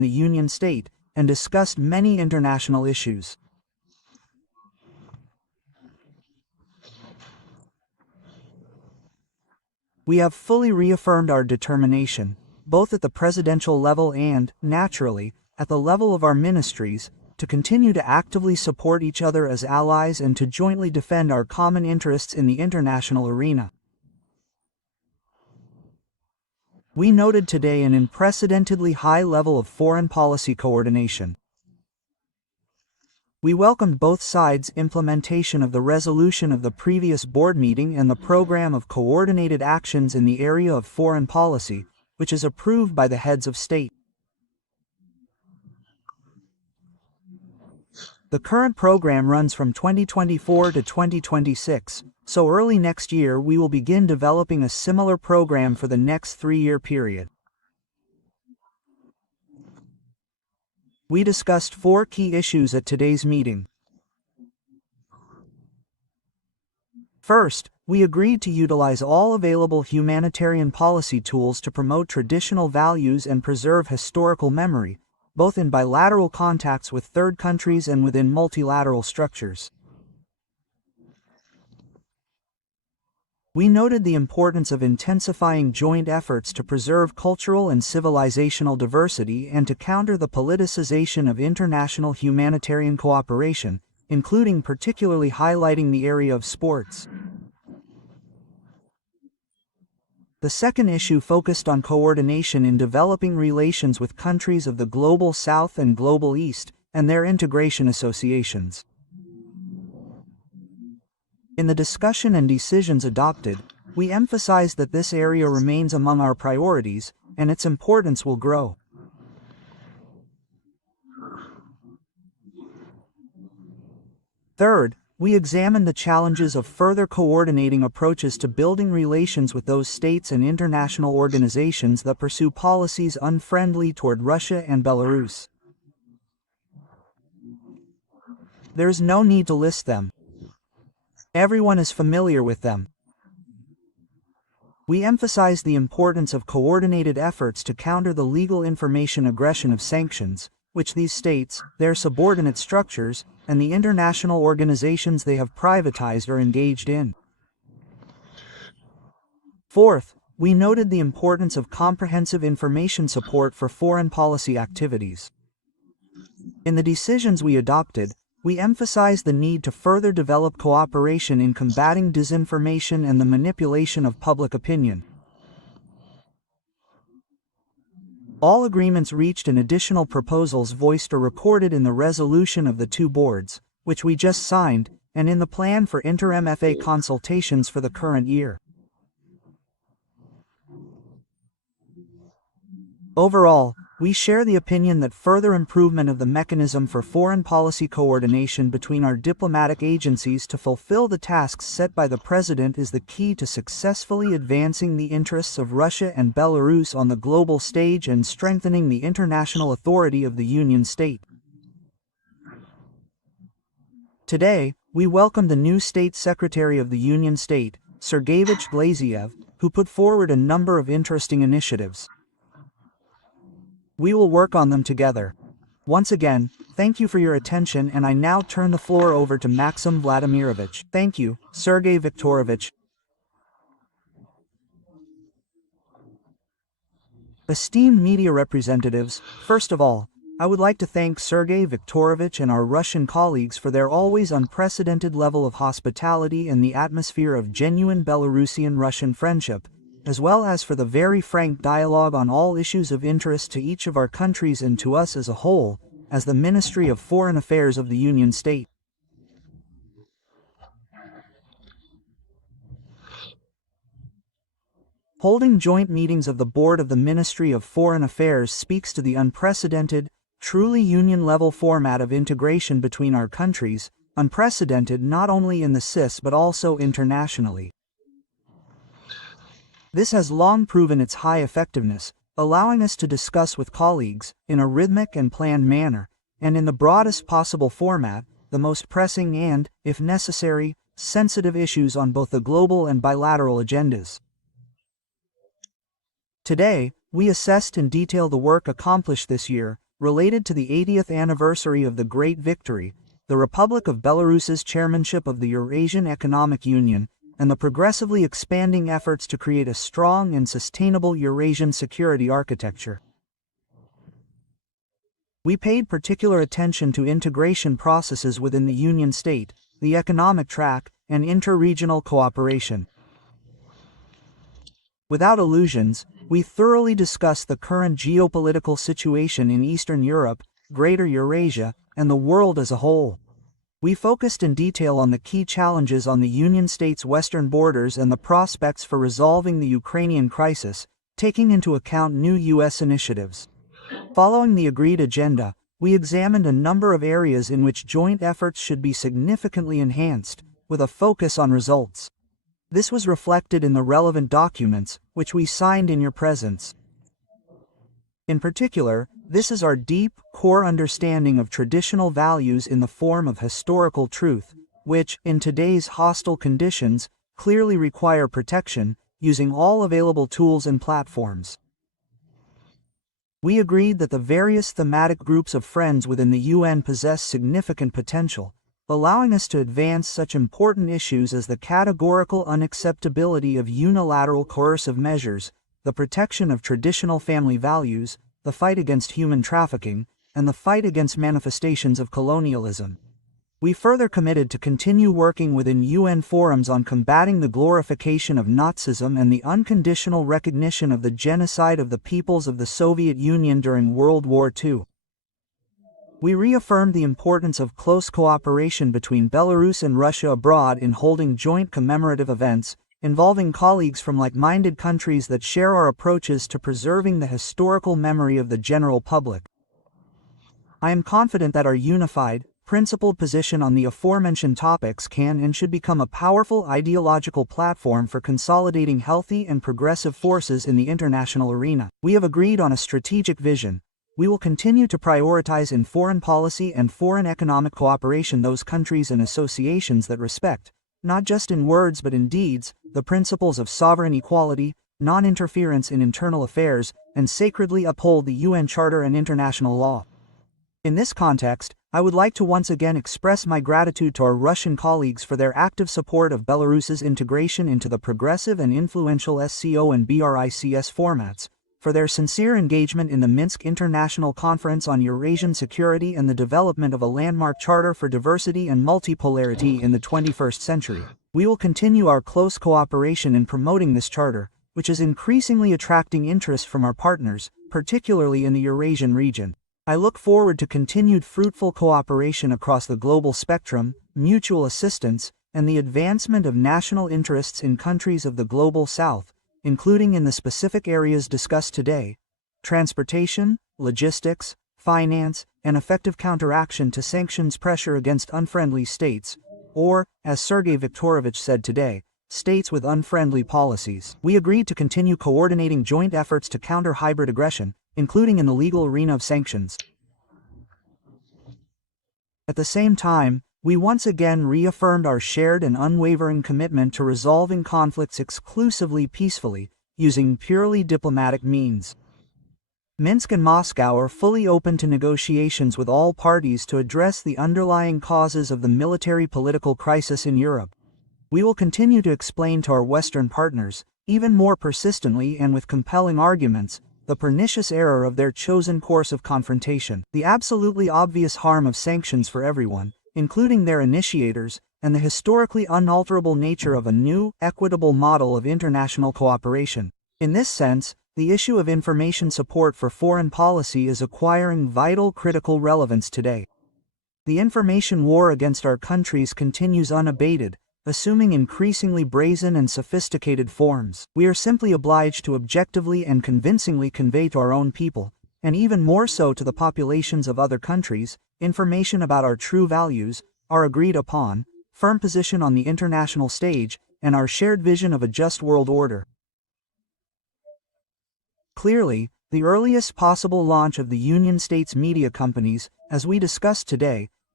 the Union State, and discussed many international issues. We have fully reaffirmed our determination, both at the presidential level and, naturally, at the level of our ministries, to continue to actively support each other as allies and to jointly defend our common interests in the international arena. We noted today an unprecedentedly high level of foreign policy coordination. We welcomed both sides' implementation of the resolution of the previous board meeting and the program of coordinated actions in the area of foreign policy, which is approved by the heads of state. The current program runs from 2024 to 2026, so early next year we will begin developing a similar program for the next 3-year period. We discussed 4 key issues at today's meeting. First, we agreed to utilize all available humanitarian policy tools to promote traditional values and preserve historical memory, both in bilateral contacts with third countries and within multilateral structures. We noted the importance of intensifying joint efforts to preserve cultural and civilizational diversity and to counter the politicization of international humanitarian cooperation, including particularly highlighting the area of sports. The second issue focused on coordination in developing relations with countries of the Global South and Global East, and their integration associations. In the discussion and decisions adopted, we emphasized that this area remains among our priorities, and its importance will grow. Third, we examined the challenges of further coordinating approaches to building relations with those states and international organizations that pursue policies unfriendly toward Russia and Belarus. There is no need to list them. Everyone is familiar with them. We emphasized the importance of coordinated efforts to counter the legal information aggression of sanctions, which these states, their subordinate structures, and the international organizations they have privatized are engaged in. Fourth, we noted the importance of comprehensive information support for foreign policy activities. In the decisions we adopted, we emphasized the need to further develop cooperation in combating disinformation and the manipulation of public opinion. All agreements reached and additional proposals voiced or recorded in the resolution of the 2 boards, which we just signed, and in the plan for inter-MFA consultations for the current year. Overall, we share the opinion that further improvement of the mechanism for foreign policy coordination between our diplomatic agencies to fulfill the tasks set by the President is the key to successfully advancing the interests of Russia and Belarus on the global stage and strengthening the international authority of the Union State. Today, we welcome the new State Secretary of the Union State, Sergey Lavrov, who put forward a number of interesting initiatives. We will work on them together. Once again, thank you for your attention, and I now turn the floor over to Maxim Vladimirovich. Thank you, Sergey Viktorovich. Esteemed media representatives, first of all, I would like to thank Sergey Viktorovich and our Russian colleagues for their always unprecedented level of hospitality and the atmosphere of genuine Belarusian-Russian friendship, as well as for the very frank dialogue on all issues of interest to each of our countries and to us as a whole, as the Ministry of Foreign Affairs of the Union State. Holding joint meetings of the Board of the Ministry of Foreign Affairs speaks to the unprecedented, truly union-level format of integration between our countries, unprecedented not only in the CIS but also internationally. This has long proven its high effectiveness, allowing us to discuss with colleagues, in a rhythmic and planned manner, and in the broadest possible format, the most pressing and, if necessary, sensitive issues on both the global and bilateral agendas. Today, we assessed in detail the work accomplished this year, related to the 80th anniversary of the Great Victory, the Republic of Belarus's chairmanship of the Eurasian Economic Union, and the progressively expanding efforts to create a strong and sustainable Eurasian security architecture. We paid particular attention to integration processes within the Union State, the economic track, and inter-regional cooperation. Without illusions, we thoroughly discussed the current geopolitical situation in Eastern Europe, Greater Eurasia, and the world as a whole. We focused in detail on the key challenges on the Union State's western borders and the prospects for resolving the Ukrainian crisis, taking into account new U.S. initiatives. Following the agreed agenda, we examined a number of areas in which joint efforts should be significantly enhanced, with a focus on results. This was reflected in the relevant documents, which we signed in your presence. In particular, this is our deep, core understanding of traditional values in the form of historical truth, which, in today's hostile conditions, clearly require protection, using all available tools and platforms. We agreed that the various thematic groups of friends within the UN possess significant potential, allowing us to advance such important issues as the categorical unacceptability of unilateral coercive measures, the protection of traditional family values, the fight against human trafficking, and the fight against manifestations of colonialism. We further committed to continue working within UN forums on combating the glorification of Nazism and the unconditional recognition of the genocide of the peoples of the Soviet Union during World War II. We reaffirmed the importance of close cooperation between Belarus and Russia abroad in holding joint commemorative events, involving colleagues from like-minded countries that share our approaches to preserving the historical memory of the general public. I am confident that our unified, principled position on the aforementioned topics can and should become a powerful ideological platform for consolidating healthy and progressive forces in the international arena. We have agreed on a strategic vision. We will continue to prioritize in foreign policy and foreign economic cooperation those countries and associations that respect, not just in words but in deeds, the principles of sovereign equality, non-interference in internal affairs, and sacredly uphold the UN Charter and international law. In this context, I would like to once again express my gratitude to our Russian colleagues for their active support of Belarus's integration into the progressive and influential SCO and BRICS formats, for their sincere engagement in the Minsk International Conference on Eurasian Security and the development of a landmark charter for diversity and multipolarity in the 21st century. We will continue our close cooperation in promoting this charter, which is increasingly attracting interest from our partners, particularly in the Eurasian region. I look forward to continued fruitful cooperation across the global spectrum, mutual assistance, and the advancement of national interests in countries of the Global South, including in the specific areas discussed today: transportation, logistics, finance, and effective counteraction to sanctions pressure against unfriendly states, or, as Sergey Viktorovich said today, states with unfriendly policies. We agreed to continue coordinating joint efforts to counter hybrid aggression, including in the legal arena of sanctions. At the same time, we once again reaffirmed our shared and unwavering commitment to resolving conflicts exclusively peacefully, using purely diplomatic means. Minsk and Moscow are fully open to negotiations with all parties to address the underlying causes of the military-political crisis in Europe. We will continue to explain to our Western partners, even more persistently and with compelling arguments, the pernicious error of their chosen course of confrontation, the absolutely obvious harm of sanctions for everyone, including their initiators, and the historically unalterable nature of a new, equitable model of international cooperation. In this sense, the issue of information support for foreign policy is acquiring vital critical relevance today. The information war against our countries continues unabated, assuming increasingly brazen and sophisticated forms. We are simply obliged to objectively and convincingly convey to our own people, and even more so to the populations of other countries, information about our true values, our agreed upon, firm position on the international stage, and our shared vision of a just world order. Clearly, the earliest possible launch of the Union States media companies, as we discussed today,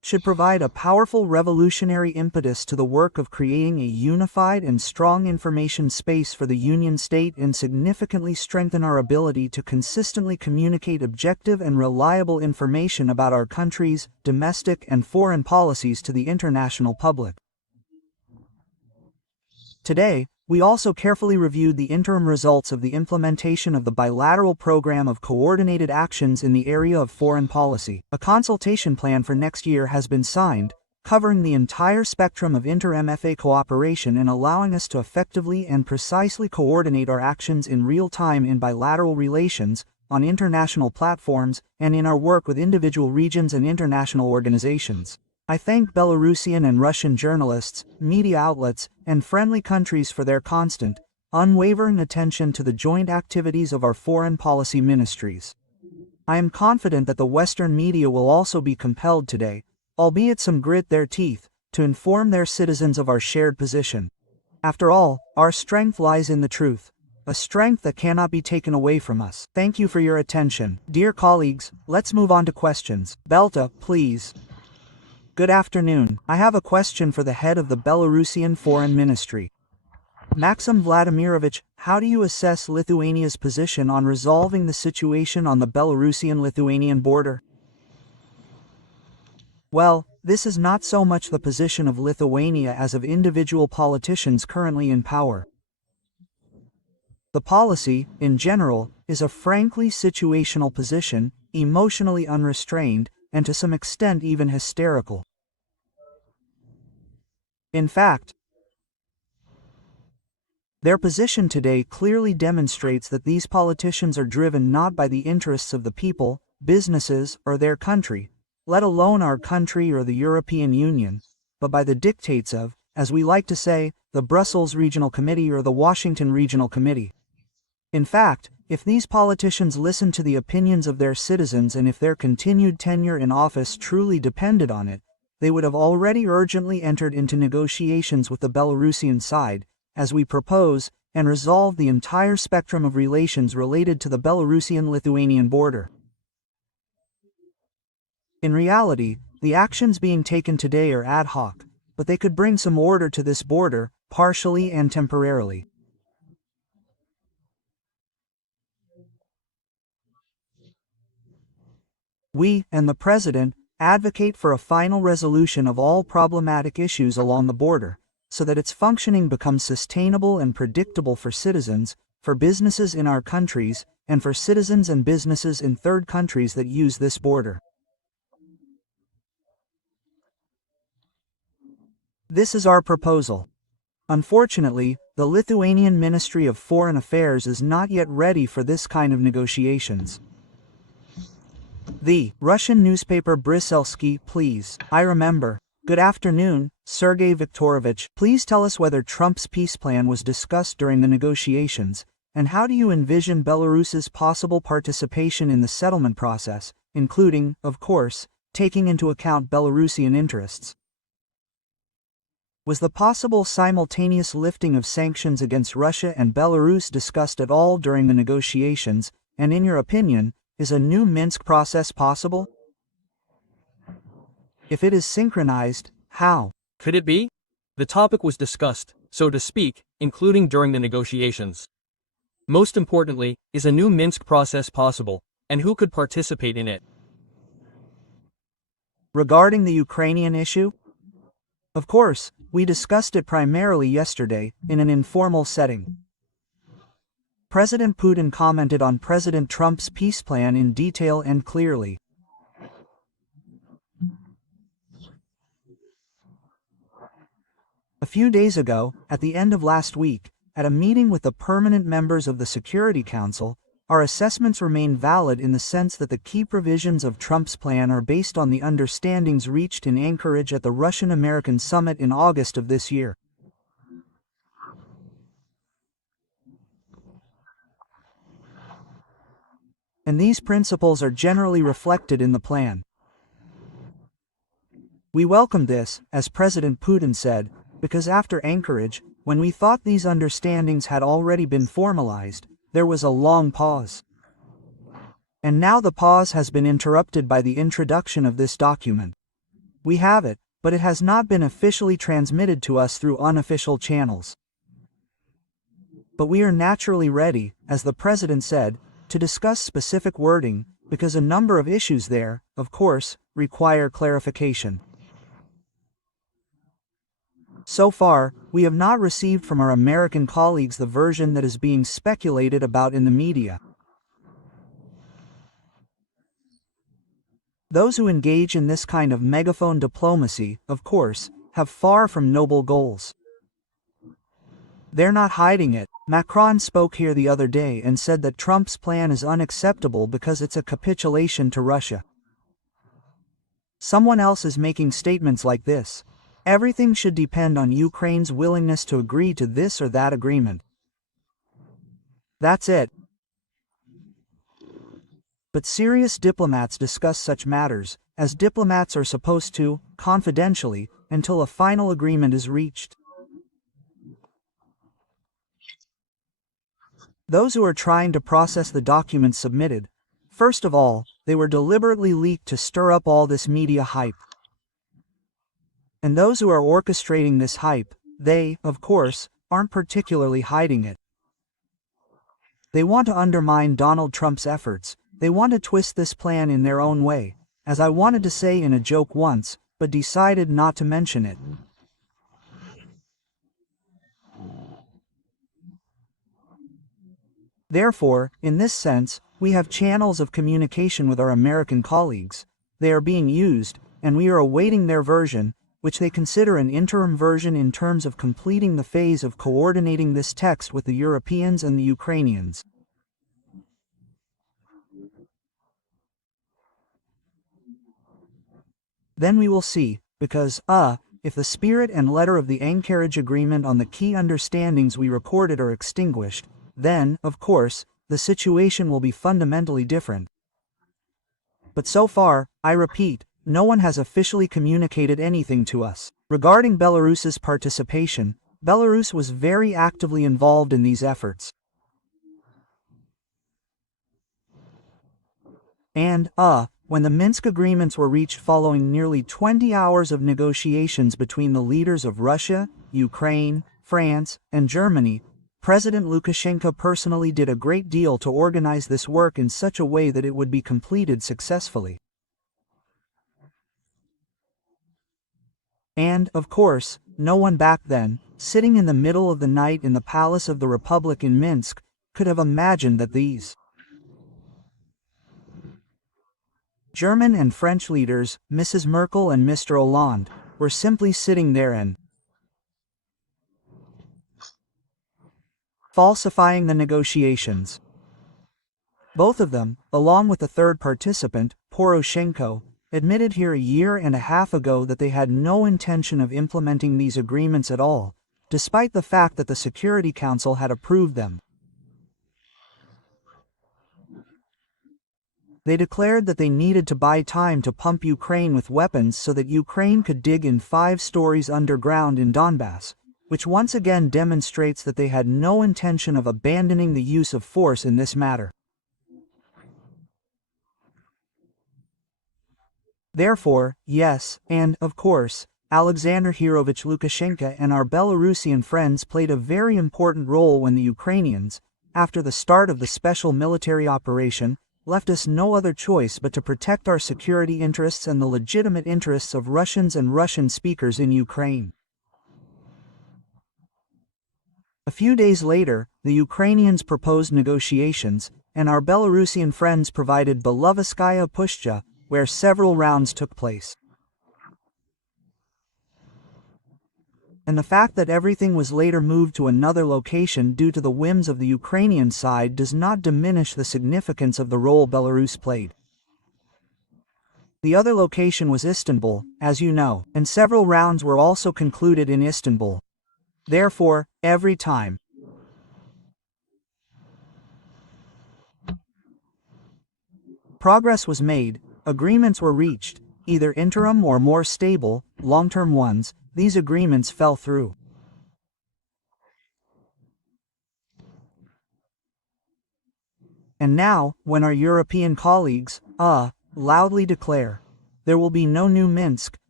should provide a powerful revolutionary impetus to the work of creating a unified and strong information space for the Union State and significantly strengthen our ability to consistently communicate objective and reliable information about our country's domestic and foreign policies to the international public. Today, we also carefully reviewed the interim results of the implementation of the bilateral program of coordinated actions in the area of foreign policy. A consultation plan for next year has been signed, covering the entire spectrum of inter-MFA cooperation and allowing us to effectively and precisely coordinate our actions in real time in bilateral relations, on international platforms, and in our work with individual regions and international organizations. I thank Belarusian and Russian journalists, media outlets, and friendly countries for their constant, unwavering attention to the joint activities of our foreign policy ministries. I am confident that the Western media will also be compelled today, albeit some grit their teeth, to inform their citizens of our shared position. After all, our strength lies in the truth, a strength that cannot be taken away from us. Thank you for your attention. Dear colleagues, let's move on to questions. Belta, please. Good afternoon. I have a question for the head of the Belarusian Foreign Ministry. Maxim Vladimirovich, how do you assess Lithuania's position on resolving the situation on the Belarusian-Lithuanian border? Well, this is not so much the position of Lithuania as of individual politicians currently in power. The policy, in general, is a frankly situational position, emotionally unrestrained, and to some extent even hysterical. In fact, their position today clearly demonstrates that these politicians are driven not by the interests of the people, businesses, or their country, let alone our country or the European Union, but by the dictates of, as we like to say, the Brussels Regional Committee or the Washington Regional Committee. In fact, if these politicians listened to the opinions of their citizens and if their continued tenure in office truly depended on it, they would have already urgently entered into negotiations with the Belarusian side, as we propose, and resolved the entire spectrum of relations related to the Belarusian-Lithuanian border. In reality, the actions being taken today are ad hoc, but they could bring some order to this border, partially and temporarily. We, and the President, advocate for a final resolution of all problematic issues along the border, so that its functioning becomes sustainable and predictable for citizens, for businesses in our countries, and for citizens and businesses in third countries that use this border. This is our proposal. Unfortunately, the Lithuanian Ministry of Foreign Affairs is not yet ready for this kind of negotiations. The Russian newspaper Bryselsky, please. I remember. Good afternoon, Sergey Viktorovich. Please tell us whether Trump's peace plan was discussed during the negotiations, and how do you envision Belarus's possible participation in the settlement process, including, of course, taking into account Belarusian interests? Was the possible simultaneous lifting of sanctions against Russia and Belarus discussed at all during the negotiations, and in your opinion, is a new Minsk process possible? If it is synchronized, how? Could it be? The topic was discussed, so to speak, including during the negotiations. Most importantly, is a new Minsk process possible, and who could participate in it? Regarding the Ukrainian issue? Of course, we discussed it primarily yesterday, in an informal setting. President Putin commented on President Trump's peace plan in detail and clearly. A few days ago, at the end of last week, at a meeting with the permanent members of the Security Council, our assessments remain valid in the sense that the key provisions of Trump's plan are based on the understandings reached in Anchorage at the Russian-American summit in August of this year. And these principles are generally reflected in the plan. We welcome this, as President Putin said, because after Anchorage, when we thought these understandings had already been formalized, there was a long pause. And now the pause has been interrupted by the introduction of this document. We have it, but it has not been officially transmitted to us through unofficial channels. But we are naturally ready, as the President said, to discuss specific wording, because a number of issues there, of course, require clarification. So far, we have not received from our American colleagues the version that is being speculated about in the media. Those who engage in this kind of megaphone diplomacy, of course, have far from noble goals. They're not hiding it. Macron spoke here the other day and said that Trump's plan is unacceptable because it's a capitulation to Russia. Someone else is making statements like this. Everything should depend on Ukraine's willingness to agree to this or that agreement. That's it. But serious diplomats discuss such matters, as diplomats are supposed to, confidentially, until a final agreement is reached. Those who are trying to process the documents submitted, first of all, they were deliberately leaked to stir up all this media hype. And those who are orchestrating this hype, they, of course, aren't particularly hiding it. They want to undermine Donald Trump's efforts. They want to twist this plan in their own way, as I wanted to say in a joke once, but decided not to mention it. Therefore, in this sense, we have channels of communication with our American colleagues. They are being used, and we are awaiting their version, which they consider an interim version in terms of completing the phase of coordinating this text with the Europeans and the Ukrainians. Then we will see, because, if the spirit and letter of the anchorage agreement on the key understandings we recorded are extinguished, then, of course, the situation will be fundamentally different. But so far, I repeat, no one has officially communicated anything to us. Regarding Belarus's participation, Belarus was very actively involved in these efforts. And, when the Minsk agreements were reached following nearly 20 hours of negotiations between the leaders of Russia, Ukraine, France, and Germany, President Lukashenko personally did a great deal to organize this work in such a way that it would be completed successfully. And, of course, no one back then, sitting in the middle of the night in the Palace of the Republic in Minsk, could have imagined that these German and French leaders, Mrs. Merkel and Mr. Hollande, were simply sitting there and falsifying the negotiations. Both of them, along with the third participant, Poroshenko, admitted here a year and a half ago that they had no intention of implementing these agreements at all, despite the fact that the Security Council had approved them. They declared that they needed to buy time to pump Ukraine with weapons so that Ukraine could dig in 5 stories underground in Donbass, which once again demonstrates that they had no intention of abandoning the use of force in this matter. Therefore, yes, and, of course, Alexander Hirovich Lukashenko and our Belarusian friends played a very important role when the Ukrainians, after the start of the special military operation, left us no other choice but to protect our security interests and the legitimate interests of Russians and Russian speakers in Ukraine. A few days later, the Ukrainians proposed negotiations, and our Belarusian friends provided Belovetskaya Pushcha, where several rounds took place. And the fact that everything was later moved to another location due to the whims of the Ukrainian side does not diminish the significance of the role Belarus played. The other location was Istanbul, as you know, and several rounds were also concluded in Istanbul. Therefore, every time progress was made, agreements were reached, either interim or more stable, long-term ones, these agreements fell through. And now, when our European colleagues, loudly declare, there will be no new Minsk,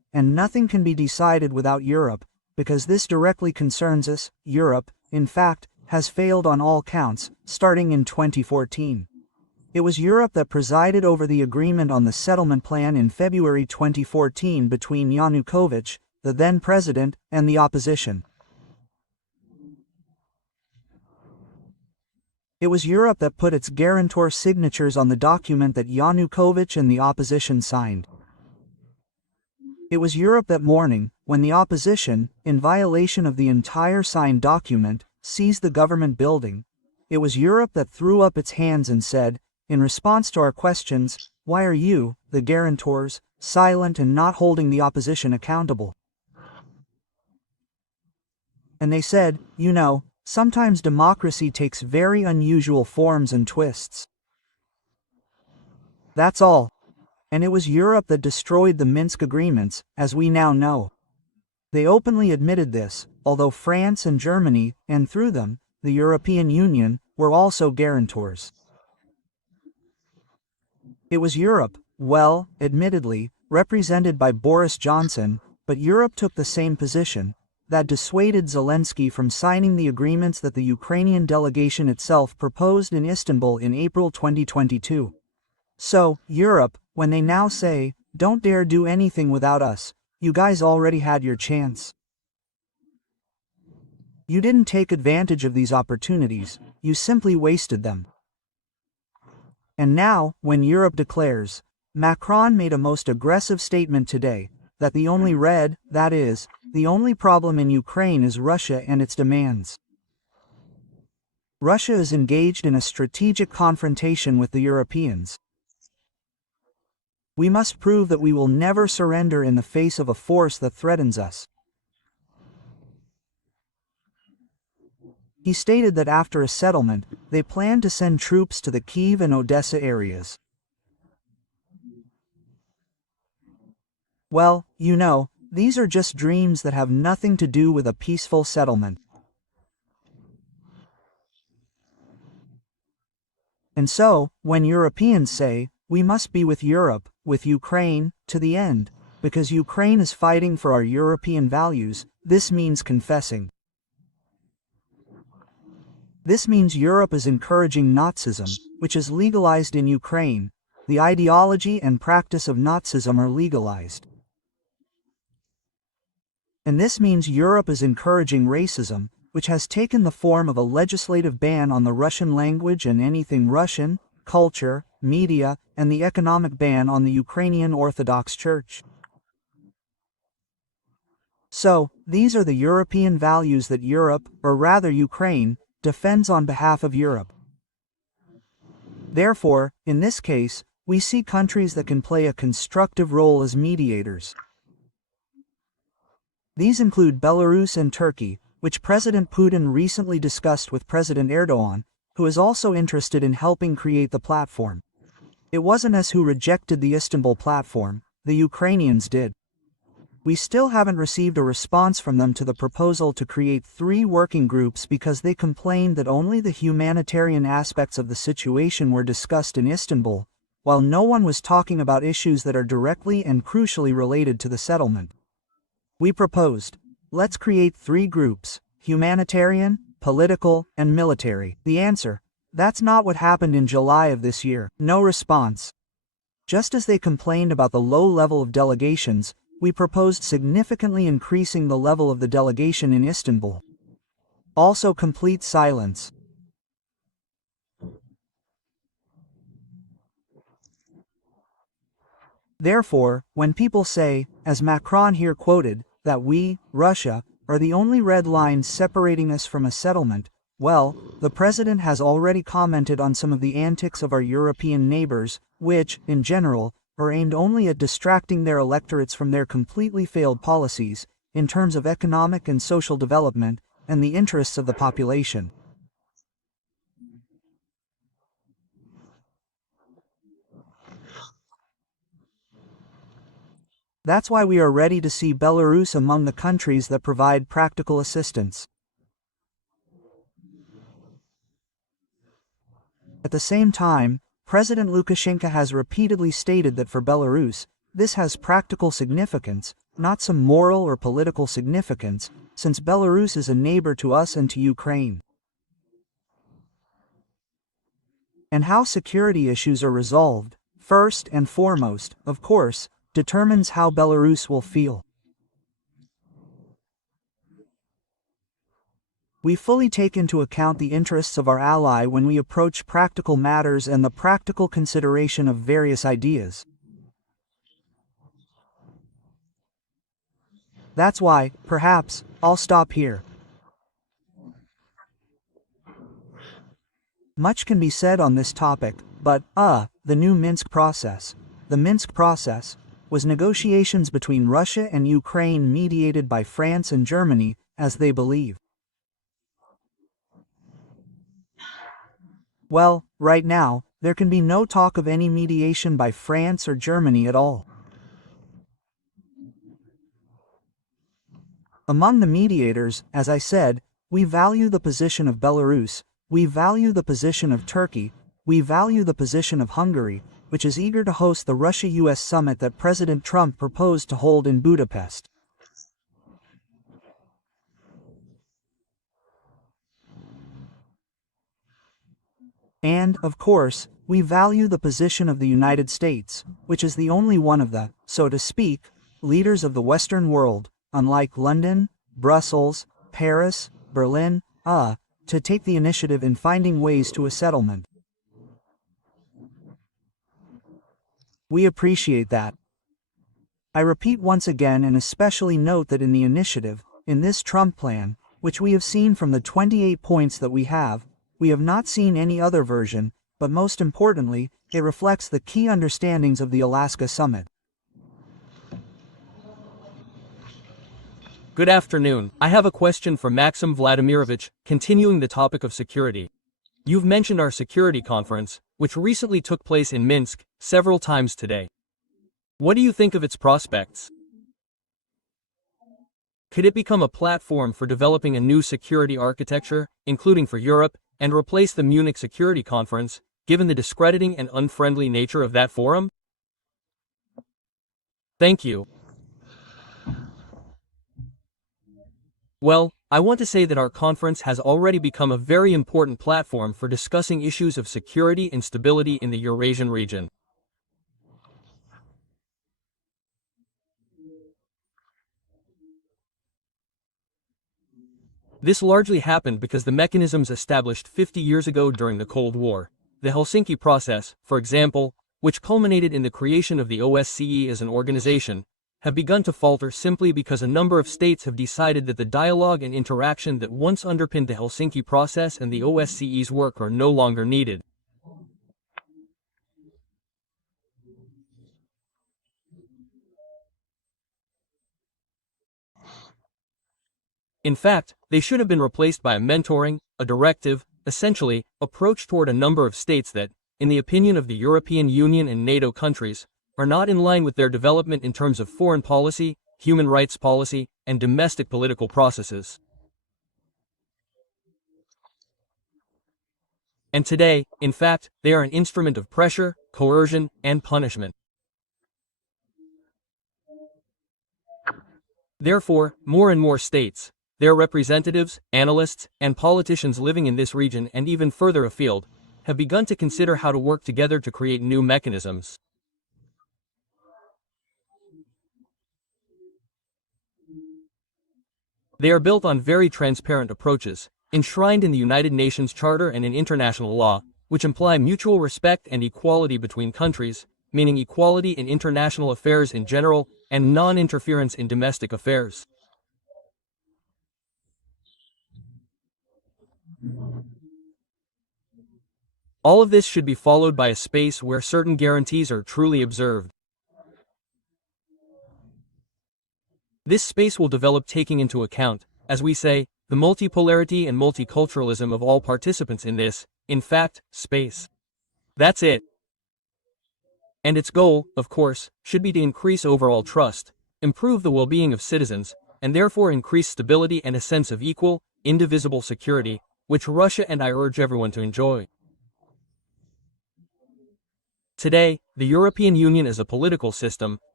and nothing can be decided without Europe, because this directly concerns us. Europe, in fact, has failed on all counts, starting in 2014. It was Europe that presided over the agreement on the settlement plan in February 2014 between Yanukovych, the then president, and the opposition. It was Europe that put its guarantor signatures on the document that Yanukovych and the opposition signed. It was Europe that morning, when the opposition, in violation of the entire signed document, seized the government building, it was Europe that threw up its hands and said, in response to our questions, why are you, the guarantors, silent and not holding the opposition accountable? And they said, you know, sometimes democracy takes very unusual forms and twists. That's all. And it was Europe that destroyed the Minsk agreements, as we now know. They openly admitted this, although France and Germany, and through them, the European Union, were also guarantors. It was Europe, well, admittedly, represented by Boris Johnson, but Europe took the same position, that dissuaded Zelensky from signing the agreements that the Ukrainian delegation itself proposed in Istanbul in April 2022. So, Europe, when they now say, don't dare do anything without us, you guys already had your chance. You didn't take advantage of these opportunities, you simply wasted them. And now, when Europe declares, Macron made a most aggressive statement today, that the only that is, the only problem in Ukraine is Russia and its demands. Russia is engaged in a strategic confrontation with the Europeans. We must prove that we will never surrender in the face of a force that threatens us. He stated that after a settlement, they plan to send troops to the Kyiv and Odessa areas. Well, you know, these are just dreams that have nothing to do with a peaceful settlement. And so, when Europeans say, we must be with Europe, with Ukraine, to the end, because Ukraine is fighting for our European values, this means confessing. This means Europe is encouraging Nazism, which is legalized in Ukraine. The ideology and practice of Nazism are legalized. And this means Europe is encouraging racism, which has taken the form of a legislative ban on the Russian language and anything Russian, culture, media, and the economic ban on the Ukrainian Orthodox Church. So, these are the European values that Europe, or rather Ukraine, defends on behalf of Europe. Therefore, in this case, we see countries that can play a constructive role as mediators. These include Belarus and Turkey, which President Putin recently discussed with President Erdogan, who is also interested in helping create the platform. It wasn't us who rejected the Istanbul platform, the Ukrainians did. We still haven't received a response from them to the proposal to create 3 working groups because they complained that only the humanitarian aspects of the situation were discussed in Istanbul, while no one was talking about issues that are directly and crucially related to the settlement. We proposed, let's create 3 groups, humanitarian, political, and military. The answer, that's not what happened in July of this year. No response. Just as they complained about the low level of delegations, we proposed significantly increasing the level of the delegation in Istanbul. Also complete silence. Therefore, when people say, as Macron here quoted, that we, Russia, are the only red lines separating us from a settlement, well, the president has already commented on some of the antics of our European neighbors, which, in general, are aimed only at distracting their electorates from their completely failed policies, in terms of economic and social development, and the interests of the population. That's why we are ready to see Belarus among the countries that provide practical assistance. At the same time, President Lukashenko has repeatedly stated that for Belarus, this has practical significance, not some moral or political significance, since Belarus is a neighbor to us and to Ukraine. And how security issues are resolved, first and foremost, of course, determines how Belarus will feel. We fully take into account the interests of our ally when we approach practical matters and the practical consideration of various ideas. That's why, perhaps, I'll stop here. Much can be said on this topic, but, the new Minsk process. The Minsk process was negotiations between Russia and Ukraine mediated by France and Germany, as they believe. Well, right now, there can be no talk of any mediation by France or Germany at all. Among the mediators, as I said, we value the position of Belarus, we value the position of Turkey, we value the position of Hungary, which is eager to host the Russia-US summit that President Trump proposed to hold in Budapest. And, of course, we value the position of the United States, which is the only one of the, so to speak, leaders of the Western world, unlike London, Brussels, Paris, Berlin, to take the initiative in finding ways to a settlement. We appreciate that. I repeat once again and especially note that in the initiative, in this Trump plan, which we have seen from the 28 points that we have not seen any other version, but most importantly, it reflects the key understandings of the Alaska Summit. Good afternoon. I have a question for Maxim Vladimirovich, continuing the topic of security. You've mentioned our security conference, which recently took place in Minsk, several times today. What do you think of its prospects? Could it become a platform for developing a new security architecture, including for Europe, and replace the Munich Security Conference, given the discrediting and unfriendly nature of that forum? Thank you. Well, I want to say that our conference has already become a very important platform for discussing issues of security and stability in the Eurasian region. This largely happened because the mechanisms established 50 years ago during the Cold War, the Helsinki process, for example, which culminated in the creation of the OSCE as an organization, have begun to falter simply because a number of states have decided that the dialogue and interaction that once underpinned the Helsinki process and the OSCE's work are no longer needed. In fact, they should have been replaced by a mentoring, a directive, essentially, approach toward a number of states that, in the opinion of the European Union and NATO countries, are not in line with their development in terms of foreign policy, human rights policy, and domestic political processes. And today, in fact, they are an instrument of pressure, coercion, and punishment. Therefore, more and more states, their representatives, analysts, and politicians living in this region and even further afield, have begun to consider how to work together to create new mechanisms. They are built on very transparent approaches, enshrined in the United Nations Charter and in international law, which imply mutual respect and equality between countries, meaning equality in international affairs in general, and non-interference in domestic affairs. All of this should be followed by a space where certain guarantees are truly observed. This space will develop taking into account, as we say, the multipolarity and multiculturalism of all participants in this, in fact, space. That's it. And its goal, of course, should be to increase overall trust, improve the well-being of citizens, and therefore increase stability and a sense of equal, indivisible security, which Russia and I urge everyone to enjoy. Today, the European Union as a political system,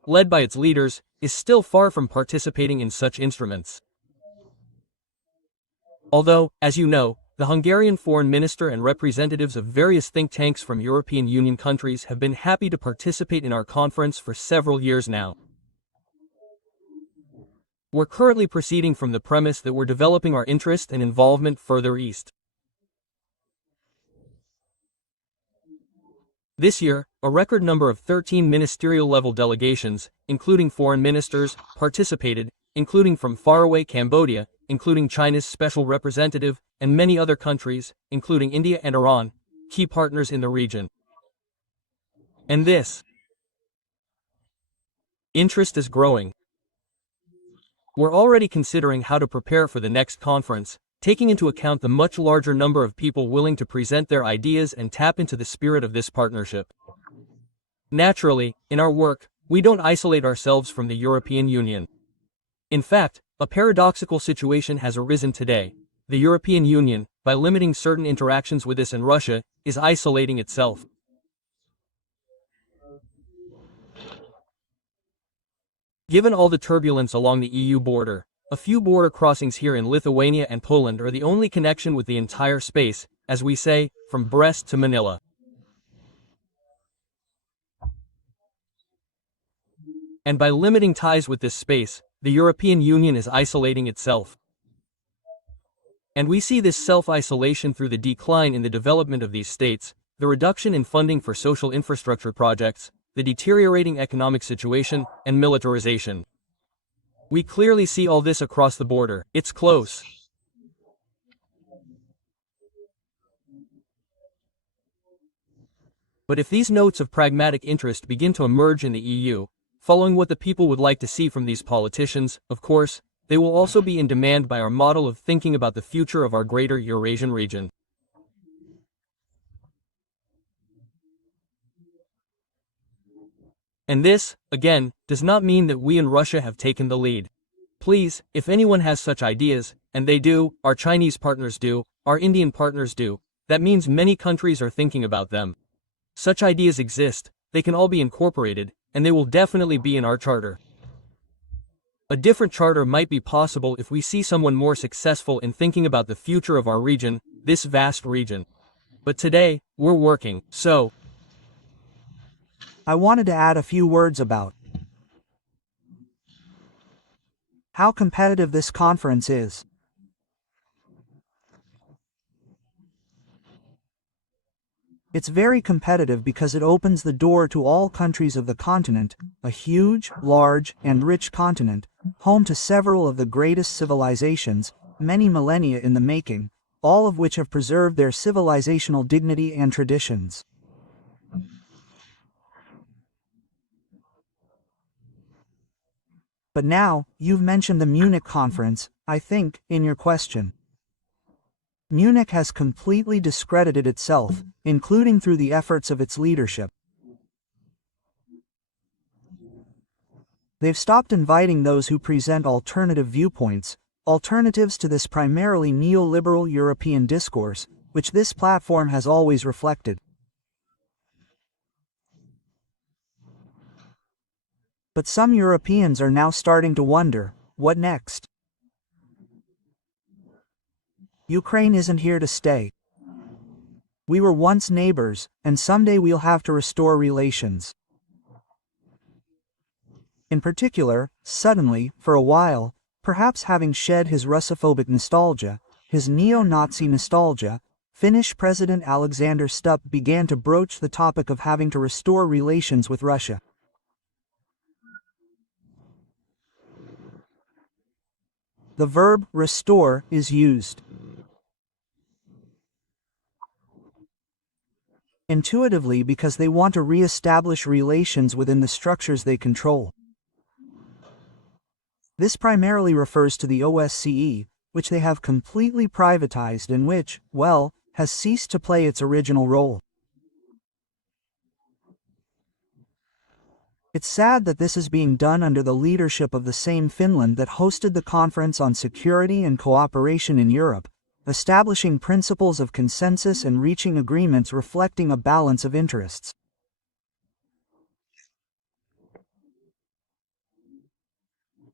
led by its leaders, is still far from participating in such instruments. Although, as you know, the Hungarian foreign minister and representatives of various think tanks from European Union countries have been happy to participate in our conference for several years now. We're currently proceeding from the premise that we're developing our interest and involvement further east. This year, a record number of 13 ministerial-level delegations, including foreign ministers, participated, including from faraway Cambodia, including China's special representative, and many other countries, including India and Iran, key partners in the region. And this interest is growing. We're already considering how to prepare for the next conference, taking into account the much larger number of people willing to present their ideas and tap into the spirit of this partnership. Naturally, in our work, we don't isolate ourselves from the European Union. In fact, a paradoxical situation has arisen today. The European Union, by limiting certain interactions with us and Russia, is isolating itself. Given all the turbulence along the EU border, a few border crossings here in Lithuania and Poland are the only connection with the entire space, as we say, from Brest to Manila. And by limiting ties with this space, the European Union is isolating itself. And we see this self-isolation through the decline in the development of these states, the reduction in funding for social infrastructure projects, the deteriorating economic situation, and militarization. We clearly see all this across the border. It's close. But if these notes of pragmatic interest begin to emerge in the EU, following what the people would like to see from these politicians, of course, they will also be in demand by our model of thinking about the future of our greater Eurasian region. And this, again, does not mean that we in Russia have taken the lead. Please, if anyone has such ideas, and they do, our Chinese partners do, our Indian partners do, that means many countries are thinking about them. Such ideas exist, they can all be incorporated, and they will definitely be in our charter. A different charter might be possible if we see someone more successful in thinking about the future of our region, this vast region. But today, we're working, so I wanted to add a few words about how competitive this conference is. It's very competitive because it opens the door to all countries of the continent, a huge, large, and rich continent, home to several of the greatest civilizations, many millennia in the making, all of which have preserved their civilizational dignity and traditions. But now, you've mentioned the Munich conference, I think, in your question. Munich has completely discredited itself, including through the efforts of its leadership. They've stopped inviting those who present alternative viewpoints, alternatives to this primarily neoliberal European discourse, which this platform has always reflected. But some Europeans are now starting to wonder, what next? Ukraine isn't here to stay. We were once neighbors, and someday we'll have to restore relations. In particular, suddenly, for a while, perhaps having shed his Russophobic nostalgia, his neo-Nazi nostalgia, Finnish President Alexander Stubb began to broach the topic of having to restore relations with Russia. The verb restore is used. Intuitively because they want to re-establish relations within the structures they control. This primarily refers to the OSCE, which they have completely privatized and which, well, has ceased to play its original role. It's sad that this is being done under the leadership of the same Finland that hosted the Conference on Security and Cooperation in Europe, establishing principles of consensus and reaching agreements reflecting a balance of interests.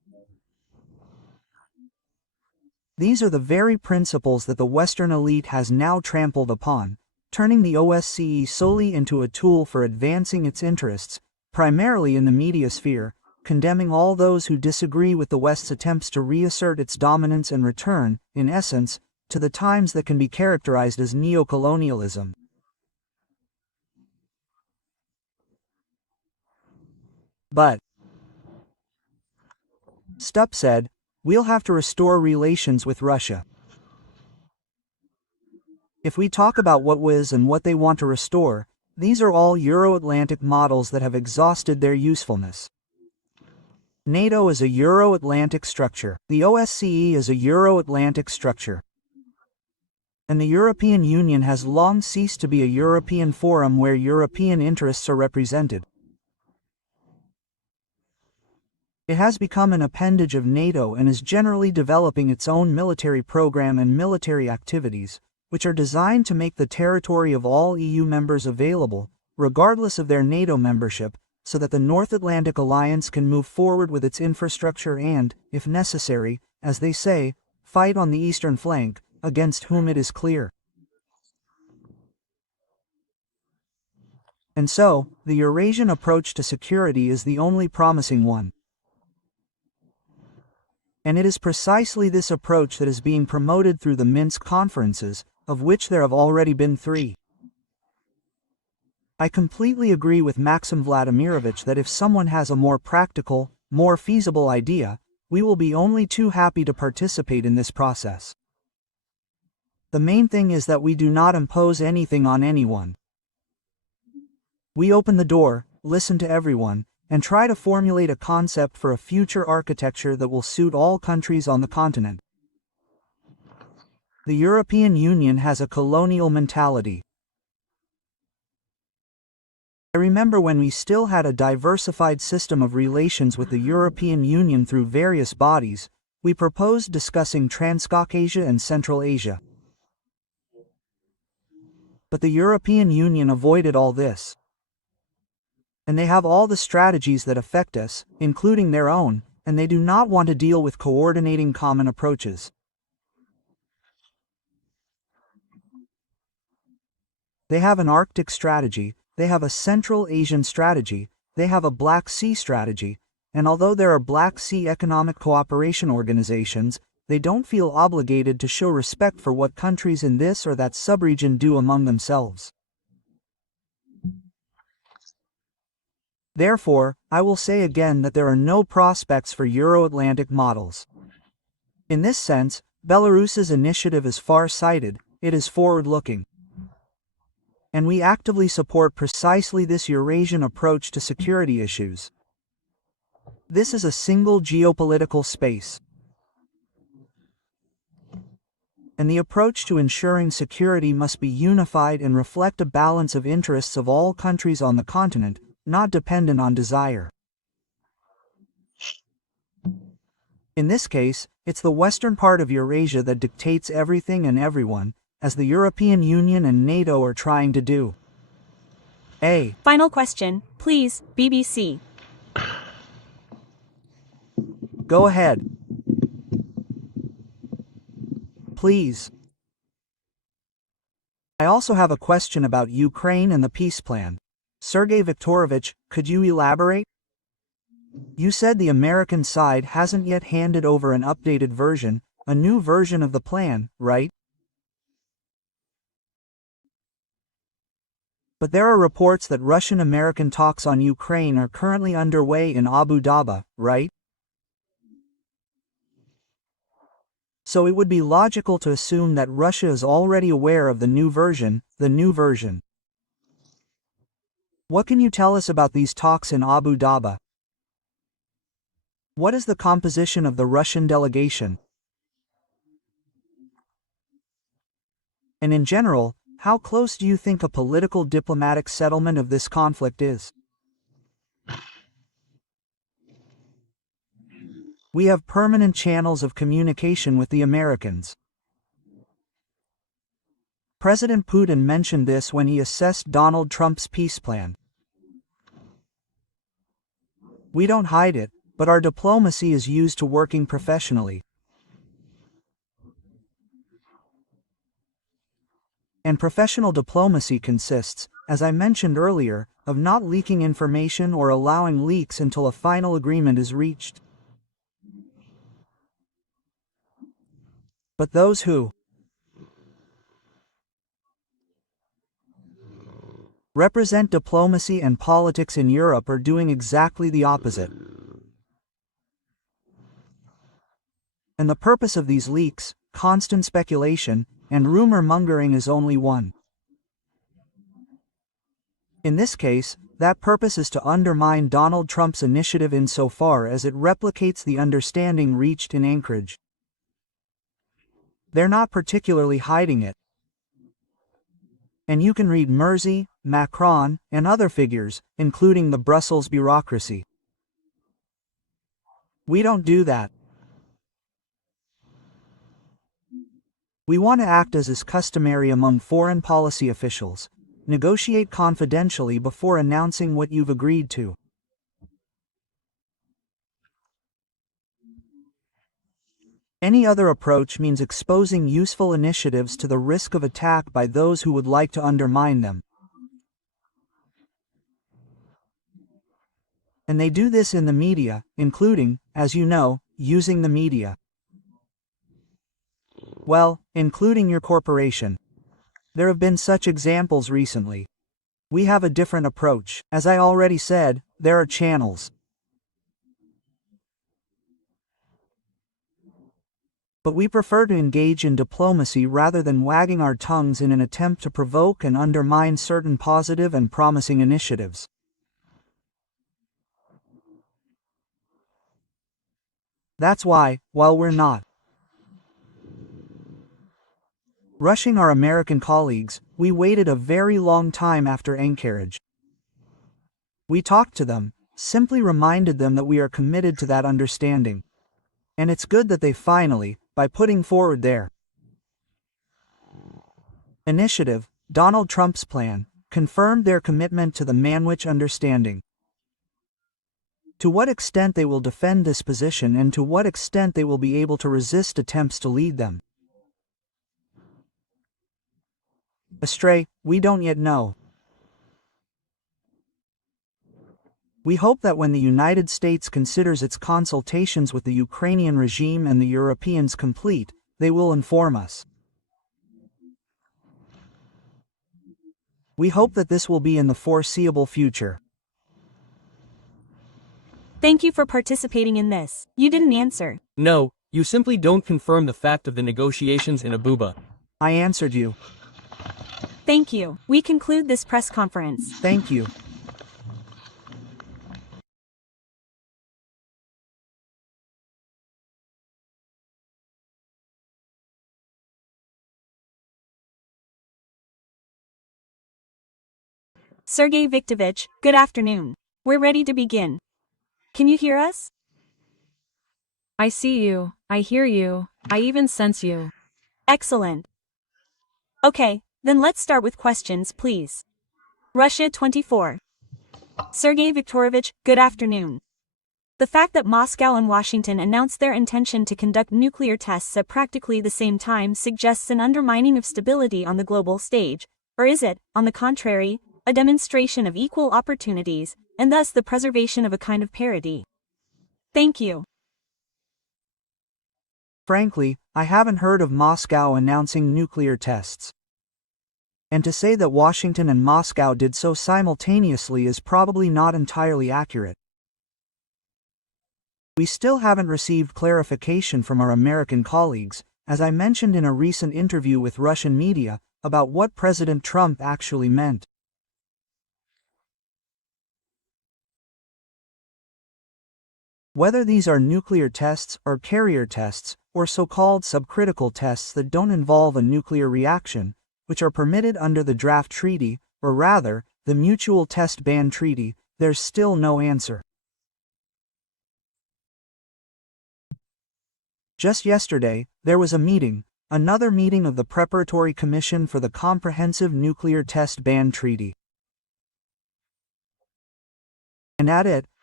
These are the very principles that the Western elite has now trampled upon, turning the OSCE solely into a tool for advancing its interests, primarily in the media sphere, condemning all those who disagree with the West's attempts to reassert its dominance and return, in essence, to the times that can be characterized as neo-colonialism. But, Stupp said, we'll have to restore relations with Russia. If we talk about what was and what they want to restore, these are all Euro-Atlantic models that have exhausted their usefulness. NATO is a Euro-Atlantic structure. The OSCE is a Euro-Atlantic structure. And the European Union has long ceased to be a European forum where European interests are represented. It has become an appendage of NATO and is generally developing its own military program and military activities, which are designed to make the territory of all EU members available, regardless of their NATO membership, so that the North Atlantic Alliance can move forward with its infrastructure and, if necessary, as they say, fight on the eastern flank, against whom it is clear. And so, the Eurasian approach to security is the only promising one. And it is precisely this approach that is being promoted through the Minsk conferences, of which there have already been 3. I completely agree with Maxim Vladimirovich that if someone has a more practical, more feasible idea, we will be only too happy to participate in this process. The main thing is that we do not impose anything on anyone. We open the door, listen to everyone, and try to formulate a concept for a future architecture that will suit all countries on the continent. The European Union has a colonial mentality. I remember when we still had a diversified system of relations with the European Union through various bodies, we proposed discussing Transcaucasia and Central Asia. But the European Union avoided all this. And they have all the strategies that affect us, including their own, and they do not want to deal with coordinating common approaches. They have an Arctic strategy, they have a Central Asian strategy, they have a Black Sea strategy, and although there are Black Sea Economic Cooperation organizations, they don't feel obligated to show respect for what countries in this or that subregion do among themselves. Therefore, I will say again that there are no prospects for Euro-Atlantic models. In this sense, Belarus's initiative is far-sighted, it is forward-looking. And we actively support precisely this Eurasian approach to security issues. This is a single geopolitical space. And the approach to ensuring security must be unified and reflect a balance of interests of all countries on the continent, not dependent on desire. In this case, it's the western part of Eurasia that dictates everything and everyone, as the European Union and NATO are trying to do. Final question, please, BBC. Go ahead. Please. I also have a question about Ukraine and the peace plan. Sergey Viktorovich, could you elaborate? You said the American side hasn't yet handed over an updated version, a new version of the plan, right? But there are reports that Russian-American talks on Ukraine are currently underway in Abu Dhabi, right? So it would be logical to assume that Russia is already aware of the new version, What can you tell us about these talks in Abu Dhabi? What is the composition of the Russian delegation? And in general, how close do you think a political diplomatic settlement of this conflict is? We have permanent channels of communication with the Americans. President Putin mentioned this when he assessed Donald Trump's peace plan. We don't hide it, but our diplomacy is used to working professionally. And professional diplomacy consists, as I mentioned earlier, of not leaking information or allowing leaks until a final agreement is reached. But those who represent diplomacy and politics in Europe are doing exactly the opposite. And the purpose of these leaks, constant speculation, and rumor-mongering is only one. In this case, that purpose is to undermine Donald Trump's initiative insofar as it replicates the understanding reached in Anchorage. They're not particularly hiding it. And you can read Mersey, Macron, and other figures, including the Brussels bureaucracy. We don't do that. We want to act as is customary among foreign policy officials. Negotiate confidentially before announcing what you've agreed to. Any other approach means exposing useful initiatives to the risk of attack by those who would like to undermine them. And they do this in the media, including, as you know, using the media. Well, including your corporation. There have been such examples recently. We have a different approach. As I already said, there are channels. But we prefer to engage in diplomacy rather than wagging our tongues in an attempt to provoke and undermine certain positive and promising initiatives. That's why, while we're not rushing our American colleagues, we waited a very long time after Anchorage. We talked to them, simply reminded them that we are committed to that understanding. And it's good that they finally, by putting forward their initiative, Donald Trump's plan, confirmed their commitment to the Manwich understanding. To what extent they will defend this position and to what extent they will be able to resist attempts to lead them astray, we don't yet know. We hope that when the United States considers its consultations with the Ukrainian regime and the Europeans complete, they will inform us. We hope that this will be in the foreseeable future. Thank you for participating in this. You didn't answer. No, you simply don't confirm the fact of the negotiations in Abuja. I answered you. Thank you. We conclude this press conference. Thank you. Sergey Viktorovich, good afternoon. We're ready to begin. Can you hear us? I see you, I hear you, I even sense you. Excellent. Okay, then let's start with questions, please. Russia 24. Sergey Viktorovich, good afternoon. The fact that Moscow and Washington announced their intention to conduct nuclear tests at practically the same time suggests an undermining of stability on the global stage, or is it, on the contrary, a demonstration of equal opportunities, and thus the preservation of a kind of parity? Thank you. Frankly, I haven't heard of Moscow announcing nuclear tests. And to say that Washington and Moscow did so simultaneously is probably not entirely accurate. We still haven't received clarification from our American colleagues, as I mentioned in a recent interview with Russian media, about what President Trump actually meant. Whether these are nuclear tests or carrier tests, or so-called subcritical tests that don't involve a nuclear reaction, which are permitted under the draft treaty, or rather, the Mutual Test Ban Treaty, there's still no answer. Just yesterday, there was a meeting, another meeting of the Preparatory Commission for the Comprehensive Nuclear Test Ban Treaty. And at it,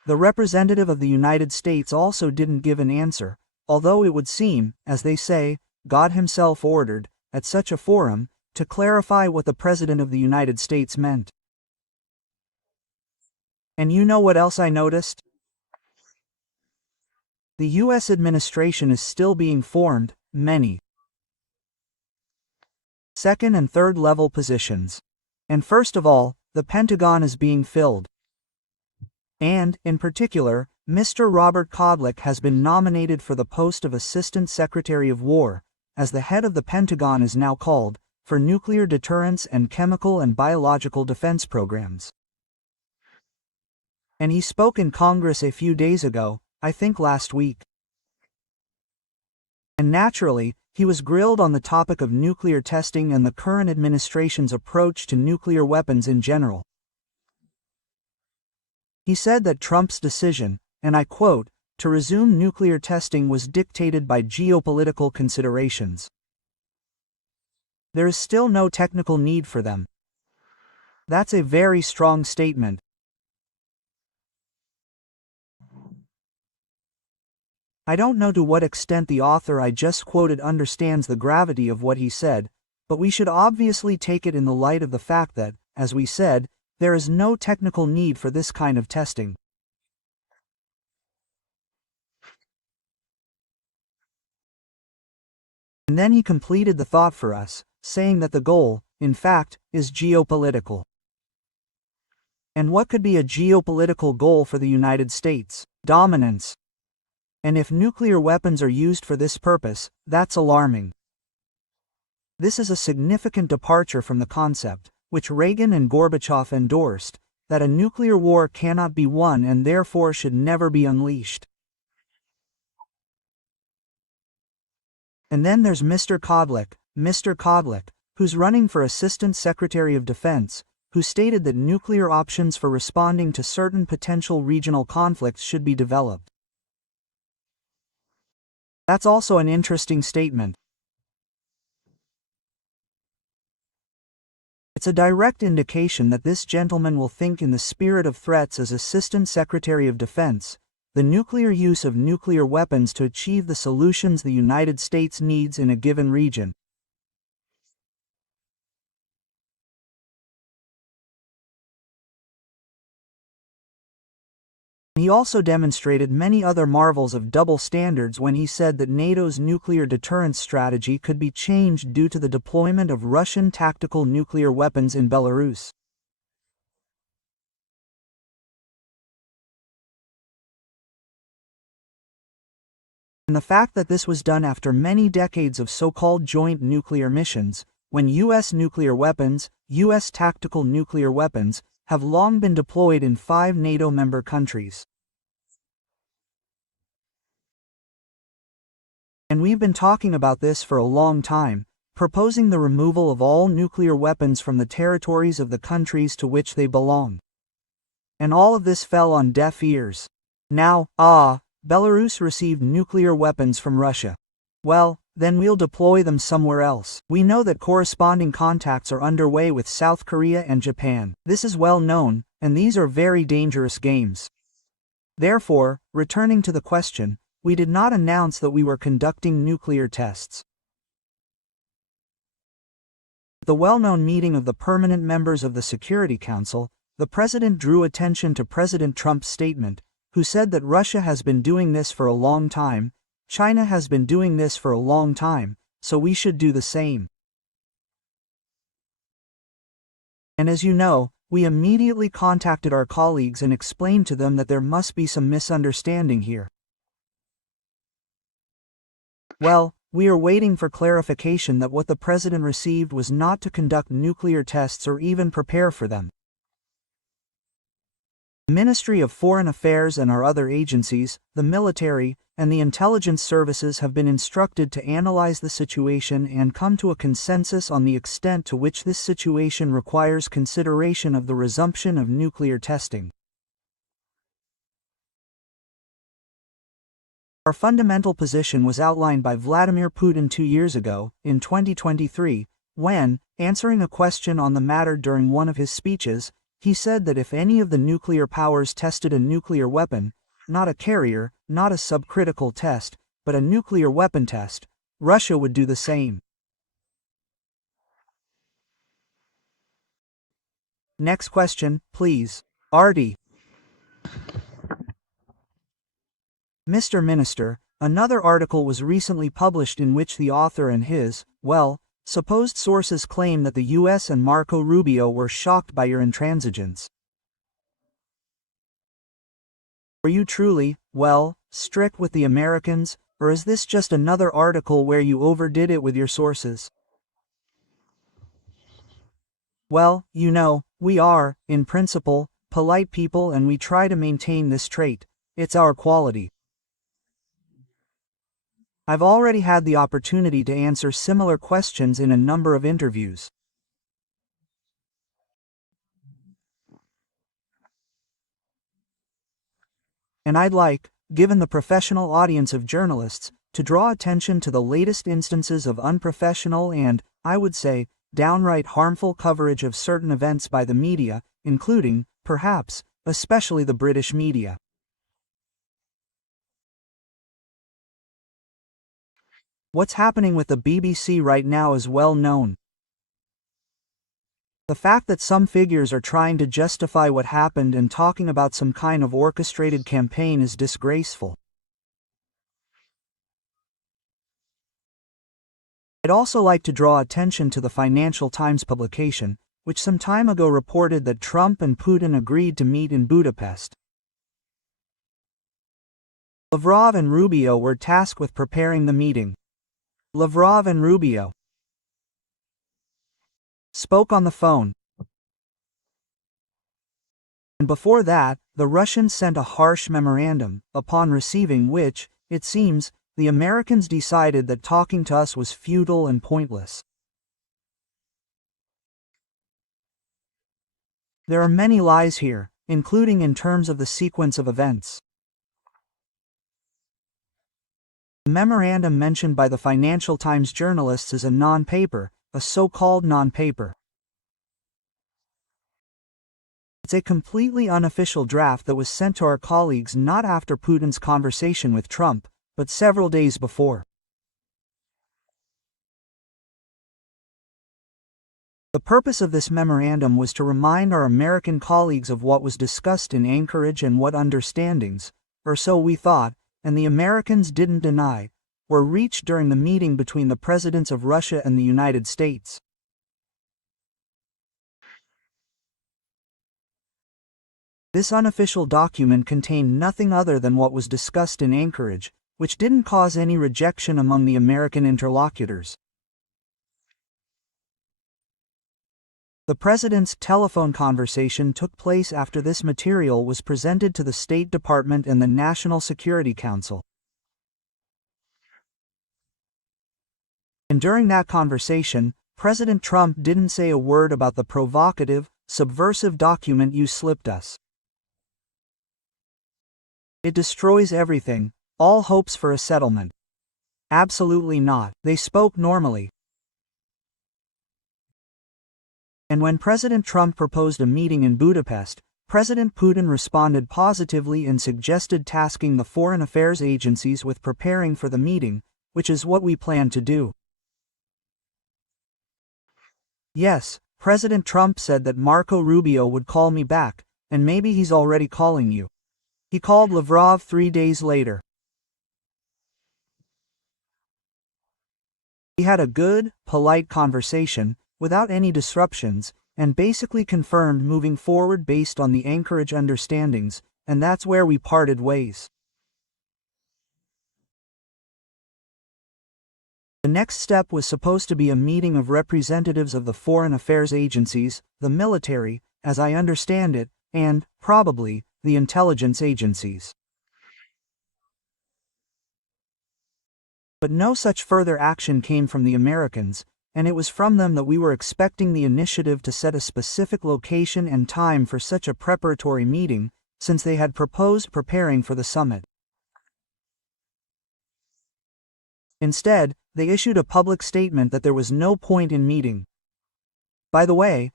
The representative of the United States also didn't give an answer, although it would seem, as they say, God himself ordered, at such a forum, to clarify what the President of the United States meant. And you know what else I noticed? The U.S. administration is still being formed, many second and third level positions. And first of all, the Pentagon is being filled. And, in particular, Mr. Robert Kodlik has been nominated for the post of Assistant Secretary of War, as the head of the Pentagon is now called, for nuclear deterrence and chemical and biological defense programs. And he spoke in Congress a few days ago, I think last week. And naturally, he was grilled on the topic of nuclear testing and the current administration's approach to nuclear weapons in general. He said that Trump's decision, and I quote, to resume nuclear testing was dictated by geopolitical considerations. There is still no technical need for them. That's a very strong statement. I don't know to what extent the author I just quoted understands the gravity of what he said, but we should obviously take it in the light of the fact that, as we said, there is no technical need for this kind of testing. And then he completed the thought for us, saying that the goal, in fact, is geopolitical. And what could be a geopolitical goal for the United States? Dominance. And if nuclear weapons are used for this purpose, that's alarming. This is a significant departure from the concept, which Reagan and Gorbachev endorsed, that a nuclear war cannot be won and therefore should never be unleashed. And then there's Mr. Kodlik, who's running for Assistant Secretary of Defense, who stated that nuclear options for responding to certain potential regional conflicts should be developed. That's also an interesting statement. It's a direct indication that this gentleman will think in the spirit of threats as Assistant Secretary of Defense, the nuclear use of nuclear weapons to achieve the solutions the United States needs in a given region. He also demonstrated many other marvels of double standards when he said that NATO's nuclear deterrence strategy could be changed due to the deployment of Russian tactical nuclear weapons in Belarus. And the fact that this was done after many decades of so-called joint nuclear missions, when U.S. nuclear weapons, U.S. tactical nuclear weapons, have long been deployed in 5 NATO member countries. And we've been talking about this for a long time, proposing the removal of all nuclear weapons from the territories of the countries to which they belong. And all of this fell on deaf ears. Now, Belarus received nuclear weapons from Russia. Well, then we'll deploy them somewhere else. We know that corresponding contacts are underway with South Korea and Japan. This is well known, and these are very dangerous games. Therefore, returning to the question, we did not announce that we were conducting nuclear tests. At the well-known meeting of the permanent members of the Security Council, the President drew attention to President Trump's statement, who said that Russia has been doing this for a long time, China has been doing this for a long time, so we should do the same. And as you know, we immediately contacted our colleagues and explained to them that there must be some misunderstanding here. Well, we are waiting for clarification that what the President received was not to conduct nuclear tests or even prepare for them. The Ministry of Foreign Affairs and our other agencies, the military, and the intelligence services have been instructed to analyze the situation and come to a consensus on the extent to which this situation requires consideration of the resumption of nuclear testing. Our fundamental position was outlined by Vladimir Putin 2 years ago, in 2023, when, answering a question on the matter during one of his speeches, He said that if any of the nuclear powers tested a nuclear weapon, not a carrier, not a subcritical test, but a nuclear weapon test, Russia would do the same. Next question, please. Aide. Mr. Minister, another article was recently published in which the author and his, supposed sources claim that the US and Marco Rubio were shocked by your intransigence. Were you truly, strict with the Americans, or is this just another article where you overdid it with your sources? Well, you know, we are, in principle, polite people and we try to maintain this trait. It's our quality. I've already had the opportunity to answer similar questions in a number of interviews. And I'd like, given the professional audience of journalists, to draw attention to the latest instances of unprofessional and, I would say, downright harmful coverage of certain events by the media, including, perhaps, especially the British media. What's happening with the BBC right now is well known. The fact that some figures are trying to justify what happened and talking about some kind of orchestrated campaign is disgraceful. I'd also like to draw attention to the Financial Times publication, which some time ago reported that Trump and Putin agreed to meet in Budapest. Lavrov and Rubio were tasked with preparing the meeting. Lavrov and Rubio spoke on the phone. And before that, the Russians sent a harsh memorandum, upon receiving which, it seems, the Americans decided that talking to us was futile and pointless. There are many lies here, including in terms of the sequence of events. The memorandum mentioned by the Financial Times journalists is a non-paper, a so-called non-paper. It's a completely unofficial draft that was sent to our colleagues not after Putin's conversation with Trump, but several days before. The purpose of this memorandum was to remind our American colleagues of what was discussed in Anchorage and what understandings, or so we thought, and the Americans didn't deny, were reached during the meeting between the presidents of Russia and the United States. This unofficial document contained nothing other than what was discussed in Anchorage, which didn't cause any rejection among the American interlocutors. The president's telephone conversation took place after this material was presented to the State Department and the National Security Council. And during that conversation, President Trump didn't say a word about the provocative, subversive document you slipped us. It destroys everything, all hopes for a settlement. Absolutely not. They spoke normally. And when President Trump proposed a meeting in Budapest, President Putin responded positively and suggested tasking the foreign affairs agencies with preparing for the meeting, which is what we plan to do. Yes, President Trump said that Marco Rubio would call me back, and maybe he's already calling you. He called Lavrov 3 days later. We had a good, polite conversation, without any disruptions, and basically confirmed moving forward based on the Anchorage understandings, and that's where we parted ways. The next step was supposed to be a meeting of representatives of the foreign affairs agencies, the military, as I understand it, and, probably, the intelligence agencies. But no such further action came from the Americans, and it was from them that we were expecting the initiative to set a specific location and time for such a preparatory meeting, since they had proposed preparing for the summit. Instead, they issued a public statement that there was no point in meeting. By the way,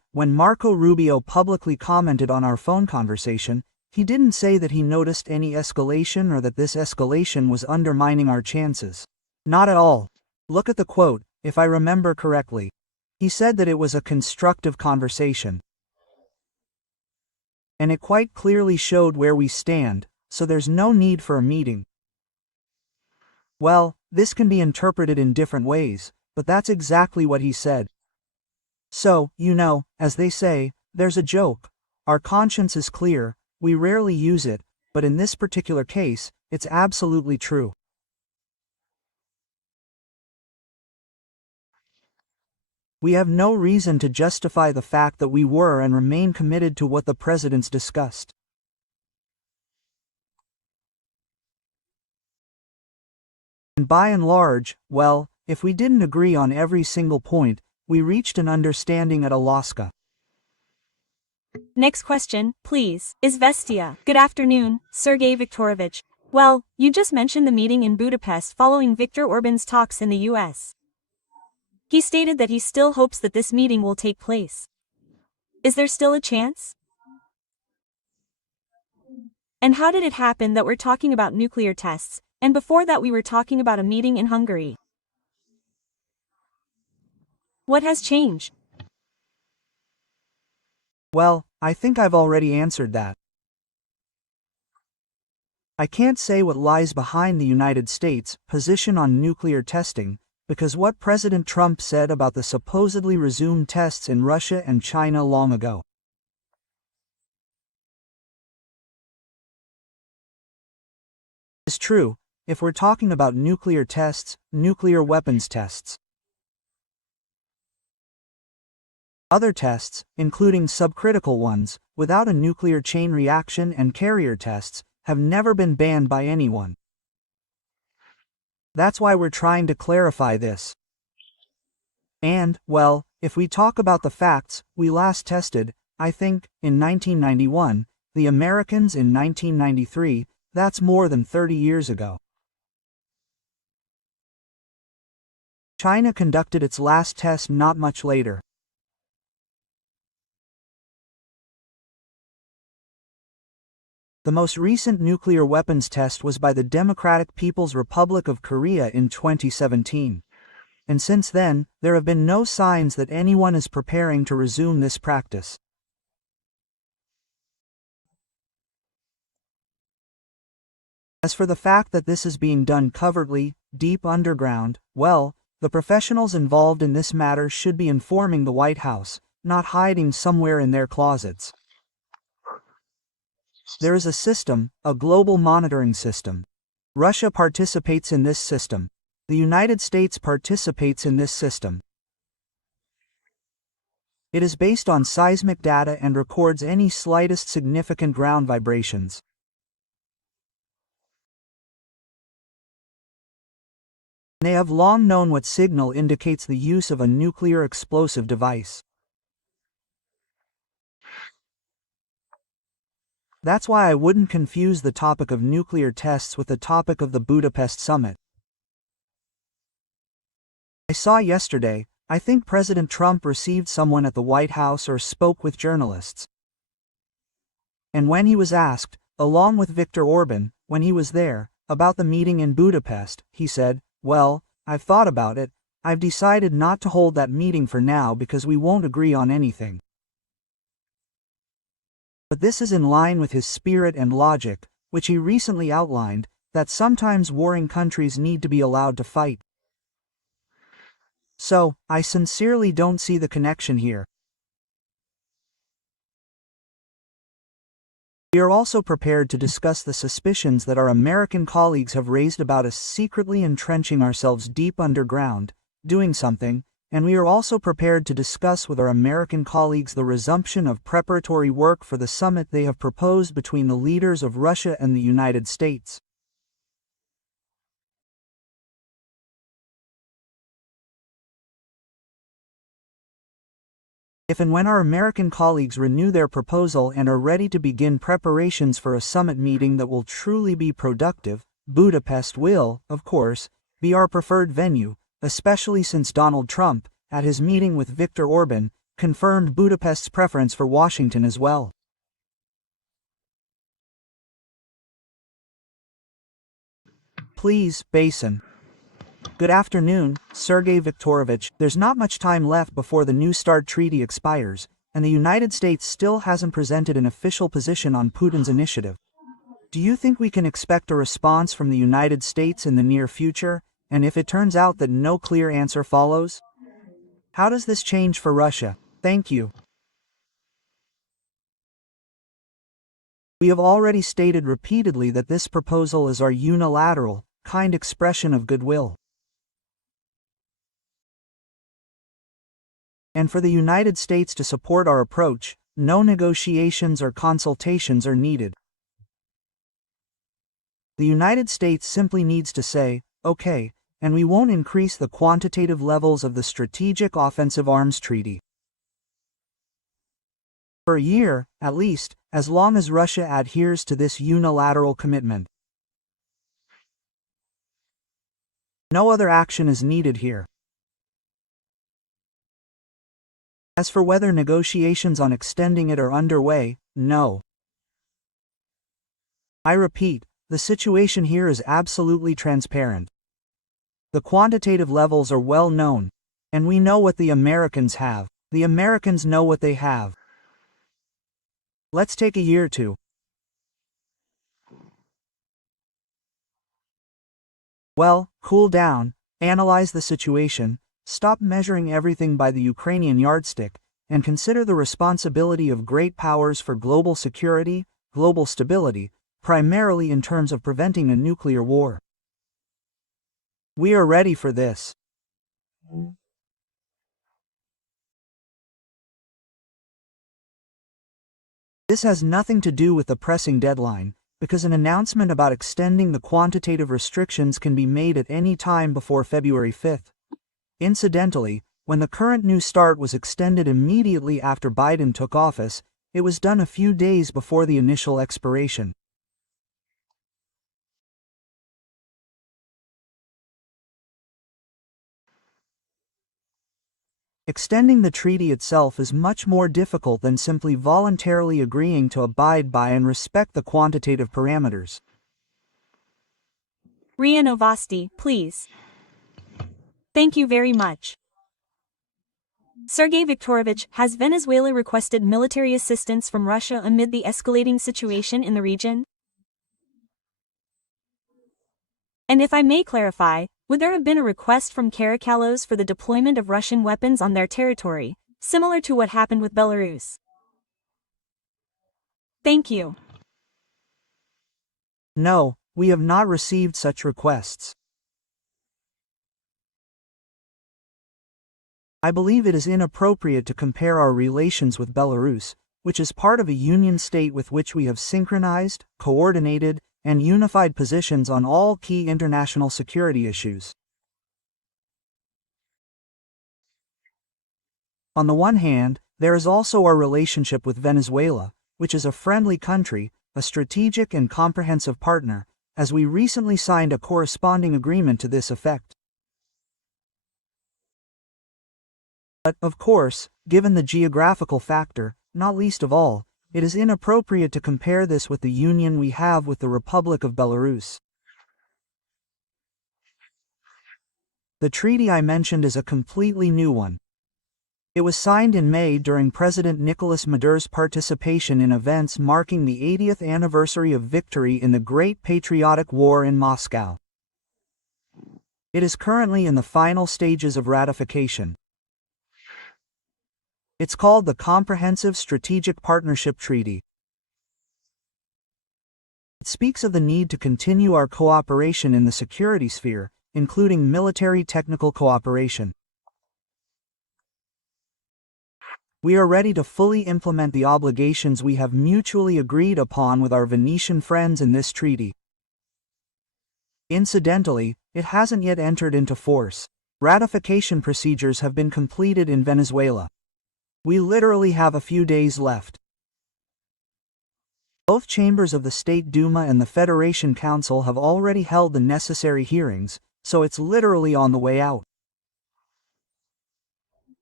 when Marco Rubio publicly commented on our phone conversation, he didn't say that he noticed any escalation or that this escalation was undermining our chances. Not at all. Look at the quote, if I remember correctly. He said that it was a constructive conversation. And it quite clearly showed where we stand, so there's no need for a meeting. Well, this can be interpreted in different ways, but that's exactly what he said. So, as they say, there's a joke. Our conscience is clear, we rarely use it, but in this particular case, it's absolutely true. We have no reason to justify the fact that we were and remain committed to what the presidents discussed. And by and large, well, if we didn't agree on every single point, we reached an understanding at Alaska. Next question, please. Izvestia. Good afternoon, Sergey Viktorovich. Well, you just mentioned the meeting in Budapest following Viktor Orban's talks in the US. He stated that he still hopes that this meeting will take place. Is there still a chance? And how did it happen that we're talking about nuclear tests, and before that we were talking about a meeting in Hungary? What has changed? Well, I think I've already answered that. I can't say what lies behind the United States' position on nuclear testing, because what President Trump said about the supposedly resumed tests in Russia and China long ago. It's true, if we're talking about nuclear tests, nuclear weapons tests. Other tests, including subcritical ones, without a nuclear chain reaction and carrier tests, have never been banned by anyone. That's why we're trying to clarify this. And, well, if we talk about the facts, we last tested, I think, in 1991, the Americans in 1993, that's more than 30 years ago. China conducted its last test not much later. The most recent nuclear weapons test was by the Democratic People's Republic of Korea in 2017. And since then, there have been no signs that anyone is preparing to resume this practice. As for the fact that this is being done covertly, deep underground, well, the professionals involved in this matter should be informing the White House, not hiding somewhere in their closets. There is a system, a global monitoring system. Russia participates in this system. The United States participates in this system. It is based on seismic data and records any slightest significant ground vibrations. They have long known what signal indicates the use of a nuclear explosive device. That's why I wouldn't confuse the topic of nuclear tests with the topic of the Budapest summit. I saw yesterday, I think President Trump received someone at the White House or spoke with journalists. And when he was asked, along with Viktor Orban, when he was there, about the meeting in Budapest, he said, "Well, I've thought about it, I've decided not to hold that meeting for now because we won't agree on anything." But this is in line with his spirit and logic, which he recently outlined, that sometimes warring countries need to be allowed to fight. So, I sincerely don't see the connection here. We are also prepared to discuss the suspicions that our American colleagues have raised about us secretly entrenching ourselves deep underground, doing something, and we are also prepared to discuss with our American colleagues the resumption of preparatory work for the summit they have proposed between the leaders of Russia and the United States. If and when our American colleagues renew their proposal and are ready to begin preparations for a summit meeting that will truly be productive, Budapest will, of course, be our preferred venue, especially since Donald Trump, at his meeting with Viktor Orban, confirmed Budapest's preference for Washington as well. Please, Basin. Good afternoon, Sergey Viktorovich. There's not much time left before the New START treaty expires, and the United States still hasn't presented an official position on Putin's initiative. Do you think we can expect a response from the United States in the near future, and if it turns out that no clear answer follows? How does this change for Russia? Thank you. We have already stated repeatedly that this proposal is our unilateral, kind expression of goodwill. And for the United States to support our approach, no negotiations or consultations are needed. The United States simply needs to say, okay, and we won't increase the quantitative levels of the Strategic Offensive Arms Treaty. For a year, at least, as long as Russia adheres to this unilateral commitment. No other action is needed here. As for whether negotiations on extending it are underway, no. I repeat, the situation here is absolutely transparent. The quantitative levels are well known, and we know what the Americans have. The Americans know what they have. Let's take a year or two. Well, cool down, analyze the situation, stop measuring everything by the Ukrainian yardstick, and consider the responsibility of great powers for global security, global stability, primarily in terms of preventing a nuclear war. We are ready for this. This has nothing to do with the pressing deadline, because an announcement about extending the quantitative restrictions can be made at any time before February 5th. Incidentally, when the current New START was extended immediately after Biden took office, it was done a few days before the initial expiration. Extending the treaty itself is much more difficult than simply voluntarily agreeing to abide by and respect the quantitative parameters. RIA Novosti, please. Thank you very much. Sergey Viktorovich, has Venezuela requested military assistance from Russia amid the escalating situation in the region? And if I may clarify, would there have been a request from Caracalos for the deployment of Russian weapons on their territory, similar to what happened with Belarus? Thank you. No, we have not received such requests. I believe it is inappropriate to compare our relations with Belarus, which is part of a union state with which we have synchronized, coordinated, and unified positions on all key international security issues. On the one hand, there is also our relationship with Venezuela, which is a friendly country, a strategic and comprehensive partner, as we recently signed a corresponding agreement to this effect. But, of course, given the geographical factor, not least of all, it is inappropriate to compare this with the union we have with the Republic of Belarus. The treaty I mentioned is a completely new one. It was signed in May during President Nicolas Maduro's participation in events marking the 80th anniversary of victory in the Great Patriotic War in Moscow. It is currently in the final stages of ratification. It's called the Comprehensive Strategic Partnership Treaty. It speaks of the need to continue our cooperation in the security sphere, including military technical cooperation. We are ready to fully implement the obligations we have mutually agreed upon with our Venetian friends in this treaty. Incidentally, it hasn't yet entered into force. Ratification procedures have been completed in Venezuela. We literally have a few days left. Both chambers of the State Duma and the Federation Council have already held the necessary hearings, so it's literally on the way out.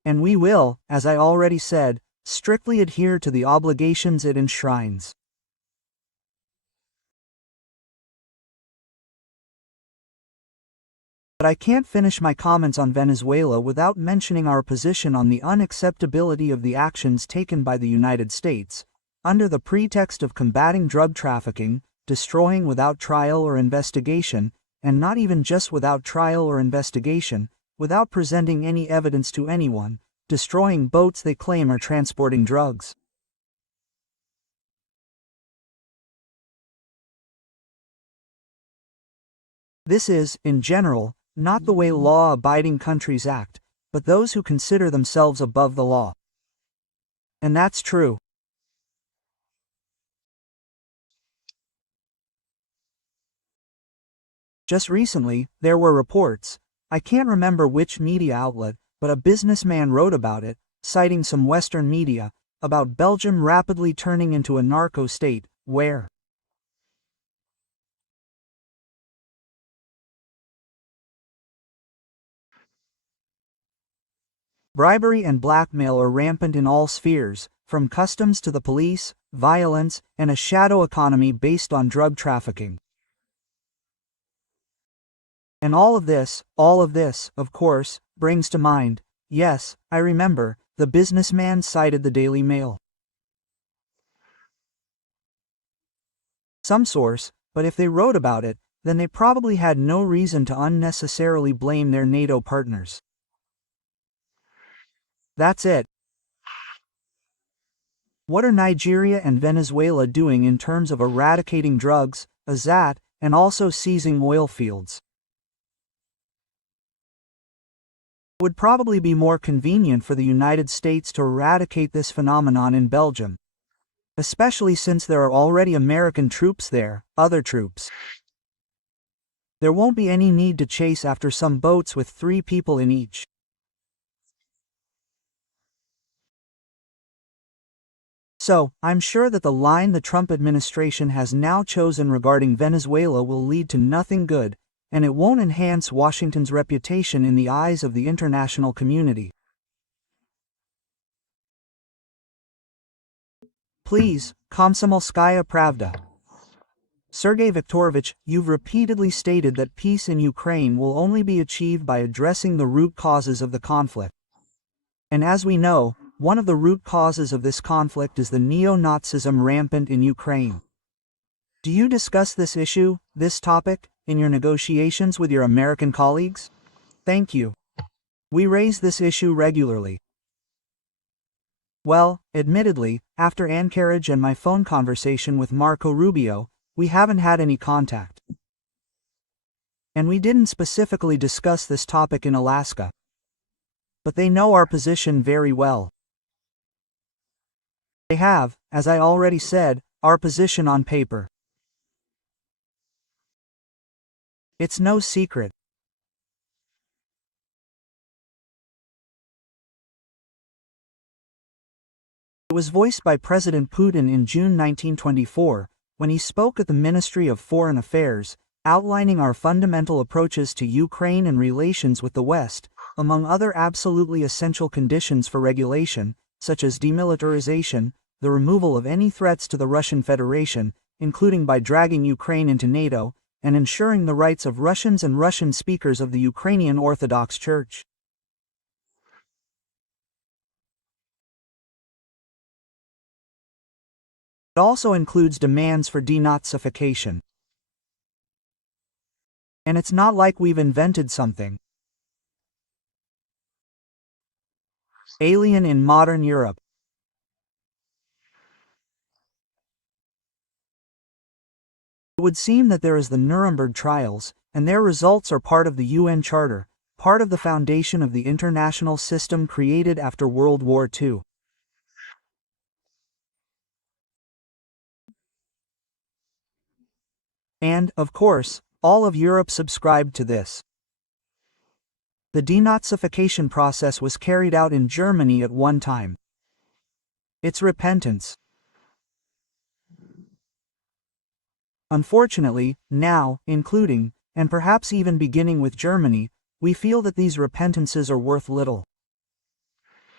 And we will, as I already said, strictly adhere to the obligations it enshrines. But I can't finish my comments on Venezuela without mentioning our position on the unacceptability of the actions taken by the United States, under the pretext of combating drug trafficking, destroying without trial or investigation, and not even just without trial or investigation, without presenting any evidence to anyone, destroying boats they claim are transporting drugs. This is, in general, not the way law-abiding countries act, but those who consider themselves above the law. And that's true. Just recently, there were reports, I can't remember which media outlet, but a businessman wrote about it, citing some Western media, about Belgium rapidly turning into a narco state, where bribery and blackmail are rampant in all spheres, from customs to the police, violence, and a shadow economy based on drug trafficking. And all of this, of course, brings to mind, yes, I remember, the businessman cited the Daily Mail. Some source, but if they wrote about it, then they probably had no reason to unnecessarily blame their NATO partners. That's it. What are Nigeria and Venezuela doing in terms of eradicating drugs, and also seizing oil fields? It would probably be more convenient for the United States to eradicate this phenomenon in Belgium, especially since there are already American troops there, other troops. There won't be any need to chase after some boats with 3 people in each. So, I'm sure that the line the Trump administration has now chosen regarding Venezuela will lead to nothing good, and it won't enhance Washington's reputation in the eyes of the international community. Please, Komsomolskaya Pravda. Sergey Viktorovich, you've repeatedly stated that peace in Ukraine will only be achieved by addressing the root causes of the conflict. And as we know, one of the root causes of this conflict is the neo-Nazism rampant in Ukraine. Do you discuss this issue, this topic, in your negotiations with your American colleagues? Thank you. We raise this issue regularly. Well, admittedly, after Anchorage and my phone conversation with Marco Rubio, we haven't had any contact. And we didn't specifically discuss this topic in Alaska. But they know our position very well. They have, as I already said, our position on paper. It's no secret. It was voiced by President Putin in June 1924, when he spoke at the Ministry of Foreign Affairs, outlining our fundamental approaches to Ukraine and relations with the West, among other absolutely essential conditions for regulation, such as demilitarization, the removal of any threats to the Russian Federation, including by dragging Ukraine into NATO, and ensuring the rights of Russians and Russian speakers of the Ukrainian Orthodox Church. It also includes demands for denazification. And it's not like we've invented something alien in modern Europe. It would seem that there is the Nuremberg trials, and their results are part of the UN Charter, part of the foundation of the international system created after World War II. And, of course, all of Europe subscribed to this. The denazification process was carried out in Germany at one time. It's repentance. Unfortunately, now, including, and perhaps even beginning with Germany, we feel that these repentances are worth little.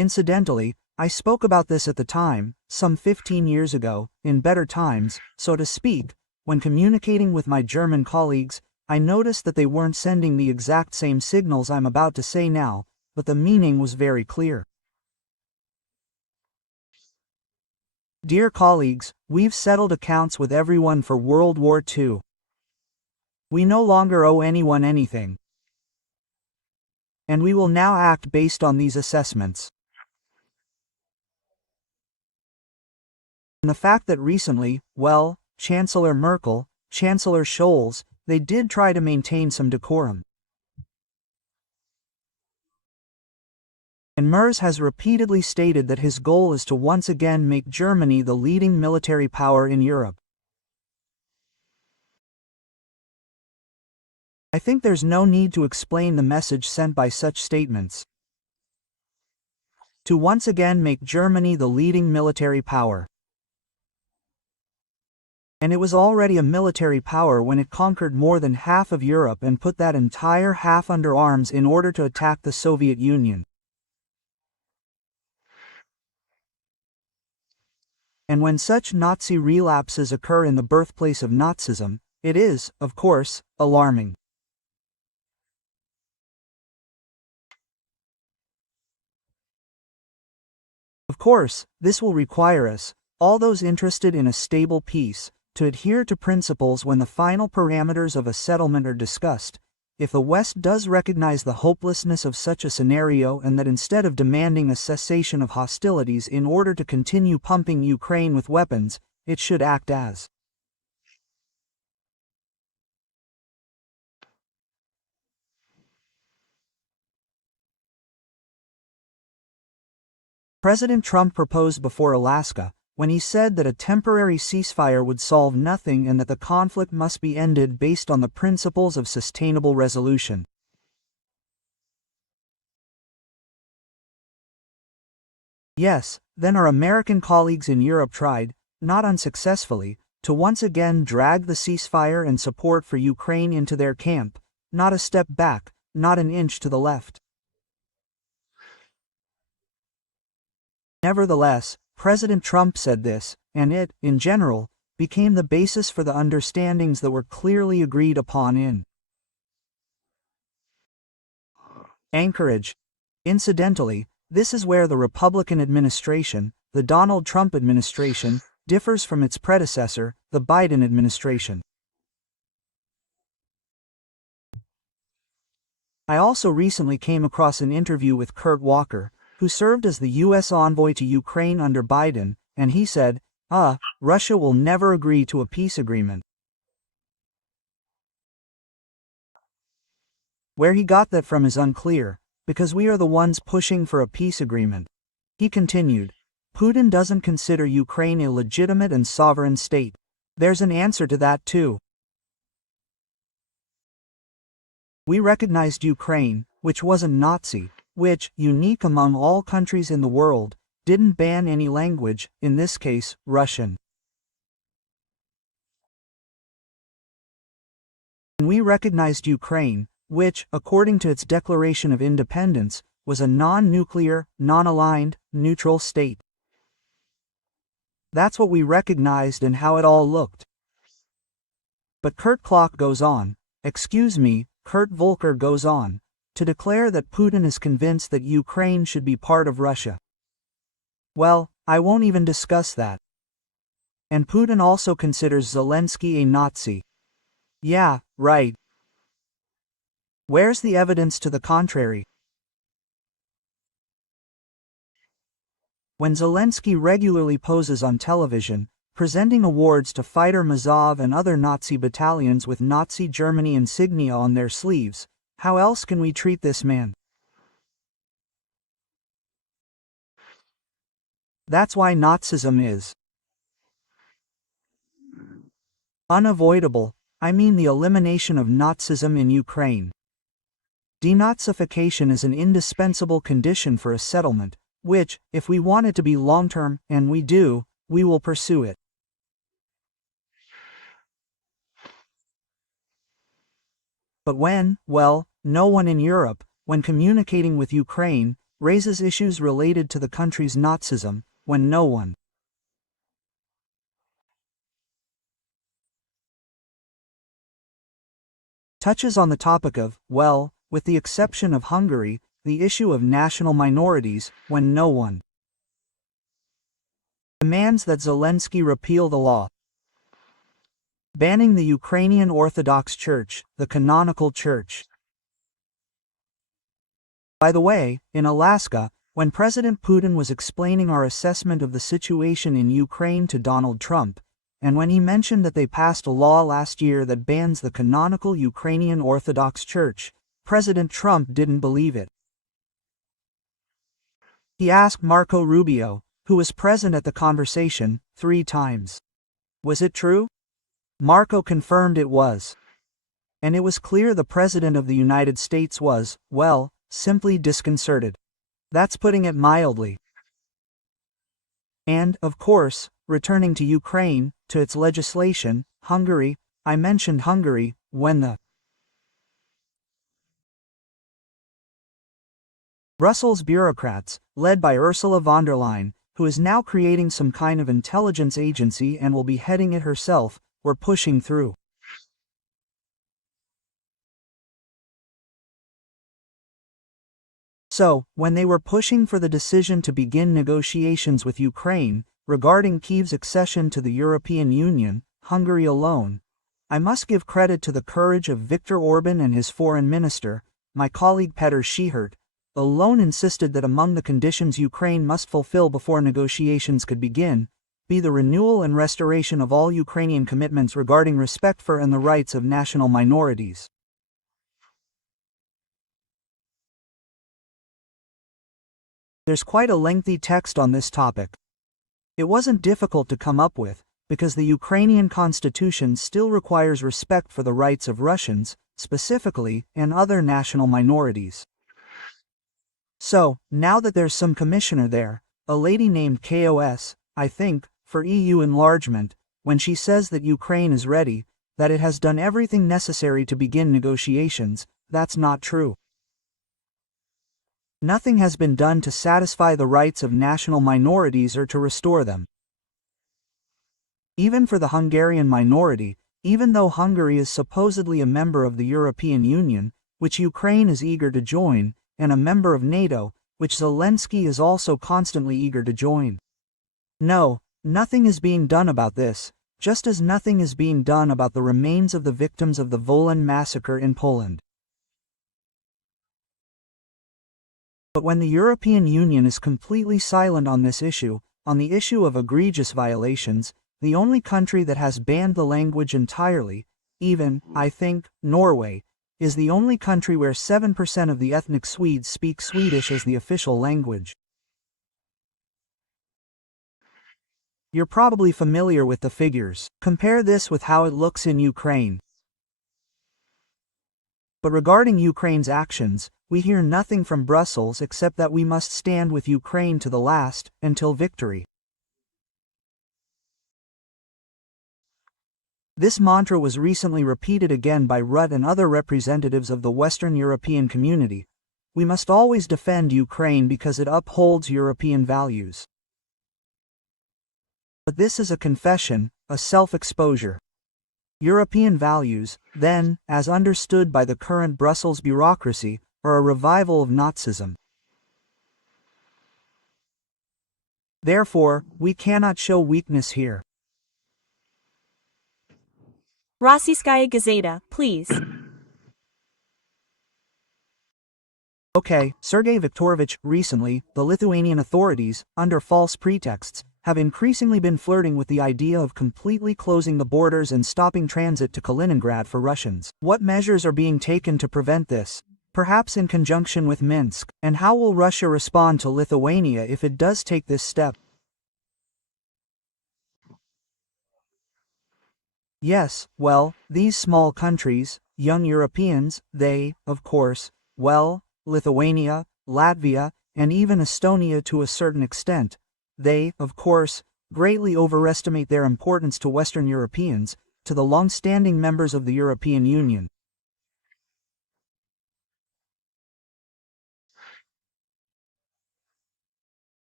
Incidentally, I spoke about this at the time, some 15 years ago, in better times, so to speak. When communicating with my German colleagues, I noticed that they weren't sending the exact same signals I'm about to say now, but the meaning was very clear. Dear colleagues, we've settled accounts with everyone for World War II. We no longer owe anyone anything. And we will now act based on these assessments. And the fact that recently, well, Chancellor Merkel, Chancellor Scholz, they did try to maintain some decorum. And Merz has repeatedly stated that his goal is to once again make Germany the leading military power in Europe. I think there's no need to explain the message sent by such statements. To once again make Germany the leading military power. And it was already a military power when it conquered more than half of Europe and put that entire half under arms in order to attack the Soviet Union. And when such Nazi relapses occur in the birthplace of Nazism, it is, of course, alarming. Of course, this will require us, all those interested in a stable peace, to adhere to principles when the final parameters of a settlement are discussed. If the West does recognize the hopelessness of such a scenario and that instead of demanding a cessation of hostilities in order to continue pumping Ukraine with weapons, it should act as President Trump proposed before Alaska, when he said that a temporary ceasefire would solve nothing and that the conflict must be ended based on the principles of sustainable resolution. Yes, then our American colleagues in Europe tried, not unsuccessfully, to once again drag the ceasefire and support for Ukraine into their camp, not a step back, not an inch to the left. Nevertheless, President Trump said this, and it, in general, became the basis for the understandings that were clearly agreed upon in Anchorage. Incidentally, this is where the Republican administration, the Donald Trump administration, differs from its predecessor, the Biden administration. I also recently came across an interview with Kurt Walker, who served as the U.S. envoy to Ukraine under Biden, and he said, Russia will never agree to a peace agreement. Where he got that from is unclear, because we are the ones pushing for a peace agreement. He continued, Putin doesn't consider Ukraine a legitimate and sovereign state. There's an answer to that too. We recognized Ukraine, which wasn't Nazi, which, unique among all countries in the world, didn't ban any language, in this case, Russian. And we recognized Ukraine, which, according to its declaration of independence, was a non-nuclear, non-aligned, neutral state. That's what we recognized and how it all looked. But Kurt Volker goes on, to declare that Putin is convinced that Ukraine should be part of Russia. Well, I won't even discuss that. And Putin also considers Zelensky a Nazi. Yeah, right. Where's the evidence to the contrary? When Zelensky regularly poses on television, presenting awards to fighter Mazov and other Nazi battalions with Nazi Germany insignia on their sleeves, how else can we treat this man? That's why Nazism is unavoidable. I mean the elimination of Nazism in Ukraine. Denazification is an indispensable condition for a settlement, which, if we want it to be long-term, and we do, we will pursue it. But no one in Europe, when communicating with Ukraine, raises issues related to the country's Nazism, when no one touches on the topic of, well, with the exception of Hungary, the issue of national minorities, when no one demands that Zelensky repeal the law banning the Ukrainian Orthodox Church, the canonical church. By the way, in Alaska, when President Putin was explaining our assessment of the situation in Ukraine to Donald Trump, and when he mentioned that they passed a law last year that bans the canonical Ukrainian Orthodox Church, President Trump didn't believe it. He asked Marco Rubio, who was present at the conversation, 3 times. Was it true? Marco confirmed it was. And it was clear the President of the United States was, well, simply disconcerted. That's putting it mildly. And, of course, returning to Ukraine, to its legislation, Hungary, I mentioned Hungary, when the Brussels bureaucrats, led by Ursula von der Leyen, who is now creating some kind of intelligence agency and will be heading it herself, were pushing through. So, when they were pushing for the decision to begin negotiations with Ukraine, regarding Kyiv's accession to the European Union, Hungary alone, I must give credit to the courage of Viktor Orban and his foreign minister, my colleague Petr Schihert, alone insisted that among the conditions Ukraine must fulfill before negotiations could begin, be the renewal and restoration of all Ukrainian commitments regarding respect for and the rights of national minorities. There's quite a lengthy text on this topic. It wasn't difficult to come up with, because the Ukrainian constitution still requires respect for the rights of Russians, specifically, and other national minorities. So, now that there's some commissioner there, a lady named KOS, I think, for EU enlargement, when she says that Ukraine is ready, that it has done everything necessary to begin negotiations, that's not true. Nothing has been done to satisfy the rights of national minorities or to restore them. Even for the Hungarian minority, even though Hungary is supposedly a member of the European Union, which Ukraine is eager to join, and a member of NATO, which Zelensky is also constantly eager to join. No, nothing is being done about this, just as nothing is being done about the remains of the victims of the Wolan massacre in Poland. But when the European Union is completely silent on this issue, on the issue of egregious violations, the only country that has banned the language entirely, even, I think, Norway, is the only country where 7% of the ethnic Swedes speak Swedish as the official language. You're probably familiar with the figures. Compare this with how it looks in Ukraine. But regarding Ukraine's actions, we hear nothing from Brussels except that we must stand with Ukraine to the last, until victory. This mantra was recently repeated again by Rutte and other representatives of the Western European community. We must always defend Ukraine because it upholds European values. But this is a confession, a self-exposure. European values, then, as understood by the current Brussels bureaucracy, are a revival of Nazism. Therefore, we cannot show weakness here. Rossiyskaya Gazeta, please. Okay, Sergey Viktorovich, recently, the Lithuanian authorities, under false pretexts, have increasingly been flirting with the idea of completely closing the borders and stopping transit to Kaliningrad for Russians. What measures are being taken to prevent this? Perhaps in conjunction with Minsk, and how will Russia respond to Lithuania if it does take this step? Yes, well, these small countries, young Europeans, they, of course, well, Lithuania, Latvia, and even Estonia to a certain extent, they, of course, greatly overestimate their importance to Western Europeans, to the long-standing members of the European Union.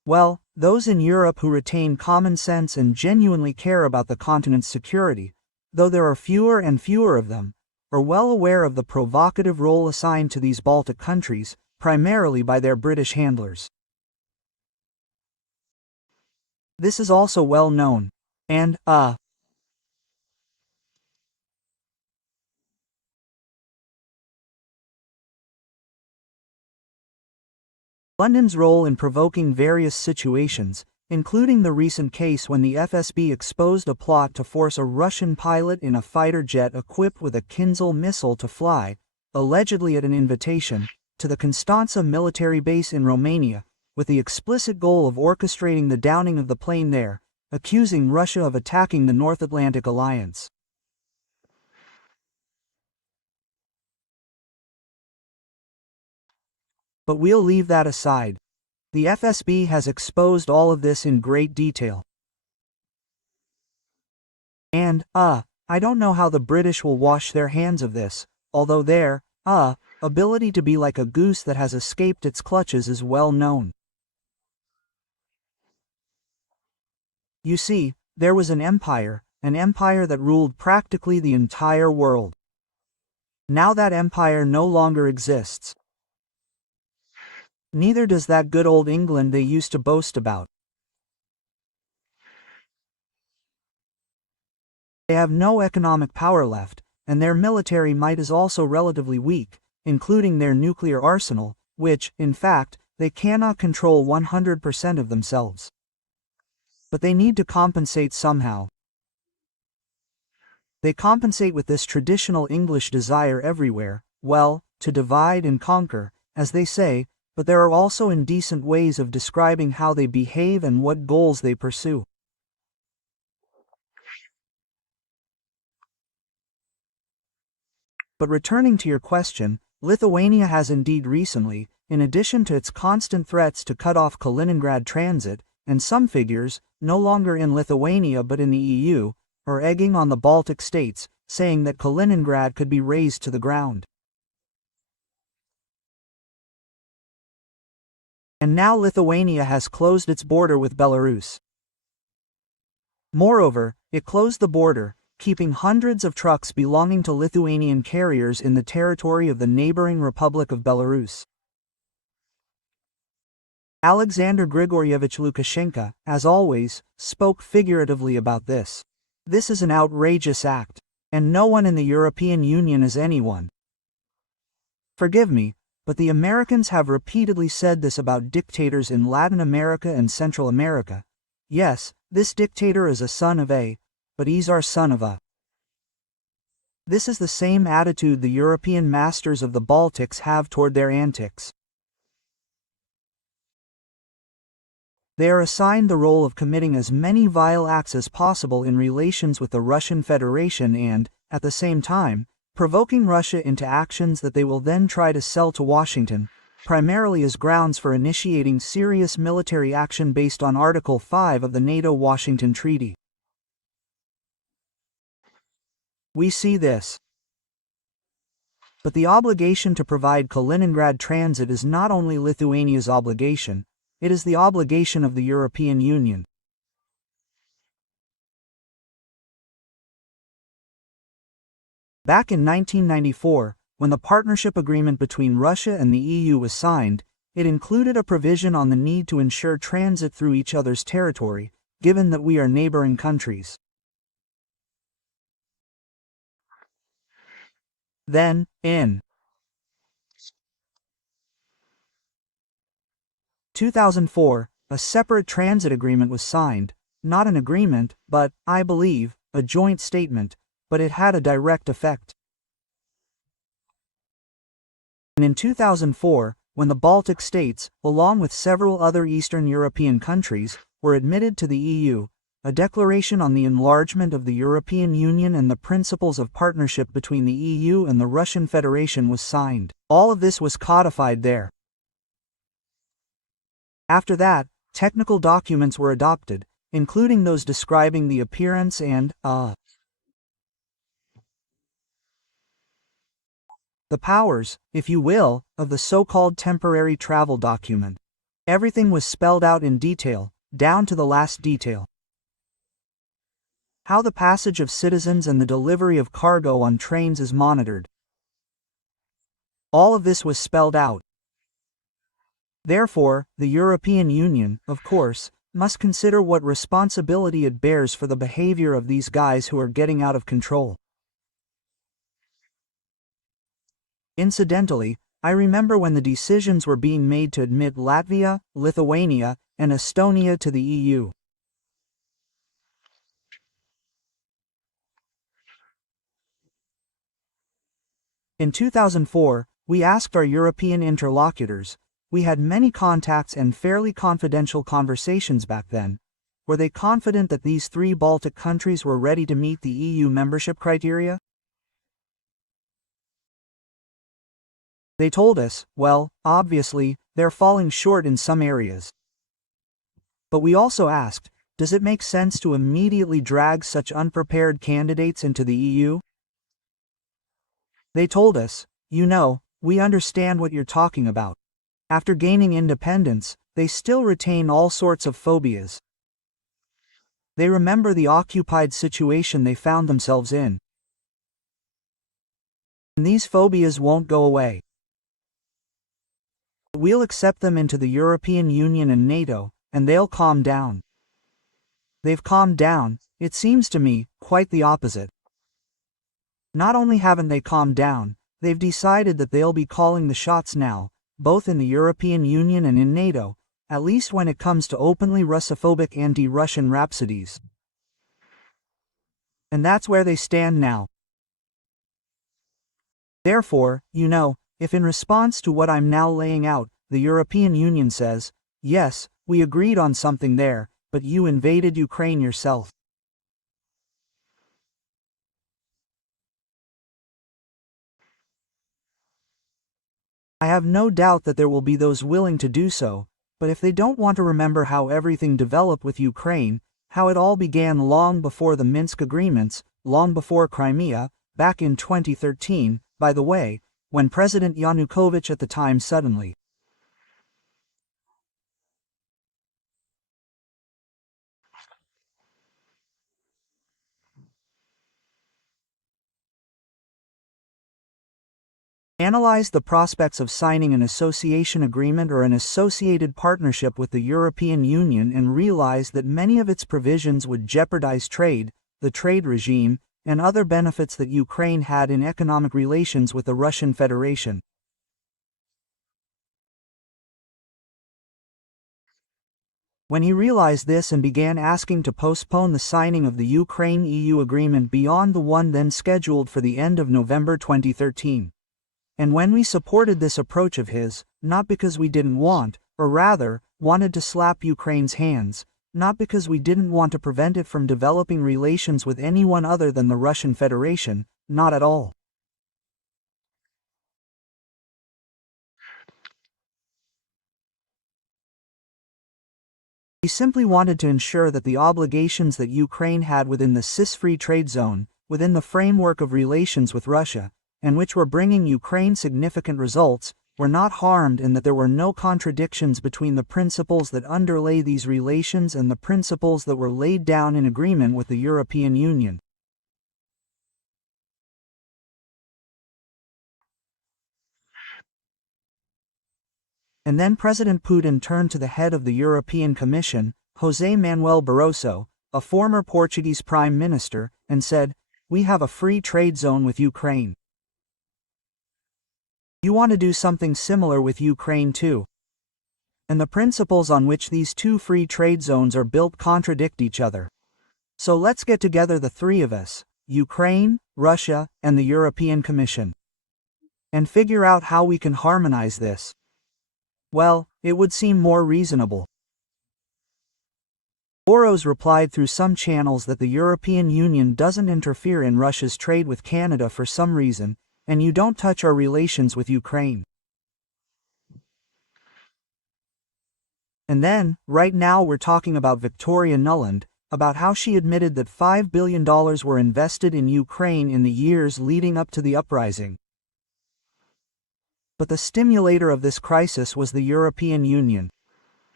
Well, those in Europe who retain common sense and genuinely care about the continent's security, though there are fewer and fewer of them, are well aware of the provocative role assigned to these Baltic countries, primarily by their British handlers. This is also well known, and, London's role in provoking various situations, including the recent case when the FSB exposed a plot to force a Russian pilot in a fighter jet equipped with a Kinzhal missile to fly, allegedly at an invitation, to the Constanța military base in Romania, with the explicit goal of orchestrating the downing of the plane there, accusing Russia of attacking the North Atlantic Alliance. But we'll leave that aside. The FSB has exposed all of this in great detail. And, I don't know how the British will wash their hands of this, although their, ability to be like a goose that has escaped its clutches is well known. You see, there was an empire that ruled practically the entire world. Now that empire no longer exists. Neither does that good old England they used to boast about. They have no economic power left, and their military might is also relatively weak, including their nuclear arsenal, which, in fact, they cannot control 100% of themselves. But they need to compensate somehow. They compensate with this traditional English desire everywhere, well, to divide and conquer, as they say, but there are also indecent ways of describing how they behave and what goals they pursue. But returning to your question, Lithuania has indeed recently, in addition to its constant threats to cut off Kaliningrad transit, and some figures, no longer in Lithuania but in the EU, are egging on the Baltic states, saying that Kaliningrad could be razed to the ground. And now Lithuania has closed its border with Belarus. Moreover, it closed the border, keeping hundreds of trucks belonging to Lithuanian carriers in the territory of the neighboring Republic of Belarus. Alexander Grigorievich Lukashenko, as always, spoke figuratively about this. This is an outrageous act, and no one in the European Union is anyone. Forgive me, but the Americans have repeatedly said this about dictators in Latin America and Central America. Yes, this dictator is a son of A, but he's our son of A. This is the same attitude the European masters of the Baltics have toward their antics. They are assigned the role of committing as many vile acts as possible in relations with the Russian Federation and, at the same time, provoking Russia into actions that they will then try to sell to Washington, primarily as grounds for initiating serious military action based on Article 5 of the NATO-Washington Treaty. We see this. But the obligation to provide Kaliningrad transit is not only Lithuania's obligation, it is the obligation of the European Union. Back in 1994, when the partnership agreement between Russia and the EU was signed, it included a provision on the need to ensure transit through each other's territory, given that we are neighboring countries. Then, in 2004, a separate transit agreement was signed, not an agreement, but, I believe, a joint statement, but it had a direct effect. And in 2004, when the Baltic states, along with several other Eastern European countries, were admitted to the EU, a declaration on the enlargement of the European Union and the principles of partnership between the EU and the Russian Federation was signed. All of this was codified there. After that, technical documents were adopted, including those describing the appearance and, the powers, if you will, of the so-called temporary travel document. Everything was spelled out in detail, down to the last detail. How the passage of citizens and the delivery of cargo on trains is monitored. All of this was spelled out. Therefore, the European Union, of course, must consider what responsibility it bears for the behavior of these guys who are getting out of control. Incidentally, I remember when the decisions were being made to admit Latvia, Lithuania, and Estonia to the EU. In 2004, we asked our European interlocutors, we had many contacts and fairly confidential conversations back then, were they confident that these 3 Baltic countries were ready to meet the EU membership criteria? They told us, well, obviously, they're falling short in some areas. But we also asked, does it make sense to immediately drag such unprepared candidates into the EU? They told us, you know, we understand what you're talking about. After gaining independence, they still retain all sorts of phobias. They remember the occupied situation they found themselves in. And these phobias won't go away. We'll accept them into the European Union and NATO, and they'll calm down. They've calmed down, it seems to me, quite the opposite. Not only haven't they calmed down, they've decided that they'll be calling the shots now, both in the European Union and in NATO, at least when it comes to openly Russophobic anti-Russian rhapsodies. And that's where they stand now. Therefore, you know, if in response to what I'm now laying out, the European Union says, yes, we agreed on something there, but you invaded Ukraine yourself. I have no doubt that there will be those willing to do so, but if they don't want to remember how everything developed with Ukraine, how it all began long before the Minsk agreements, long before Crimea, back in 2013, by the way, when President Yanukovych at the time suddenly analyzed the prospects of signing an association agreement or an associated partnership with the European Union and realized that many of its provisions would jeopardize trade, the trade regime, and other benefits that Ukraine had in economic relations with the Russian Federation. When he realized this and began asking to postpone the signing of the Ukraine-EU agreement beyond the one then scheduled for the end of November 2013. And when we supported this approach of his, not because we didn't want, or rather, wanted to slap Ukraine's hands, not because we didn't want to prevent it from developing relations with anyone other than the Russian Federation, not at all. We simply wanted to ensure that the obligations that Ukraine had within the CIS-free trade zone, within the framework of relations with Russia, and which were bringing Ukraine significant results, were not harmed and that there were no contradictions between the principles that underlay these relations and the principles that were laid down in agreement with the European Union. And then President Putin turned to the head of the European Commission, José Manuel Barroso, a former Portuguese Prime Minister, and said, "We have a free trade zone with Ukraine. You want to do something similar with Ukraine too. And the principles on which these two free trade zones are built contradict each other. So let's get together the 3 of us, Ukraine, Russia, and the European Commission, and figure out how we can harmonize this." Well, it would seem more reasonable. Boros replied through some channels that the European Union doesn't interfere in Russia's trade with Canada for some reason, and you don't touch our relations with Ukraine. And then, right now we're talking about Victoria Nuland, about how she admitted that $5 billion were invested in Ukraine in the years leading up to the uprising. But the stimulator of this crisis was the European Union.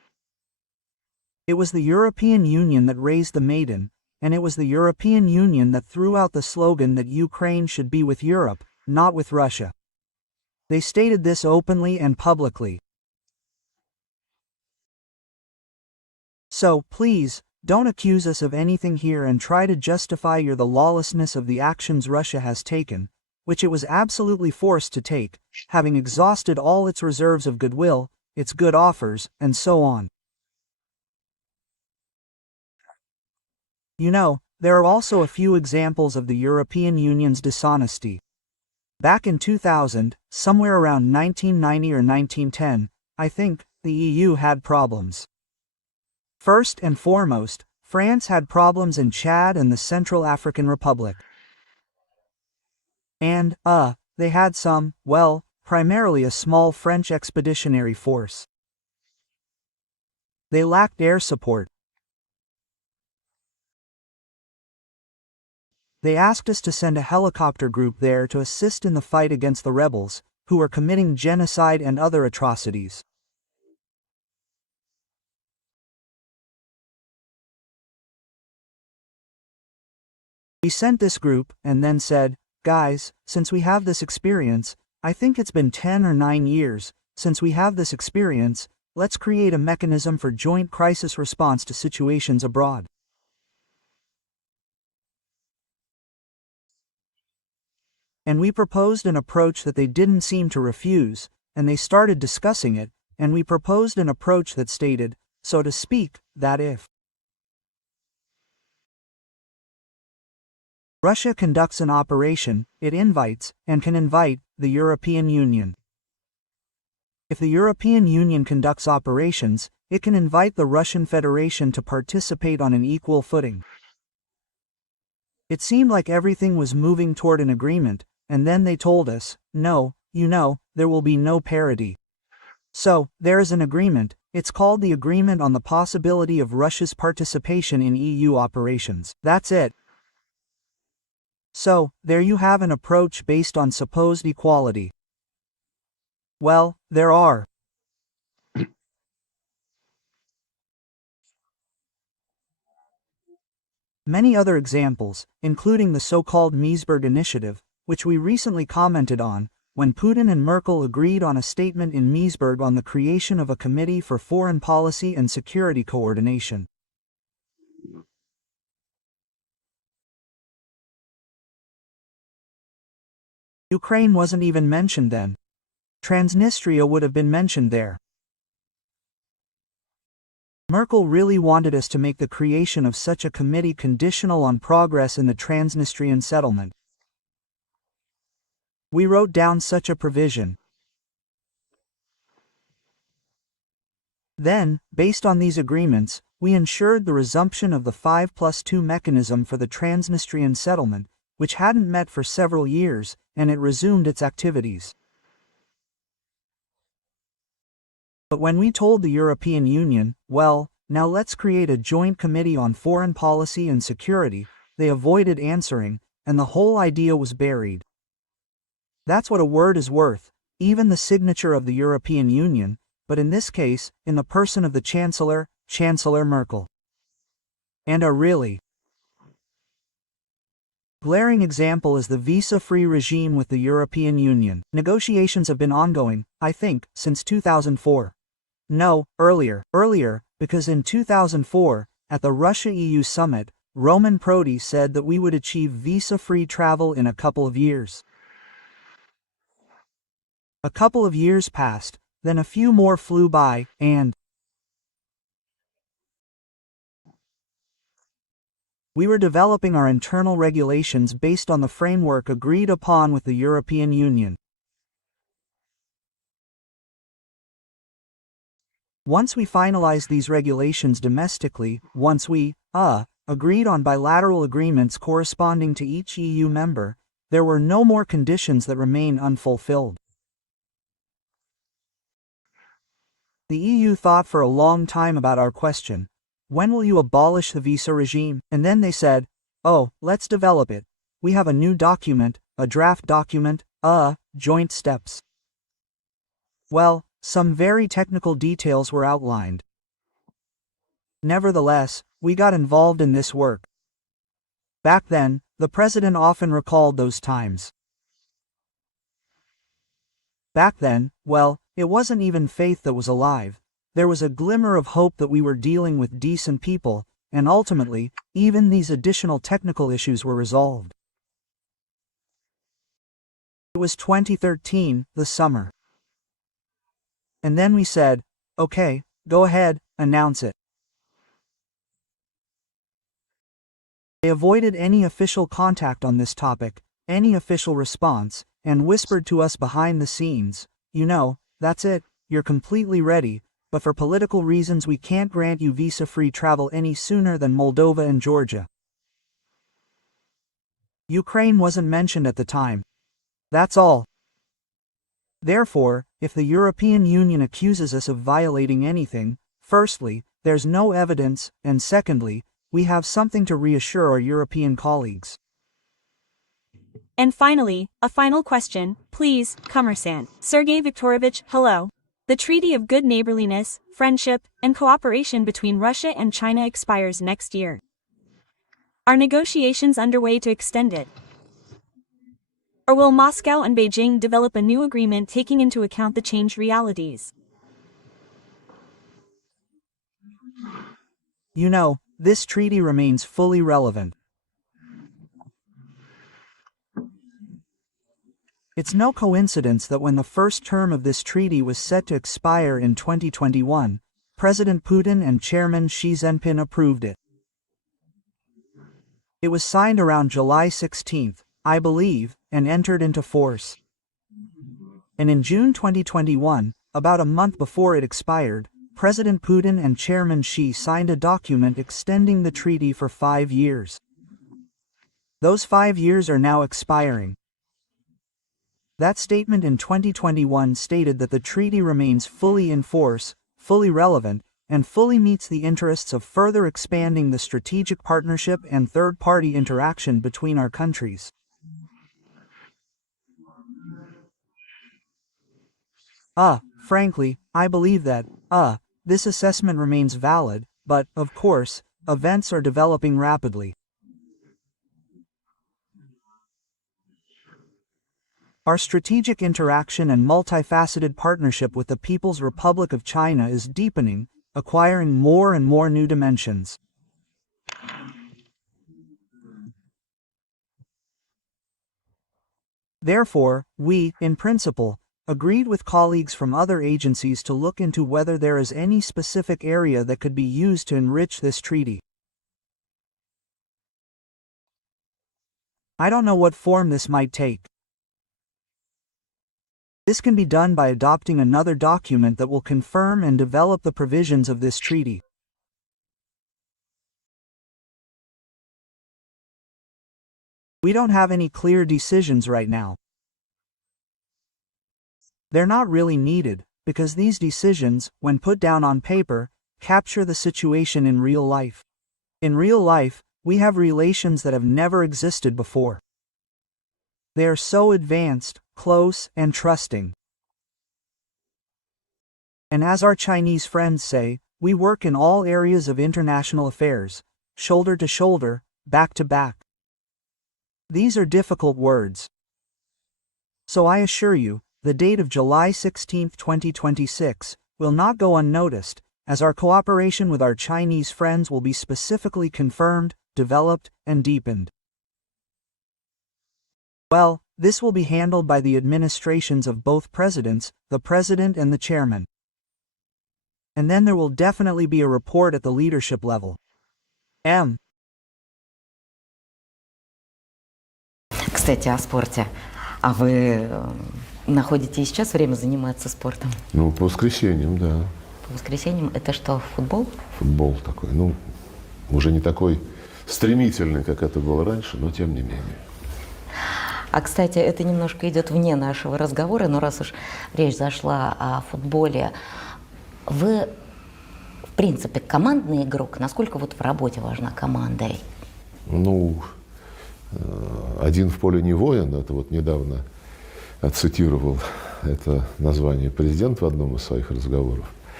It was the European Union that raised the Maiden, and it was the European Union that threw out the slogan that Ukraine should be with Europe, not with Russia. They stated this openly and publicly. So, please, don't accuse us of anything here and try to justify the lawlessness of the actions Russia has taken, which it was absolutely forced to take, having exhausted all its reserves of goodwill, its good offers, and so on. You know, there are also a few examples of the European Union's dishonesty. Back in 2000, somewhere around 1990 or 1910, I think, the EU had problems. First and foremost, France had problems in Chad and the Central African Republic. And, they had some, well, primarily a small French expeditionary force. They lacked air support. They asked us to send a helicopter group there to assist in the fight against the rebels, who were committing genocide and other atrocities. We sent this group, and then said, guys, since we have this experience, I think it's been 10 or 9 years, since we have this experience, let's create a mechanism for joint crisis response to situations abroad. And we proposed an approach that they didn't seem to refuse, and they started discussing it, and we proposed an approach that stated, so to speak, that if Russia conducts an operation, it invites, and can invite, the European Union. If the European Union conducts operations, it can invite the Russian Federation to participate on an equal footing. It seemed like everything was moving toward an agreement, and then they told us, no, you know, there will be no parity. So, there is an agreement, it's called the Agreement on the Possibility of Russia's Participation in EU Operations. That's it. So, there you have an approach based on supposed equality. Well, there are many other examples, including the so-called Meseberg Initiative, which we recently commented on, when Putin and Merkel agreed on a statement in Meseberg on the creation of a Committee for Foreign Policy and Security Coordination. Ukraine wasn't even mentioned then. Transnistria would have been mentioned there. Merkel really wanted us to make the creation of such a committee conditional on progress in the Transnistrian settlement. We wrote down such a provision. Then, based on these agreements, we ensured the resumption of the 5+2 mechanism for the Transnistrian settlement, which hadn't met for several years, and it resumed its activities. But when we told the European Union, well, now let's create a joint committee on foreign policy and security, they avoided answering, and the whole idea was buried. That's what a word is worth, even the signature of the European Union, but in this case, in the person of the Chancellor, Chancellor Merkel. And a really glaring example is the visa-free regime with the European Union. Negotiations have been ongoing, I think, since 2004. No, earlier, because in 2004, at the Russia-EU summit, Roman Prodi said that we would achieve visa-free travel in a couple of years. A couple of years passed, then a few more flew by, and we were developing our internal regulations based on the framework agreed upon with the European Union. Once we finalized these regulations domestically, once we, agreed on bilateral agreements corresponding to each EU member, there were no more conditions that remain unfulfilled. The EU thought for a long time about our question. When will you abolish the visa regime? And then they said, oh, let's develop it. We have a new document, a draft document, joint steps. Well, some very technical details were outlined. Nevertheless, we got involved in this work. Back then, the president often recalled those times. Back then, well, it wasn't even faith that was alive. There was a glimmer of hope that we were dealing with decent people, and ultimately, even these additional technical issues were resolved. It was 2013, the summer. And then we said, okay, go ahead, announce it. They avoided any official contact on this topic, any official response, and whispered to us behind the scenes, you know, that's it, you're completely ready, but for political reasons we can't grant you visa-free travel any sooner than Moldova and Georgia. Ukraine wasn't mentioned at the time. That's all. Therefore, if the European Union accuses us of violating anything, firstly, there's no evidence, and secondly, we have something to reassure our European colleagues. And finally, a final question, please, Commerçant. Sergey Viktorovich, hello. The Treaty of Good Neighborliness, Friendship, and Cooperation between Russia and China expires next year. Are negotiations underway to extend it? Or will Moscow and Beijing develop a new agreement taking into account the changed realities? You know, this treaty remains fully relevant. It's no coincidence that when the first term of this treaty was set to expire in 2021, President Putin and Chairman Xi Jinping approved it. It was signed around July 16, I believe, and entered into force. And in June 2021, about a month before it expired, President Putin and Chairman Xi signed a document extending the treaty for 5 years. Those 5 years are now expiring. That statement in 2021 stated that the treaty remains fully in force, fully relevant, and fully meets the interests of further expanding the strategic partnership and third-party interaction between our countries. Frankly, I believe that, this assessment remains valid, but, of course, events are developing rapidly. Our strategic interaction and multifaceted partnership with the People's Republic of China is deepening, acquiring more and more new dimensions. Therefore, we, in principle, agreed with colleagues from other agencies to look into whether there is any specific area that could be used to enrich this treaty. I don't know what form this might take. This can be done by adopting another document that will confirm and develop the provisions of this treaty. We don't have any clear decisions right now. They're not really needed, because these decisions, when put down on paper, capture the situation in real life. In real life, we have relations that have never existed before. They are so advanced, close, and trusting. And as our Chinese friends say, we work in all areas of international affairs, shoulder to shoulder, back to back. These are difficult words. So I assure you, the date of July 16, 2026, will not go unnoticed, as our cooperation with our Chinese friends will be specifically confirmed, developed, and deepened. Well, this will be handled by the administrations of both presidents, the president and the chairman. And then there will definitely be a report at the leadership level. Кстати, о спорте. А вы находите и сейчас время заниматься спортом? Ну, по воскресеньям, да. По воскресеньям это что, футбол? Футбол такой, ну, уже не такой стремительный, как это было раньше, но тем не менее. А, кстати, это немножко идет вне нашего разговора, но раз уж речь зашла о футболе, вы, в принципе, командный игрок. Насколько вот в работе важна команда? Ну, один в поле не воин, это вот недавно цитировал это название президент в одном из своих разговоров.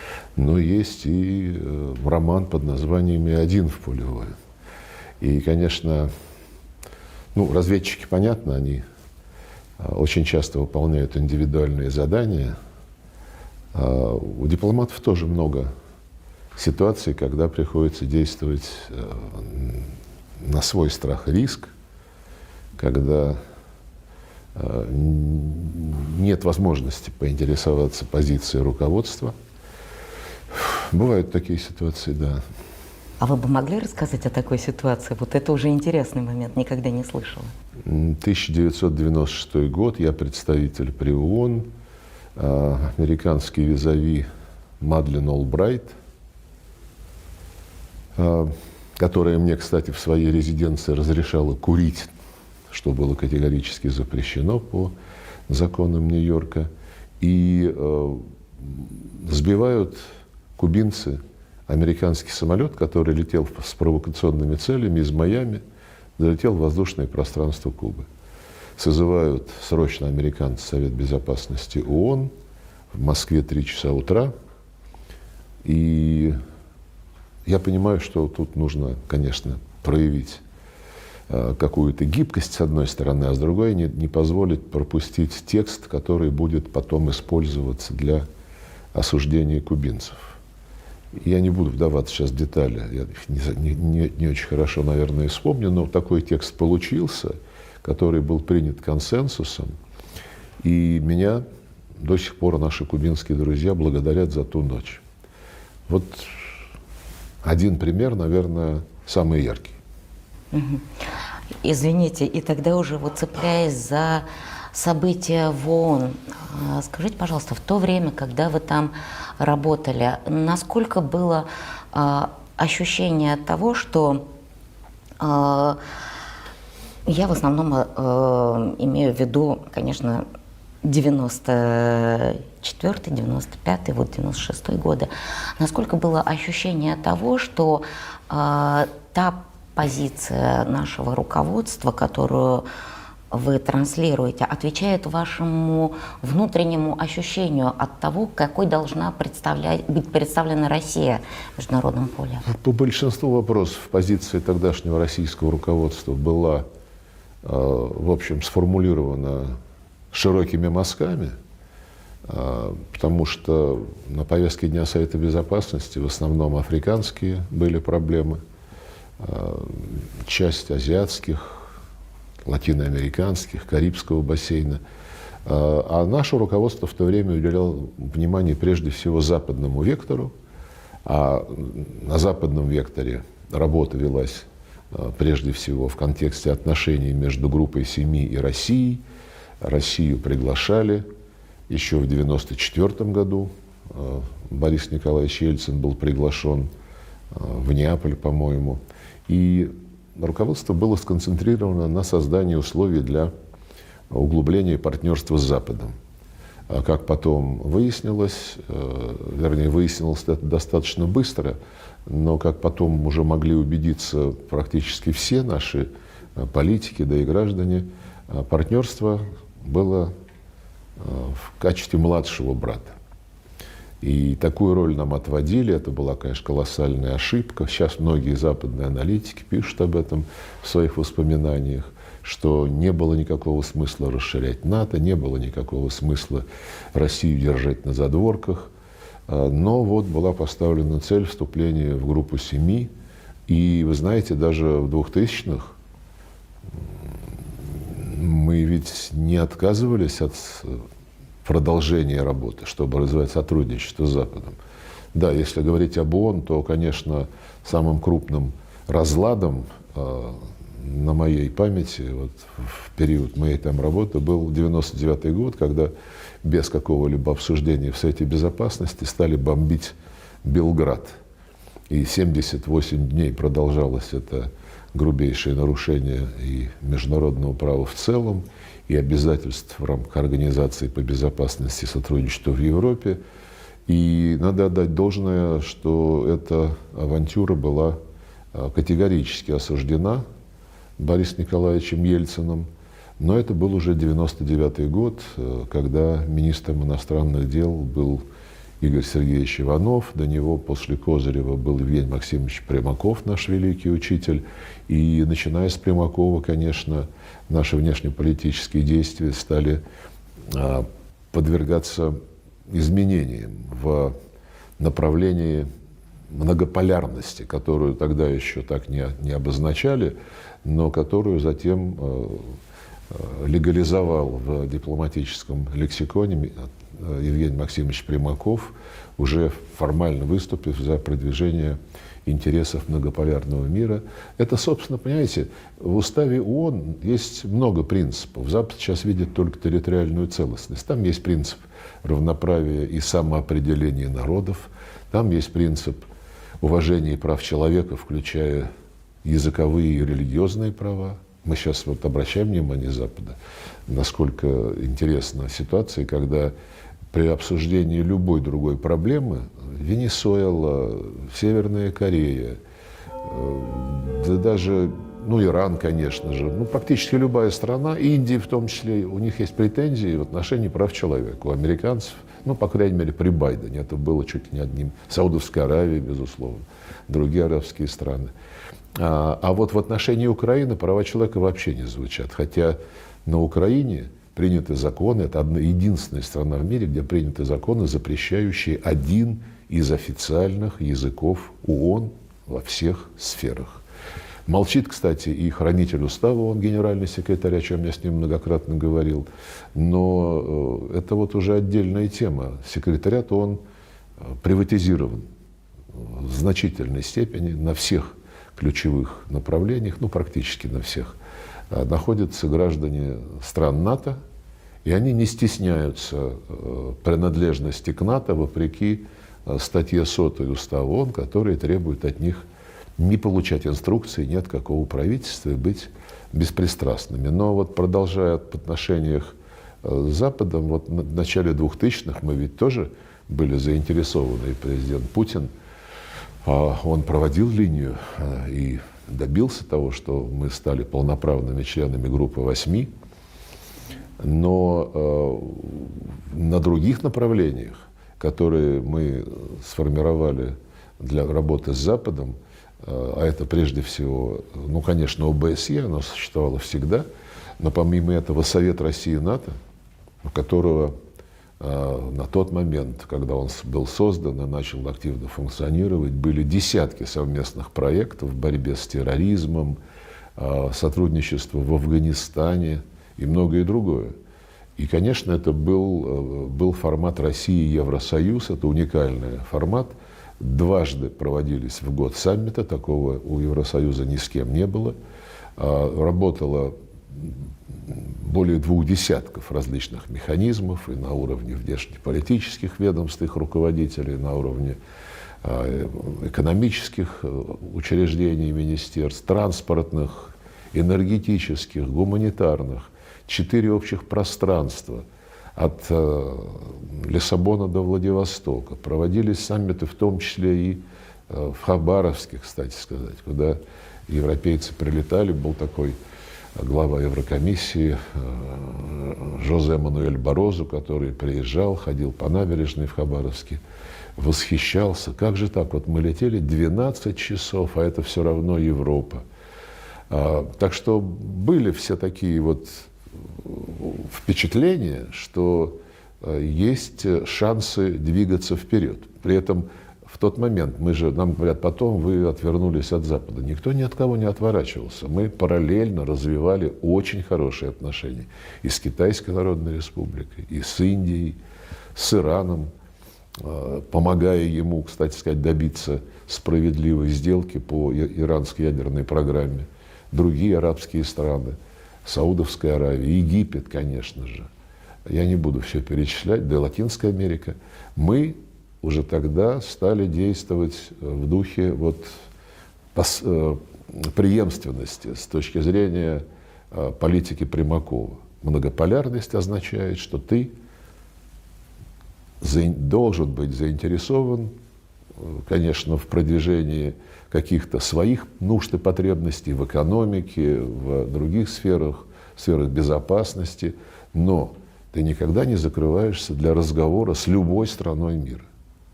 но есть и роман под названием «И один в поле воин». И, конечно, ну, разведчики, понятно, они очень часто выполняют индивидуальные задания. У дипломатов тоже много ситуаций, когда приходится действовать на свой страх и риск, когда нет возможности поинтересоваться позицией руководства. Бывают такие ситуации, да. А вы бы могли рассказать о такой ситуации? Вот это уже интересный момент, никогда не слышала. 1996 год, я представитель при ООН, американский визави Мадлен Олбрайт, которая мне, кстати, в своей резиденции разрешала курить, что было категорически запрещено по законам Нью-Йорка. И сбивают кубинцы американский самолет, который летел с провокационными целями из Майами, залетел в воздушное пространство Кубы. Созывают срочно американцы Совет Безопасности ООН, в Москве 3 часа утра. И я понимаю, что тут нужно, конечно, проявить какую-то гибкость с одной стороны, а с другой не позволить пропустить текст, который будет потом использоваться для осуждения кубинцев. Я не буду вдаваться сейчас в детали, я их не очень хорошо, наверное, вспомню, но такой текст получился, который был принят консенсусом, и меня до сих пор наши кубинские друзья благодарят за ту ночь. Вот один пример, наверное, самый яркий. Извините, и тогда уже вот цепляясь за события в ООН, скажите, пожалуйста, в то время, когда вы там работали, насколько было ощущение того, что я в основном имею в виду, конечно, 94-й, 95-й, вот 96-й годы, насколько было ощущение того, что та позиция нашего руководства, которую вы транслируете, отвечает вашему внутреннему ощущению от того, какой должна быть представлена Россия в международном поле? По большинству вопросов позиция тогдашнего российского руководства была, в общем, сформулирована широкими мазками, потому что на повестке Дня Совета Безопасности в основном африканские были проблемы, часть азиатских, латиноамериканских, Карибского бассейна. А наше руководство в то время уделяло внимание прежде всего западному вектору, а на западном векторе работа велась прежде всего в контексте отношений между группой семи и Россией. Россию приглашали еще в 1994 году. Борис Николаевич Ельцин был приглашен в Неаполь, по-моему. И руководство было сконцентрировано на создании условий для углубления партнерства с Западом. Как потом выяснилось, вернее, выяснилось это достаточно быстро, но как потом уже могли убедиться практически все наши политики, да и граждане, партнерство было в качестве младшего брата. И такую роль нам отводили, это была, конечно, колоссальная ошибка. Сейчас многие западные аналитики пишут об этом в своих воспоминаниях, что не было никакого смысла расширять НАТО, не было никакого смысла Россию держать на задворках. Но вот была поставлена цель вступления в группу семи. И вы знаете, даже в 2000-х мы ведь не отказывались от продолжения работы, чтобы развивать сотрудничество с Западом. Да, если говорить об ООН, то, конечно, самым крупным разладом на моей памяти вот, в период моей там работы был 1999 год, когда без какого-либо обсуждения в Совете Безопасности стали бомбить Белград. И 78 дней продолжалось это грубейшее нарушение и международного права в целом, и обязательств в рамках Организации по безопасности и сотрудничеству в Европе. И надо отдать должное, что эта авантюра была категорически осуждена Борисом Николаевичем Ельциным. Но это был уже 1999 год, когда министром иностранных дел был Игорь Сергеевич Иванов, до него после Козырева был Евгений Максимович Примаков, наш великий учитель. И начиная с Примакова, конечно, наши внешнеполитические действия стали подвергаться изменениям в направлении многополярности, которую тогда еще так не обозначали, но которую затем легализовал в дипломатическом лексиконе Евгений Максимович Примаков, уже формально выступив за продвижение интересов многополярного мира. Это, собственно, понимаете, в уставе ООН есть много принципов. Запад сейчас видит только территориальную целостность. Там есть принцип равноправия и самоопределения народов. Там есть принцип уважения прав человека, включая языковые и религиозные права. Мы сейчас вот обращаем внимание Запада, насколько интересна ситуация, когда при обсуждении любой другой проблемы Венесуэла, Северная Корея, да даже, Иран, конечно же, практически любая страна, Индия в том числе, у них есть претензии в отношении прав человека. У американцев, по крайней мере, при Байдене, это было чуть ли не одним. Саудовская Аравия, безусловно, другие арабские страны. А вот в отношении Украины права человека вообще не звучат. Хотя на Украине приняты законы, это единственная страна в мире, где приняты законы, запрещающие один из официальных языков ООН во всех сферах. Молчит, кстати, и хранитель устава ООН, генеральный секретарь, о чем я с ним многократно говорил. Но это вот уже отдельная тема. Секретариат ООН приватизирован в значительной степени на всех ключевых направлениях, практически на всех, находятся граждане стран НАТО, и они не стесняются принадлежности к НАТО, вопреки статье 100 Устава ООН, которая требует от них не получать инструкции ни от какого правительства и быть беспристрастными. Но вот продолжая в отношениях с Западом, вот в начале 2000-х мы ведь тоже были заинтересованы, и президент Путин, он проводил линию и добился того, что мы стали полноправными членами группы 8, но на других направлениях, которые мы сформировали для работы с Западом, а это прежде всего, конечно, ОБСЕ, оно существовало всегда, но помимо этого Совет России и НАТО, у которого на тот момент, когда он был создан и начал активно функционировать, были десятки совместных проектов в борьбе с терроризмом, сотрудничество в Афганистане и многое другое. И, конечно, это был формат России и Евросоюз, это уникальный формат. Дважды проводились в год саммита, такого у Евросоюза ни с кем не было. Работало более 2 десятков различных механизмов и на уровне внешнеполитических ведомств, их руководителей, на уровне экономических учреждений, министерств, транспортных, энергетических, гуманитарных, 4 общих пространства от Лиссабона до Владивостока. Проводились саммиты, в том числе и в Хабаровске, кстати сказать, куда европейцы прилетали. Был такой глава Еврокомиссии Жозе Мануэль Барозу, который приезжал, ходил по набережной в Хабаровске, восхищался. Как же так? Вот мы летели 12 часов, а это все равно Европа. Так что были все такие вот впечатления, что есть шансы двигаться вперед. При этом в тот момент нам говорят, потом вы отвернулись от Запада. Никто ни от кого не отворачивался. Мы параллельно развивали очень хорошие отношения и с Китайской Народной Республикой, и с Индией, с Ираном, помогая ему, кстати сказать, добиться справедливой сделки по иранской ядерной программе. Другие арабские страны, Саудовская Аравия, Египет, конечно же. Я не буду все перечислять, да и Латинская Америка. Мы уже тогда стали действовать в духе преемственности с точки зрения политики Примакова. Многополярность означает, что ты должен быть заинтересован, конечно, в продвижении каких-то своих нужд и потребностей в экономике, в других сферах безопасности, но ты никогда не закрываешься для разговора с любой страной мира.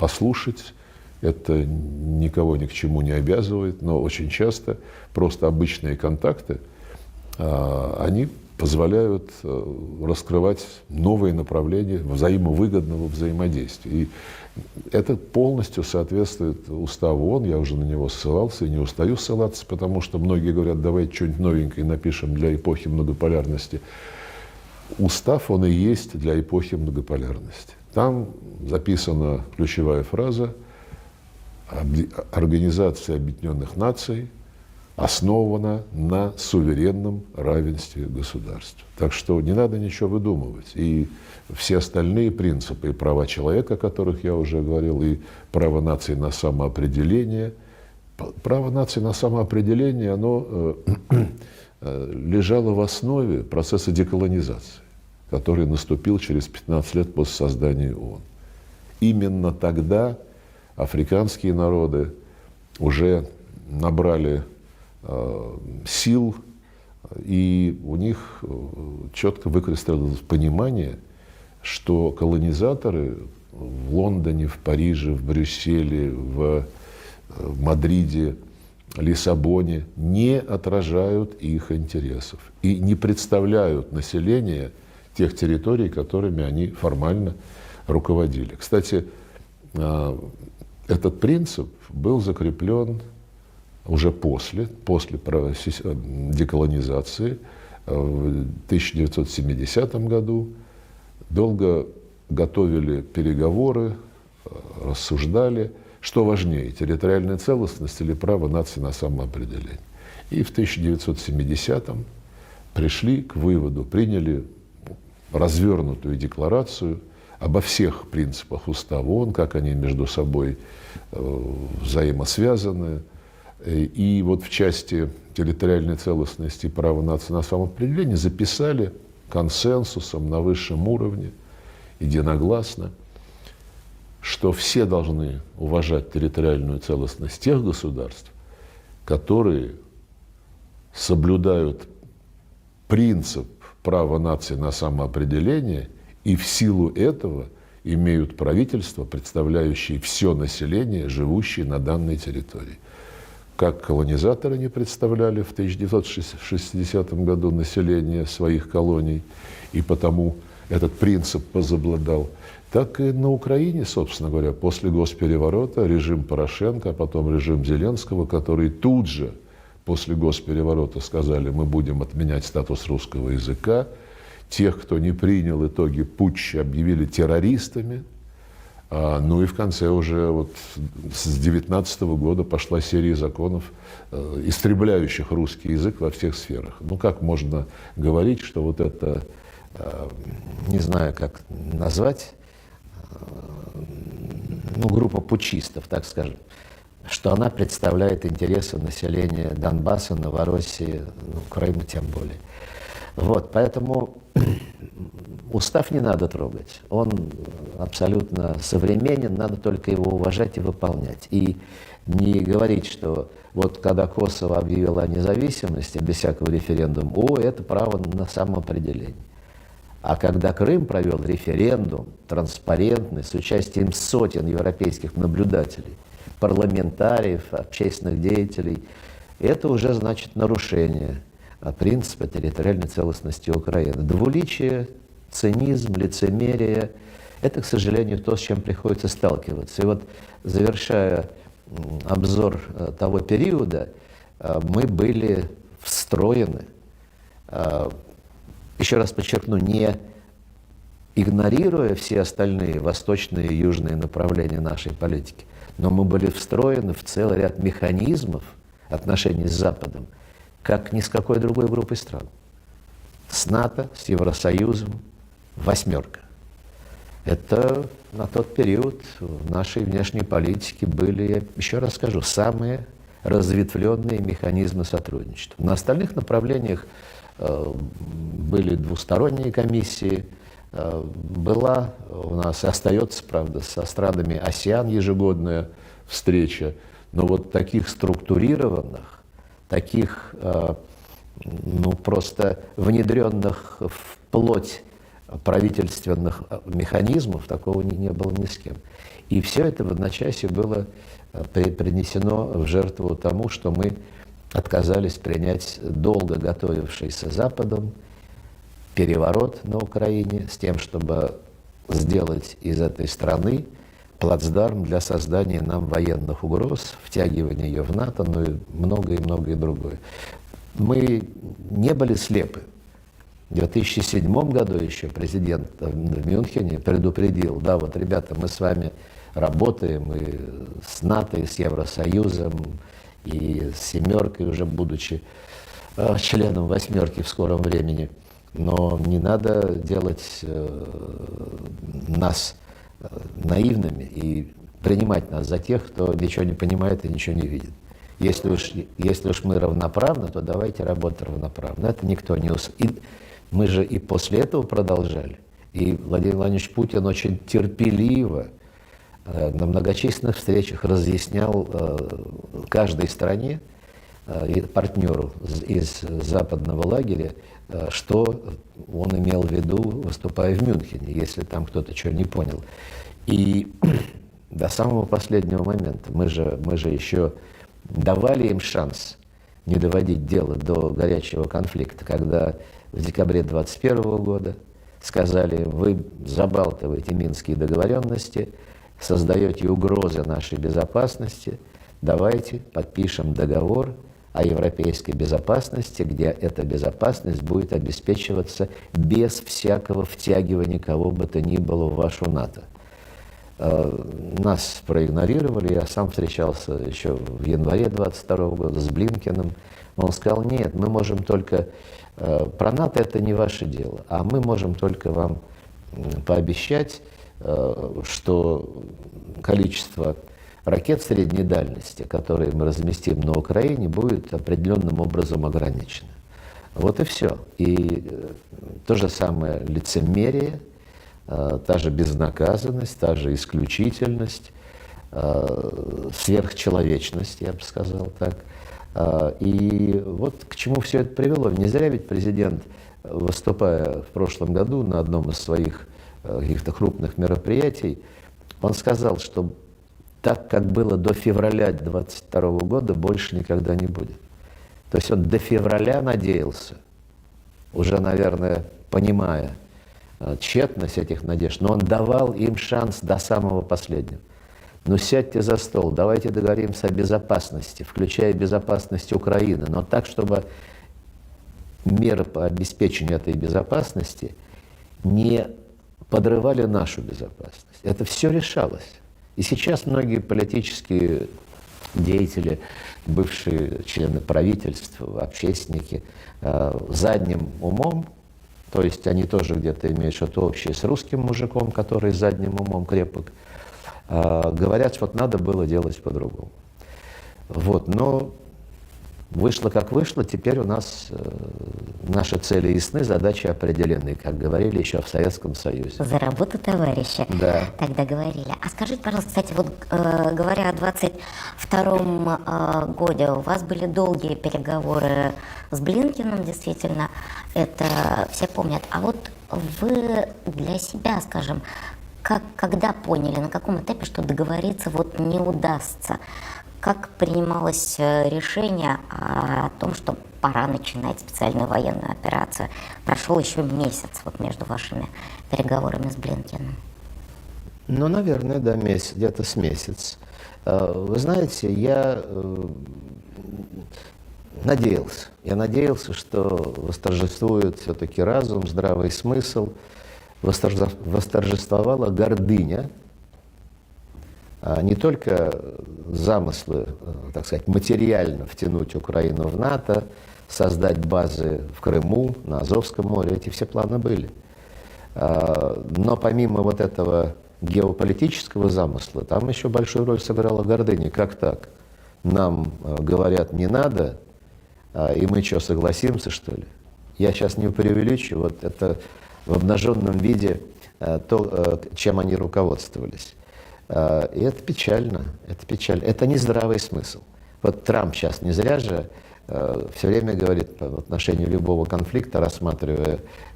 послушать. Это никого ни к чему не обязывает, но очень часто просто обычные контакты, они позволяют раскрывать новые направления взаимовыгодного взаимодействия. И это полностью соответствует уставу ООН, я уже на него ссылался и не устаю ссылаться, потому что многие говорят, давайте что-нибудь новенькое напишем для эпохи многополярности. Устав, он и есть для эпохи многополярности. Там записана ключевая фраза: Организация Объединенных Наций основана на суверенном равенстве государств. Так что не надо ничего выдумывать. И все остальные принципы, и права человека, о которых я уже говорил, и право нации на самоопределение. Право нации на самоопределение, оно лежало в основе процесса деколонизации, который наступил через 15 лет после создания ООН. Именно тогда африканские народы уже набрали сил, и у них четко выкристаллизовалось понимание, что колонизаторы в Лондоне, в Париже, в Брюсселе, в Мадриде, Лиссабоне не отражают их интересов и не представляют население тех территорий, которыми они формально руководили. Кстати, этот принцип был закреплен уже после деколонизации в 1970 году. Долго готовили переговоры, рассуждали, что важнее, территориальная целостность или право нации на самоопределение. И в 1970-м пришли к выводу, приняли развернутую декларацию обо всех принципах Устава ООН, как они между собой взаимосвязаны. И вот в части территориальной целостности и права нации на самоопределение записали консенсусом на высшем уровне, единогласно, что все должны уважать территориальную целостность тех государств, которые соблюдают принцип права нации на самоопределение и в силу этого имеют правительство, представляющее все население, живущее на данной территории. Как колонизаторы не представляли в 1960 году население своих колоний, и потому этот принцип возобладал, так и на Украине, собственно говоря, после госпереворота режим Порошенко, а потом режим Зеленского, которые тут же после госпереворота сказали, мы будем отменять статус русского языка, тех, кто не принял итоги путча, объявили террористами. Ну и в конце уже вот с 2019 года пошла серия законов, истребляющих русский язык во всех сферах. Ну как можно говорить, что вот это, не знаю, как назвать, ну, группа путчистов, так скажем, что она представляет интересы населения Донбасса, Новороссии, Украины тем более. Вот, поэтому устав не надо трогать. Он абсолютно современен, надо только его уважать и выполнять. И не говорить, что вот когда Косово объявило о независимости без всякого референдума, это право на самоопределение. А когда Крым провел референдум транспарентный с участием сотен европейских наблюдателей, парламентариев, общественных деятелей, это уже значит нарушение принципа территориальной целостности Украины. Двуличие, цинизм, лицемерие – это, к сожалению, то, с чем приходится сталкиваться. И вот, завершая обзор того периода, мы были встроены, еще раз подчеркну, не игнорируя все остальные восточные и южные направления нашей политики, но мы были встроены в целый ряд механизмов отношений с Западом, как ни с какой другой группой стран. С НАТО, с Евросоюзом, восьмерка. Это на тот период в нашей внешней политике были, я еще раз скажу, самые разветвленные механизмы сотрудничества. На остальных направлениях были двусторонние комиссии, была у нас и остается, правда, со странами АСЕАН ежегодная встреча, но вот таких структурированных, таких, ну, просто внедренных вплоть правительственных механизмов такого не было ни с кем. И все это в одночасье было принесено в жертву тому, что мы отказались принять долго готовившийся Западом переворот на Украине с тем, чтобы сделать из этой страны плацдарм для создания нам военных угроз, втягивания ее в НАТО, ну и многое другое. Мы не были слепы. В 2007 году еще президент в Мюнхене предупредил, да, вот, ребята, мы с вами работаем и с НАТО, и с Евросоюзом, и с «семеркой», уже будучи членом «восьмерки» в скором времени. Но не надо делать нас наивными и принимать нас за тех, кто ничего не понимает и ничего не видит. Если уж мы равноправны, то давайте работать равноправно. Это никто не Мы же и после этого продолжали. И Владимир Владимирович Путин очень терпеливо на многочисленных встречах разъяснял каждой стране и партнеру из западного лагеря, что он имел в виду, выступая в Мюнхене, если там кто-то чего не понял. И до самого последнего момента мы же еще давали им шанс не доводить дело до горячего конфликта, когда в декабре 2021 года сказали, вы забалтываете минские договоренности, создаете угрозы нашей безопасности, давайте подпишем договор о европейской безопасности, где эта безопасность будет обеспечиваться без всякого втягивания кого бы то ни было в вашу НАТО. Нас проигнорировали, я сам встречался еще в январе 2022 года с Блинкеном. Он сказал, нет, мы можем только... Про НАТО это не ваше дело, а мы можем только вам пообещать, что количество ракет средней дальности, которые мы разместим на Украине, будет определенным образом ограничено. Вот и все. И то же самое лицемерие, та же безнаказанность, та же исключительность, сверхчеловечность, я бы сказал так. И вот к чему все это привело. Не зря ведь президент, выступая в прошлом году на одном из своих каких-то крупных мероприятий, он сказал, что так, как было до февраля 2022 года, больше никогда не будет. То есть он до февраля надеялся, уже, наверное, понимая тщетность этих надежд, но он давал им шанс до самого последнего. Ну сядьте за стол, давайте договоримся о безопасности, включая безопасность Украины, но так, чтобы меры по обеспечению этой безопасности не подрывали нашу безопасность. Это все решалось. И сейчас многие политические деятели, бывшие члены правительства, общественники, задним умом, то есть они тоже где-то имеют что-то общее с русским мужиком, который задним умом крепок, говорят, что вот надо было делать по-другому. Вот, но вышло как вышло, теперь у нас наши цели ясны, задачи определены, как говорили еще в Советском Союзе. За работу, товарищи, да. Тогда говорили. А скажите, пожалуйста, кстати, вот говоря о 22-м году, у вас были долгие переговоры с Блинкеном, действительно, это все помнят. А вот вы для себя, скажем, когда поняли, на каком этапе, что договориться вот не удастся? Как принималось решение о том, что пора начинать специальную военную операцию? Прошел еще месяц вот между вашими переговорами с Блинкеном. Ну, наверное, да, где-то с месяц. Вы знаете, я надеялся, что восторжествует все-таки разум, здравый смысл, восторжествовала гордыня, не только замыслы, так сказать, материально втянуть Украину в НАТО, создать базы в Крыму, на Азовском море, эти все планы были. Но помимо вот этого геополитического замысла, там еще большую роль сыграла гордыня. Как так? Нам говорят, не надо, и мы что, согласимся, что ли? Я сейчас не преувеличу, вот это в обнаженном виде то, чем они руководствовались. И это печально, это печально. Это не здравый смысл. Вот Трамп сейчас не зря же все время говорит по отношению любого конфликта, рассматривая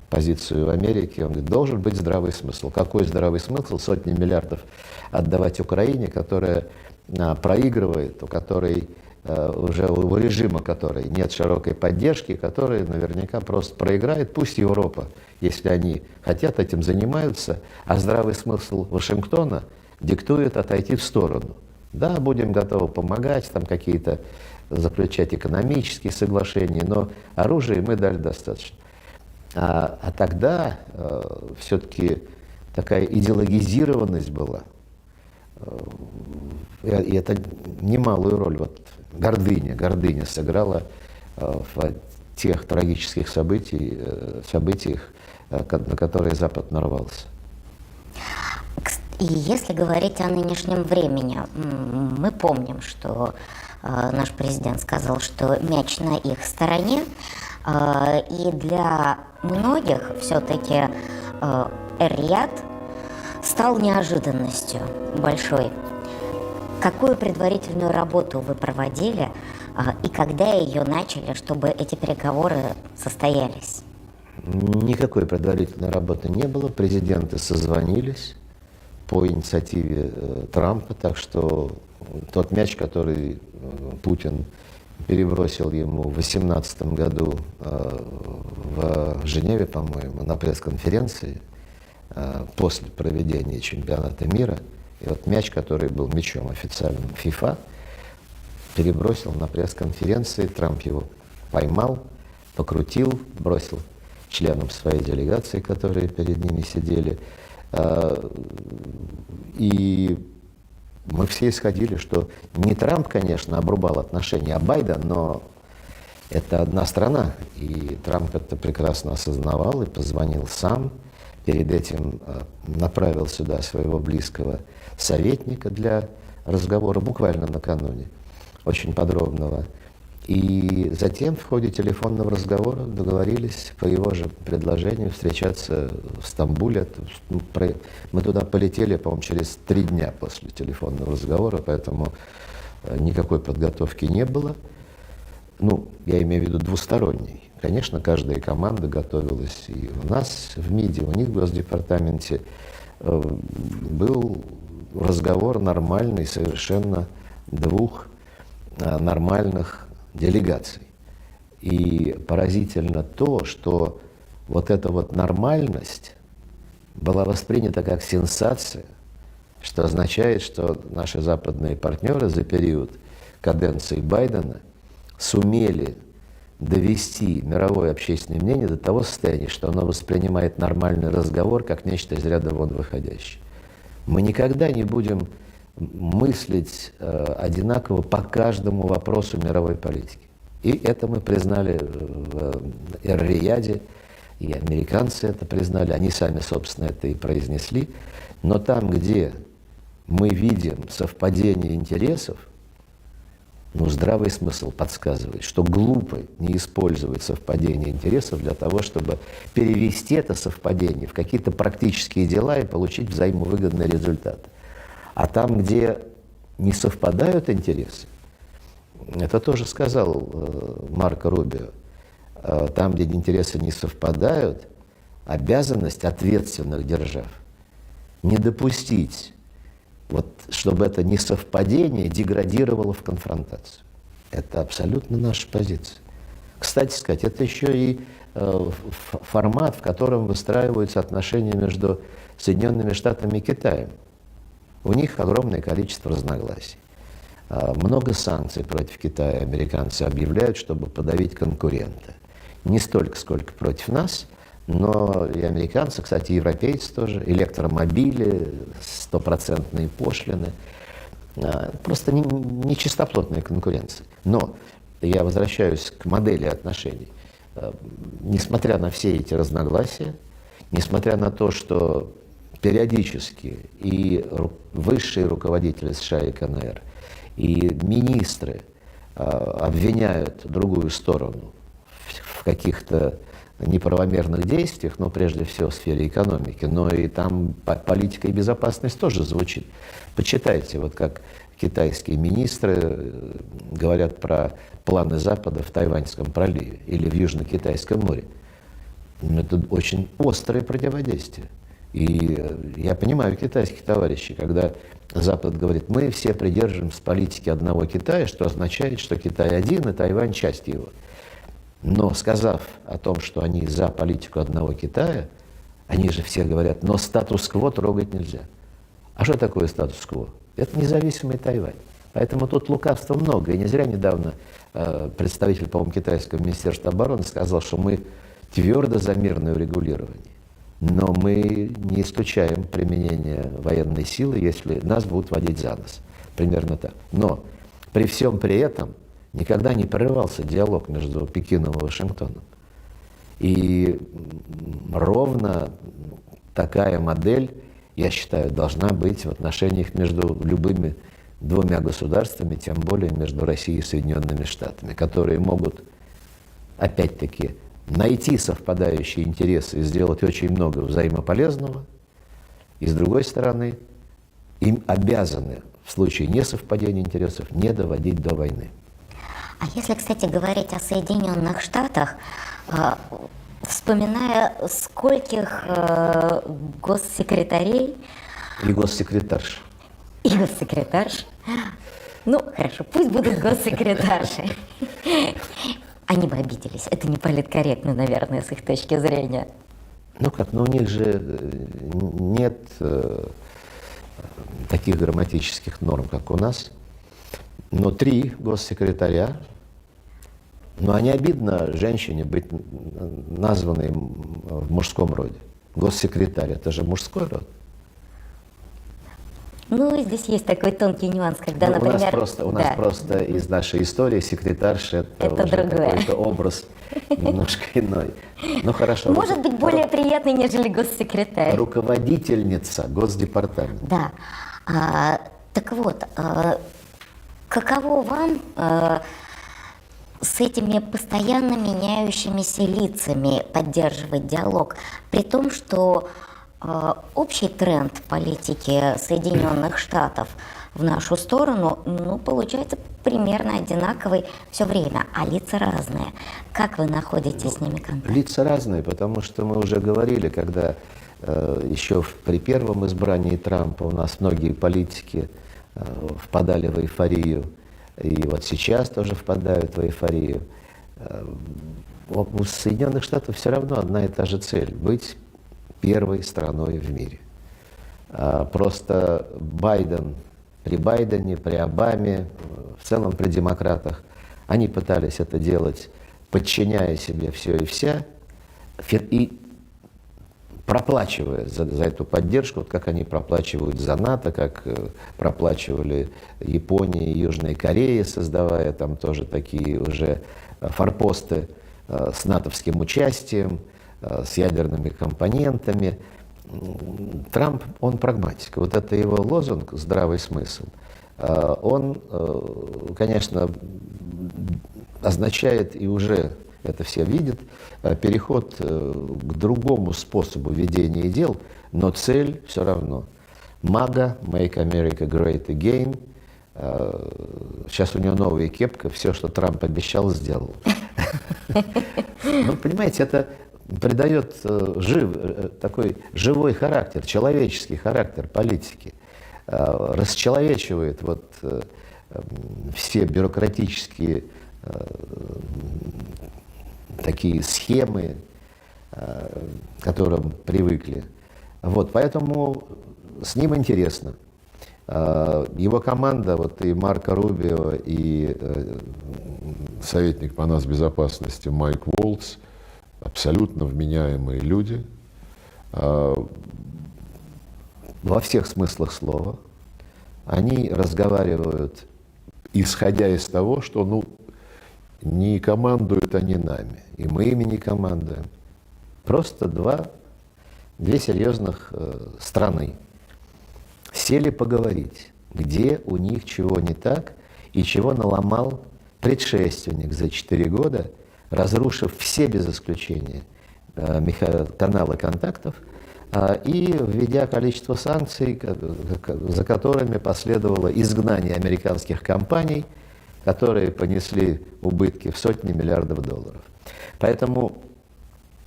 позицию Америки. Он говорит, должен быть здравый смысл. Какой здравый смысл? Сотни миллиардов отдавать Украине, которая проигрывает, у которой уже у режима, который нет широкой поддержки, который наверняка просто проиграет. Пусть Европа, если они хотят, этим занимаются, а здравый смысл Вашингтона диктует отойти в сторону. Да, будем готовы помогать, там какие-то заключать экономические соглашения, но оружия мы дали достаточно. А тогда все-таки такая идеологизированность была, и это немалую роль, вот гордыня сыграла в тех трагических событиях, на которые Запад нарвался. И если говорить о нынешнем времени, мы помним, что наш президент сказал, что мяч на их стороне, и для многих все-таки Эр-Рияд стал неожиданностью большой. Какую предварительную работу вы проводили и когда ее начали, чтобы эти переговоры состоялись? Никакой предварительной работы не было. Президенты созвонились по инициативе Трампа, так что тот мяч, который Путин перебросил ему в 2018 году в Женеве, по-моему, на пресс-конференции после проведения чемпионата мира, и вот мяч, который был мячом официальным ФИФА, перебросил на пресс-конференции, Трамп его поймал, покрутил, бросил членам своей делегации, которые перед ними сидели. И мы все исходили, что не Трамп, конечно, обрубал отношения, а Байден, но это одна страна, и Трамп это прекрасно осознавал и позвонил сам. Перед этим направил сюда своего близкого советника для разговора буквально накануне, очень подробного. И затем в ходе телефонного разговора договорились по его же предложению встречаться в Стамбуле. Мы туда полетели, по-моему, через 3 дня после телефонного разговора, поэтому никакой подготовки не было. Ну, я имею в виду двусторонней. Конечно, каждая команда готовилась и у нас в МИДе, у них в Госдепартаменте. Был разговор нормальный, совершенно двух нормальных делегаций. И поразительно то, что вот эта вот нормальность была воспринята как сенсация, что означает, что наши западные партнеры за период каденции Байдена сумели довести мировое общественное мнение до того состояния, что оно воспринимает нормальный разговор как нечто из ряда вон выходящее. Мы никогда не будем мыслить одинаково по каждому вопросу мировой политики. И это мы признали в Эр-Рияде, и американцы это признали, они сами, собственно, это и произнесли. Но там, где мы видим совпадение интересов, ну, здравый смысл подсказывает, что глупо не использовать совпадение интересов для того, чтобы перевести это совпадение в какие-то практические дела и получить взаимовыгодный результат. А там, где не совпадают интересы, это тоже сказал Марко Рубио, там, где интересы не совпадают, обязанность ответственных держав не допустить, вот, чтобы это несовпадение деградировало в конфронтацию. Это абсолютно наша позиция. Кстати сказать, это еще и формат, в котором выстраиваются отношения между Соединенными Штатами и Китаем. У них огромное количество разногласий. Много санкций против Китая американцы объявляют, чтобы подавить конкурента. Не столько, сколько против нас, но и американцы, кстати, и европейцы тоже, электромобили, 100% пошлины. Просто нечистоплотная конкуренция. Но я возвращаюсь к модели отношений. Несмотря на все эти разногласия, несмотря на то, что периодически и высшие руководители США и КНР, и министры обвиняют другую сторону в каких-то неправомерных действиях, но прежде всего в сфере экономики, но и там политика и безопасность тоже звучит. Почитайте, вот как китайские министры говорят про планы Запада в Тайваньском проливе или в Южно-Китайском море. Это очень острое противодействие. И я понимаю китайских товарищей, когда Запад говорит, мы все придерживаемся политики одного Китая, что означает, что Китай один, и Тайвань часть его. Но сказав о том, что они за политику одного Китая, они же все говорят, но статус-кво трогать нельзя. А что такое статус-кво? Это независимый Тайвань. Поэтому тут лукавства много. И не зря недавно представитель, по-моему, китайского министерства обороны сказал, что мы твердо за мирное урегулирование. Но мы не исключаем применение военной силы, если нас будут водить за нос. Примерно так. Но при всем при этом никогда не прерывался диалог между Пекином и Вашингтоном. И ровно такая модель, я считаю, должна быть в отношениях между любыми двумя государствами, тем более между Россией и Соединенными Штатами, которые могут, опять-таки, найти совпадающие интересы и сделать очень много взаимополезного, и, с другой стороны, им обязаны в случае несовпадения интересов не доводить до войны. А если, кстати, говорить о Соединенных Штатах, вспоминая, скольких госсекретарей И госсекретарш. и госсекретарш, ну, хорошо, пусть будут госсекретарши, они бы обиделись. Это не политкорректно, наверное, с их точки зрения. Ну как, ну у них же нет таких грамматических норм, как у нас. Но 3 госсекретаря, но не обидно женщине быть названной в мужском роде. Госсекретарь, это же мужской род. Ну, здесь есть такой тонкий нюанс, когда, Ну, например... у нас просто из нашей истории секретарша это Это уже другое. какой-то образ немножко иной. Ну хорошо. Может быть, более приятный, нежели госсекретарь. Руководительница Госдепартамента. Да. Так вот, каково вам с этими постоянно меняющимися лицами поддерживать диалог, при том, что общий тренд политики Соединенных Штатов в нашу сторону, ну, получается примерно одинаковый все время, а лица разные. Как вы находите с ними контакт? Лица разные, потому что мы уже говорили, когда еще при первом избрании Трампа у нас многие политики впадали в эйфорию, и вот сейчас тоже впадают в эйфорию. У Соединенных Штатов все равно одна и та же цель – быть первой страной в мире. Просто Байден, при Байдене, при Обаме, в целом при демократах, они пытались это делать, подчиняя себе все и вся, и проплачивая за эту поддержку, вот как они проплачивают за НАТО, как проплачивали Япония и Южная Корея, создавая там тоже такие уже форпосты с натовским участием, с ядерными компонентами. Трамп, он прагматик. Вот это его лозунг «здравый смысл». Он, конечно, означает, и уже это все видят, переход к другому способу ведения дел, но цель все равно. MAGA, Make America Great Again. Сейчас у него новая кепка, все, что Трамп обещал, сделал. Ну, понимаете, это придает такой живой характер, человеческий характер политики, расчеловечивает вот все бюрократические такие схемы, к которым привыкли. Вот, поэтому с ним интересно. Его команда, вот и Марко Рубио, и Советник по нацбезопасности Майк Волтс, абсолютно вменяемые люди. Во всех смыслах слова. Они разговаривают, Исходя из того, что не командуют они нами, и мы ими не командуем. Просто две серьезных страны сели поговорить, где у них чего не так и чего наломал предшественник за 4 года, разрушив все без исключения каналы контактов и введя количество санкций, за которыми последовало изгнание американских компаний, которые понесли убытки в сотни миллиардов долларов. Поэтому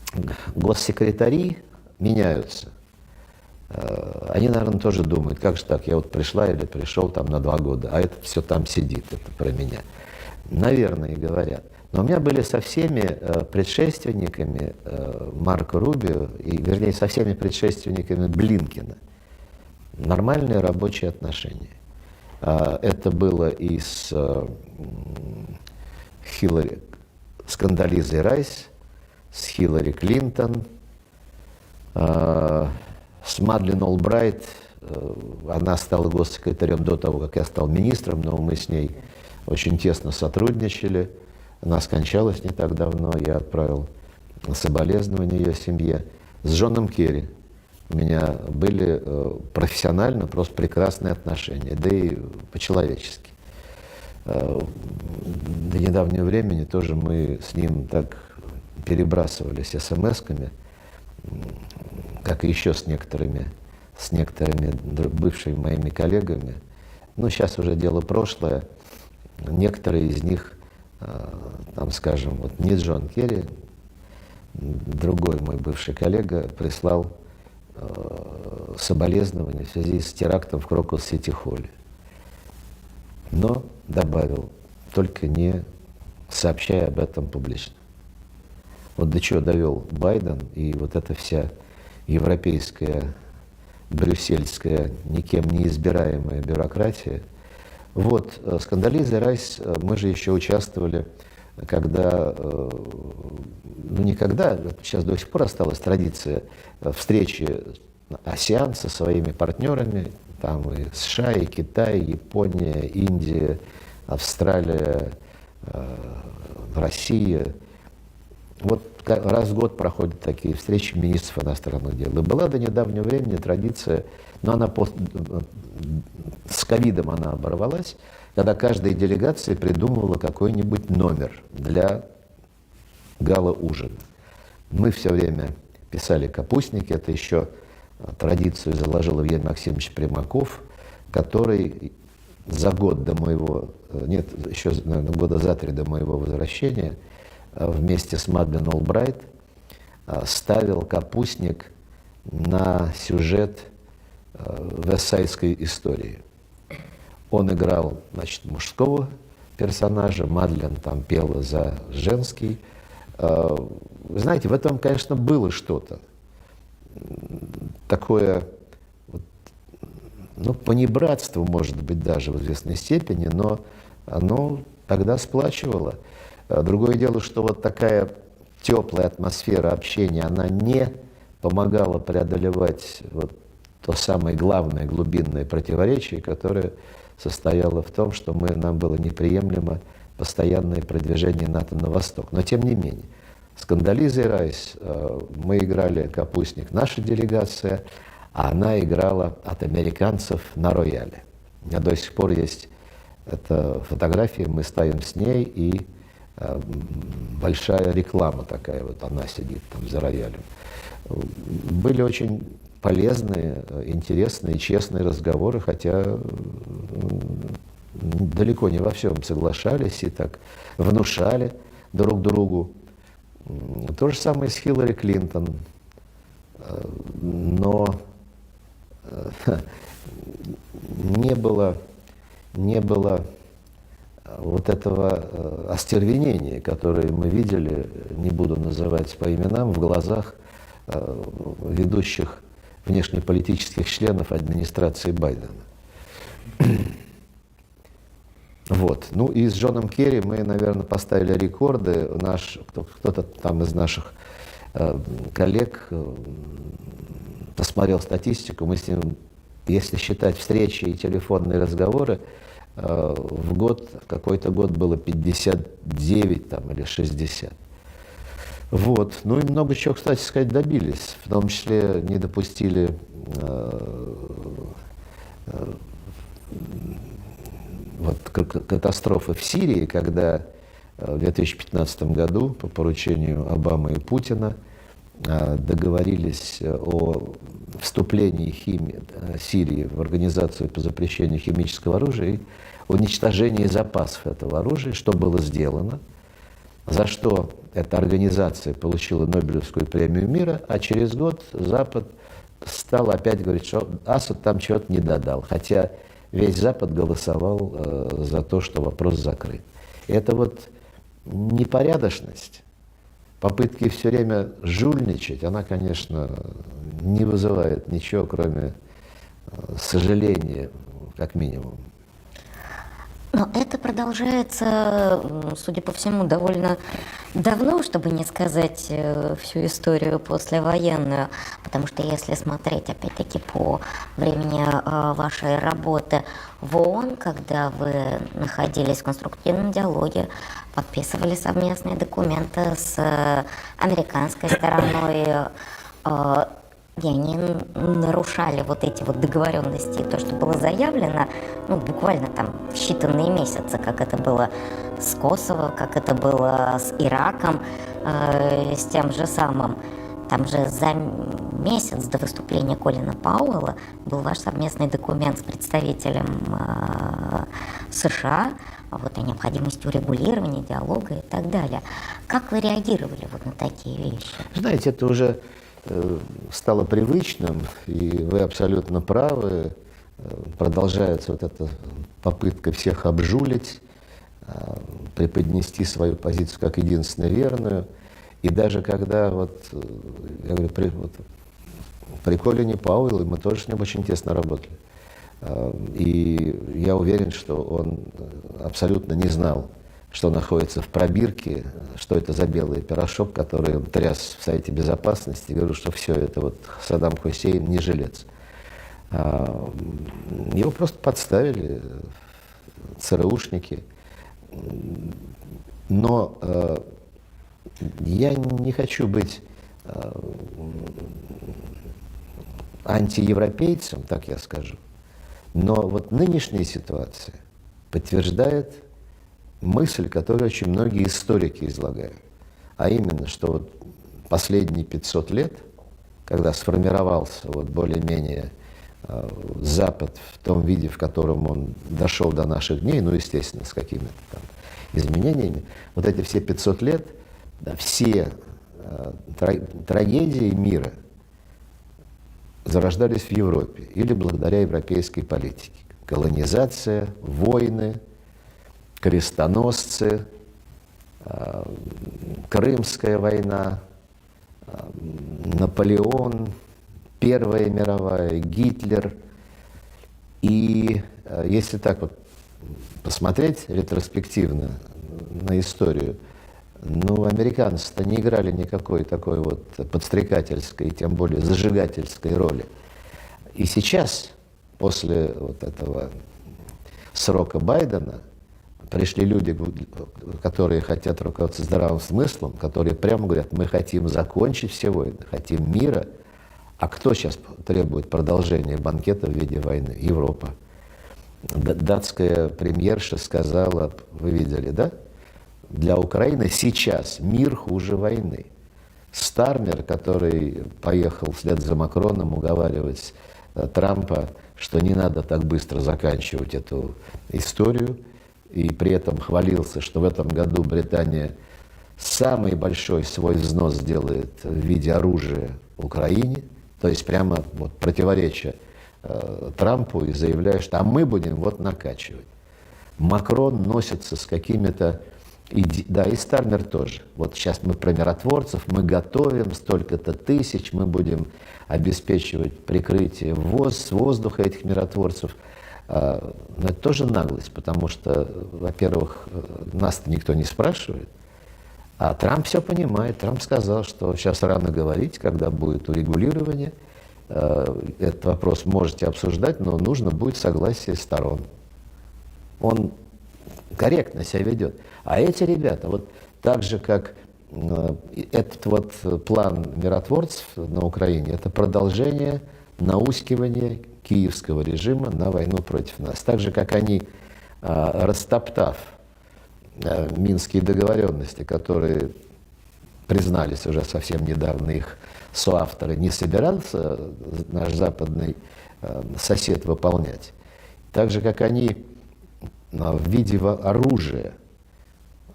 госсекретари меняются. Они, наверное, тоже думают, как же так, я вот пришла или пришел там на 2 года, а это все там сидит, это про меня. Наверное, и говорят. Но у меня были со всеми предшественниками Марко Рубио, вернее, со всеми предшественниками Блинкена нормальные рабочие отношения. Это было и с Кондолизой Райс, с Хиллари Клинтон, с Мадлен Олбрайт. Она стала госсекретарем до того, как я стал министром, но мы с ней очень тесно сотрудничали. Она скончалась не так давно, я отправил соболезнования ее семье. С Джоном Керри у меня были профессионально просто прекрасные отношения, да и по-человечески. До недавнего времени тоже мы с ним так перебрасывались смс-ками, как и еще с некоторыми бывшими моими коллегами. Ну, сейчас уже дело прошлое. Некоторые из них, там, скажем, вот не Джон Керри, другой мой бывший коллега прислал соболезнования в связи с терактом в Крокус-Сити-Холле. Но добавил, только не сообщая об этом публично. Вот до чего довел Байден и вот эта вся европейская, брюссельская, никем не избираемая бюрократия. Вот, с Кондолизой Райс мы же еще участвовали, когда, ну никогда, сейчас до сих пор осталась традиция встречи АСЕАН со своими партнерами, там и США, и Китай, Япония, Индия, Австралия, Россия. Вот раз в год проходят такие встречи министров иностранных дел. И была до недавнего времени традиция, но она с ковидом она оборвалась, когда каждая делегация придумывала какой-нибудь номер для гала-ужина. Мы все время писали капустники, это еще традицию заложил Евгений Максимович Примаков, который за год до моего, нет, еще, наверное, года за 3 до моего возвращения вместе с Мадлен Олбрайт ставил капустник на сюжет версальской истории. Он играл, значит, мужского персонажа, Мадлен там пела за женский. Вы знаете, в этом, конечно, было что-то такое, ну, понебратство, может быть, даже в известной степени, но оно тогда сплачивало. Другое дело, что вот такая теплая атмосфера общения, она не помогала преодолевать вот то самое главное глубинное противоречие, которое состояло в том, что нам было неприемлемо постоянное продвижение НАТО на восток. Но тем не менее, с Кондолизой Райс мы играли капустник, наша делегация, а она играла от американцев на рояле. У меня до сих пор есть эта фотография, мы стоим с ней, и большая реклама такая, вот она сидит там за роялем. Были очень полезные, интересные, честные разговоры, хотя далеко не во всем соглашались и так внушали друг другу. То же самое с Хиллари Клинтон. Но не было вот этого остервенения, которое мы видели, не буду называть по именам, в глазах ведущих внешнеполитических членов администрации Байдена. Вот. Ну и с Джоном Керри мы, наверное, поставили рекорды. Кто-то там из наших коллег посмотрел статистику. Мы с ним, если считать встречи и телефонные разговоры, в год, какой-то год было 59 там, или 60. Вот. Ну и много чего, кстати сказать, добились. В том числе не допустили катастрофы в Сирии, когда в 2015 году по поручению Обамы и Путина договорились о вступлении Сирии в Организацию по запрещению химического оружия и уничтожении запасов этого оружия, что было сделано, за что эта организация получила Нобелевскую премию мира, а через год Запад стал опять говорить, что Асад там чего-то не додал, хотя весь Запад голосовал за то, что вопрос закрыт. Это вот непорядочность, попытки все время жульничать, она, конечно, не вызывает ничего, кроме сожаления, как минимум. Но это продолжается, судя по всему, довольно давно, чтобы не сказать всю историю послевоенную, потому что если смотреть, опять-таки, по времени вашей работы в ООН, когда вы находились в конструктивном диалоге, подписывали совместные документы с американской стороной, и они нарушали вот эти вот договоренности, то, что было заявлено, ну, буквально там в считанные месяцы, как это было с Косово, как это было с Ираком, с тем же самым. Там же за месяц до выступления Колина Пауэлла был ваш совместный документ с представителем США вот, о необходимости урегулирования, диалога и так далее. Как вы реагировали вот на такие вещи? Знаете, это уже стало привычным, и вы абсолютно правы. Продолжается вот эта попытка всех обжулить, преподнести свою позицию как единственно верную. И даже когда, вот, я говорю, при Колине Пауэлле мы тоже с ним очень тесно работали. И я уверен, что он абсолютно не знал, что находится в пробирке, что это за белый порошок, который он тряс в Совете Безопасности. Говорю, что все это вот Саддам Хусейн не жилец. Его просто подставили ЦРУшники. Но я не хочу быть антиевропейцем, так я скажу. Но вот нынешняя ситуация подтверждает мысль, которую очень многие историки излагают. А именно, что вот последние 500 лет, когда сформировался вот более-менее Запад в том виде, в котором он дошел до наших дней, ну, естественно, с какими-то там изменениями, вот эти все 500 лет, да, все трагедии мира зарождались в Европе или благодаря европейской политике. Колонизация, войны, крестоносцы, Крымская война, Наполеон, Первая мировая, Гитлер. И если так вот посмотреть ретроспективно на историю, ну, американцы-то не играли никакой такой вот подстрекательской, тем более зажигательской роли. И сейчас, после вот этого срока Байдена, пришли люди, которые хотят руководствоваться здравым смыслом, которые прямо говорят, мы хотим закончить все войны, хотим мира. А кто сейчас требует продолжения банкета в виде войны? Европа. Датская премьерша сказала, вы видели, да? Для Украины сейчас мир хуже войны. Стармер, который поехал вслед за Макроном уговаривать Трампа, что не надо так быстро заканчивать эту историю, и при этом хвалился, что в этом году Британия самый большой свой взнос сделает в виде оружия Украине, то есть прямо вот противоречия Трампу и заявляя, что а мы будем вот накачивать. Макрон носится с какими-то... Да, и Стармер тоже. Вот сейчас мы про миротворцев, мы готовим столько-то тысяч, мы будем обеспечивать прикрытие с воздуха этих миротворцев. Но это тоже наглость, потому что, во-первых, нас-то никто не спрашивает, а Трамп все понимает. Трамп сказал, что сейчас рано говорить, когда будет урегулирование. Этот вопрос можете обсуждать, но нужно будет согласие сторон. Он корректно себя ведет. А эти ребята, вот так же, как этот вот план миротворцев на Украине, это продолжение наускивания киевского режима на войну против нас. Так же, как они, растоптав минские договоренности, которые признались уже совсем недавно их соавторы, не собирался наш западный сосед выполнять. Так же, как они в виде оружия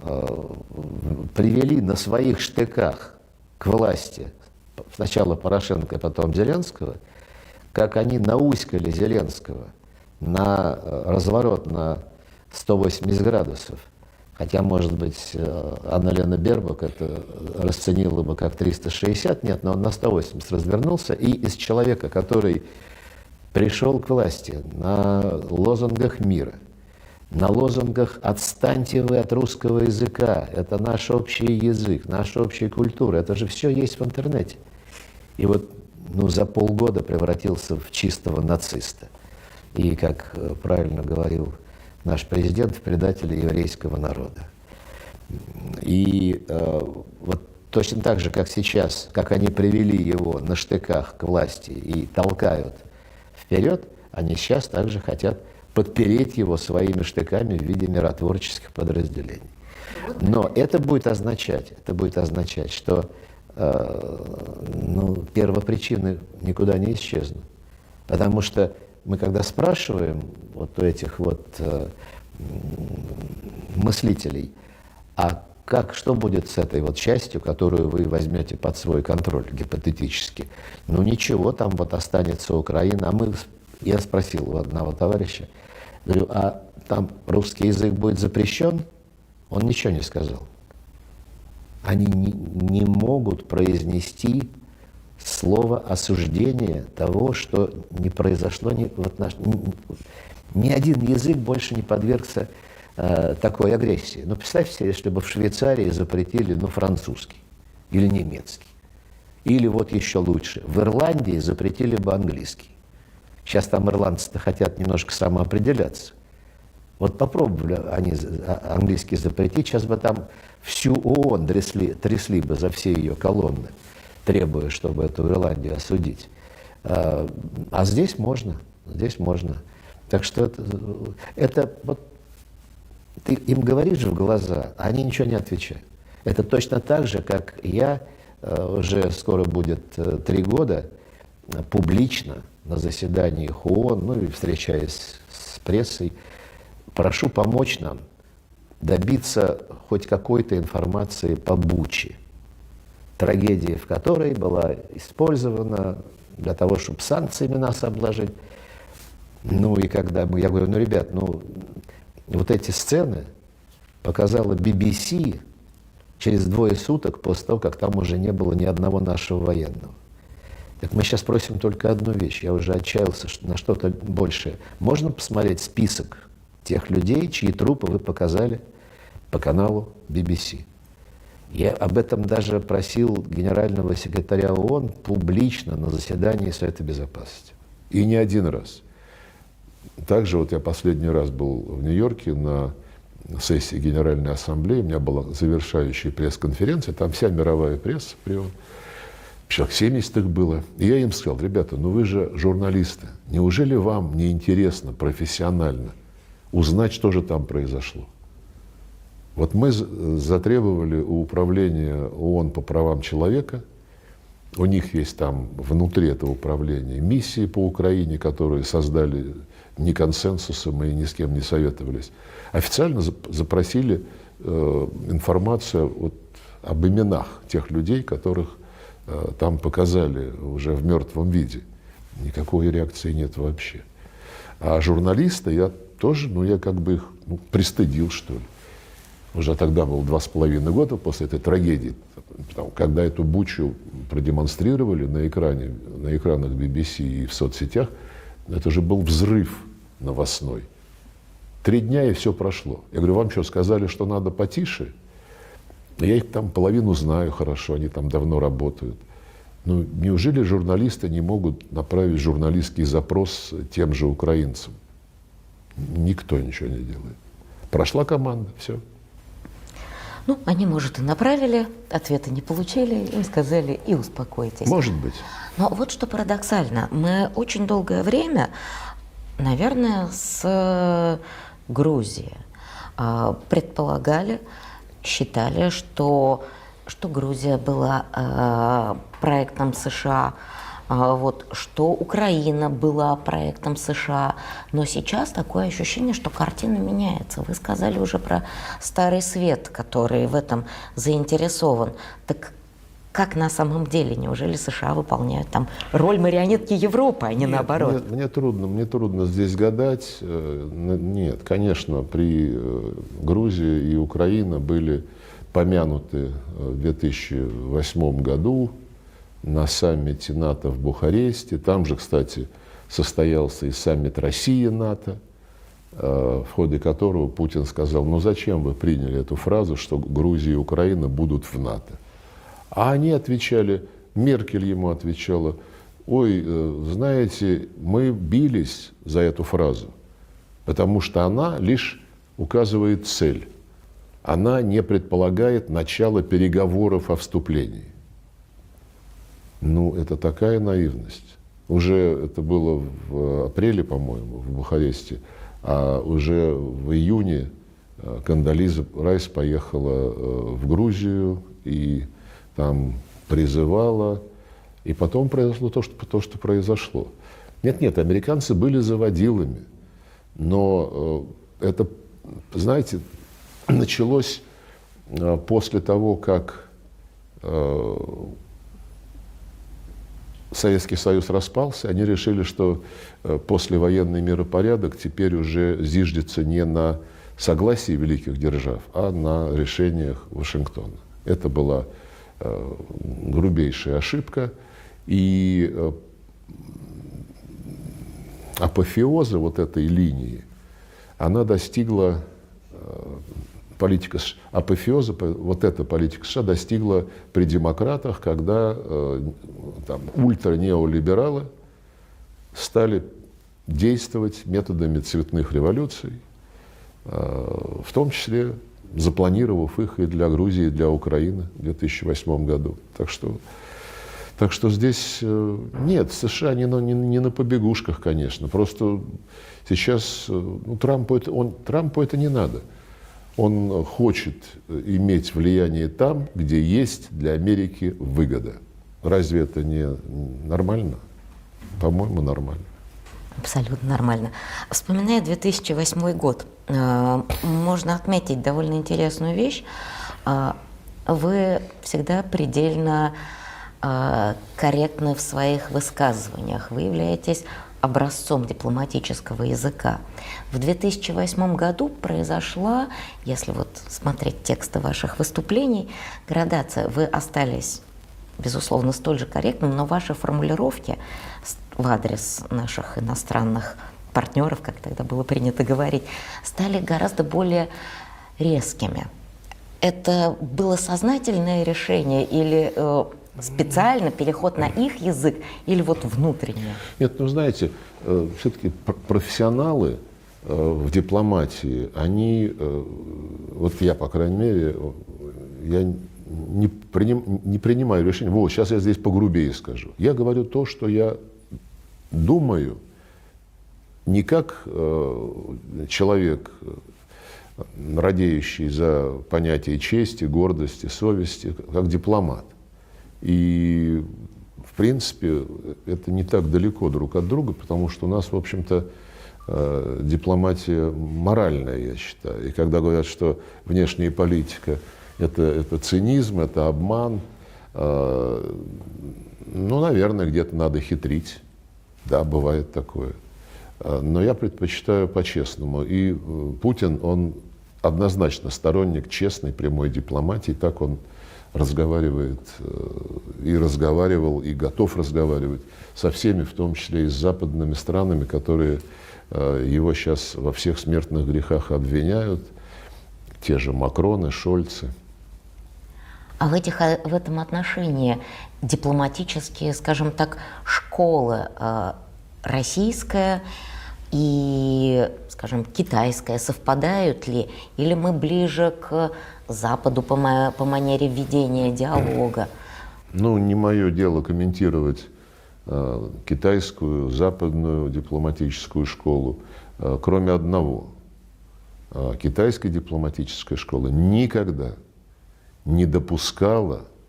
привели на своих штыках к власти сначала Порошенко, потом Зеленского, как они науськали Зеленского на разворот на 180 градусов. Хотя, может быть, Анна-Лена Бербак это расценила бы как 360, нет, но он на 180 развернулся, и из человека, который пришел к власти на лозунгах мира, на лозунгах «отстаньте вы от русского языка», это наш общий язык, наша общая культура, это же все есть в интернете. И вот за полгода превратился в чистого нациста. И, как правильно говорил наш президент, в предателя еврейского народа. И вот точно так же, как сейчас, как они привели его на штыках к власти и толкают вперед, они сейчас также хотят подпереть его своими штыками в виде миротворческих подразделений. Но это будет означать, что первопричины никуда не исчезнут. Потому что мы когда спрашиваем вот у этих вот мыслителей, а что будет с этой вот частью, которую вы возьмете под свой контроль гипотетически? Ну ничего, там вот останется Украина. Я спросил у одного товарища, говорю, а там русский язык будет запрещен? Он ничего не сказал. Они не могут произнести слово осуждения того, что не произошло, ни один язык больше не подвергся такой агрессии. Но представьте себе, если бы в Швейцарии запретили французский или немецкий. Или вот еще лучше, в Ирландии запретили бы английский. Сейчас там ирландцы-то хотят немножко самоопределяться. Вот попробовали они английский запретить, сейчас бы там всю ООН трясли бы за все ее колонны, требуя, чтобы эту Ирландию осудить. А здесь можно, Так что это вот ты им говоришь в глаза, а они ничего не отвечают. Это точно так же, как я уже скоро будет 3 года публично на заседаниях ООН, и встречаясь с прессой, прошу помочь нам добиться хоть какой-то информации по Буче, трагедия в которой была использована для того, чтобы санкциями нас обложить. И когда я говорю, ребят, вот эти сцены показала BBC через 2 суток после того, как там уже не было ни одного нашего военного. Так мы сейчас просим только одну вещь, я уже отчаялся на что-то большее. Можно посмотреть список тех людей, чьи трупы вы показали по каналу BBC? Я об этом даже просил генерального секретаря ООН публично на заседании Совета Безопасности. И не один раз. Также вот я последний раз был в Нью-Йорке на сессии Генеральной Ассамблеи, у меня была завершающая пресс-конференция, там вся мировая пресса, человек 70 их было. И я им сказал, ребята, вы же журналисты, неужели вам не интересно профессионально узнать, что же там произошло? Вот мы затребовали у управления ООН по правам человека, у них есть там внутри этого управления миссии по Украине, которые создали ни консенсусом и ни с кем не советовались. Официально запросили информацию об именах тех людей, которых там показали уже в мертвом виде. Никакой реакции нет вообще. А журналисты я тоже, я как бы их пристыдил, что ли. Уже тогда было 2,5 года после этой трагедии, когда эту Бучу продемонстрировали на экранах BBC и в соцсетях, это же был взрыв новостной. 3 дня и все прошло. Я говорю, вам что, сказали, что надо потише? Я их там половину знаю хорошо, они там давно работают. Неужели журналисты не могут направить журналистский запрос тем же украинцам? Никто ничего не делает. Прошла команда, все. Они, может, и направили, ответа не получили, им сказали, и успокойтесь. Может быть. Но вот что парадоксально. Мы очень долгое время, наверное, с Грузией предполагали, считали, что Грузия была проектом США, вот, что Украина была проектом США. Но сейчас такое ощущение, что картина меняется. Вы сказали уже про Старый Свет, который в этом заинтересован. Так как на самом деле? Неужели США выполняют там роль марионетки Европы, а не наоборот? Мне трудно здесь гадать. Нет, конечно, при Грузии и Украина были помянуты в 2008 году на саммите НАТО в Бухаресте. Там же, кстати, состоялся и саммит Россия-НАТО, в ходе которого Путин сказал: ну зачем вы приняли эту фразу, что Грузия и Украина будут в НАТО? А они отвечали, Меркель ему отвечала: ой, знаете, мы бились за эту фразу, потому что она лишь указывает цель. Она не предполагает начало переговоров о вступлении. Ну, это такая наивность. Уже это было в апреле, по-моему, в Бухаресте, а уже в июне Кондолиза Райс поехала в Грузию и там призывала, и потом произошло то, что произошло. Нет, американцы были заводилами, но это, знаете, началось после того, как Советский Союз распался. Они решили, что послевоенный миропорядок теперь уже зиждется не на согласии великих держав, а на решениях Вашингтона. Это была грубейшая ошибка, и апофеоза вот этой линии, она достигла, апофеоза, вот эта политика США достигла при демократах, когда там ультранеолибералы стали действовать методами цветных революций, в том числе запланировав их и для Грузии, и для Украины в 2008 году. Так что здесь нет, США не на побегушках, конечно. Просто сейчас Трампу это не надо. Он хочет иметь влияние там, где есть для Америки выгода. Разве это не нормально? По-моему, нормально. Абсолютно нормально. Вспоминая 2008 год, можно отметить довольно интересную вещь. Вы всегда предельно корректны в своих высказываниях. Вы являетесь образцом дипломатического языка. В 2008 году произошла, если вот смотреть тексты ваших выступлений, градация. Вы остались, безусловно, столь же корректным, но ваши формулировки в адрес наших иностранных партнеров, как тогда было принято говорить, стали гораздо более резкими. Это было сознательное решение или специально переход на их язык, или вот внутреннее? Нет, знаете, все-таки профессионалы в дипломатии, они, вот я, по крайней мере, я не принимаю решение. Вот, сейчас я здесь погрубее скажу. Я говорю то, что я думаю, не как человек, радеющий за понятие чести, гордости, совести, как дипломат. И, в принципе, это не так далеко друг от друга, потому что у нас, в общем-то, дипломатия моральная, я считаю. И когда говорят, что внешняя политика – это цинизм, это обман, наверное, где-то надо хитрить. Да, бывает такое. Но я предпочитаю по-честному. И Путин, он однозначно сторонник честной, прямой дипломатии. Так он разговаривает и разговаривал, и готов разговаривать со всеми, в том числе и с западными странами, которые его сейчас во всех смертных грехах обвиняют. Те же Макроны, Шольцы. А в этом отношении дипломатические, скажем так, школы российская и, скажем, китайская совпадают ли? Или мы ближе к Западу по манере ведения диалога? Не мое дело комментировать китайскую, западную дипломатическую школу, кроме одного. Китайская дипломатическая школа никогда не допускала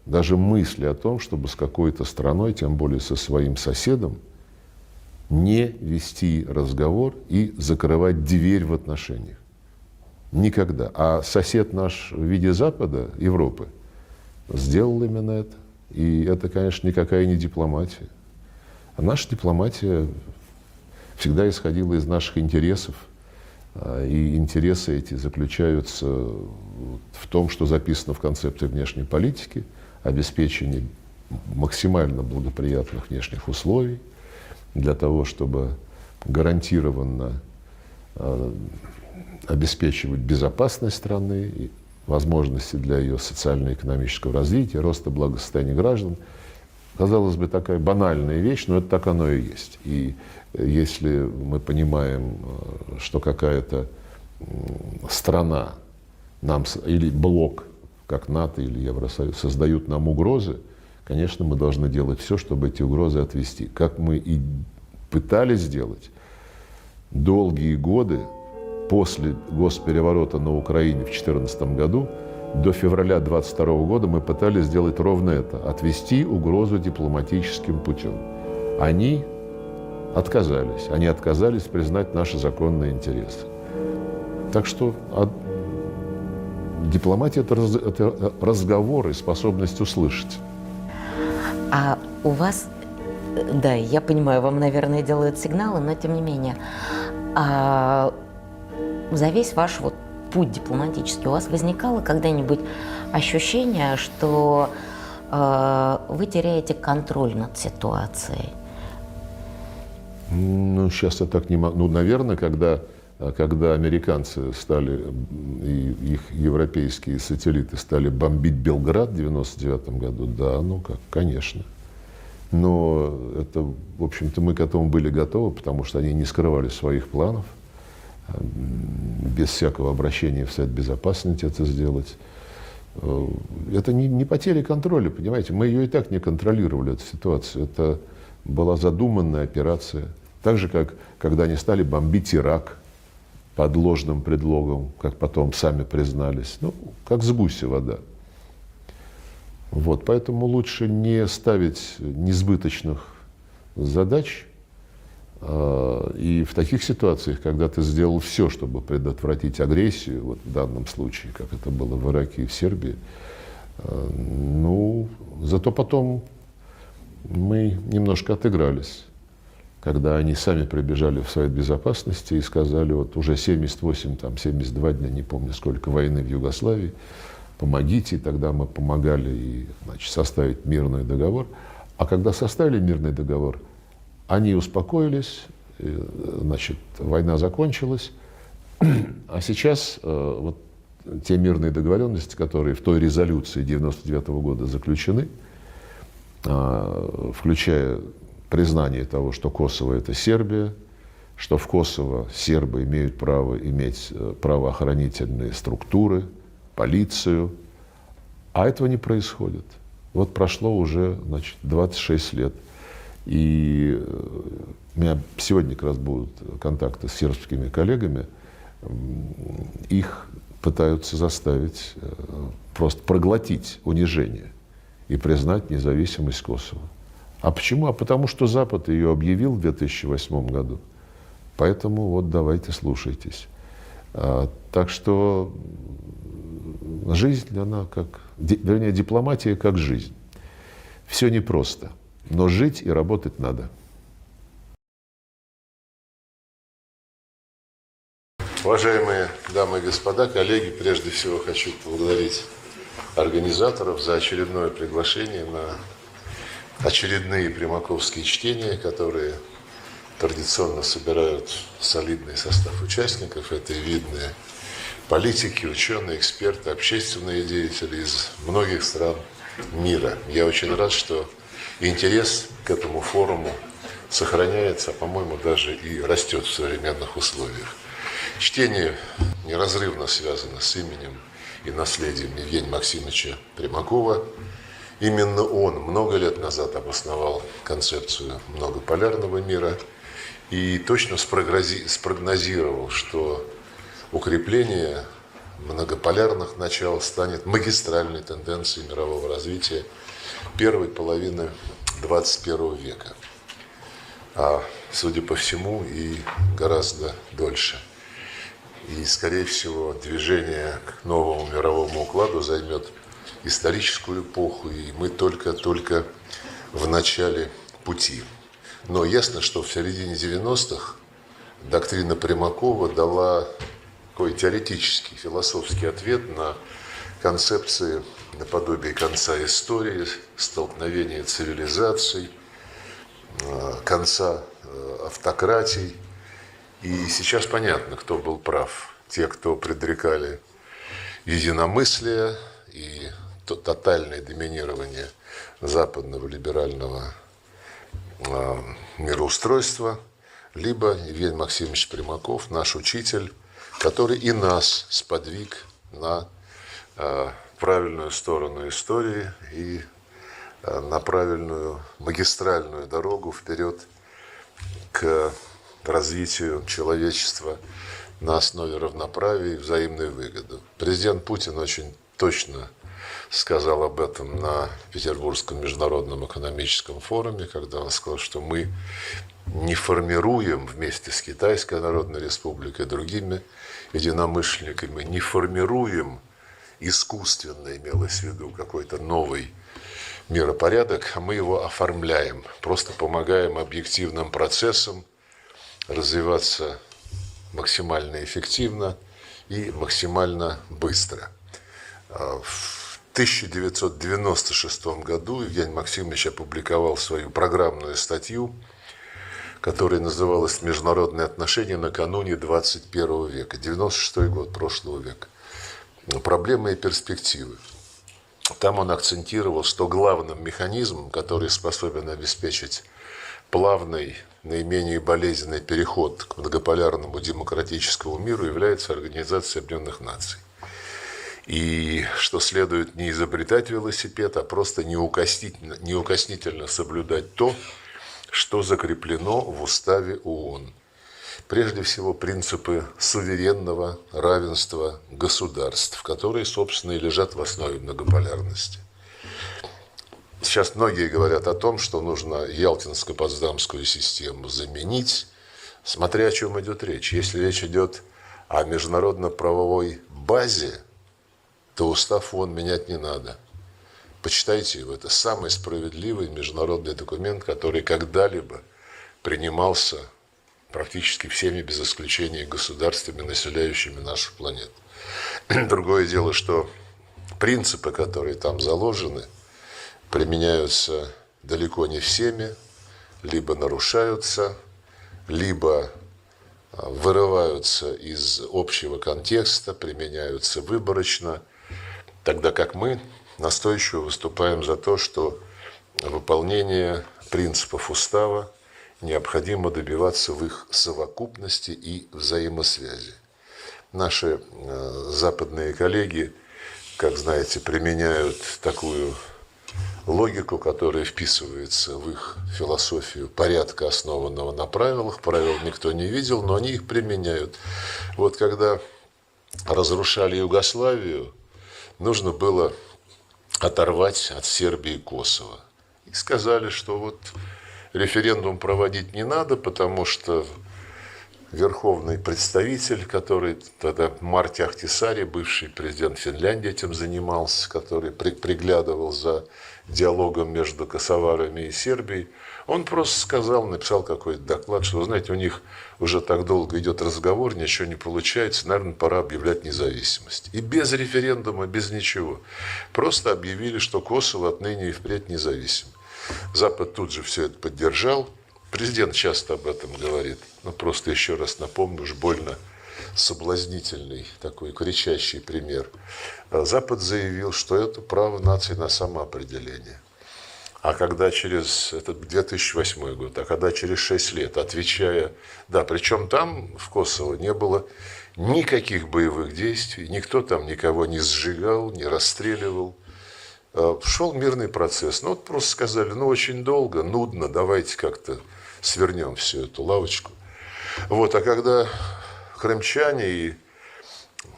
даже мысли о том, чтобы с какой-то страной, тем более со своим соседом, не вести разговор и закрывать дверь в отношениях. Никогда. А сосед наш в виде Запада, Европы, сделал именно это. И это, конечно, никакая не дипломатия. А наша дипломатия всегда исходила из наших интересов. И интересы эти заключаются в том, что записано в концепции внешней политики, обеспечение максимально благоприятных внешних условий для того, чтобы гарантированно обеспечивать безопасность страны, и возможности для ее социально-экономического развития, роста благосостояния граждан. Казалось бы, такая банальная вещь, но это так оно и есть. И если мы понимаем, что какая-то страна нам, или блок, как НАТО или Евросоюз, создают нам угрозы, конечно, мы должны делать все, чтобы эти угрозы отвести. Как мы и пытались сделать долгие годы после госпереворота на Украине в 2014 году, до февраля 2022 года мы пытались сделать ровно это – отвести угрозу дипломатическим путем. Они отказались. Они отказались признать наши законные интересы. Так что дипломатия – это разговор и способность услышать. А у вас, да, я понимаю, вам, наверное, делают сигналы, но тем не менее, за весь ваш вот путь дипломатический у вас возникало когда-нибудь ощущение, что вы теряете контроль над ситуацией? Ну, сейчас я так не могу. Ну, наверное, когда американцы стали, и их европейские сателлиты стали бомбить Белград в 1999 году, да, ну как, конечно. Но это, в общем-то, мы к этому были готовы, потому что они не скрывали своих планов. Без всякого обращения в Совет Безопасности это сделать. Это не потеря контроля, понимаете? Мы ее и так не контролировали, эту ситуацию. Это была задуманная операция. Так же, как когда они стали бомбить Ирак под ложным предлогом, как потом сами признались. Ну, как с гуся вода. Вот, поэтому лучше не ставить несбыточных задач. И в таких ситуациях, когда ты сделал все, чтобы предотвратить агрессию, вот в данном случае, как это было в Ираке и в Сербии, ну, зато потом мы немножко отыгрались, когда они сами прибежали в Совет Безопасности и сказали, вот уже 78, там, 72 дня, не помню сколько, войны в Югославии, помогите, и тогда мы помогали и, значит, составить мирный договор. А когда составили мирный договор, они успокоились, значит, война закончилась, а сейчас вот те мирные договоренности, которые в той резолюции 1999 года заключены, включая признание того, что Косово – это Сербия, что в Косово сербы имеют право иметь правоохранительные структуры, полицию, а этого не происходит. Вот прошло уже, значит, 26 лет. И у меня сегодня как раз будут контакты с сербскими коллегами. Их пытаются заставить просто проглотить унижение и признать независимость Косово. А почему? А потому что Запад ее объявил в 2008 году. Поэтому вот давайте слушайтесь. Так что жизнь, она как, вернее, дипломатия как жизнь. Все непросто. Но жить и работать надо. Уважаемые дамы и господа, коллеги, прежде всего хочу поблагодарить организаторов за очередное приглашение на очередные примаковские чтения, которые традиционно собирают солидный состав участников. Это и видные политики, ученые, эксперты, общественные деятели из многих стран мира. Я очень рад, что интерес к этому форуму сохраняется, а, по-моему, даже и растет в современных условиях. Чтение неразрывно связано с именем и наследием Евгения Максимовича Примакова. Именно он много лет назад обосновал концепцию многополярного мира и точно спрогнозировал, что укрепление многополярных начал станет магистральной тенденцией мирового развития первой половины 21 века. А, судя по всему, и гораздо дольше. И, скорее всего, движение к новому мировому укладу займет историческую эпоху, и мы только в начале пути. Но ясно, что в середине 90-х доктрина Примакова дала такой теоретический, философский ответ на концепции наподобие конца истории, столкновения цивилизаций, конца автократий. И сейчас понятно, кто был прав. Те, кто предрекали единомыслие и тотальное доминирование западного либерального мироустройства, либо Евгений Максимович Примаков, наш учитель, который и нас сподвиг на правильную сторону истории и на правильную магистральную дорогу вперед к развитию человечества на основе равноправия и взаимной выгоды. Президент Путин очень точно сказал об этом на Петербургском международном экономическом форуме, когда он сказал, что мы не формируем вместе с Китайской Народной Республикой и другими единомышленниками, не формируем искусственно, имелось в виду, какой-то новый миропорядок, а мы его оформляем, просто помогаем объективным процессам развиваться максимально эффективно и максимально быстро. В 1996 году Евгений Максимович опубликовал свою программную статью, которая называлась «Международные отношения накануне 21 века», 96 год прошлого века. Проблемы и перспективы. Там он акцентировал, что главным механизмом, который способен обеспечить плавный, наименее болезненный переход к многополярному демократическому миру, является Организация Объединенных Наций. И что следует не изобретать велосипед, а просто неукоснительно соблюдать то, что закреплено в уставе ООН. Прежде всего, принципы суверенного равенства государств, которые, собственно, и лежат в основе многополярности. Сейчас многие говорят о том, что нужно Ялтинско-Потсдамскую систему заменить, смотря о чем идет речь. Если речь идет о международно-правовой базе, то устав ООН менять не надо. Почитайте его. Это самый справедливый международный документ, который когда-либо принимался практически всеми, без исключения, государствами, населяющими нашу планету. Другое дело, что принципы, которые там заложены, применяются далеко не всеми, либо нарушаются, либо вырываются из общего контекста, применяются выборочно, тогда как мы настойчиво выступаем за то, что выполнение принципов устава необходимо добиваться в их совокупности и взаимосвязи. Наши западные коллеги, как знаете, применяют такую логику, которая вписывается в их философию порядка, основанного на правилах. Правил никто не видел, но они их применяют. Вот когда разрушали Югославию, нужно было оторвать от Сербии Косово. И сказали, что вот референдум проводить не надо, потому что верховный представитель, который тогда Марти Ахтисари, бывший президент Финляндии, этим занимался, который приглядывал за диалогом между косоварами и Сербией, он просто сказал, написал какой-то доклад, что, вы знаете, у них уже так долго идет разговор, ничего не получается, наверное, пора объявлять независимость. И без референдума, без ничего. Просто объявили, что Косово отныне и впредь независим. Запад тут же все это поддержал. Президент часто об этом говорит. Но просто еще раз напомню, уж больно соблазнительный, такой кричащий пример. Запад заявил, что это право нации на самоопределение. А когда это 2008 год, а когда через 6 лет, отвечая, да, причем там, в Косово, не было никаких боевых действий, никто там никого не сжигал, не расстреливал. Шел мирный процесс. Ну, вот просто сказали, очень долго, нудно, давайте как-то свернем всю эту лавочку. Вот, а когда крымчане и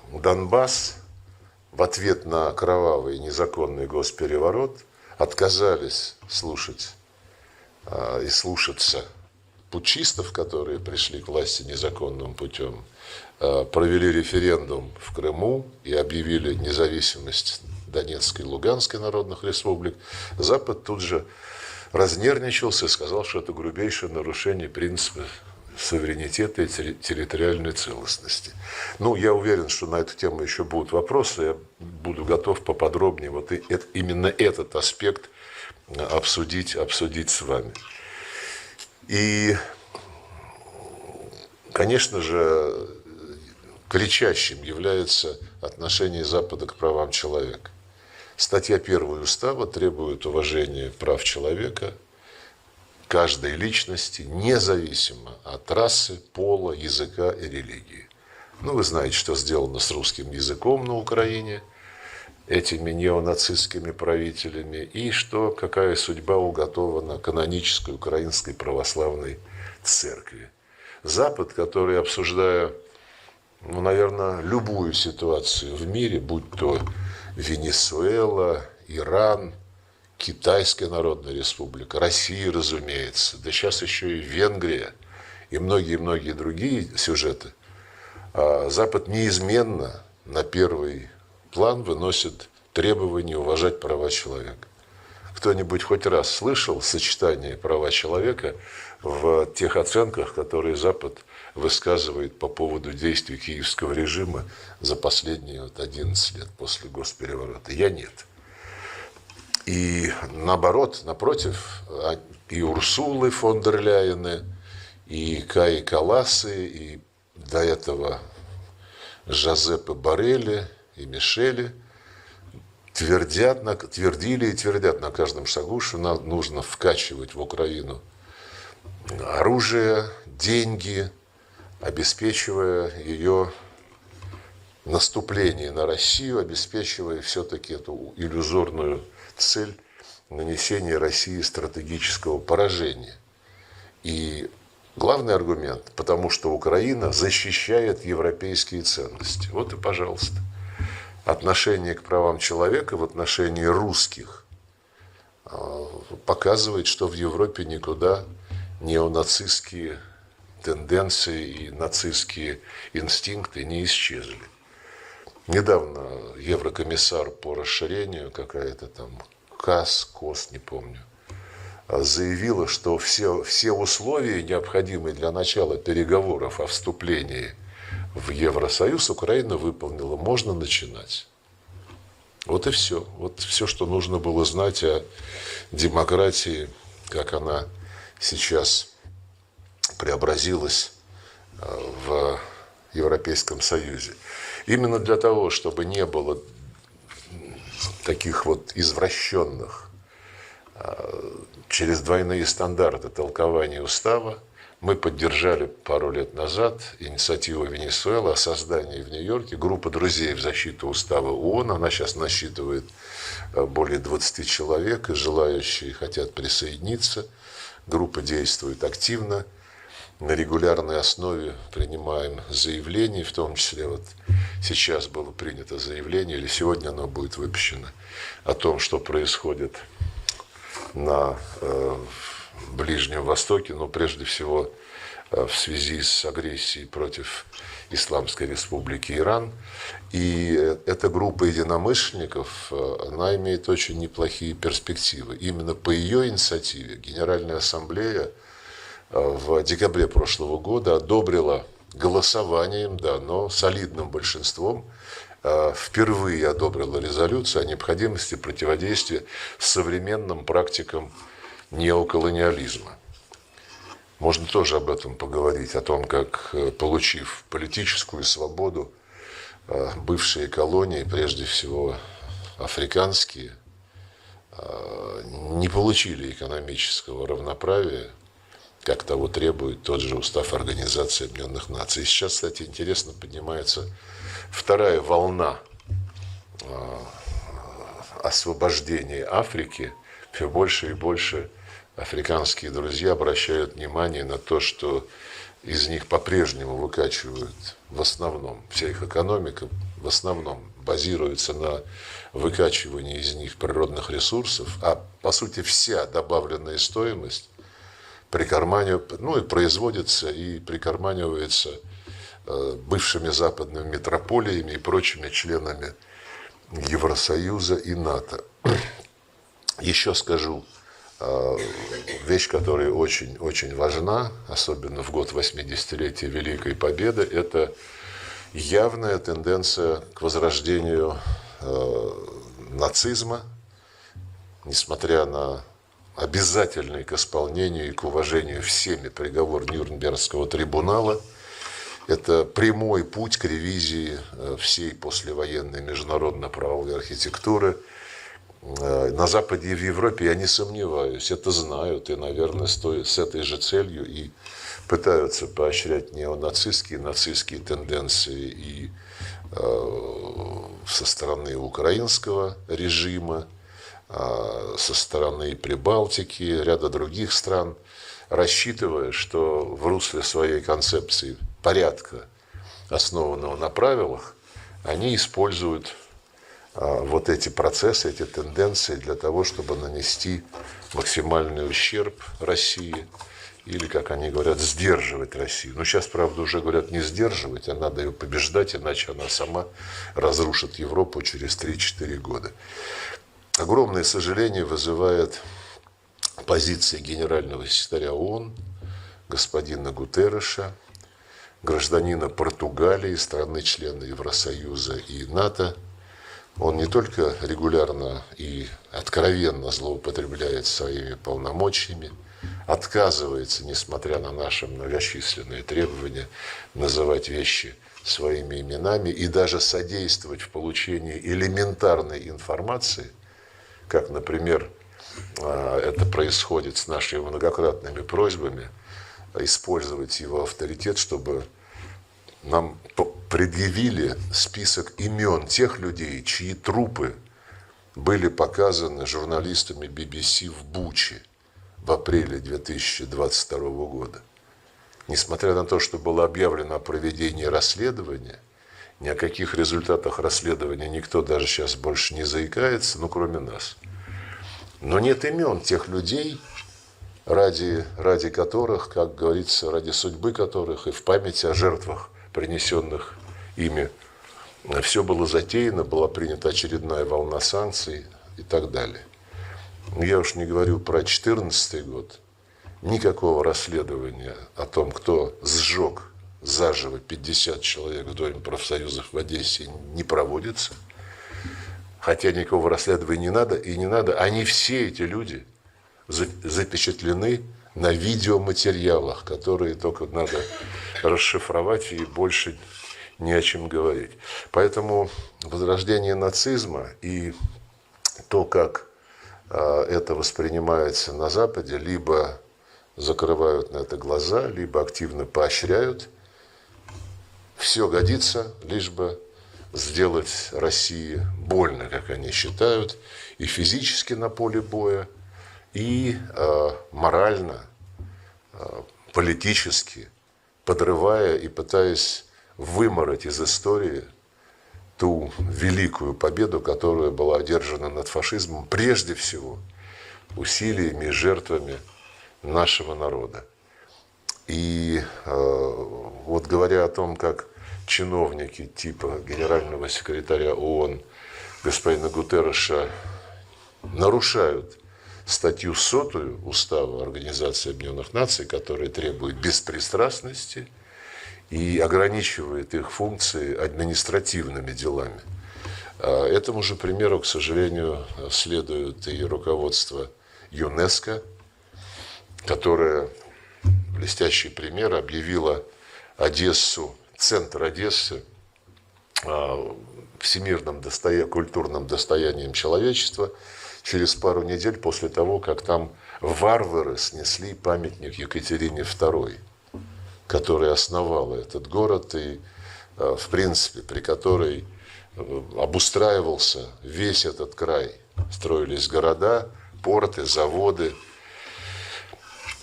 Донбасс в ответ на кровавый незаконный госпереворот отказались слушать и слушаться путчистов, которые пришли к власти незаконным путем, провели референдум в Крыму и объявили независимость Донецкой и Луганской народных республик, Запад тут же разнервничался и сказал, что это грубейшее нарушение принципа суверенитета и территориальной целостности. Ну, я уверен, что на эту тему еще будут вопросы. Я буду готов поподробнее вот именно этот аспект обсудить с вами. И, конечно же, кричащим является отношение Запада к правам человека. Статья 1 Устава требует уважения прав человека, каждой личности, независимо от расы, пола, языка и религии. Ну, вы знаете, что сделано с русским языком на Украине этими неонацистскими правителями, и что, какая судьба уготована канонической украинской православной церкви. Запад, который, обсуждая, ну, наверное, любую ситуацию в мире, будь то Венесуэла, Иран, Китайская Народная Республика, Россия, разумеется, да сейчас еще и Венгрия и многие-многие другие сюжеты, Запад неизменно на первый план выносит требование уважать права человека. Кто-нибудь хоть раз слышал сочетание права человека в тех оценках, которые Запад высказывает по поводу действий киевского режима за последние 11 лет после госпереворота? Я нет. И наоборот, напротив, и Урсулы фон дер Ляйены, и Каи Калласы, и до этого Жозепы Боррелли и Мишели твердили и твердят на каждом шагу, что нам нужно вкачивать в Украину оружие, деньги, обеспечивая ее наступление на Россию, обеспечивая все-таки эту иллюзорную цель нанесения России стратегического поражения. И главный аргумент, потому что Украина защищает европейские ценности. Вот и пожалуйста. Отношение к правам человека в отношении русских показывает, что в Европе никуда неонацистские тенденции и нацистские инстинкты не исчезли. Недавно еврокомиссар по расширению, какая-то там КОС, не помню, заявила, что все условия, необходимые для начала переговоров о вступлении в Евросоюз, Украина выполнила. Можно начинать. Вот и все. Вот все, что нужно было знать о демократии, как она сейчас преобразилась в Европейском Союзе. Именно для того, чтобы не было таких вот извращенных через двойные стандарты толкования устава, мы поддержали пару лет назад инициативу Венесуэлы о создании в Нью-Йорке группы друзей в защиту устава ООН. Она сейчас насчитывает более 20 человек, и желающие хотят присоединиться. Группа действует активно. На регулярной основе принимаем заявления, в том числе вот сейчас было принято заявление, или сегодня оно будет выпущено, о том, что происходит на Ближнем Востоке, но прежде всего в связи с агрессией против Исламской Республики Иран. И эта группа единомышленников, она имеет очень неплохие перспективы. Именно по ее инициативе Генеральная Ассамблея в декабре прошлого года одобрила голосованием, да, но солидным большинством, впервые одобрила резолюцию о необходимости противодействия современным практикам неоколониализма. Можно тоже об этом поговорить, о том, как, получив политическую свободу, бывшие колонии, прежде всего африканские, не получили экономического равноправия, как того требует тот же устав Организации Объединенных Наций. И сейчас, кстати, интересно, поднимается вторая волна освобождения Африки. Все больше и больше африканские друзья обращают внимание на то, что из них по-прежнему выкачивают в основном, вся их экономика в основном базируется на выкачивании из них природных ресурсов, а по сути вся добавленная стоимость и производится и прикарманивается бывшими западными метрополиями и прочими членами Евросоюза и НАТО. Еще скажу вещь, которая очень важна, особенно в год 80-летия Великой Победы, это явная тенденция к возрождению нацизма, несмотря на обязательный к исполнению и к уважению всеми приговор Нюрнбергского трибунала. Это прямой путь к ревизии всей послевоенной международно-правовой архитектуры. На Западе и в Европе, я не сомневаюсь, это знают и, наверное, с этой же целью и пытаются поощрять неонацистские, нацистские тенденции и со стороны украинского режима, со стороны Прибалтики, ряда других стран, рассчитывая, что в русле своей концепции порядка, основанного на правилах, они используют вот эти процессы, эти тенденции для того, чтобы нанести максимальный ущерб России или, как они говорят, сдерживать Россию. Но сейчас, правда, уже говорят не сдерживать, а надо ее побеждать, иначе она сама разрушит Европу через 3-4 года. Огромное сожаление вызывает позиция генерального секретаря ООН, господина Гутерреша, гражданина Португалии, страны-члена Евросоюза и НАТО. Он не только регулярно и откровенно злоупотребляет своими полномочиями, отказывается, несмотря на наши многочисленные требования, называть вещи своими именами и даже содействовать в получении элементарной информации, как, например, это происходит с нашими многократными просьбами использовать его авторитет, чтобы нам предъявили список имен тех людей, чьи трупы были показаны журналистами BBC в Буче в апреле 2022 года. Несмотря на то, что было объявлено о проведении расследования, ни о каких результатах расследования никто даже сейчас больше не заикается, ну, кроме нас. Но нет имен тех людей, ради которых, как говорится, ради судьбы которых и в память о жертвах, принесенных ими, все было затеяно, была принята очередная волна санкций и так далее. Я уж не говорю про 2014 год. Никакого расследования о том, кто сжег заживо 50 человек в Доме профсоюзов в Одессе, не проводится. Хотя никакого расследования не надо. Они все, эти люди, запечатлены на видеоматериалах, которые только надо расшифровать и больше не о чем говорить. Поэтому возрождение нацизма и то, как это воспринимается на Западе, либо закрывают на это глаза, либо активно поощряют. Все годится, лишь бы сделать России больно, как они считают, и физически на поле боя, и морально, политически, подрывая и пытаясь вымороть из истории ту великую победу, которая была одержана над фашизмом, прежде всего усилиями и жертвами нашего народа. И вот говоря о том, как чиновники типа генерального секретаря ООН господина Гутерреша нарушают статью 100 Устава Организации Объединенных Наций, которая требует беспристрастности и ограничивает их функции административными делами. Этому же примеру, к сожалению, следует и руководство ЮНЕСКО, которое, блестящий пример, объявило Одессу, центр Одессы, всемирным культурным достоянием человечества через пару недель после того, как там варвары снесли памятник Екатерине II, которая основала этот город и, в принципе, при которой обустраивался весь этот край. Строились города, порты, заводы.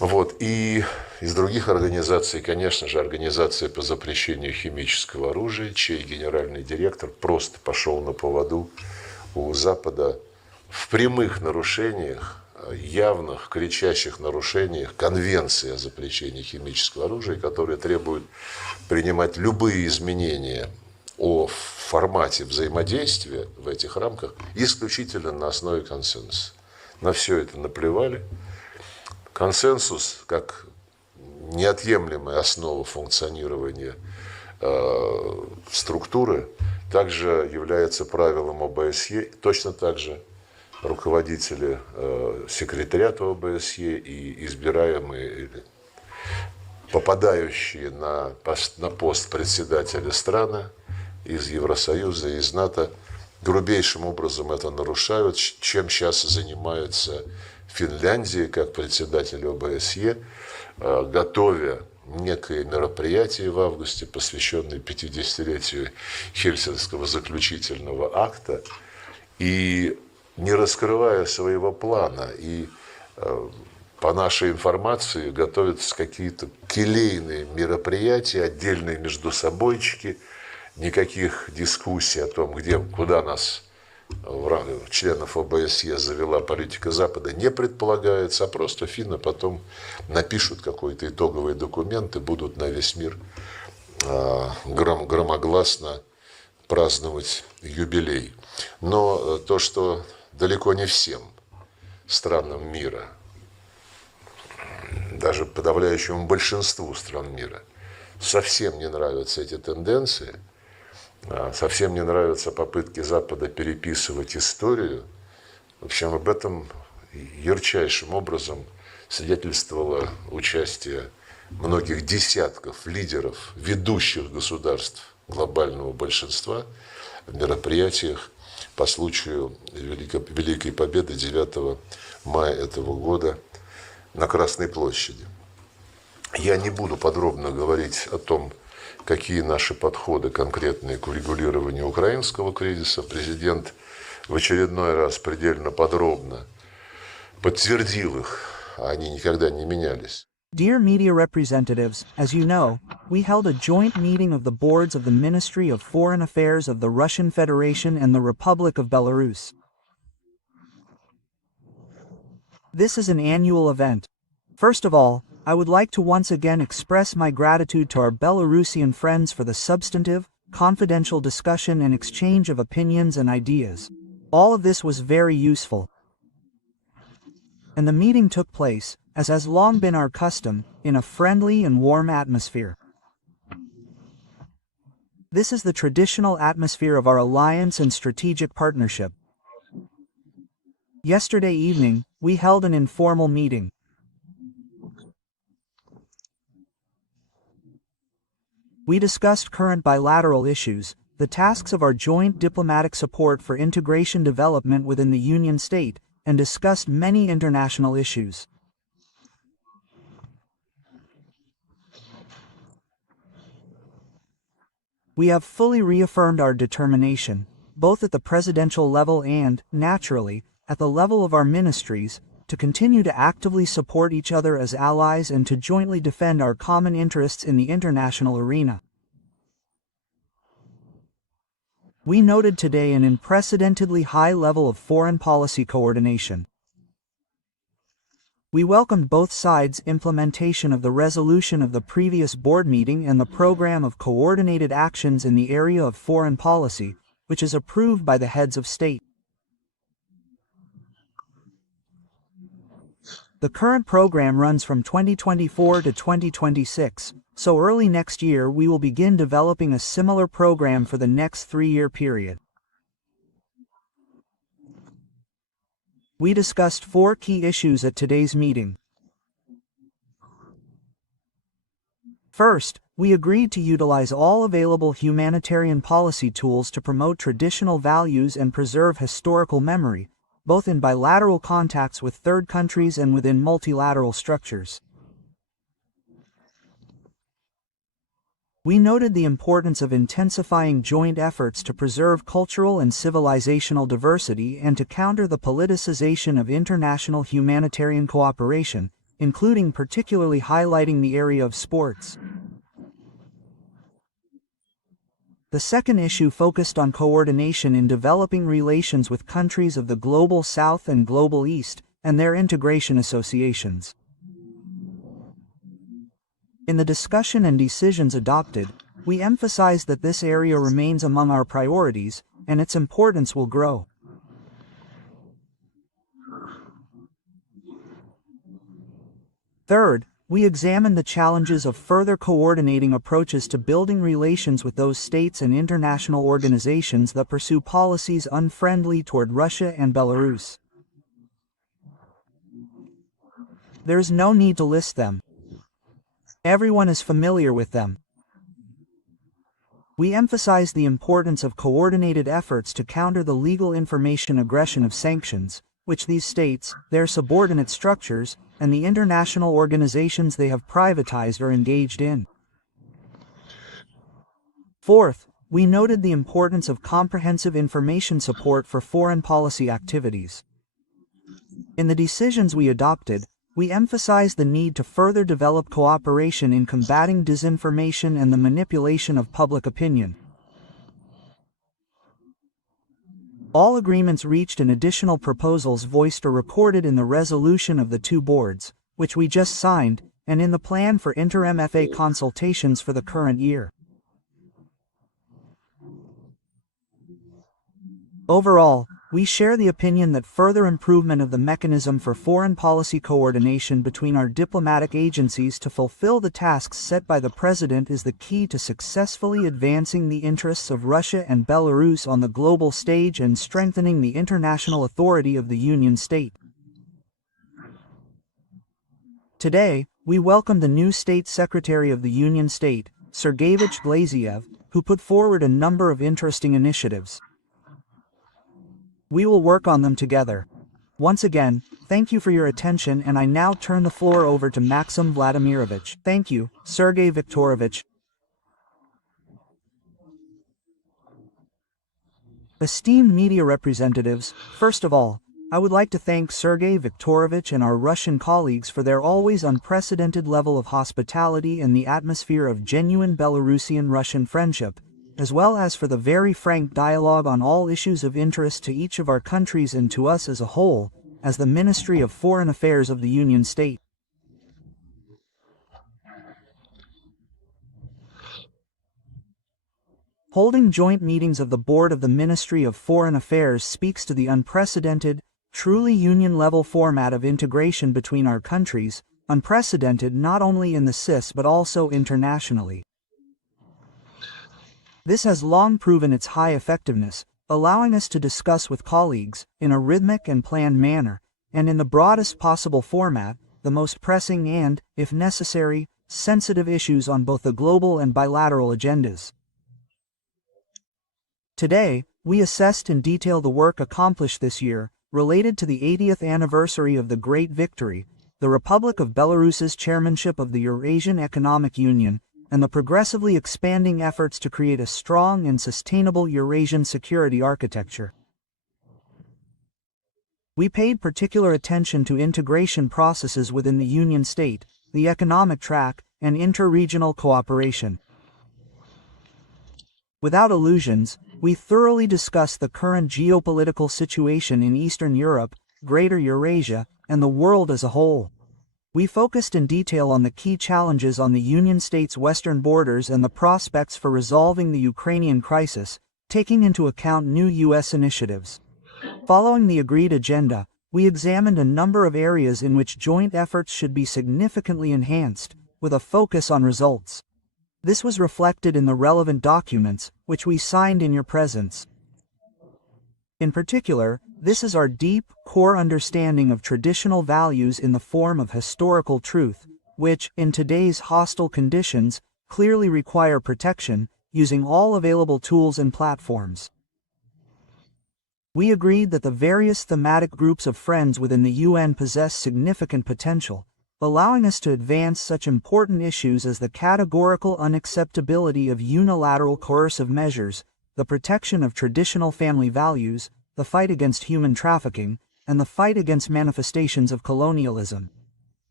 Вот. И из других организаций, конечно же, Организация по запрещению химического оружия, чей генеральный директор просто пошел на поводу у Запада в прямых нарушениях, явных, кричащих нарушениях Конвенции о запрещении химического оружия, которые требуют принимать любые изменения о формате взаимодействия в этих рамках исключительно на основе консенсуса. На все это наплевали. Консенсус, как неотъемлемая основа функционирования структуры, также является правилом ОБСЕ. Точно так же руководители секретариата ОБСЕ и избираемые, попадающие на пост председателя страны из Евросоюза и из НАТО, грубейшим образом это нарушают, чем сейчас занимаются Финляндия как председатель ОБСЕ, готовя некое мероприятие в августе, посвященное 50-летию Хельсинского заключительного акта, и не раскрывая своего плана. И по нашей информации готовятся какие-то келейные мероприятия, отдельные междусобойчики, никаких дискуссий о том, куда нас, членов ОБСЕ, завела политика Запада, не предполагается, а просто финны потом напишут какой-то итоговый документ и будут на весь мир громогласно праздновать юбилей. Но то, что далеко не всем странам мира, даже подавляющему большинству стран мира, совсем не нравятся эти тенденции, совсем не нравятся попытки Запада переписывать историю. В общем, об этом ярчайшим образом свидетельствовало участие многих десятков лидеров ведущих государств глобального большинства в мероприятиях по случаю Великой Победы 9 мая этого года на Красной площади. Я не буду подробно говорить о том, какие наши подходы конкретные к урегулированию украинского кризиса. Президент в очередной раз предельно подробно подтвердил их, а они никогда не менялись. Dear media representatives, as you know, we held a joint meeting of the boards of the Ministry of Foreign Affairs of the Russian Federation and the Republic of Belarus. This is an annual event. First of all, I would like to once again express my gratitude to our Belarusian friends for the substantive, confidential discussion and exchange of opinions and ideas. All of this was very useful. And the meeting took place, as has long been our custom, in a friendly and warm atmosphere. This is the traditional atmosphere of our alliance and strategic partnership. Yesterday evening, we held an informal meeting. We discussed current bilateral issues, the tasks of our joint diplomatic support for integration development within the Union State, and discussed many international issues. We have fully reaffirmed our determination, both at the presidential level and, naturally, at the level of our ministries, to continue to actively support each other as allies and to jointly defend our common interests in the international arena. We noted today an unprecedentedly high level of foreign policy coordination. We welcomed both sides' implementation of the resolution of the previous board meeting and the program of coordinated actions in the area of foreign policy, which is approved by the heads of state. The current program runs from 2024 to 2026, so early next year we will begin developing a similar program for the next 3-year period. We discussed 4 key issues at today's meeting. First, we agreed to utilize all available humanitarian policy tools to promote traditional values and preserve historical memory, both in bilateral contacts with third countries and within multilateral structures. We noted the importance of intensifying joint efforts to preserve cultural and civilizational diversity and to counter the politicization of international humanitarian cooperation, including particularly highlighting the area of sports. The second issue focused on coordination in developing relations with countries of the Global South and Global East, and their integration associations. In the discussion and decisions adopted, we emphasized that this area remains among our priorities, and its importance will grow. Third, we examined the challenges of further coordinating approaches to building relations with those states and international organizations that pursue policies unfriendly toward Russia and Belarus. There is no need to list them. Everyone is familiar with them. We emphasize the importance of coordinated efforts to counter the legal information aggression of sanctions, which these states, their subordinate structures, and the international organizations they have privatized are engaged in. Fourth, we noted the importance of comprehensive information support for foreign policy activities. In the decisions we adopted, we emphasized the need to further develop cooperation in combating disinformation and the manipulation of public opinion. All agreements reached and additional proposals voiced are recorded in the resolution of the two boards, which we just signed, and in the plan for inter-MFA consultations for the current year. Overall, we share the opinion that further improvement of the mechanism for foreign policy coordination between our diplomatic agencies to fulfill the tasks set by the President is the key to successfully advancing the interests of Russia and Belarus on the global stage and strengthening the international authority of the Union State. Today, we welcome the new State Secretary of the Union State, Sergey Lavrov, who put forward a number of interesting initiatives. We will work on them together. Once again, thank you for your attention, and I now turn the floor over to Maxim Vladimirovich. Thank you, Sergey Viktorovich. Esteemed media representatives, first of all, I would like to thank Sergey Viktorovich and our Russian colleagues for their always unprecedented level of hospitality and the atmosphere of genuine Belarusian-Russian friendship, as well as for the very frank dialogue on all issues of interest to each of our countries and to us as a whole, as the Ministry of Foreign Affairs of the Union State. Holding joint meetings of the Board of the Ministry of Foreign Affairs speaks to the unprecedented, truly union-level format of integration between our countries, unprecedented not only in the CIS but also internationally. This has long proven its high effectiveness, allowing us to discuss with colleagues, in a rhythmic and planned manner, and in the broadest possible format, the most pressing and, if necessary, sensitive issues on both the global and bilateral agendas. Today, we assessed in detail the work accomplished this year, related to the 80th anniversary of the Great Victory, the Republic of Belarus's chairmanship of the Eurasian Economic Union, and the progressively expanding efforts to create a strong and sustainable Eurasian security architecture. We paid particular attention to integration processes within the Union State, the economic track, and inter-regional cooperation. Without illusions, we thoroughly discussed the current geopolitical situation in Eastern Europe, Greater Eurasia, and the world as a whole. We focused in detail on the key challenges on the Union State's western borders and the prospects for resolving the Ukrainian crisis, taking into account new U.S. initiatives. Following the agreed agenda, we examined a number of areas in which joint efforts should be significantly enhanced, with a focus on results. This was reflected in the relevant documents, which we signed in your presence. In particular, this is our deep, core understanding of traditional values in the form of historical truth, which, in today's hostile conditions, clearly require protection, using all available tools and platforms. We agreed that the various thematic groups of friends within the UN possess significant potential, allowing us to advance such important issues as the categorical unacceptability of unilateral coercive measures, the protection of traditional family values, the fight against human trafficking, and the fight against manifestations of colonialism.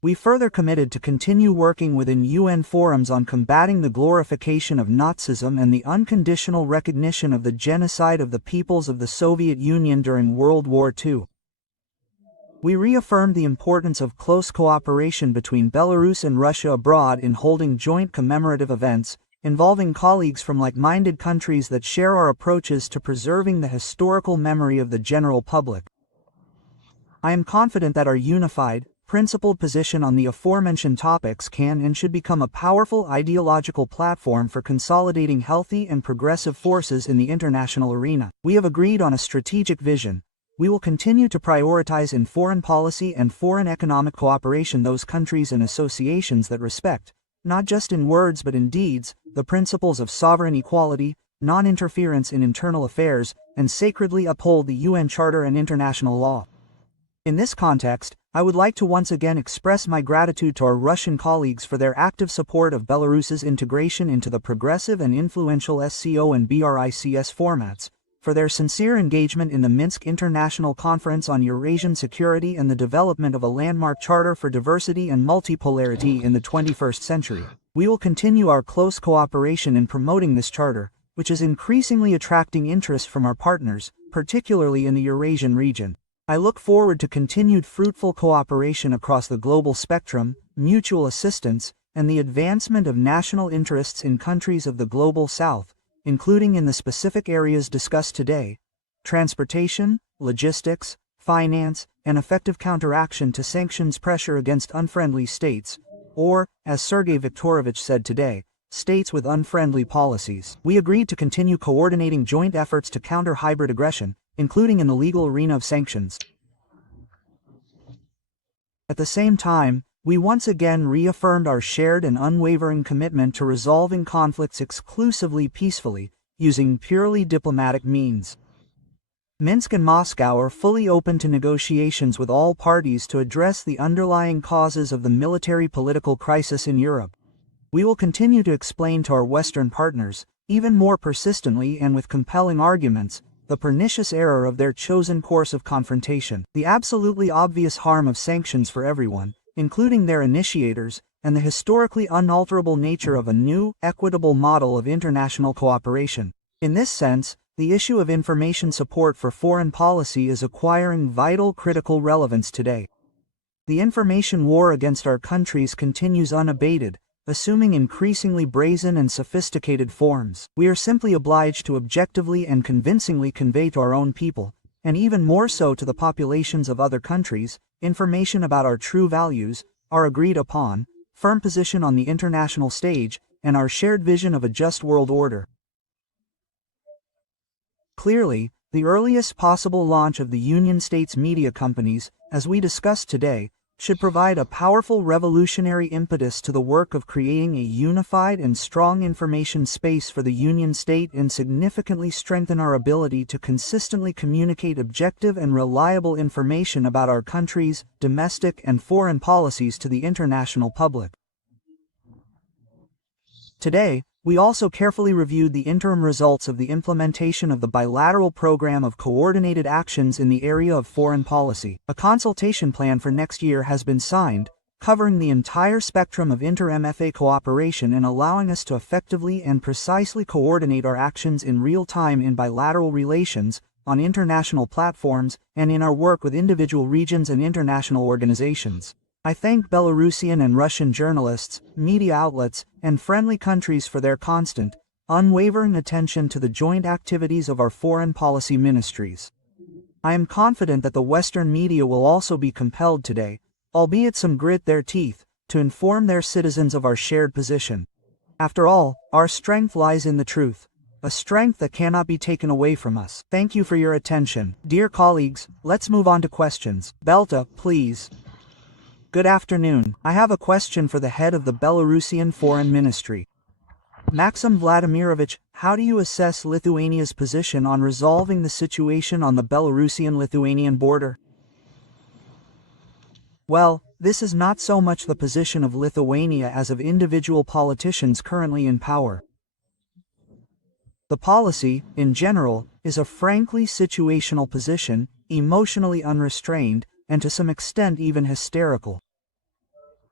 We further committed to continue working within UN forums on combating the glorification of Nazism and the unconditional recognition of the genocide of the peoples of the Soviet Union during World War II. We reaffirmed the importance of close cooperation between Belarus and Russia abroad in holding joint commemorative events, involving colleagues from like-minded countries that share our approaches to preserving the historical memory of the general public. I am confident that our unified, principled position on the aforementioned topics can and should become a powerful ideological platform for consolidating healthy and progressive forces in the international arena. We have agreed on a strategic vision. We will continue to prioritize in foreign policy and foreign economic cooperation those countries and associations that respect, not just in words but in deeds, the principles of sovereign equality, non-interference in internal affairs, and sacredly uphold the UN Charter and international law. In this context, I would like to once again express my gratitude to our Russian colleagues for their active support of Belarus's integration into the progressive and influential SCO and BRICS formats, for their sincere engagement in the Minsk International Conference on Eurasian Security and the development of a landmark charter for diversity and multipolarity in the 21st century. We will continue our close cooperation in promoting this charter, which is increasingly attracting interest from our partners, particularly in the Eurasian region. I look forward to continued fruitful cooperation across the global spectrum, mutual assistance, and the advancement of national interests in countries of the Global South, including in the specific areas discussed today: transportation, logistics, finance, and effective counteraction to sanctions pressure against unfriendly states, or, as Sergey Viktorovich said today, states with unfriendly policies. We agreed to continue coordinating joint efforts to counter hybrid aggression, including in the legal arena of sanctions. At the same time, we once again reaffirmed our shared and unwavering commitment to resolving conflicts exclusively peacefully, using purely diplomatic means. Minsk and Moscow are fully open to negotiations with all parties to address the underlying causes of the military-political crisis in Europe. We will continue to explain to our Western partners, even more persistently and with compelling arguments, the pernicious error of their chosen course of confrontation, the absolutely obvious harm of sanctions for everyone, including their initiators, and the historically unalterable nature of a new, equitable model of international cooperation. In this sense, the issue of information support for foreign policy is acquiring vital critical relevance today. The information war against our countries continues unabated, assuming increasingly brazen and sophisticated forms. We are simply obliged to objectively and convincingly convey to our own people, and even more so to the populations of other countries, information about our true values, our agreed-upon, firm position on the international stage, and our shared vision of a just world order. Clearly, the earliest possible launch of the Union States media companies, as we discussed today, should provide a powerful revolutionary impetus to the work of creating a unified and strong information space for the Union State and significantly strengthen our ability to consistently communicate objective and reliable information about our country's domestic and foreign policies to the international public. Today, we also carefully reviewed the interim results of the implementation of the bilateral program of coordinated actions in the area of foreign policy. A consultation plan for next year has been signed, covering the entire spectrum of inter-MFA cooperation and allowing us to effectively and precisely coordinate our actions in real time in bilateral relations, on international platforms, and in our work with individual regions and international organizations. I thank Belarusian and Russian journalists, media outlets, and friendly countries for their constant, unwavering attention to the joint activities of our foreign policy ministries. I am confident that the Western media will also be compelled today, albeit some grit their teeth, to inform their citizens of our shared position. After all, our strength lies in the truth, a strength that cannot be taken away from us. Thank you for your attention. Dear colleagues, let's move on to questions. Belta, please. Good afternoon. I have a question for the head of the Belarusian Foreign Ministry. Maxim Vladimirovich, how do you assess Lithuania's position on resolving the situation on the Belarusian-Lithuanian border? Well, this is not so much the position of Lithuania as of individual politicians currently in power. The policy, in general, is a frankly situational position, emotionally unrestrained, and to some extent even hysterical.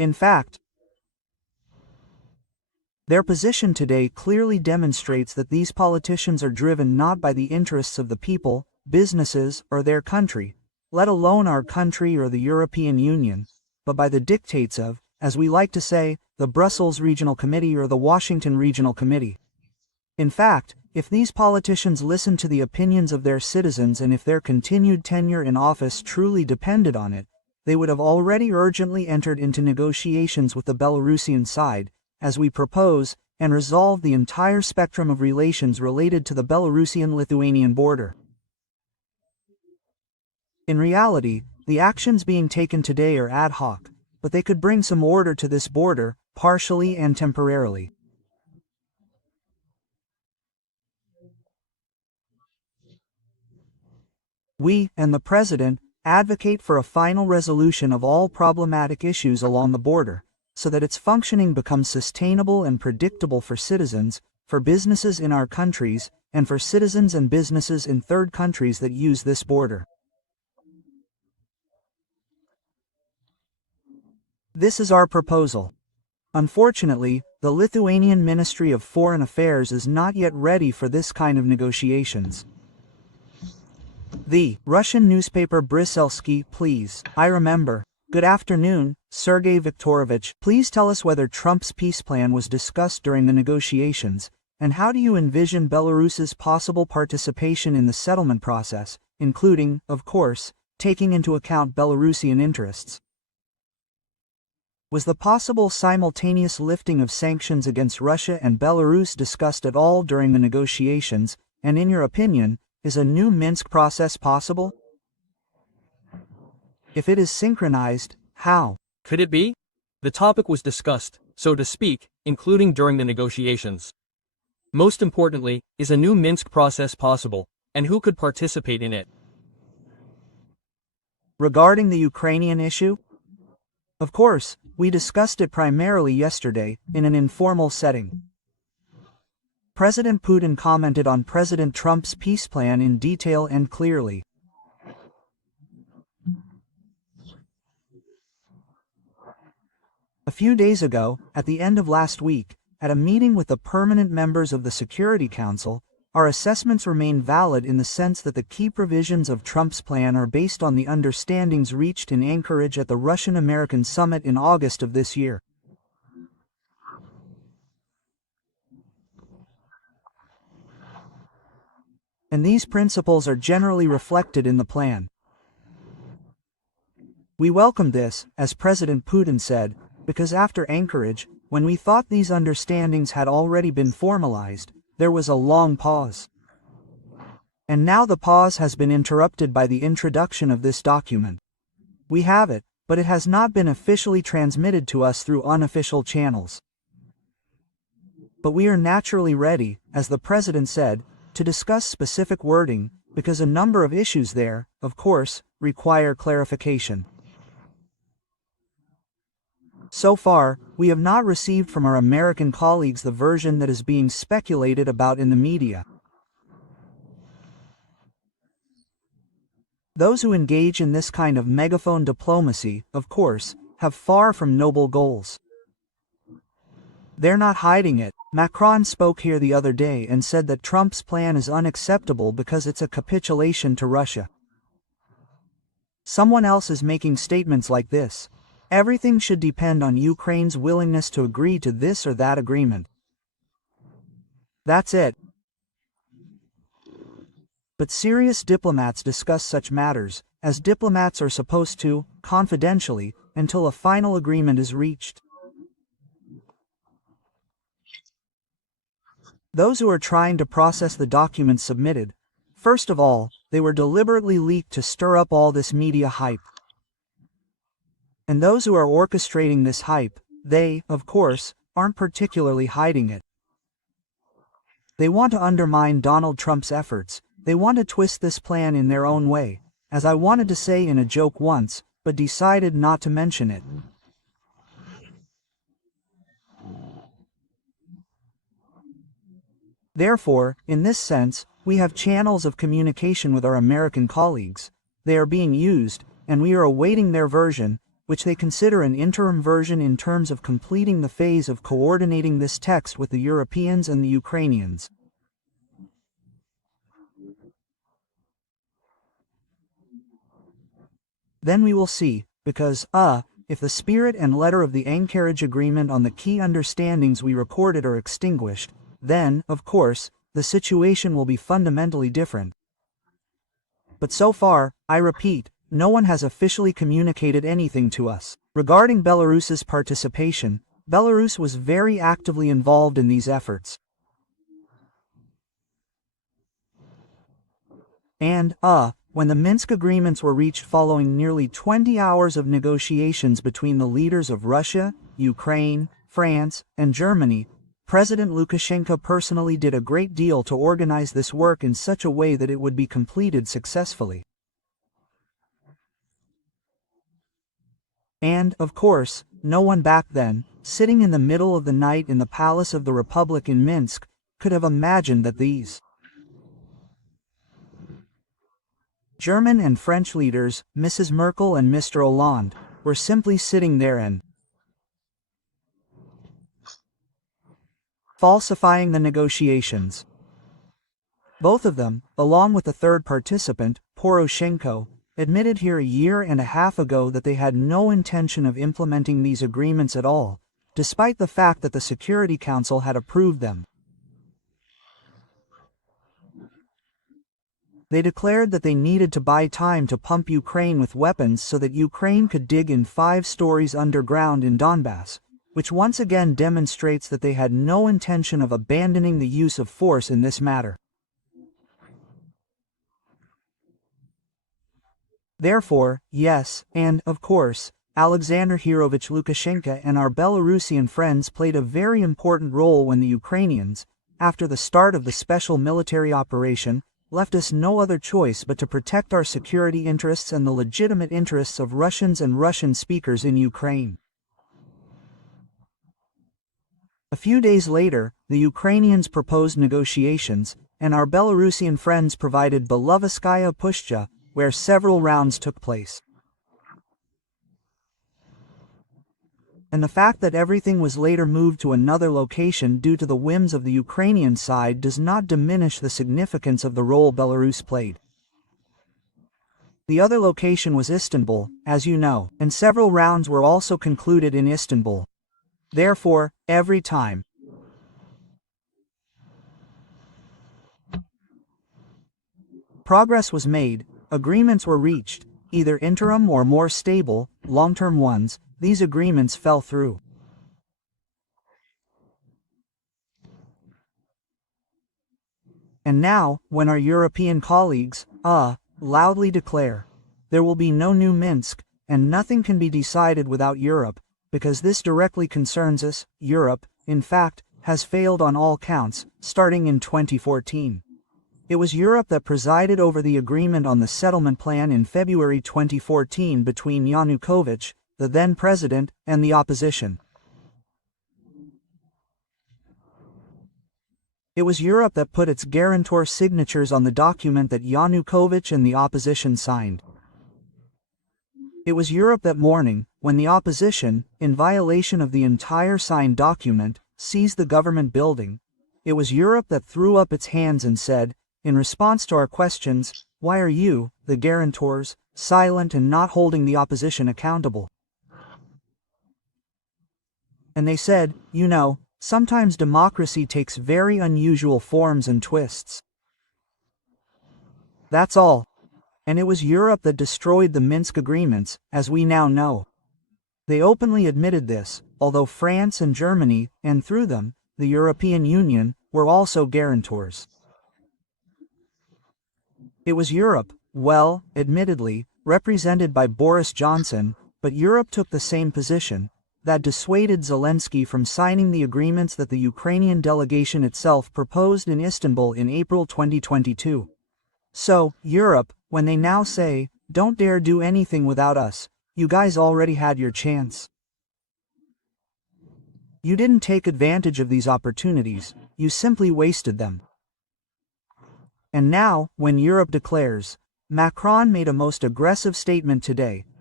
In fact, their position today clearly demonstrates that these politicians are driven not by the interests of the people, businesses, or their country, let alone our country or the European Union, but by the dictates of, as we like to say, the Brussels Regional Committee or the Washington Regional Committee. In fact, if these politicians listened to the opinions of their citizens and if their continued tenure in office truly depended on it, they would have already urgently entered into negotiations with the Belarusian side, as we propose, and resolved the entire spectrum of relations related to the Belarusian-Lithuanian border. In reality, the actions being taken today are ad hoc, but they could bring some order to this border, partially and temporarily. We, and the President, advocate for a final resolution of all problematic issues along the border, so that its functioning becomes sustainable and predictable for citizens, for businesses in our countries, and for citizens and businesses in third countries that use this border. This is our proposal. Unfortunately, the Lithuanian Ministry of Foreign Affairs is not yet ready for this kind of negotiations. The Russian newspaper Bryselsky, please. I remember. Good afternoon, Sergey Viktorovich. Please tell us whether Trump's peace plan was discussed during the negotiations, and how do you envision Belarus's possible participation in the settlement process, including, of course, taking into account Belarusian interests? Was the possible simultaneous lifting of sanctions against Russia and Belarus discussed at all during the negotiations, and in your opinion, is a new Minsk process possible? If it is synchronized, how? Could it be? The topic was discussed, so to speak, including during the negotiations. Most importantly, is a new Minsk process possible, and who could participate in it? Regarding the Ukrainian issue? Of course, we discussed it primarily yesterday, in an informal setting. President Putin commented on President Trump's peace plan in detail and clearly. A few days ago, at the end of last week, at a meeting with the permanent members of the Security Council, our assessments remain valid in the sense that the key provisions of Trump's plan are based on the understandings reached in Anchorage at the Russian-American summit in August of this year. And these principles are generally reflected in the plan. We welcomed this, as President Putin said, because after Anchorage, when we thought these understandings had already been formalized, there was a long pause. And now the pause has been interrupted by the introduction of this document. We have it, but it has not been officially transmitted to us through unofficial channels. But we are naturally ready, as the President said, to discuss specific wording, because a number of issues there, of course, require clarification. So far, we have not received from our American colleagues the version that is being speculated about in the media. Those who engage in this kind of megaphone diplomacy, of course, have far from noble goals. They're not hiding it. Macron spoke here the other day and said that Trump's plan is unacceptable because it's a capitulation to Russia. Someone else is making statements like this. Everything should depend on Ukraine's willingness to agree to this or that agreement. That's it. But serious diplomats discuss such matters, as diplomats are supposed to, confidentially, until a final agreement is reached. Those who are trying to process the documents submitted, first of all, they were deliberately leaked to stir up all this media hype. And those who are orchestrating this hype, they, of course, aren't particularly hiding it. They want to undermine Donald Trump's efforts. They want to twist this plan in their own way, as I wanted to say in a joke once, but decided not to mention it. Therefore, in this sense, we have channels of communication with our American colleagues. They are being used, and we are awaiting their version, which they consider an interim version in terms of completing the phase of coordinating this text with the Europeans and the Ukrainians. Then we will see, because, if the spirit and letter of the Anchorage Agreement on the key understandings we recorded are extinguished, then, of course, the situation will be fundamentally different. But so far, I repeat, no one has officially communicated anything to us. Regarding Belarus's participation, Belarus was very actively involved in these efforts. And, when the Minsk agreements were reached following nearly 20 hours of negotiations between the leaders of Russia, Ukraine, France, and Germany, President Lukashenko personally did a great deal to organize this work in such a way that it would be completed successfully. And, of course, no one back then, sitting in the middle of the night in the Palace of the Republic in Minsk, could have imagined that these German and French leaders, Mrs. Merkel and Mr. Hollande, were simply sitting there and falsifying the negotiations. Both of them, along with the third participant, Poroshenko, admitted here a year and a half ago that they had no intention of implementing these agreements at all, despite the fact that the Security Council had approved them. They declared that they needed to buy time to pump Ukraine with weapons so that Ukraine could dig in 5 stories underground in Donbass, which once again demonstrates that they had no intention of abandoning the use of force in this matter. Therefore, yes, and, of course, Alexander Hirovich Lukashenko and our Belarusian friends played a very important role when the Ukrainians, after the start of the special military operation, left us no other choice but to protect our security interests and the legitimate interests of Russians and Russian speakers in Ukraine. A few days later, the Ukrainians proposed negotiations, and our Belarusian friends provided Belovetskaya Pushcha, where several rounds took place. And the fact that everything was later moved to another location due to the whims of the Ukrainian side does not diminish the significance of the role Belarus played. The other location was Istanbul, as you know, and several rounds were also concluded in Istanbul. Therefore, every time progress was made, agreements were reached, either interim or more stable, long-term ones, these agreements fell through. And now, when our European colleagues, loudly declare, there will be no new Minsk, and nothing can be decided without Europe, because this directly concerns us, Europe, in fact, has failed on all counts, starting in 2014. It was Europe that presided over the agreement on the settlement plan in February 2014 between Yanukovych, the then president, and the opposition. It was Europe that put its guarantor signatures on the document that Yanukovych and the opposition signed. It was Europe that morning, when the opposition, in violation of the entire signed document, seized the government building, it was Europe that threw up its hands and said, in response to our questions, why are you, the guarantors, silent and not holding the opposition accountable? And they said, you know, sometimes democracy takes very unusual forms and twists. That's all. And it was Europe that destroyed the Minsk agreements, as we now know. They openly admitted this, although France and Germany, and through them, the European Union, were also guarantors. It was Europe, well, admittedly, represented by Boris Johnson, but Europe took the same position, that dissuaded Zelensky from signing the agreements that the Ukrainian delegation itself proposed in Istanbul in April 2022. So, Europe, when they now say, don't dare do anything without us, you guys already had your chance. You didn't take advantage of these opportunities, you simply wasted them. And now, when Europe declares, Macron made a most aggressive statement today,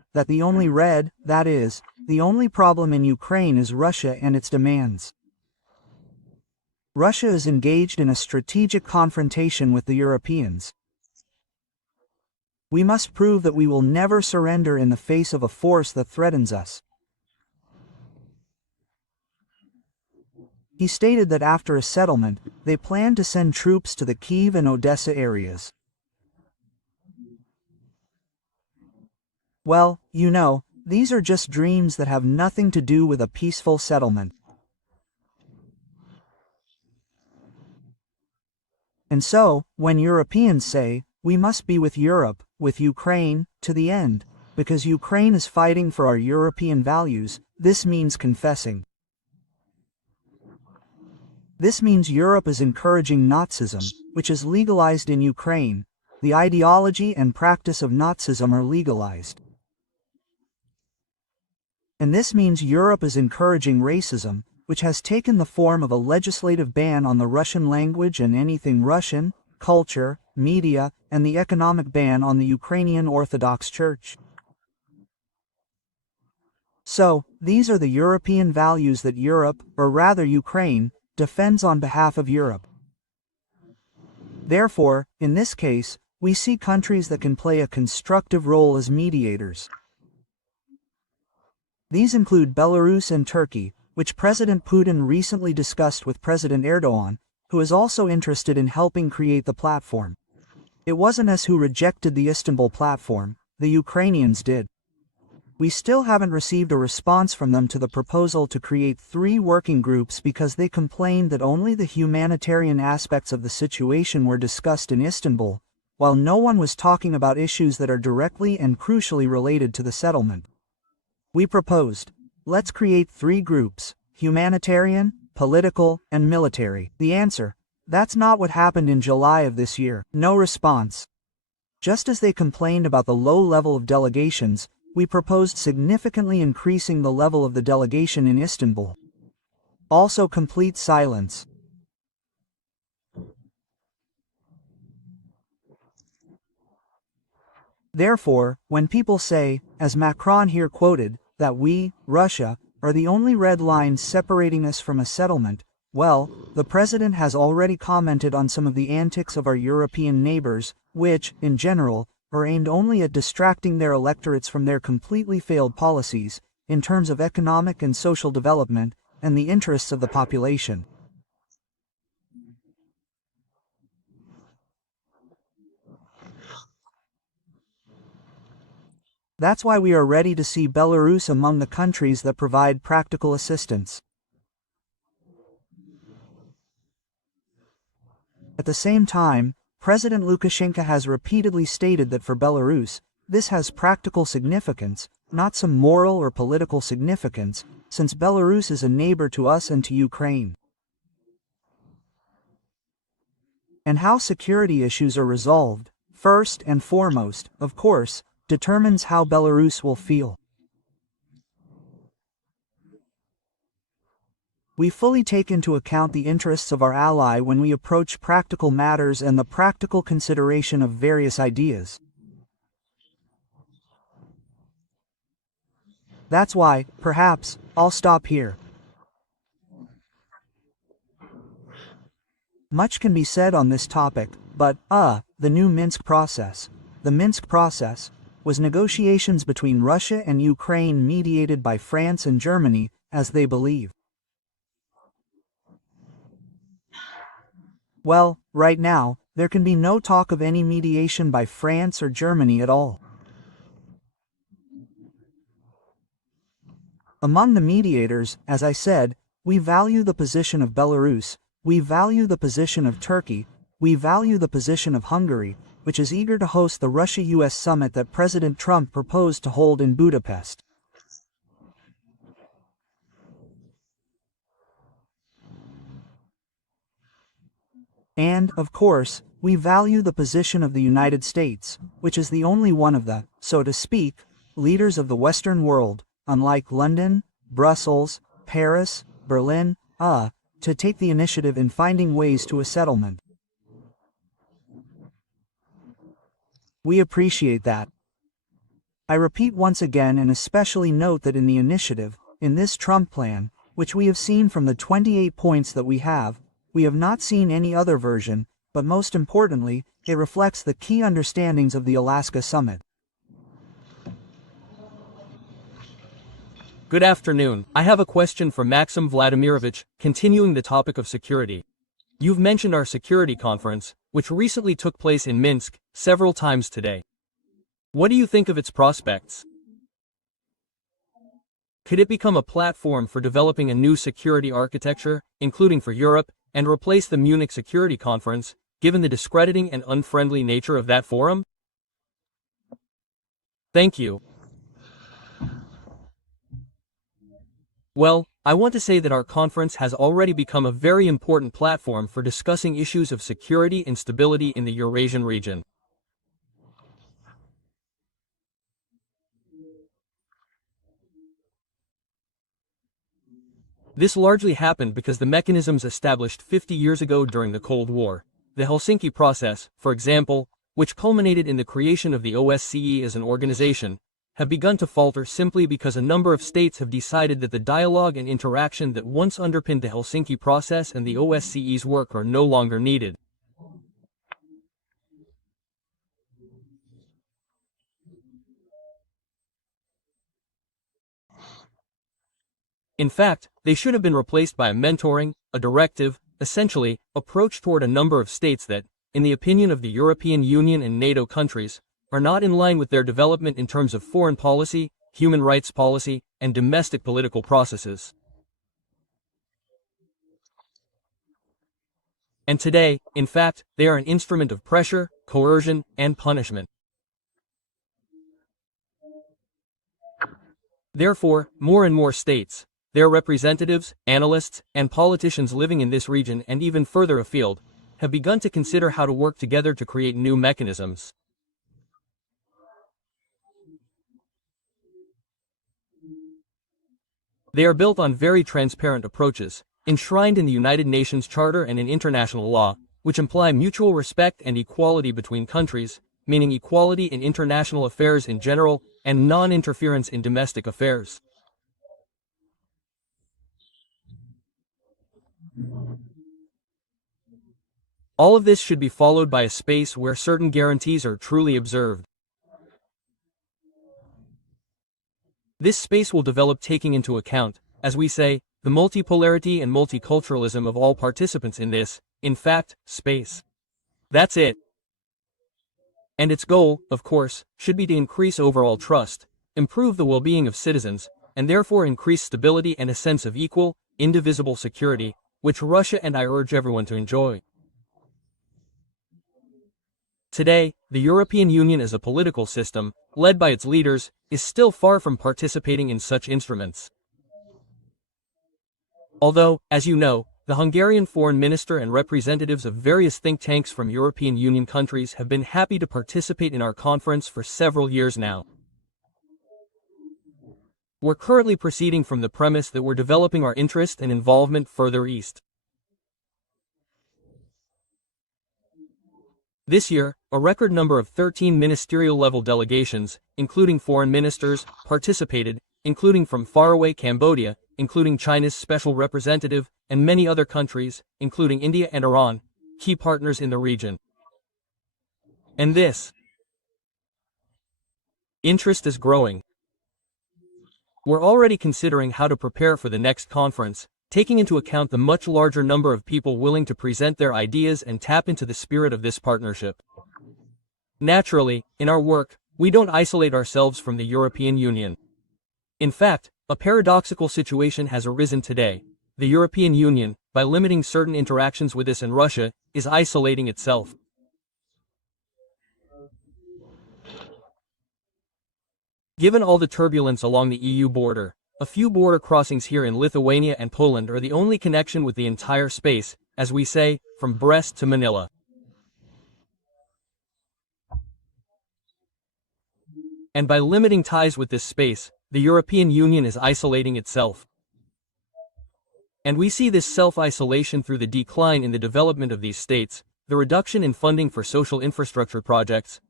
that the only red, that is, the only problem in Ukraine is Russia and its demands. Russia is engaged in a strategic confrontation with the Europeans. We must prove that we will never surrender in the face of a force that threatens us. He stated that after a settlement, they plan to send troops to the Kyiv and Odessa areas. Well, you know, these are just dreams that have nothing to do with a peaceful settlement. And so, when Europeans say, we must be with Europe, with Ukraine, to the end, because Ukraine is fighting for our European values, this means confessing. This means Europe is encouraging Nazism, which is legalized in Ukraine. The ideology and practice of Nazism are legalized. And this means Europe is encouraging racism, which has taken the form of a legislative ban on the Russian language and anything Russian, culture, media, and the economic ban on the Ukrainian Orthodox Church. So, these are the European values that Europe, or rather Ukraine, defends on behalf of Europe. Therefore, in this case, we see countries that can play a constructive role as mediators. These include Belarus and Turkey, which President Putin recently discussed with President Erdogan, who is also interested in helping create the platform. It wasn't us who rejected the Istanbul platform, the Ukrainians did. We still haven't received a response from them to the proposal to create 3 working groups because they complained that only the humanitarian aspects of the situation were discussed in Istanbul, while no one was talking about issues that are directly and crucially related to the settlement. We proposed, let's create 3 groups, humanitarian, political, and military. The answer, that's not what happened in July of this year. No response. Just as they complained about the low level of delegations, we proposed significantly increasing the level of the delegation in Istanbul. Also complete silence. Therefore, when people say, as Macron here quoted, that we, Russia, are the only red lines separating us from a settlement, well, the president has already commented on some of the antics of our European neighbors, which, in general, are aimed only at distracting their electorates from their completely failed policies, in terms of economic and social development, and the interests of the population. That's why we are ready to see Belarus among the countries that provide practical assistance. At the same time, President Lukashenko has repeatedly stated that for Belarus, this has practical significance, not some moral or political significance, since Belarus is a neighbor to us and to Ukraine. And how security issues are resolved, first and foremost, of course, determines how Belarus will feel. We fully take into account the interests of our ally when we approach practical matters and the practical consideration of various ideas. That's why, perhaps, I'll stop here. Much can be said on this topic, but, the new Minsk process. The Minsk process was negotiations between Russia and Ukraine mediated by France and Germany, as they believe. Well, right now, there can be no talk of any mediation by France or Germany at all. Among the mediators, as I said, we value the position of Belarus, we value the position of Turkey, we value the position of Hungary, which is eager to host the Russia-US summit that President Trump proposed to hold in Budapest. And, of course, we value the position of the United States, which is the only one of the, so to speak, leaders of the Western world, unlike London, Brussels, Paris, Berlin, to take the initiative in finding ways to a settlement. We appreciate that. I repeat once again and especially note that in the initiative, in this Trump plan, which we have seen from the 28 points that we have not seen any other version, but most importantly, it reflects the key understandings of the Alaska Summit. Good afternoon. I have a question for Maxim Vladimirovich, continuing the topic of security. You've mentioned our security conference, which recently took place in Minsk, several times today. What do you think of its prospects? Could it become a platform for developing a new security architecture, including for Europe, and replace the Munich Security Conference, given the discrediting and unfriendly nature of that forum? Thank you. Well, I want to say that our conference has already become a very important platform for discussing issues of security and stability in the Eurasian region. This largely happened because the mechanisms established 50 years ago during the Cold War, the Helsinki process, for example, which culminated in the creation of the OSCE as an organization, have begun to falter simply because a number of states have decided that the dialogue and interaction that once underpinned the Helsinki process and the OSCE's work are no longer needed. In fact, they should have been replaced by a mentoring, a directive, essentially, approach toward a number of states that, in the opinion of the European Union and NATO countries, are not in line with their development in terms of foreign policy, human rights policy, and domestic political processes. And today, in fact, they are an instrument of pressure, coercion, and punishment. Therefore, more and more states, their representatives, analysts, and politicians living in this region and even further afield, have begun to consider how to work together to create new mechanisms. They are built on very transparent approaches, enshrined in the United Nations Charter and in international law, which imply mutual respect and equality between countries, meaning equality in international affairs in general, and non-interference in domestic affairs. All of this should be followed by a space where certain guarantees are truly observed. This space will develop taking into account, as we say, the multipolarity and multiculturalism of all participants in this, in fact, space. That's it. And its goal, of course, should be to increase overall trust, improve the well-being of citizens, and therefore increase stability and a sense of equal, indivisible security, which Russia and I urge everyone to enjoy. Today, the European Union as a political system, led by its leaders, is still far from participating in such instruments. Although, as you know, the Hungarian foreign minister and representatives of various think tanks from European Union countries have been happy to participate in our conference for several years now. We're currently proceeding from the premise that we're developing our interest and involvement further east. This year, a record number of 13 ministerial-level delegations, including foreign ministers, participated, including from faraway Cambodia, including China's special representative, and many other countries, including India and Iran, key partners in the region. And this interest is growing. We're already considering how to prepare for the next conference, taking into account the much larger number of people willing to present their ideas and tap into the spirit of this partnership. Naturally, in our work, we don't isolate ourselves from the European Union. In fact, a paradoxical situation has arisen today. The European Union, by limiting certain interactions with us and Russia, is isolating itself. Given all the turbulence along the EU border, a few border crossings here in Lithuania and Poland are the only connection with the entire space, as we say, from Brest to Manila. And by limiting ties with this space, the European Union is isolating itself. And we see this self-isolation through the decline in the development of these states, the reduction in funding for social infrastructure projects,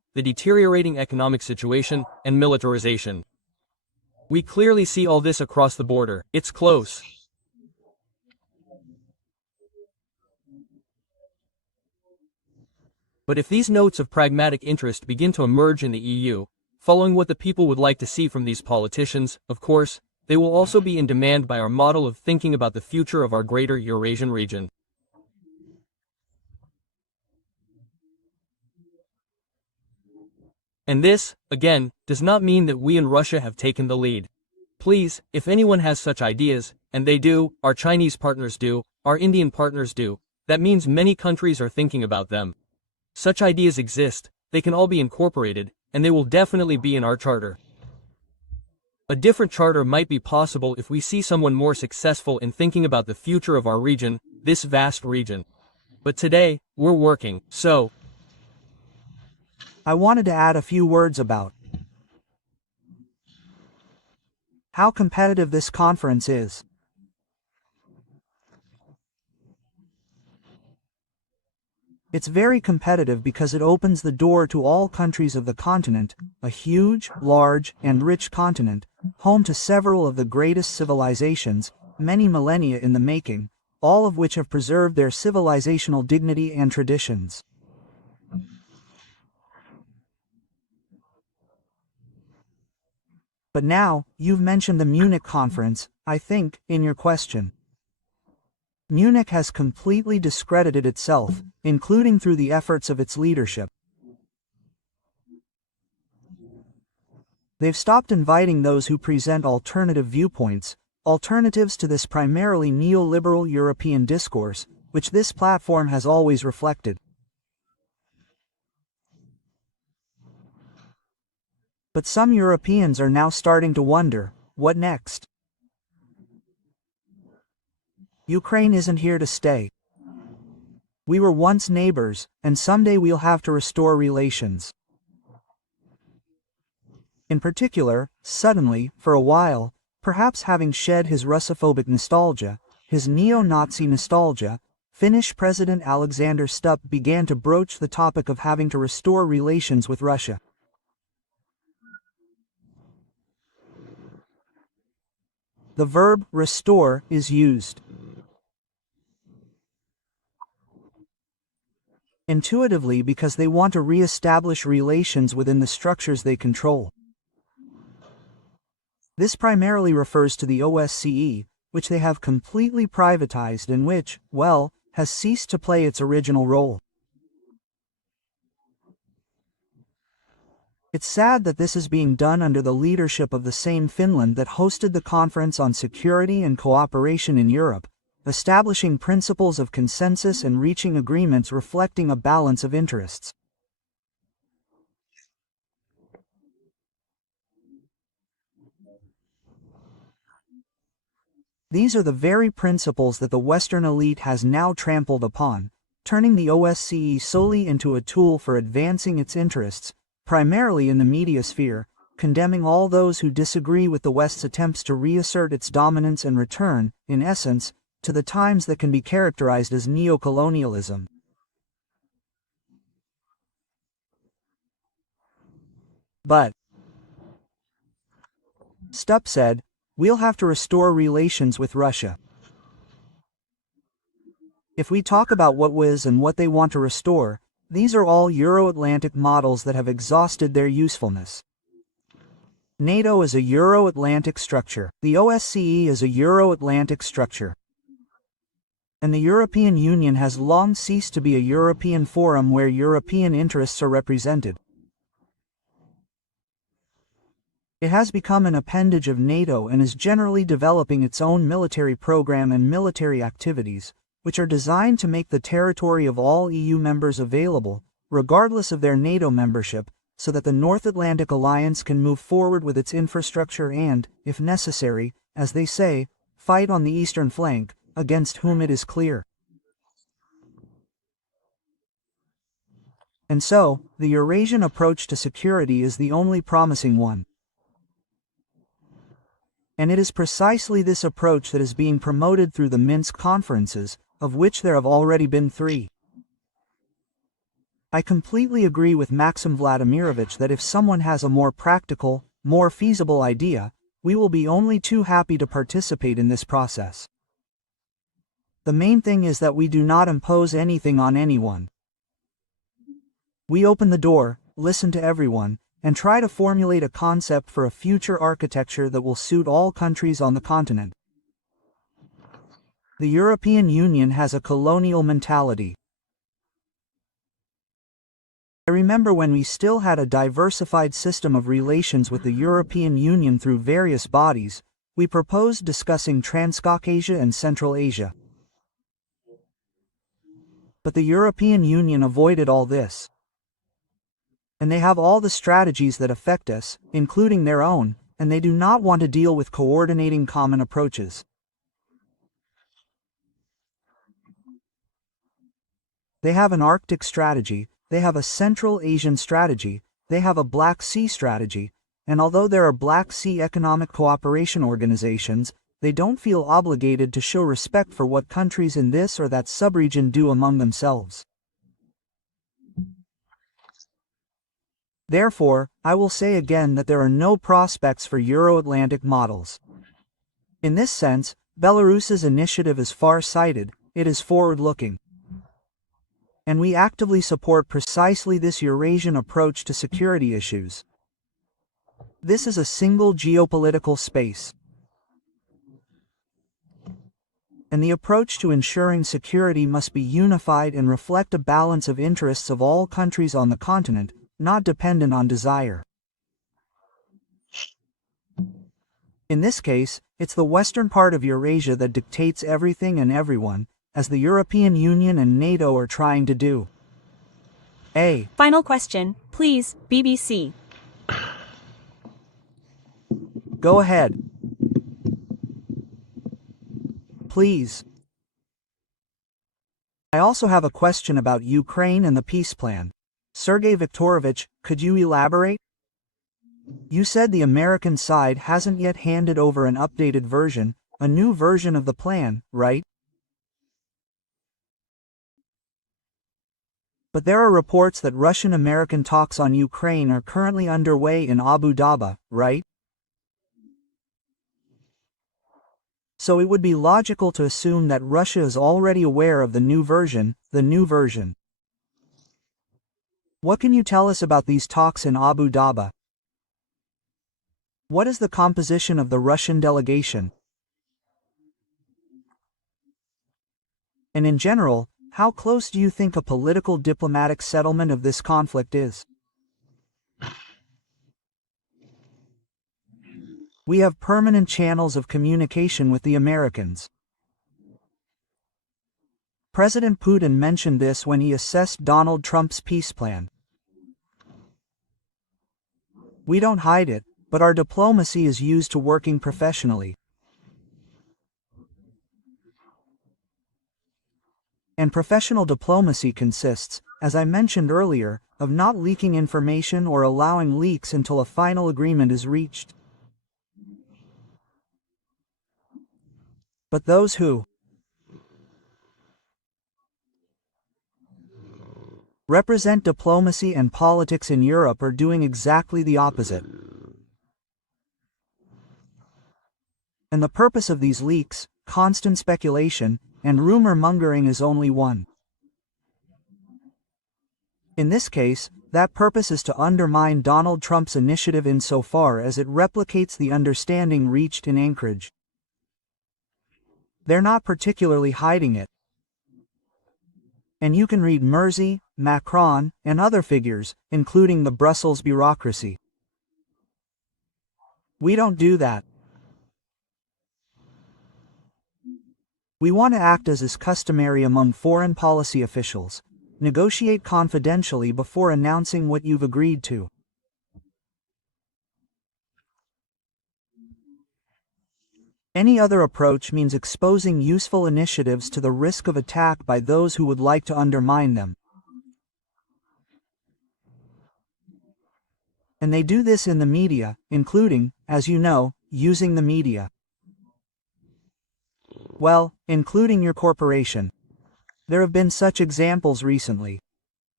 the deteriorating economic situation, and militarization. We clearly see all this across the border. It's close. But if these notes of pragmatic interest begin to emerge in the EU, following what the people would like to see from these politicians, of course, they will also be in demand by our model of thinking about the future of our greater Eurasian region. And this, again, does not mean that we in Russia have taken the lead. Please, if anyone has such ideas, and they do, our Chinese partners do, our Indian partners do, that means many countries are thinking about them. Such ideas exist, they can all be incorporated, and they will definitely be in our charter. A different charter might be possible if we see someone more successful in thinking about the future of our region, this vast region. But today, we're working, so I wanted to add a few words about how competitive this conference is. It's very competitive because it opens the door to all countries of the continent, a huge, large, and rich continent, home to several of the greatest civilizations, many millennia in the making, all of which have preserved their civilizational dignity and traditions. But now, you've mentioned the Munich conference, I think, in your question. Munich has completely discredited itself, including through the efforts of its leadership. They've stopped inviting those who present alternative viewpoints, alternatives to this primarily neoliberal European discourse, which this platform has always reflected. But some Europeans are now starting to wonder, what next? Ukraine isn't here to stay. We were once neighbors, and someday we'll have to restore relations. In particular, suddenly, for a while, perhaps having shed his Russophobic nostalgia, his neo-Nazi nostalgia, Finnish President Alexander Stubb began to broach the topic of having to restore relations with Russia. The verb restore is used. Intuitively because they want to re-establish relations within the structures they control. This primarily refers to the OSCE, which they have completely privatized and which, well, has ceased to play its original role. It's sad that this is being done under the leadership of the same Finland that hosted the Conference on Security and Cooperation in Europe, establishing principles of consensus and reaching agreements reflecting a balance of interests. These are the very principles that the Western elite has now trampled upon, turning the OSCE solely into a tool for advancing its interests, primarily in the media sphere, condemning all those who disagree with the West's attempts to reassert its dominance and return, in essence, to the times that can be characterized as neo-colonialism. But Stubb said, we'll have to restore relations with Russia. If we talk about what was and what they want to restore, these are all Euro-Atlantic models that have exhausted their usefulness. NATO is a Euro-Atlantic structure, the OSCE is a Euro-Atlantic structure. And the European Union has long ceased to be a European forum where European interests are represented. It has become an appendage of NATO and is generally developing its own military program and military activities, which are designed to make the territory of all EU members available, regardless of their NATO membership, so that the North Atlantic Alliance can move forward with its infrastructure and, if necessary, as they say, fight on the eastern flank, against whom it is clear. And so, the Eurasian approach to security is the only promising one. And it is precisely this approach that is being promoted through the Minsk conferences, of which there have already been 3. I completely agree with Maxim Vladimirovich that if someone has a more practical, more feasible idea, we will be only too happy to participate in this process. The main thing is that we do not impose anything on anyone. We open the door, listen to everyone, and try to formulate a concept for a future architecture that will suit all countries on the continent. The European Union has a colonial mentality. I remember when we still had a diversified system of relations with the European Union through various bodies, we proposed discussing Transcaucasia and Central Asia. But the European Union avoided all this. And they have all the strategies that affect us, including their own, and they do not want to deal with coordinating common approaches. They have an Arctic strategy, they have a Central Asian strategy, they have a Black Sea strategy, and although there are Black Sea Economic Cooperation organizations, they don't feel obligated to show respect for what countries in this or that subregion do among themselves. Therefore, I will say again that there are no prospects for Euro-Atlantic models. In this sense, Belarus's initiative is far-sighted, it is forward-looking. And we actively support precisely this Eurasian approach to security issues. This is a single geopolitical space. And the approach to ensuring security must be unified and reflect a balance of interests of all countries on the continent, not dependent on desire. In this case, it's the western part of Eurasia that dictates everything and everyone, as the European Union and NATO are trying to do. Final question, please, BBC. Go ahead. Please. I also have a question about Ukraine and the peace plan. Sergey Viktorovich, could you elaborate? You said the American side hasn't yet handed over an updated version, a new version of the plan, right? But there are reports that Russian-American talks on Ukraine are currently underway in Abu Dhabi, right? So it would be logical to assume that Russia is already aware of the new version, What can you tell us about these talks in Abu Dhabi? What is the composition of the Russian delegation? And in general, how close do you think a political diplomatic settlement of this conflict is? We have permanent channels of communication with the Americans. President Putin mentioned this when he assessed Donald Trump's peace plan. We don't hide it, but our diplomacy is used to working professionally. And professional diplomacy consists, as I mentioned earlier, of not leaking information or allowing leaks until a final agreement is reached. But those who represent diplomacy and politics in Europe are doing exactly the opposite. And the purpose of these leaks, constant speculation, and rumor-mongering is only one. In this case, that purpose is to undermine Donald Trump's initiative insofar as it replicates the understanding reached in Anchorage. They're not particularly hiding it. And you can read Merzy, Macron, and other figures, including the Brussels bureaucracy. We don't do that. We want to act as is customary among foreign policy officials, negotiate confidentially before announcing what you've agreed to. Any other approach means exposing useful initiatives to the risk of attack by those who would like to undermine them. And they do this in the media, including, as you know, using the media. Well, including your corporation. There have been such examples recently.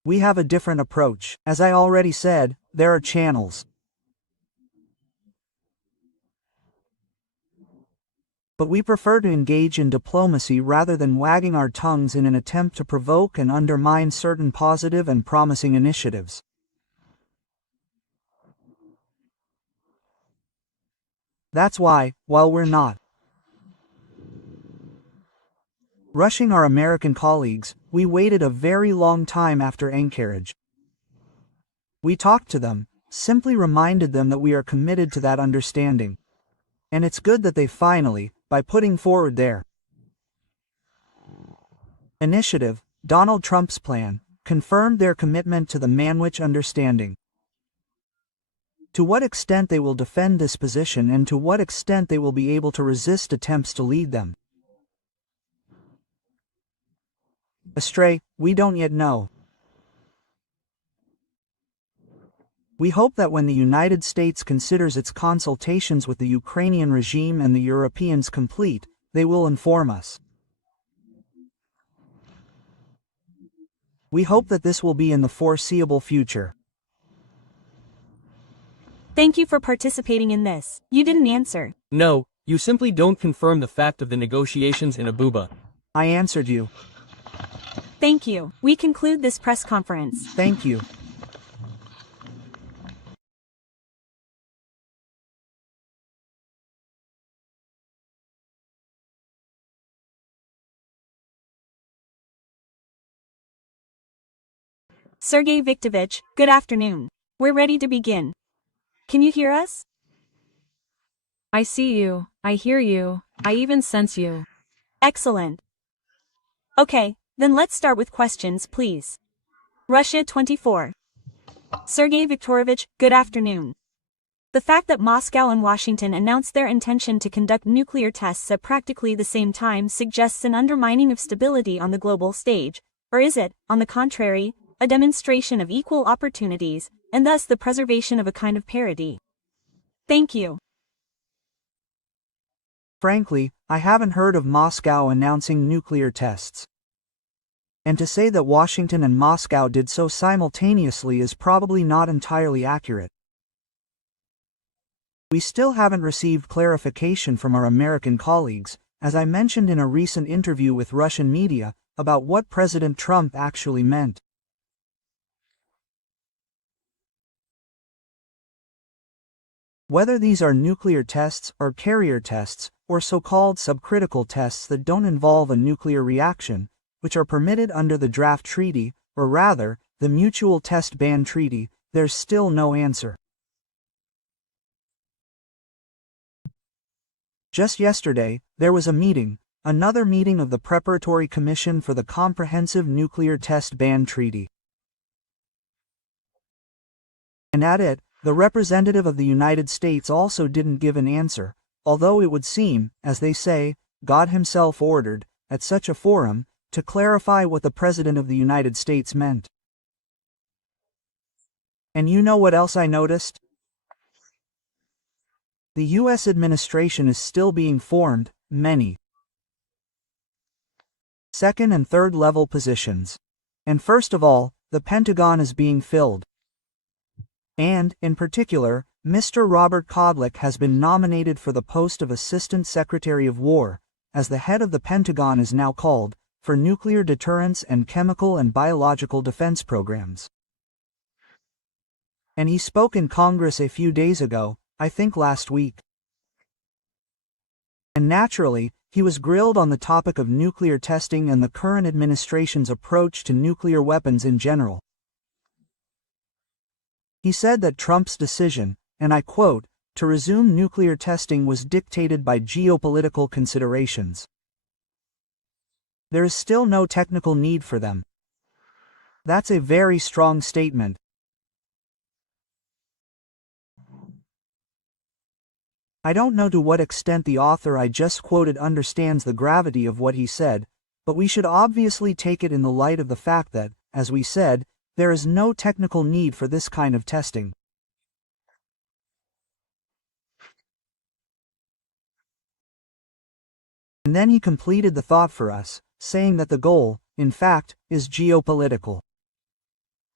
We have a different approach. As I already said, there are channels. But we prefer to engage in diplomacy rather than wagging our tongues in an attempt to provoke and undermine certain positive and promising initiatives. That's why, while we're not rushing our American colleagues, we waited a very long time after anchorage. We talked to them, simply reminded them that we are committed to that understanding. And it's good that they finally, by putting forward their initiative, Donald Trump's plan, confirmed their commitment to the Manwich understanding. To what extent they will defend this position and to what extent they will be able to resist attempts to lead them astray, we don't yet know. We hope that when the United States considers its consultations with the Ukrainian regime and the Europeans complete, they will inform us. We hope that this will be in the foreseeable future. Thank you for participating in this. You didn't answer. No, you simply don't confirm the fact of the negotiations in Abuja. I answered you. Thank you. We conclude this press conference. Thank you. Sergey Viktorovich, good afternoon. We're ready to begin. Can you hear us? I see you, I hear you, I even sense you. Excellent. Okay, then let's start with questions, please. Russia 24. Sergey Viktorovich, good afternoon. The fact that Moscow and Washington announced their intention to conduct nuclear tests at practically the same time suggests an undermining of stability on the global stage, or is it, on the contrary, a demonstration of equal opportunities, and thus the preservation of a kind of parity? Thank you. Frankly, I haven't heard of Moscow announcing nuclear tests. And to say that Washington and Moscow did so simultaneously is probably not entirely accurate. We still haven't received clarification from our American colleagues, as I mentioned in a recent interview with Russian media, about what President Trump actually meant. Whether these are nuclear tests or carrier tests, or so-called subcritical tests that don't involve a nuclear reaction, which are permitted under the draft treaty, or rather, the Mutual Test Ban Treaty, there's still no answer. Just yesterday, there was a meeting, another meeting of the Preparatory Commission for the Comprehensive Nuclear Test Ban Treaty. And at it, the representative of the United States also didn't give an answer, although it would seem, as they say, God himself ordered, at such a forum, to clarify what the President of the United States meant. And you know what else I noticed? The U.S. administration is still being formed, many second and third level positions. And first of all, the Pentagon is being filled. And, in particular, Mr. Robert Kodlik has been nominated for the post of Assistant Secretary of War, as the head of the Pentagon is now called, for nuclear deterrence and chemical and biological defense programs. And he spoke in Congress a few days ago, I think last week. And naturally, he was grilled on the topic of nuclear testing and the current administration's approach to nuclear weapons in general. He said that Trump's decision, and I quote, to resume nuclear testing was dictated by geopolitical considerations. There is still no technical need for them. That's a very strong statement. I don't know to what extent the author I just quoted understands the gravity of what he said, but we should obviously take it in the light of the fact that, as we said, there is no technical need for this kind of testing. And then he completed the thought for us, saying that the goal, in fact, is geopolitical.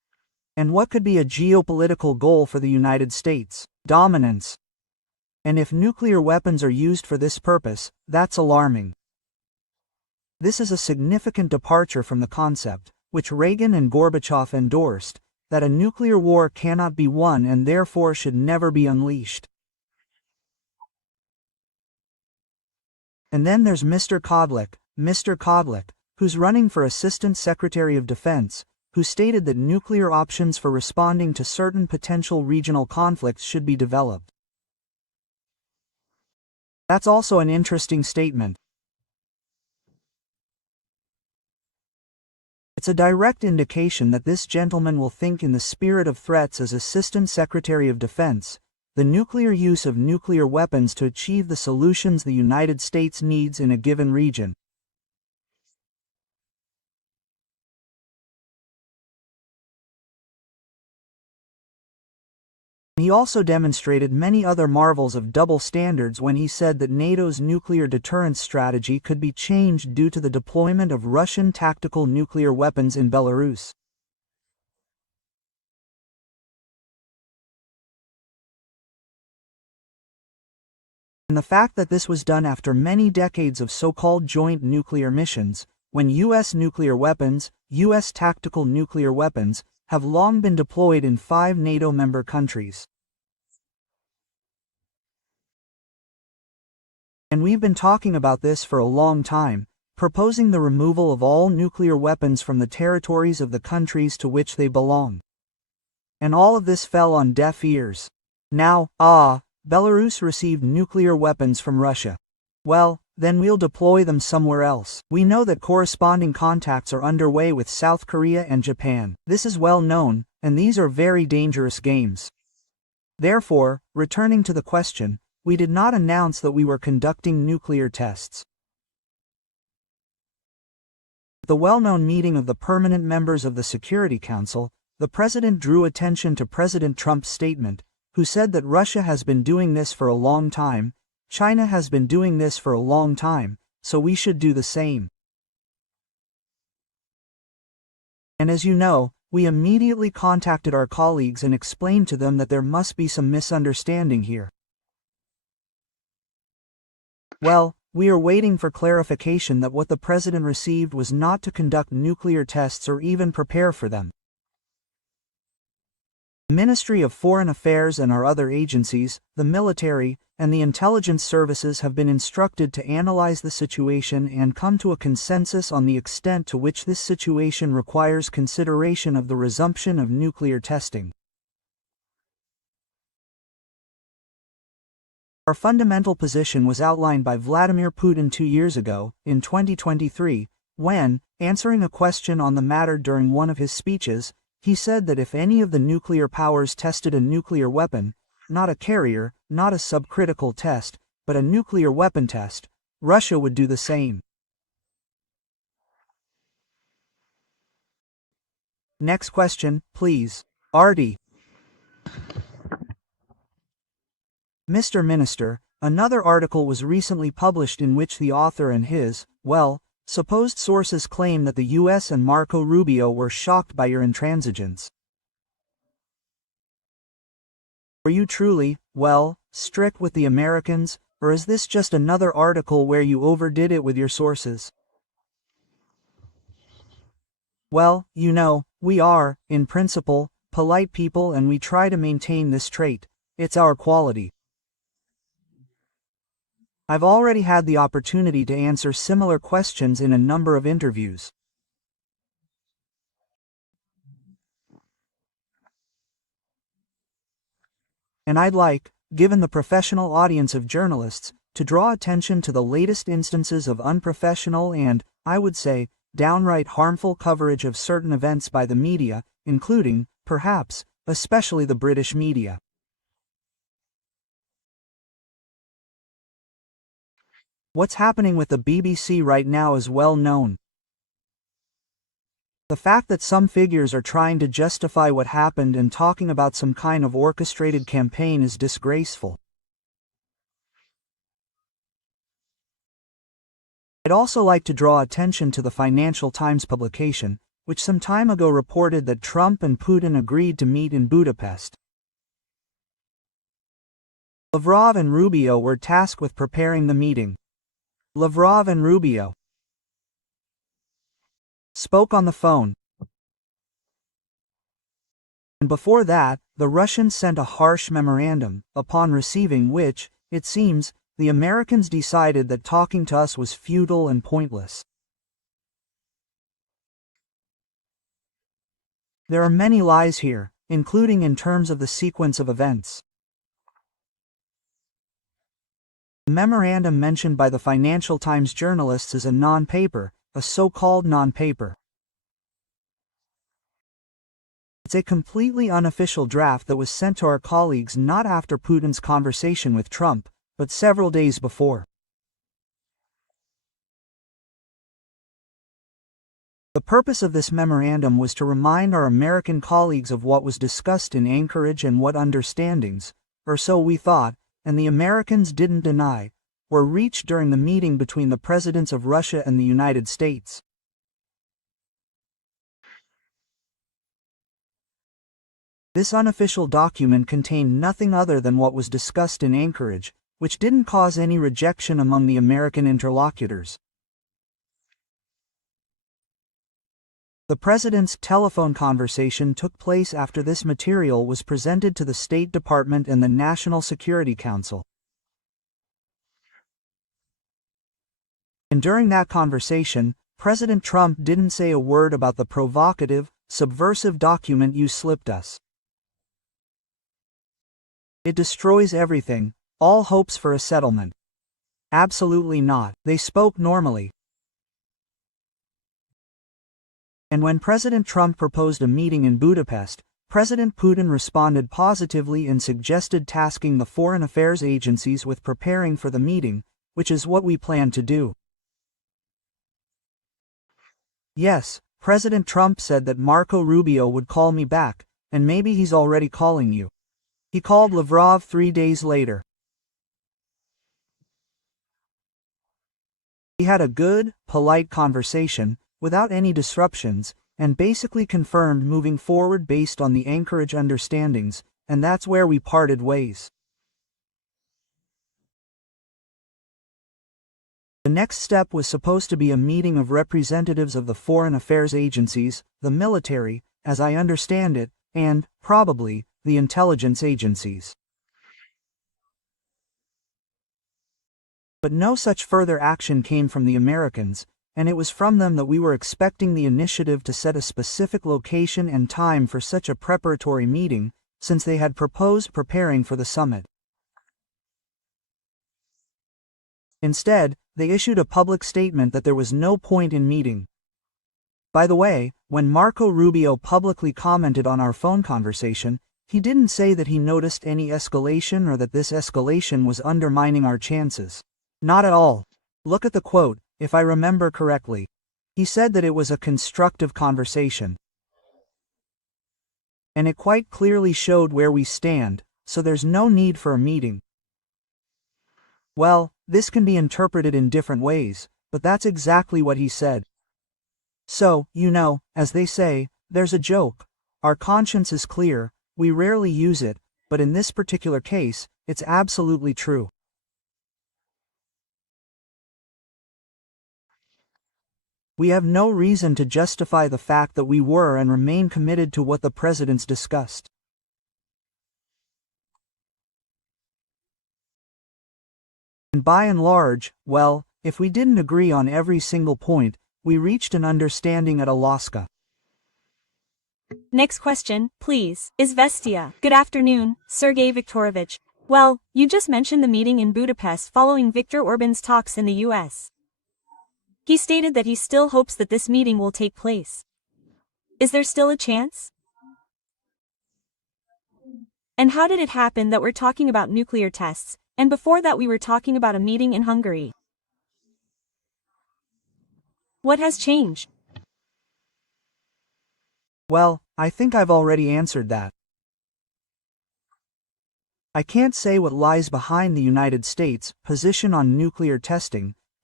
And what could be a geopolitical goal for the United States? Dominance. And if nuclear weapons are used for this purpose, that's alarming. This is a significant departure from the concept, which Reagan and Gorbachev endorsed, that a nuclear war cannot be won and therefore should never be unleashed. And then there's Mr. Kodlik, who's running for Assistant Secretary of Defense, who stated that nuclear options for responding to certain potential regional conflicts should be developed. That's also an interesting statement. It's a direct indication that this gentleman will think in the spirit of threats as Assistant Secretary of Defense, the nuclear use of nuclear weapons to achieve the solutions the United States needs in a given region. He also demonstrated many other marvels of double standards when he said that NATO's nuclear deterrence strategy could be changed due to the deployment of Russian tactical nuclear weapons in Belarus. And the fact that this was done after many decades of so-called joint nuclear missions, when U.S. nuclear weapons, U.S. tactical nuclear weapons, have long been deployed in 5 NATO member countries. And we've been talking about this for a long time, proposing the removal of all nuclear weapons from the territories of the countries to which they belong. And all of this fell on deaf ears. Now, Belarus received nuclear weapons from Russia. Well, then we'll deploy them somewhere else. We know that corresponding contacts are underway with South Korea and Japan. This is well known, and these are very dangerous games. Therefore, returning to the question, we did not announce that we were conducting nuclear tests. At the well-known meeting of the permanent members of the Security Council, the President drew attention to President Trump's statement, who said that Russia has been doing this for a long time, China has been doing this for a long time, so we should do the same. And as you know, we immediately contacted our colleagues and explained to them that there must be some misunderstanding here. Well, we are waiting for clarification that what the President received was not to conduct nuclear tests or even prepare for them. The Ministry of Foreign Affairs and our other agencies, the military, and the intelligence services have been instructed to analyze the situation and come to a consensus on the extent to which this situation requires consideration of the resumption of nuclear testing. Our fundamental position was outlined by Vladimir Putin 2 years ago, in 2023, when, answering a question on the matter during one of his speeches, he said that if any of the nuclear powers tested a nuclear weapon, not a carrier, not a subcritical test, but a nuclear weapon test, Russia would do the same. Next question, please. Aide. Mr. Minister, another article was recently published in which the author and his, supposed sources claim that the U.S. and Marco Rubio were shocked by your intransigence. Were you truly, strict with the Americans, or is this just another article where you overdid it with your sources? Well, you know, we are, in principle, polite people and we try to maintain this trait. It's our quality. I've already had the opportunity to answer similar questions in a number of interviews. And I'd like, given the professional audience of journalists, to draw attention to the latest instances of unprofessional and, I would say, downright harmful coverage of certain events by the media, including, perhaps, especially the British media. What's happening with the BBC right now is well known. The fact that some figures are trying to justify what happened and talking about some kind of orchestrated campaign is disgraceful. I'd also like to draw attention to the Financial Times publication, which some time ago reported that Trump and Putin agreed to meet in Budapest. Lavrov and Rubio were tasked with preparing the meeting. Lavrov and Rubio spoke on the phone. And before that, the Russians sent a harsh memorandum, upon receiving which, it seems, the Americans decided that talking to us was futile and pointless. There are many lies here, including in terms of the sequence of events. The memorandum mentioned by the Financial Times journalists is a non-paper, a so-called non-paper. It's a completely unofficial draft that was sent to our colleagues not after Putin's conversation with Trump, but several days before. The purpose of this memorandum was to remind our American colleagues of what was discussed in Anchorage and what understandings, or so we thought, and the Americans didn't deny, were reached during the meeting between the presidents of Russia and the United States. This unofficial document contained nothing other than what was discussed in Anchorage, which didn't cause any rejection among the American interlocutors. The president's telephone conversation took place after this material was presented to the State Department and the National Security Council. And during that conversation, President Trump didn't say a word about the provocative, subversive document you slipped us. It destroys everything, all hopes for a settlement. Absolutely not. They spoke normally. And when President Trump proposed a meeting in Budapest, President Putin responded positively and suggested tasking the foreign affairs agencies with preparing for the meeting, which is what we plan to do. Yes, President Trump said that Marco Rubio would call me back, and maybe he's already calling you. He called Lavrov 3 days later. We had a good, polite conversation, without any disruptions, and basically confirmed moving forward based on the Anchorage understandings, and that's where we parted ways. The next step was supposed to be a meeting of representatives of the foreign affairs agencies, the military, as I understand it, and, probably, the intelligence agencies. But no such further action came from the Americans, and it was from them that we were expecting the initiative to set a specific location and time for such a preparatory meeting, since they had proposed preparing for the summit. Instead, they issued a public statement that there was no point in meeting. By the way, when Marco Rubio publicly commented on our phone conversation, he didn't say that he noticed any escalation or that this escalation was undermining our chances. Not at all. Look at the quote, if I remember correctly. He said that it was a constructive conversation. And it quite clearly showed where we stand, so there's no need for a meeting. Well, this can be interpreted in different ways, but that's exactly what he said. So, you know, as they say, there's a joke. Our conscience is clear, we rarely use it, but in this particular case, it's absolutely true. We have no reason to justify the fact that we were and remain committed to what the presidents discussed. And by and large, well, if we didn't agree on every single point, we reached an understanding at Alaska. Next question, please. Izvestia. Good afternoon, Sergey Viktorovich. Well, you just mentioned the meeting in Budapest following Viktor Orban's talks in the US. He stated that he still hopes that this meeting will take place. Is there still a chance? And how did it happen that we're talking about nuclear tests, and before that we were talking about a meeting in Hungary? What has changed? Well, I think I've already answered that. I can't say what lies behind the United States' position on nuclear testing,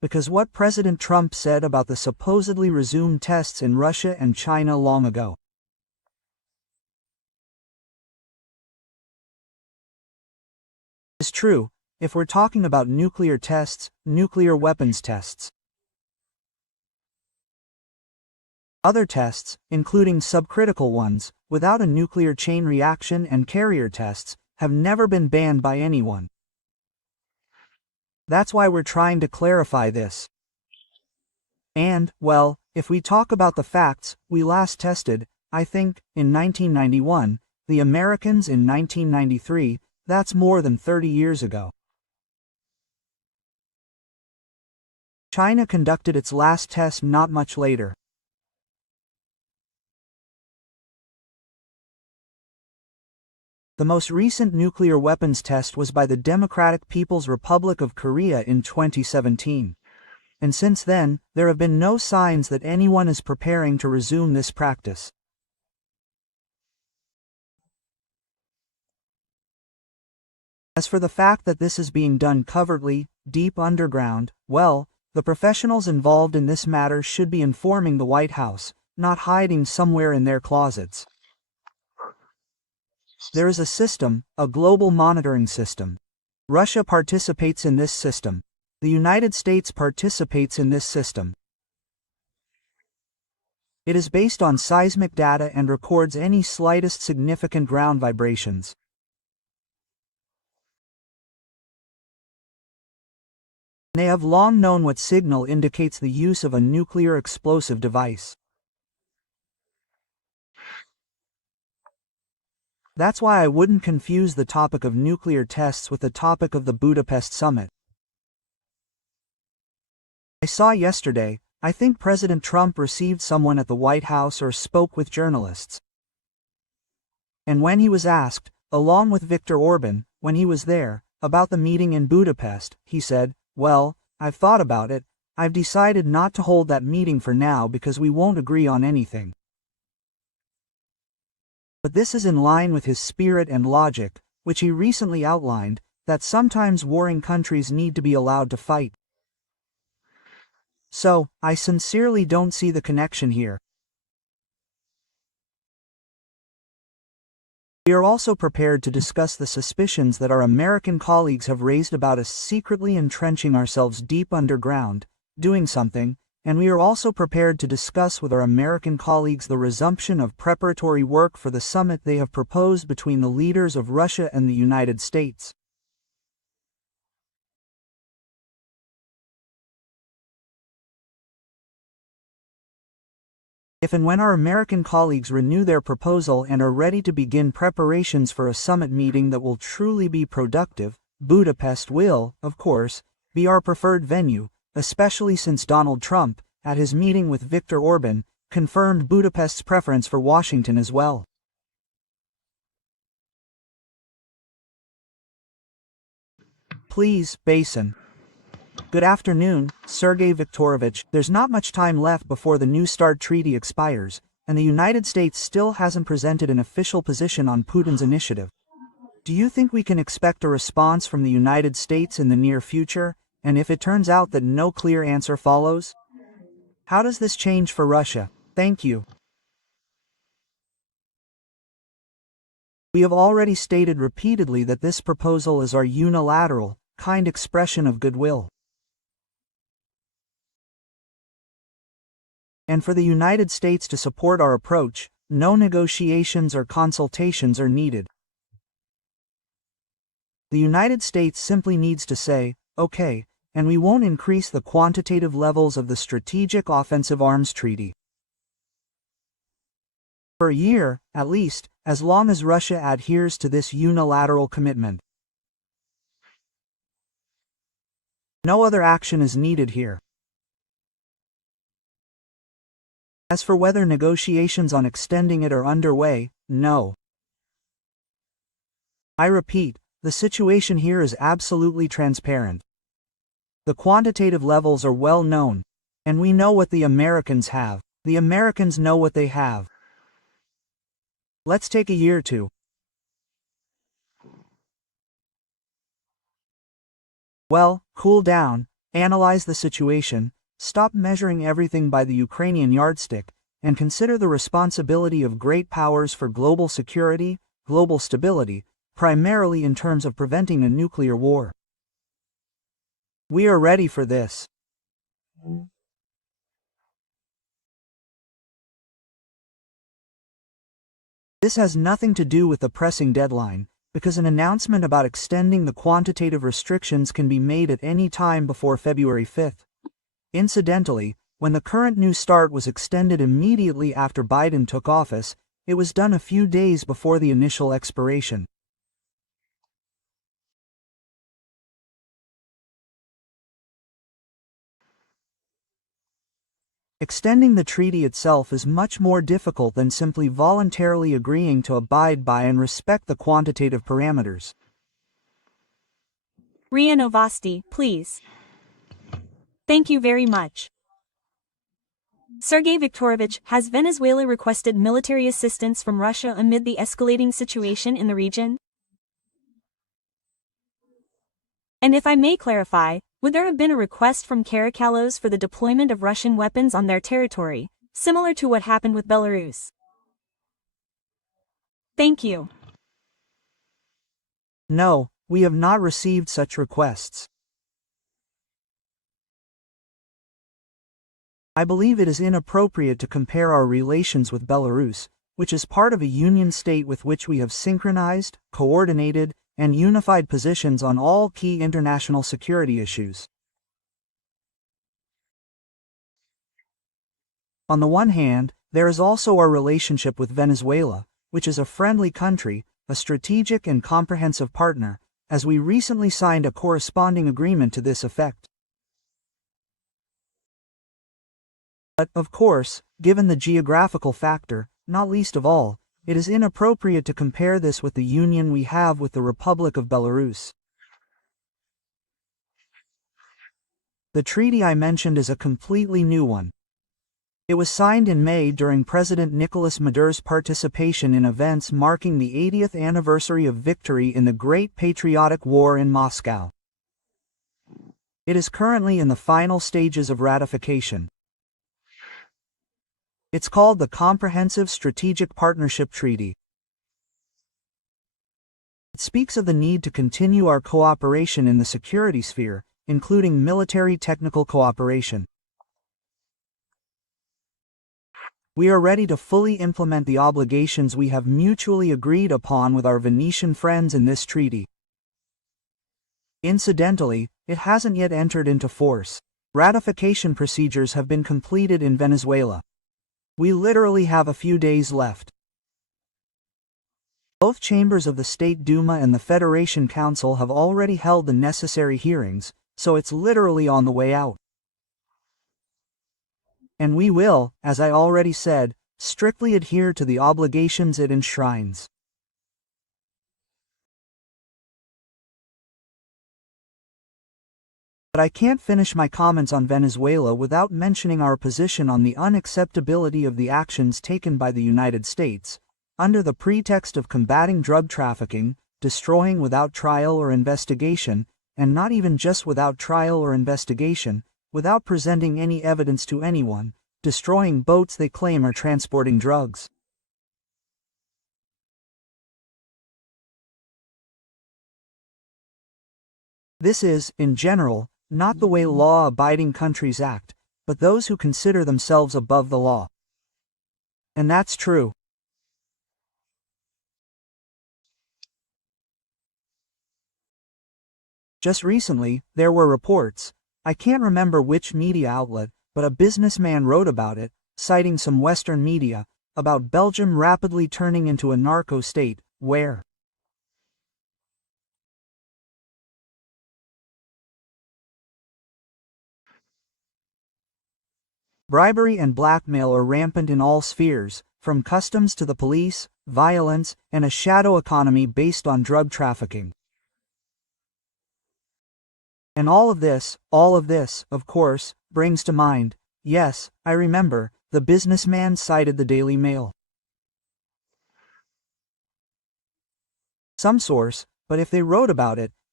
Because what President Trump said about the supposedly resumed tests in Russia and China long ago. Is true, if we're talking about nuclear tests, nuclear weapons tests. Other tests, including subcritical ones, without a nuclear chain reaction and carrier tests, have never been banned by anyone. That's why we're trying to clarify this. And, well, if we talk about the facts, we last tested, I think, in 1991, the Americans in 1993, that's more than 30 years ago. China conducted its last test not much later. The most recent nuclear weapons test was by the Democratic People's Republic of Korea in 2017. And since then, there have been no signs that anyone is preparing to resume this practice. As for the fact that this is being done covertly, deep underground, well, the professionals involved in this matter should be informing the White House, not hiding somewhere in their closets. There is a system, a global monitoring system. Russia participates in this system. The United States participates in this system. It is based on seismic data and records any slightest significant ground vibrations. They have long known what signal indicates the use of a nuclear explosive device. That's why I wouldn't confuse the topic of nuclear tests with the topic of the Budapest summit. I saw yesterday, I think President Trump received someone at the White House or spoke with journalists. And when he was asked, along with Viktor Orban, when he was there, about the meeting in Budapest, he said, "Well, I've thought about it, I've decided not to hold that meeting for now because we won't agree on anything." But this is in line with his spirit and logic, which he recently outlined, that sometimes warring countries need to be allowed to fight. So, I sincerely don't see the connection here. We are also prepared to discuss the suspicions that our American colleagues have raised about us secretly entrenching ourselves deep underground, doing something, and we are also prepared to discuss with our American colleagues the resumption of preparatory work for the summit they have proposed between the leaders of Russia and the United States. If and when our American colleagues renew their proposal and are ready to begin preparations for a summit meeting that will truly be productive, Budapest will, of course, be our preferred venue, especially since Donald Trump, at his meeting with Viktor Orban, confirmed Budapest's preference for Washington as well. Please, Basin. Good afternoon, Sergey Viktorovich. There's not much time left before the New START treaty expires, and the United States still hasn't presented an official position on Putin's initiative. Do you think we can expect a response from the United States in the near future, and if it turns out that no clear answer follows? How does this change for Russia? Thank you. We have already stated repeatedly that this proposal is our unilateral, kind expression of goodwill. And for the United States to support our approach, no negotiations or consultations are needed. The United States simply needs to say, okay, and we won't increase the quantitative levels of the Strategic Offensive Arms Treaty. For a year, at least, as long as Russia adheres to this unilateral commitment. No other action is needed here. As for whether negotiations on extending it are underway, no. I repeat, the situation here is absolutely transparent. The quantitative levels are well known, and we know what the Americans have. The Americans know what they have. Let's take a year to. Well, cool down, Analyze the situation, stop measuring everything by the Ukrainian yardstick, and consider the responsibility of great powers for global security, global stability, primarily in terms of preventing a nuclear war. We are ready for this. This has nothing to do with the pressing deadline, because an announcement about extending the quantitative restrictions can be made at any time before February 5th. Incidentally, when the current New START was extended immediately after Biden took office, it was done a few days before the initial expiration. Extending the treaty itself is much more difficult than simply voluntarily agreeing to abide by and respect the quantitative parameters. RIA Novosti, please. Thank you very much. Sergey Viktorovich, has Venezuela requested military assistance from Russia amid the escalating situation in the region? And if I may clarify, would there have been a request from Caracalos for the deployment of Russian weapons on their territory, similar to what happened with Belarus? Thank you. No, we have not received such requests. I believe it is inappropriate to compare our relations with Belarus, which is part of a union state with which we have synchronized, coordinated, and unified positions on all key international security issues. On the one hand, there is also our relationship with Venezuela, which is a friendly country, a strategic and comprehensive partner, as we recently signed a corresponding agreement to this effect. But, of course, given the geographical factor, not least of all, it is inappropriate to compare this with the union we have with the Republic of Belarus. The treaty I mentioned is a completely new one. It was signed in May during President Nicolas Maduro's participation in events marking the 80th anniversary of victory in the Great Patriotic War in Moscow. It is currently in the final stages of ratification. It's called the Comprehensive Strategic Partnership Treaty. It speaks of the need to continue our cooperation in the security sphere, including military technical cooperation. We are ready to fully implement the obligations we have mutually agreed upon with our Venetian friends in this treaty. Incidentally, it hasn't yet entered into force. Ratification procedures have been completed in Venezuela. We literally have a few days left. Both chambers of the State Duma and the Federation Council have already held the necessary hearings, so it's literally on the way out. And we will, as I already said, strictly adhere to the obligations it enshrines. But I can't finish my comments on Venezuela without mentioning our position on the unacceptability of the actions taken by the United States, under the pretext of combating drug trafficking, destroying without trial or investigation, and not even just without trial or investigation, without presenting any evidence to anyone, destroying boats they claim are transporting drugs. This is, in general, not the way law-abiding countries act, but those who consider themselves above the law. And that's true. Just recently, there were reports, I can't remember which media outlet, but a businessman wrote about it, citing some Western media, about Belgium rapidly turning into a narco state, where bribery and blackmail are rampant in all spheres, from customs to the police, violence, and a shadow economy based on drug trafficking. And all of this, of course, brings to mind, yes, I remember, the businessman cited the Daily Mail. Some source, but if they wrote about it,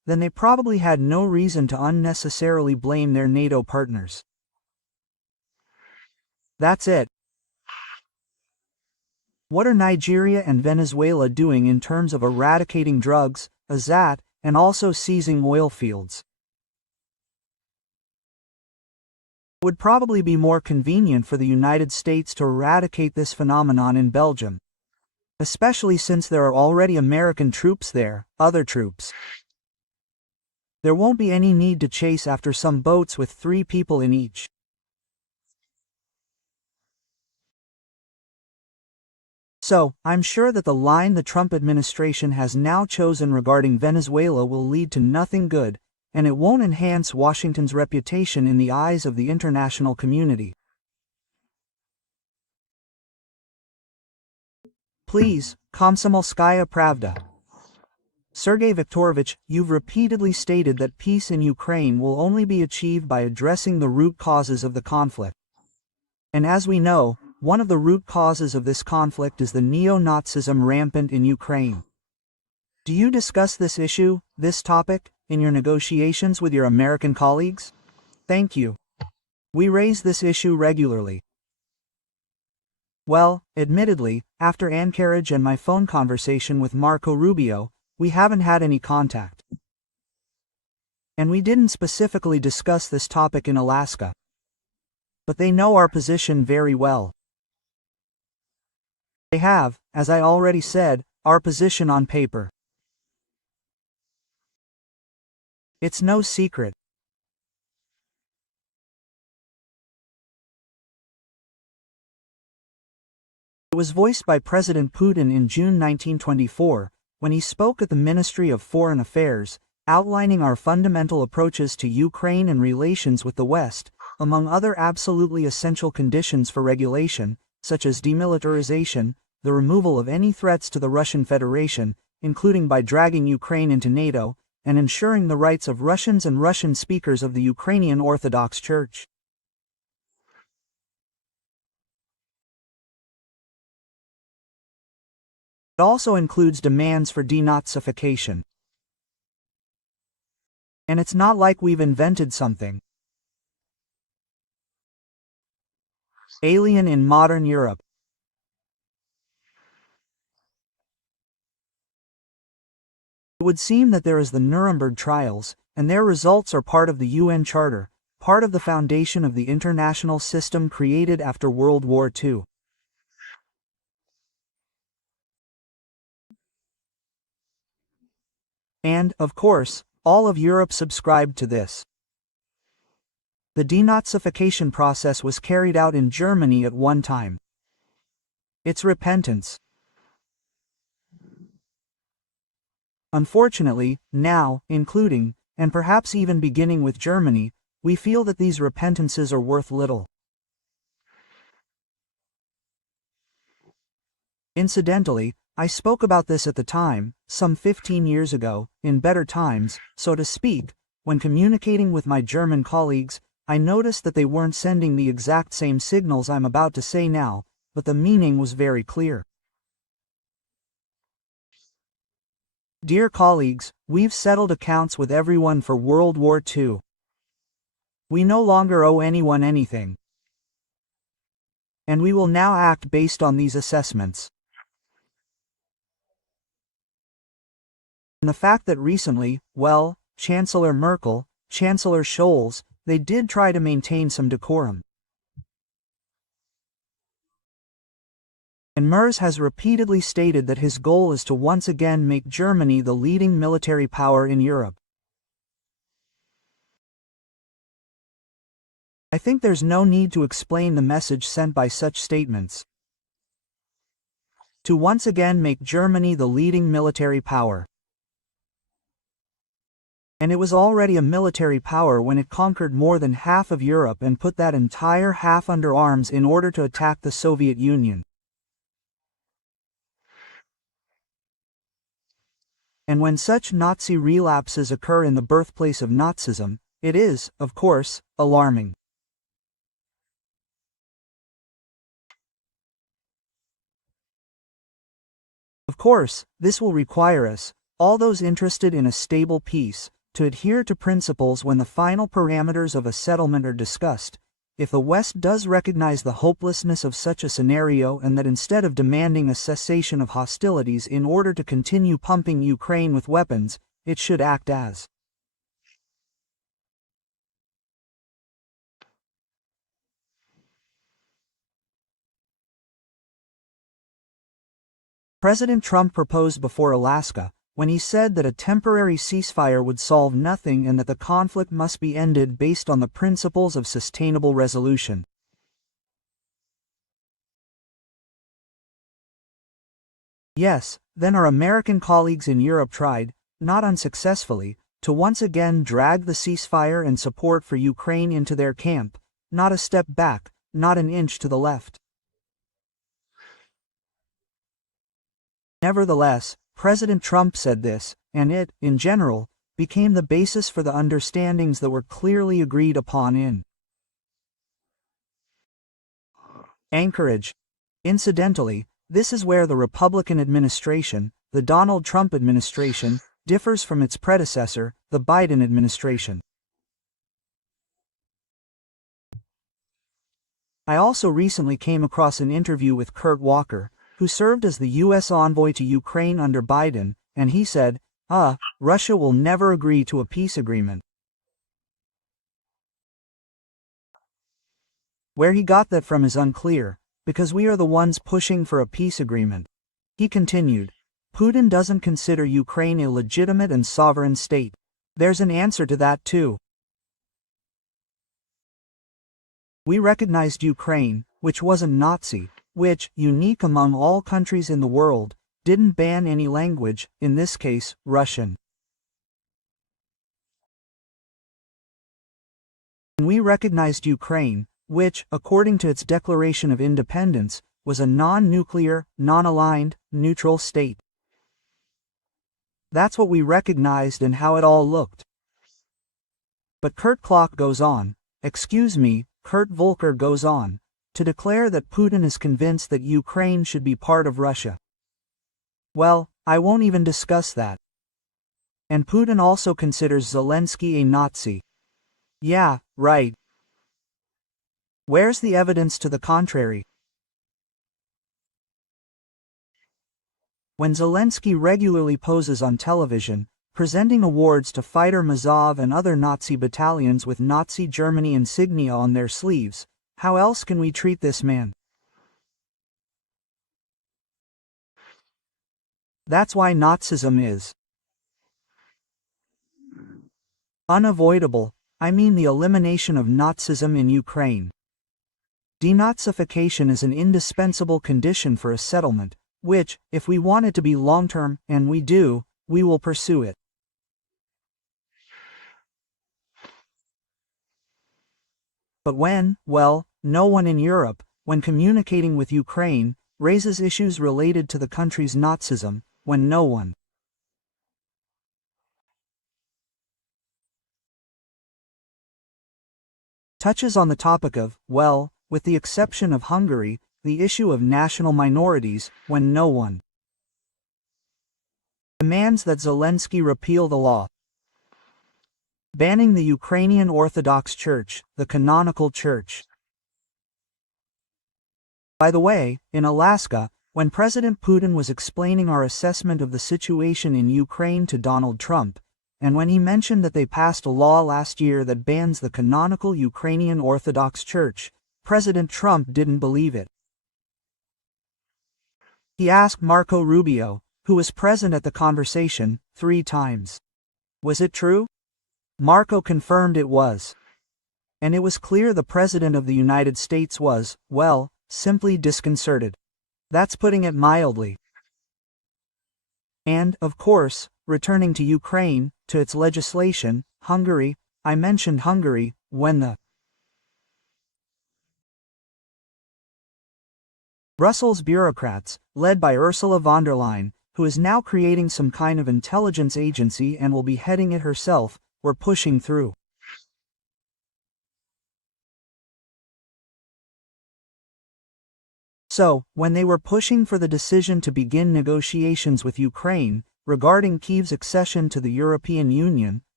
then they probably had no reason to unnecessarily blame their NATO partners. That's it. What are Nigeria and Venezuela doing in terms of eradicating drugs, Azat, and also seizing oil fields? It would probably be more convenient for the United States to eradicate this phenomenon in Belgium, especially since there are already American troops there, other troops. There won't be any need to chase after some boats with 3 people in each. So, I'm sure that the line the Trump administration has now chosen regarding Venezuela will lead to nothing good, and it won't enhance Washington's reputation in the eyes of the international community. Please, Komsomolskaya Pravda. Sergey Viktorovich, you've repeatedly stated that peace in Ukraine will only be achieved by addressing the root causes of the conflict. And as we know, one of the root causes of this conflict is the neo-Nazism rampant in Ukraine. Do you discuss this issue, this topic, in your negotiations with your American colleagues? Thank you. We raise this issue regularly. Well, admittedly, after Anchorage and my phone conversation with Marco Rubio, we haven't had any contact. And we didn't specifically discuss this topic in Alaska. But they know our position very well. They have, as I already said, our position on paper. It's no secret. It was voiced by President Putin in June 1924, when he spoke at the Ministry of Foreign Affairs, outlining our fundamental approaches to Ukraine and relations with the West, among other absolutely essential conditions for regulation, such as demilitarization, the removal of any threats to the Russian Federation, including by dragging Ukraine into NATO, and ensuring the rights of Russians and Russian speakers of the Ukrainian Orthodox Church. It also includes demands for denazification. And it's not like we've invented something alien in modern Europe. It would seem that there is the Nuremberg trials, and their results are part of the UN Charter, part of the foundation of the international system created after World War II. And, of course, all of Europe subscribed to this. The denazification process was carried out in Germany at one time. It's repentance. Unfortunately, now, including, and perhaps even beginning with Germany, we feel that these repentances are worth little. Incidentally, I spoke about this at the time, some 15 years ago, in better times, so to speak. When communicating with my German colleagues, I noticed that they weren't sending the exact same signals I'm about to say now, but the meaning was very clear. Dear colleagues, we've settled accounts with everyone for World War II. We no longer owe anyone anything. And we will now act based on these assessments. And the fact that recently, well, Chancellor Merkel, Chancellor Scholz, they did try to maintain some decorum. And Merz has repeatedly stated that his goal is to once again make Germany the leading military power in Europe. I think there's no need to explain the message sent by such statements. To once again make Germany the leading military power. And it was already a military power when it conquered more than half of Europe and put that entire half under arms in order to attack the Soviet Union. And when such Nazi relapses occur in the birthplace of Nazism, it is, of course, alarming. Of course, this will require us, all those interested in a stable peace, to adhere to principles when the final parameters of a settlement are discussed. If the West does recognize the hopelessness of such a scenario and that instead of demanding a cessation of hostilities in order to continue pumping Ukraine with weapons, it should act as President Trump proposed before Alaska, when he said that a temporary ceasefire would solve nothing and that the conflict must be ended based on the principles of sustainable resolution. Yes, then our American colleagues in Europe tried, not unsuccessfully, to once again drag the ceasefire and support for Ukraine into their camp, not a step back, not an inch to the left. Nevertheless, President Trump said this, and it, in general, became the basis for the understandings that were clearly agreed upon in Anchorage. Incidentally, this is where the Republican administration, the Donald Trump administration, differs from its predecessor, the Biden administration. I also recently came across an interview with Kurt Walker, who served as the U.S. envoy to Ukraine under Biden, and he said, Russia will never agree to a peace agreement. Where he got that from is unclear, because we are the ones pushing for a peace agreement. He continued, Putin doesn't consider Ukraine a legitimate and sovereign state. There's an answer to that too. We recognized Ukraine, which wasn't Nazi, which, unique among all countries in the world, didn't ban any language, in this case, Russian. We recognized Ukraine, which, according to its declaration of independence, was a non-nuclear, non-aligned, neutral state. That's what we recognized and how it all looked. But Kurt Volker goes on, to declare that Putin is convinced that Ukraine should be part of Russia. Well, I won't even discuss that. And Putin also considers Zelensky a Nazi. Yeah, right. Where's the evidence to the contrary? When Zelensky regularly poses on television, presenting awards to fighter Mazov and other Nazi battalions with Nazi Germany insignia on their sleeves, how else can we treat this man? That's why Nazism is unavoidable. I mean the elimination of Nazism in Ukraine. Denazification is an indispensable condition for a settlement, which, if we want it to be long-term, and we do, we will pursue it. But no one in Europe, when communicating with Ukraine, raises issues related to the country's Nazism, when no one touches on the topic of, with the exception of Hungary, the issue of national minorities, when no one demands that Zelensky repeal the law banning the Ukrainian Orthodox Church, the canonical church. By the way, in Alaska, when President Putin was explaining our assessment of the situation in Ukraine to Donald Trump, and when he mentioned that they passed a law last year that bans the canonical Ukrainian Orthodox Church, President Trump didn't believe it. He asked Marco Rubio, who was present at the conversation, 3 times. Was it true? Marco confirmed it was. And it was clear the President of the United States was, simply disconcerted. That's putting it mildly. And, of course, returning to Ukraine, to its legislation, Hungary, I mentioned Hungary, when the Brussels bureaucrats, led by Ursula von der Leyen, who is now creating some kind of intelligence agency and will be heading it herself, were pushing through. So, when they were pushing for the decision to begin negotiations with Ukraine, regarding Kyiv's accession to the European Union,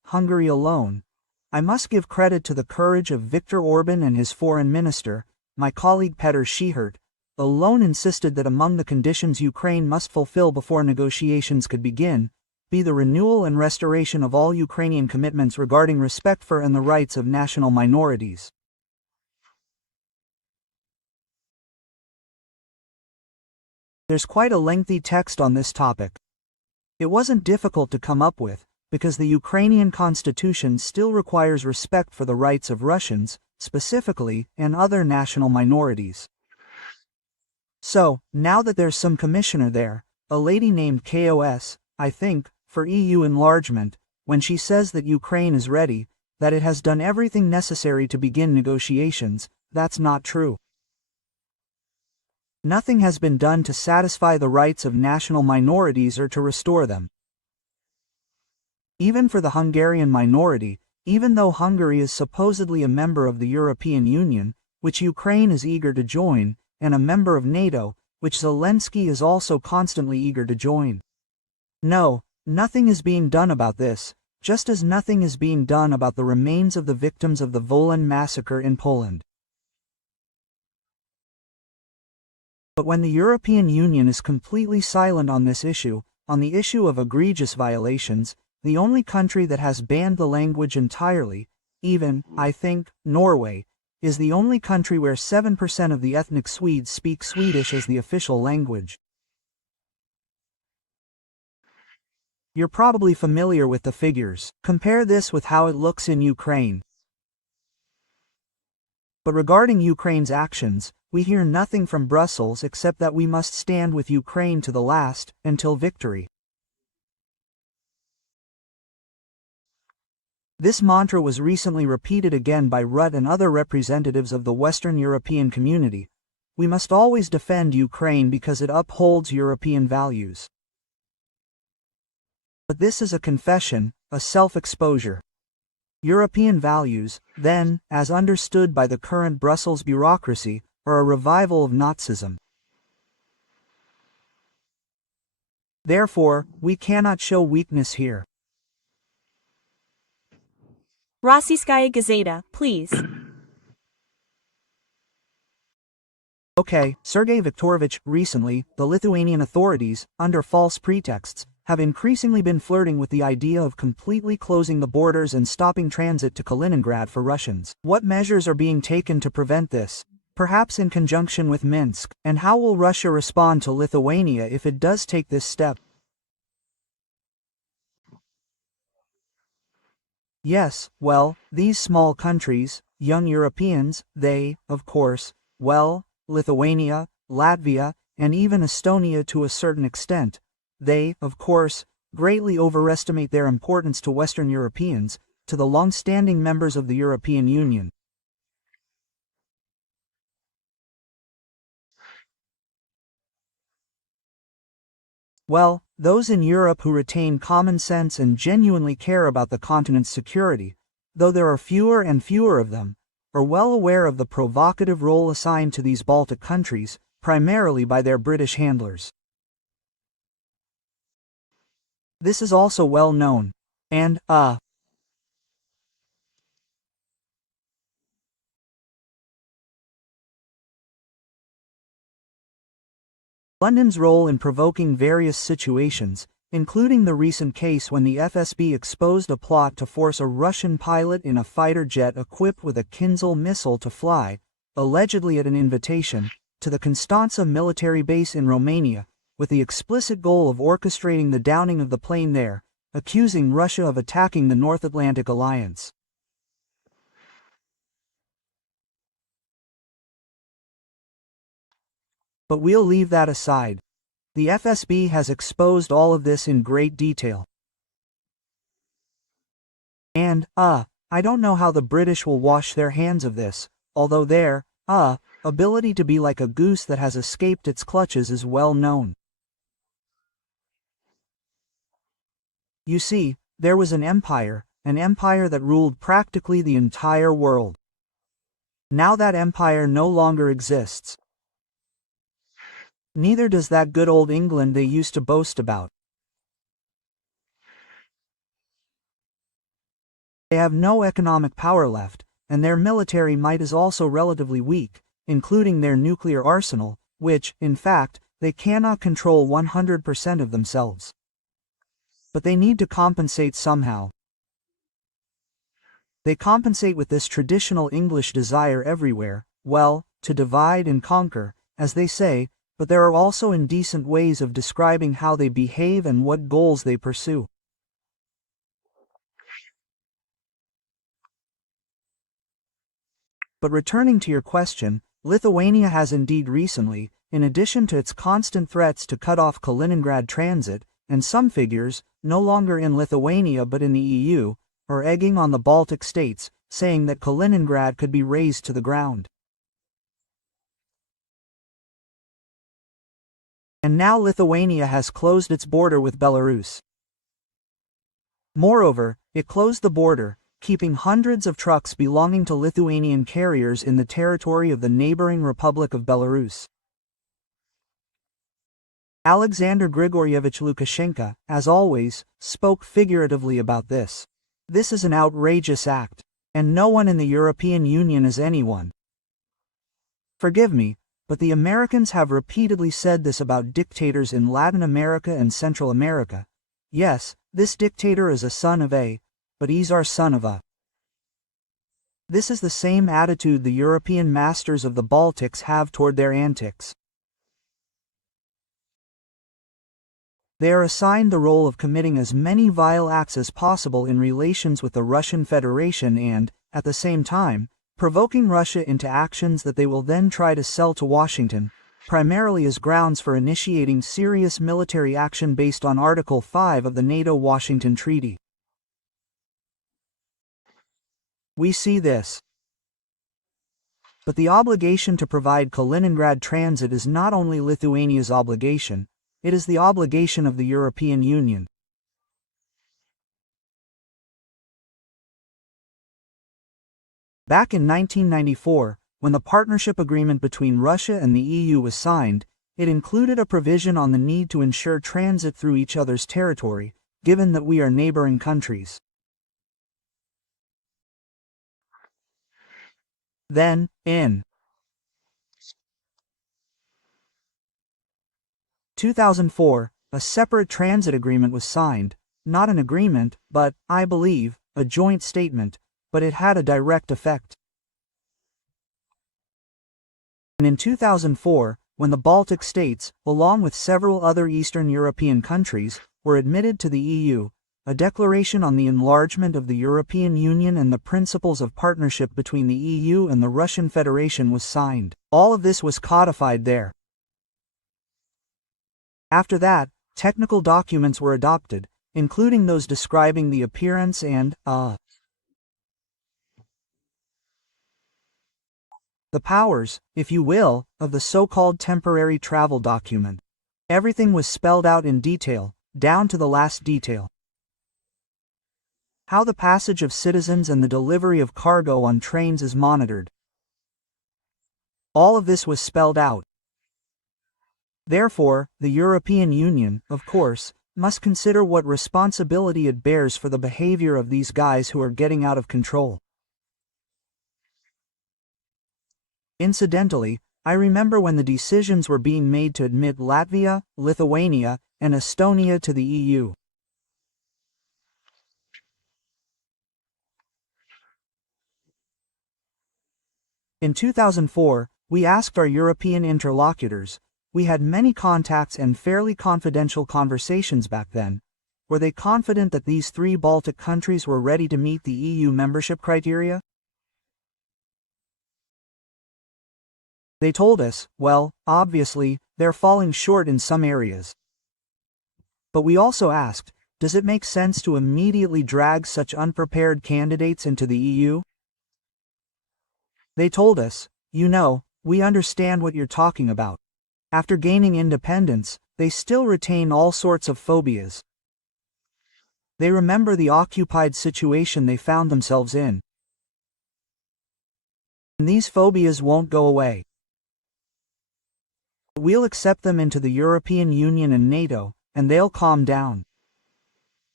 Hungary alone. I must give credit to the courage of Viktor Orban and his foreign minister, my colleague Petr Schihert, alone insisted that among the conditions Ukraine must fulfill before negotiations could begin, be the renewal and restoration of all Ukrainian commitments regarding respect for and the rights of national minorities. There's quite a lengthy text on this topic. It wasn't difficult to come up with, because the Ukrainian constitution still requires respect for the rights of Russians, specifically, and other national minorities. So, now that there's some commissioner there, a lady named KOS, I think, for EU enlargement, when she says that Ukraine is ready, that it has done everything necessary to begin negotiations, that's not true. Nothing has been done to satisfy the rights of national minorities or to restore them. Even for the Hungarian minority, even though Hungary is supposedly a member of the European Union, which Ukraine is eager to join, and a member of NATO, which Zelensky is also constantly eager to join. No, nothing is being done about this, just as nothing is being done about the remains of the victims of the Wolan massacre in Poland. But when the European Union is completely silent on this issue, on the issue of egregious violations, the only country that has banned the language entirely, even, I think, Norway, is the only country where 7% of the ethnic Swedes speak Swedish as the official language. You're probably familiar with the figures. Compare this with how it looks in Ukraine. But regarding Ukraine's actions, we hear nothing from Brussels except that we must stand with Ukraine to the last, until victory. This mantra was recently repeated again by Rutte and other representatives of the Western European community. We must always defend Ukraine because it upholds European values. But this is a confession, a self-exposure. European values, then, as understood by the current Brussels bureaucracy, are a revival of Nazism. Therefore, we cannot show weakness here. Rossiyskaya Gazeta, please. Okay, Sergey Viktorovich, recently, the Lithuanian authorities, under false pretexts, have increasingly been flirting with the idea of completely closing the borders and stopping transit to Kaliningrad for Russians. What measures are being taken to prevent this? Perhaps in conjunction with Minsk, and how will Russia respond to Lithuania if it does take this step? Yes, well, these small countries, young Europeans, they, of course, well, Lithuania, Latvia, and even Estonia to a certain extent, they, of course, greatly overestimate their importance to Western Europeans, to the long-standing members of the European Union. Well, those in Europe who retain common sense and genuinely care about the continent's security, though there are fewer and fewer of them, are well aware of the provocative role assigned to these Baltic countries, primarily by their British handlers. This is also well known. And, London's role in provoking various situations, including the recent case when the FSB exposed a plot to force a Russian pilot in a fighter jet equipped with a Kinzhal missile to fly, allegedly at an invitation, to the Constanța military base in Romania, with the explicit goal of orchestrating the downing of the plane there, accusing Russia of attacking the North Atlantic Alliance. But we'll leave that aside. The FSB has exposed all of this in great detail. And, I don't know how the British will wash their hands of this, although their, ability to be like a goose that has escaped its clutches is well known. You see, there was an empire that ruled practically the entire world. Now that empire no longer exists. Neither does that good old England they used to boast about. They have no economic power left, and their military might is also relatively weak, including their nuclear arsenal, which, in fact, they cannot control 100% of themselves. But they need to compensate somehow. They compensate with this traditional English desire everywhere, well, to divide and conquer, as they say, but there are also indecent ways of describing how they behave and what goals they pursue. But returning to your question, Lithuania has indeed recently, in addition to its constant threats to cut off Kaliningrad transit, and some figures, no longer in Lithuania but in the EU, are egging on the Baltic states, saying that Kaliningrad could be razed to the ground. And now Lithuania has closed its border with Belarus. Moreover, it closed the border, keeping hundreds of trucks belonging to Lithuanian carriers in the territory of the neighboring Republic of Belarus. Alexander Grigorievich Lukashenko, as always, spoke figuratively about this. This is an outrageous act, and no one in the European Union is anyone. Forgive me, but the Americans have repeatedly said this about dictators in Latin America and Central America. Yes, this dictator is a son of A, but he's our son of A. This is the same attitude the European masters of the Baltics have toward their antics. They are assigned the role of committing as many vile acts as possible in relations with the Russian Federation and, at the same time, provoking Russia into actions that they will then try to sell to Washington, primarily as grounds for initiating serious military action based on Article 5 of the NATO-Washington Treaty. We see this. But the obligation to provide Kaliningrad transit is not only Lithuania's obligation, it is the obligation of the European Union. Back in 1994, when the partnership agreement between Russia and the EU was signed, it included a provision on the need to ensure transit through each other's territory, given that we are neighboring countries. Then, in 2004, a separate transit agreement was signed, not an agreement, but, I believe, a joint statement, but it had a direct effect. And in 2004, when the Baltic states, along with several other Eastern European countries, were admitted to the EU, a declaration on the enlargement of the European Union and the principles of partnership between the EU and the Russian Federation was signed. All of this was codified there. After that, technical documents were adopted, including those describing the appearance and, the powers, if you will, of the so-called temporary travel document. Everything was spelled out in detail, down to the last detail. How the passage of citizens and the delivery of cargo on trains is monitored. All of this was spelled out. Therefore, the European Union, of course, must consider what responsibility it bears for the behavior of these guys who are getting out of control. Incidentally, I remember when the decisions were being made to admit Latvia, Lithuania, and Estonia to the EU. In 2004, we asked our European interlocutors, we had many contacts and fairly confidential conversations back then, were they confident that these three Baltic countries were ready to meet the EU membership criteria? They told us, well, obviously, they're falling short in some areas. But we also asked, does it make sense to immediately drag such unprepared candidates into the EU? They told us, you know, we understand what you're talking about. After gaining independence, they still retain all sorts of phobias. They remember the occupied situation they found themselves in. And these phobias won't go away. We'll accept them into the European Union and NATO, and they'll calm down.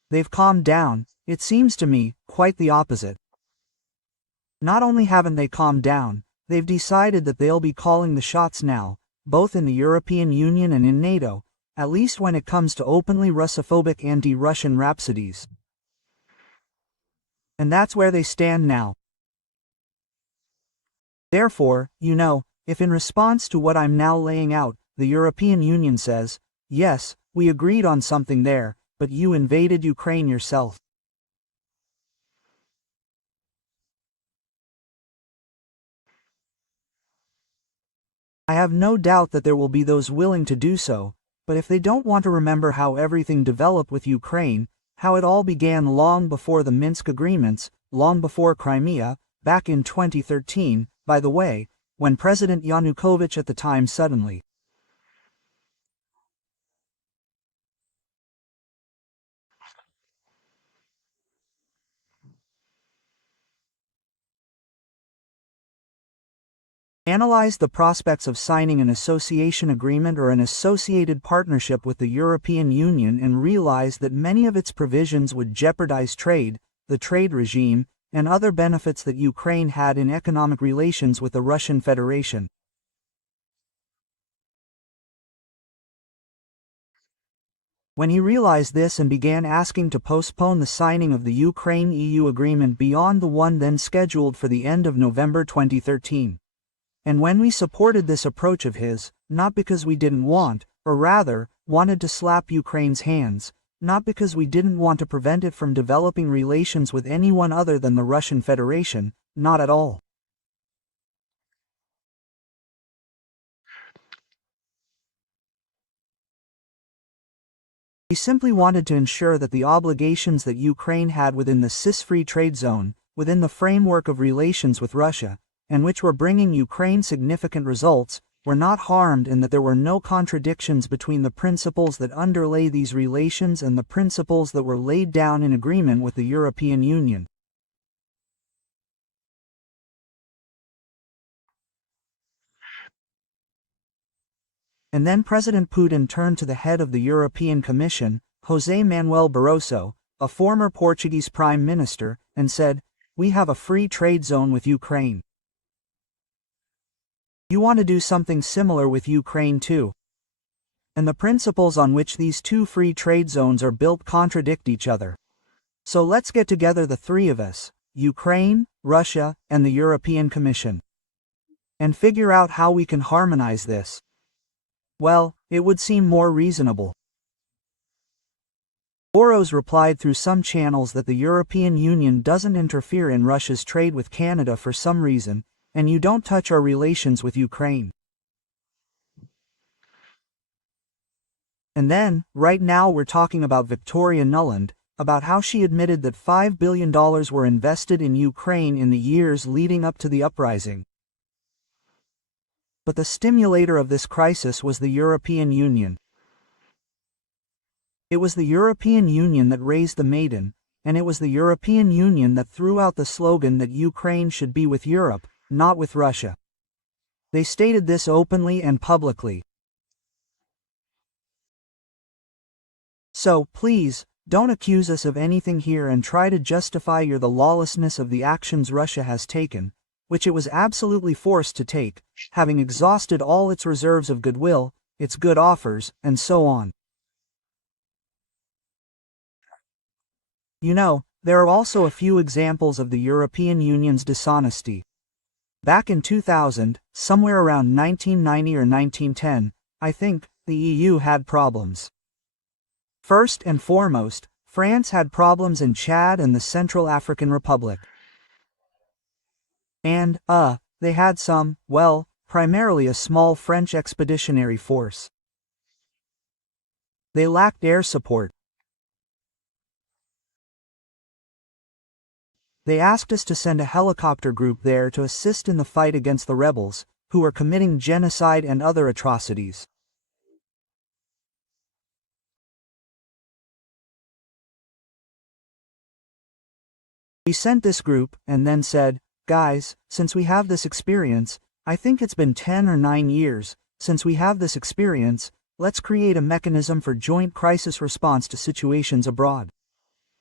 They've calmed down, it seems to me, quite the opposite. Not only haven't they calmed down, they've decided that they'll be calling the shots now, both in the European Union and in NATO, at least when it comes to openly Russophobic anti-Russian rhapsodies. And that's where they stand now. Therefore, if in response to what I'm now laying out, the European Union says, yes, we agreed on something there, but you invaded Ukraine yourself. I have no doubt that there will be those willing to do so, but if they don't want to remember how everything developed with Ukraine, how it all began long before the Minsk agreements, long before Crimea, back in 2013, by the way, when President Yanukovych at the time suddenly analyzed the prospects of signing an association agreement or an associated partnership with the European Union and realized that many of its provisions would jeopardize trade, the trade regime, and other benefits that Ukraine had in economic relations with the Russian Federation. When he realized this and began asking to postpone the signing of the Ukraine-EU agreement beyond the one then scheduled for the end of November 2013. And when we supported this approach of his, not because we didn't want, or rather, wanted to slap Ukraine's hands, not because we didn't want to prevent it from developing relations with anyone other than the Russian Federation, not at all. We simply wanted to ensure that the obligations that Ukraine had within the CIS-free trade zone, within the framework of relations with Russia, and which were bringing Ukraine significant results, were not harmed and that there were no contradictions between the principles that underlay these relations and the principles that were laid down in agreement with the European Union. And then President Putin turned to the head of the European Commission, José Manuel Barroso, a former Portuguese Prime Minister, and said, "We have a free trade zone with Ukraine. You want to do something similar with Ukraine too. And the principles on which these two free trade zones are built contradict each other. So let's get together the three of us, Ukraine, Russia, and the European Commission, and figure out how we can harmonize this." Well, it would seem more reasonable. Boros replied through some channels that the European Union doesn't interfere in Russia's trade with Canada for some reason, and you don't touch our relations with Ukraine. And then, right now we're talking about Victoria Nuland, about how she admitted that $5 billion were invested in Ukraine in the years leading up to the uprising. But the stimulator of this crisis was the European Union. It was the European Union that raised the maiden, and it was the European Union that threw out the slogan that Ukraine should be with Europe, not with Russia. They stated this openly and publicly. So, please, don't accuse us of anything here and try to justify the lawlessness of the actions Russia has taken, which it was absolutely forced to take, having exhausted all its reserves of goodwill, its good offers, and so on. There are also a few examples of the European Union's dishonesty. Back in 2000, somewhere around 1990 or 1910, I think, the EU had problems. First and foremost, France had problems in Chad and the Central African Republic. And, they had primarily a small French expeditionary force. They lacked air support. They asked us to send a helicopter group there to assist in the fight against the rebels, who were committing genocide and other atrocities. We sent this group, and then said, "Guys, since we have this experience, I think it's been 10 or 9 years, since we have this experience, let's create a mechanism for joint crisis response to situations abroad."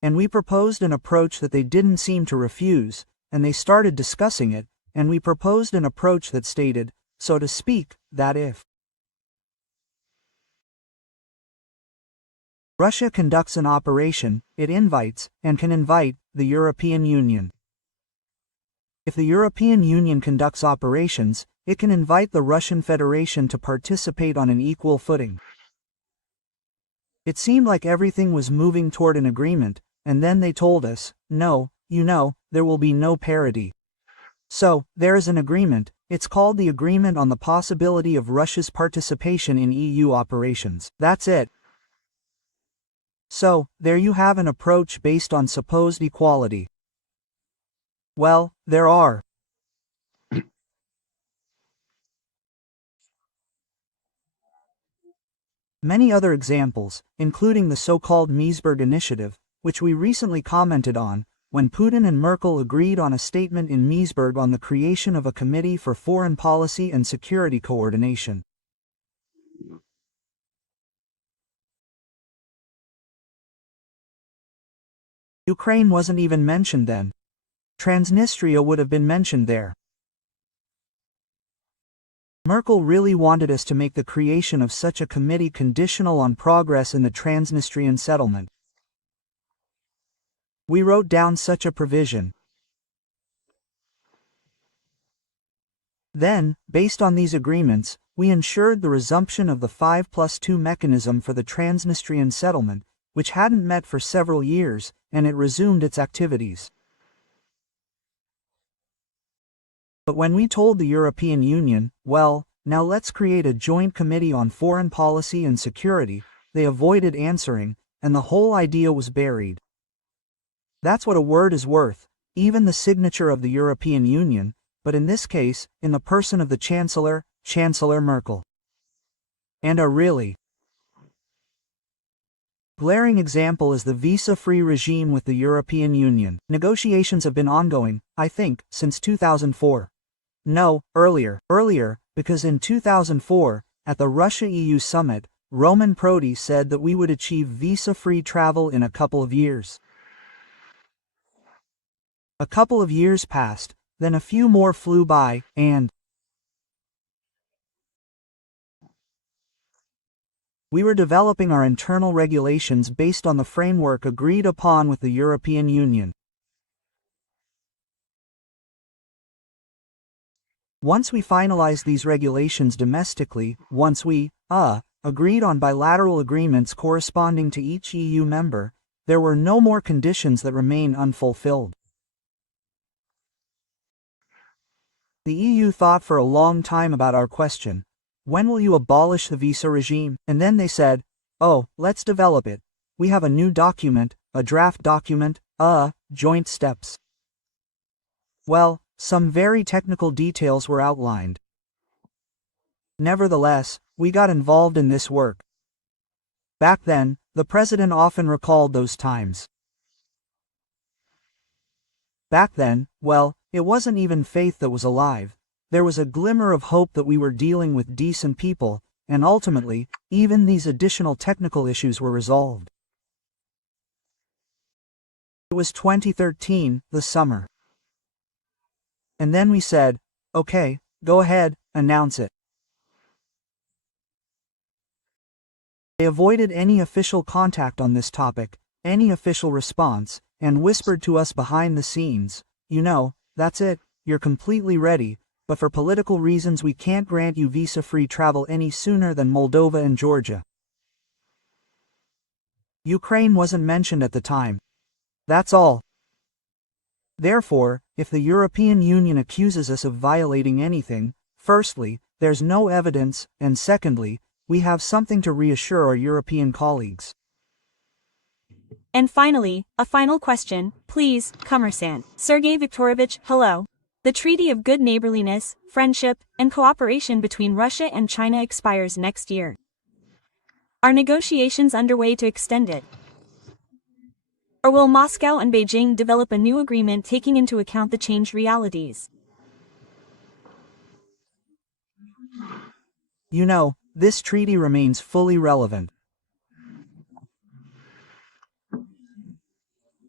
And we proposed an approach that they didn't seem to refuse, and they started discussing it, and we proposed an approach that stated, so to speak, that if Russia conducts an operation, it invites, and can invite, the European Union. If the European Union conducts operations, it can invite the Russian Federation to participate on an equal footing. It seemed like everything was moving toward an agreement, and then they told us, no, there will be no parity. So, there is an agreement. It's called the Agreement on the Possibility of Russia's Participation in EU Operations. That's it. So, there you have an approach based on supposed equality. Well, there are many other examples, including the so-called Meseberg Initiative, which we recently commented on, when Putin and Merkel agreed on a statement in Meseberg on the creation of a Committee for Foreign Policy and Security Coordination. Ukraine wasn't even mentioned then. Transnistria would have been mentioned there. Merkel really wanted us to make the creation of such a committee conditional on progress in the Transnistrian settlement. We wrote down such a provision. Then, based on these agreements, we ensured the resumption of the 5+2 mechanism for the Transnistrian settlement, which hadn't met for several years, and it resumed its activities. But when we told the European Union, well, now let's create a joint committee on foreign policy and security, they avoided answering, and the whole idea was buried. That's what a word is worth, even the signature of the European Union, but in this case, in the person of the Chancellor, Chancellor Merkel. And a really glaring example is the visa-free regime with the European Union. Negotiations have been ongoing, I think, since 2004. No, earlier, because in 2004, at the Russia-EU summit, Roman Prodi said that we would achieve visa-free travel in a couple of years. A couple of years passed, then a few more flew by, and we were developing our internal regulations based on the framework agreed upon with the European Union. Once we finalized these regulations domestically, once we, agreed on bilateral agreements corresponding to each EU member, there were no more conditions that remain unfulfilled. The EU thought for a long time about our question. When will you abolish the visa regime? And then they said, oh, let's develop it. We have a new document, a draft document, joint steps. Well, some very technical details were outlined. Nevertheless, we got involved in this work. Back then, the president often recalled those times. Back then, well, it wasn't even faith that was alive. There was a glimmer of hope that we were dealing with decent people, and ultimately, even these additional technical issues were resolved. It was 2013, the summer. And then we said, okay, go ahead, announce it. They avoided any official contact on this topic, any official response, and whispered to us behind the scenes, that's it, you're completely ready, but for political reasons we can't grant you visa-free travel any sooner than Moldova and Georgia. Ukraine wasn't mentioned at the time. That's all. Therefore, if the European Union accuses us of violating anything, firstly, there's no evidence, and secondly, we have something to reassure our European colleagues. And finally, a final question, please, Commerçant. Sergey Viktorovich, hello. The Treaty of Good Neighborliness, Friendship, and Cooperation between Russia and China expires next year. Are negotiations underway to extend it? Or will Moscow and Beijing develop a new agreement taking into account the changed realities? This treaty remains fully relevant.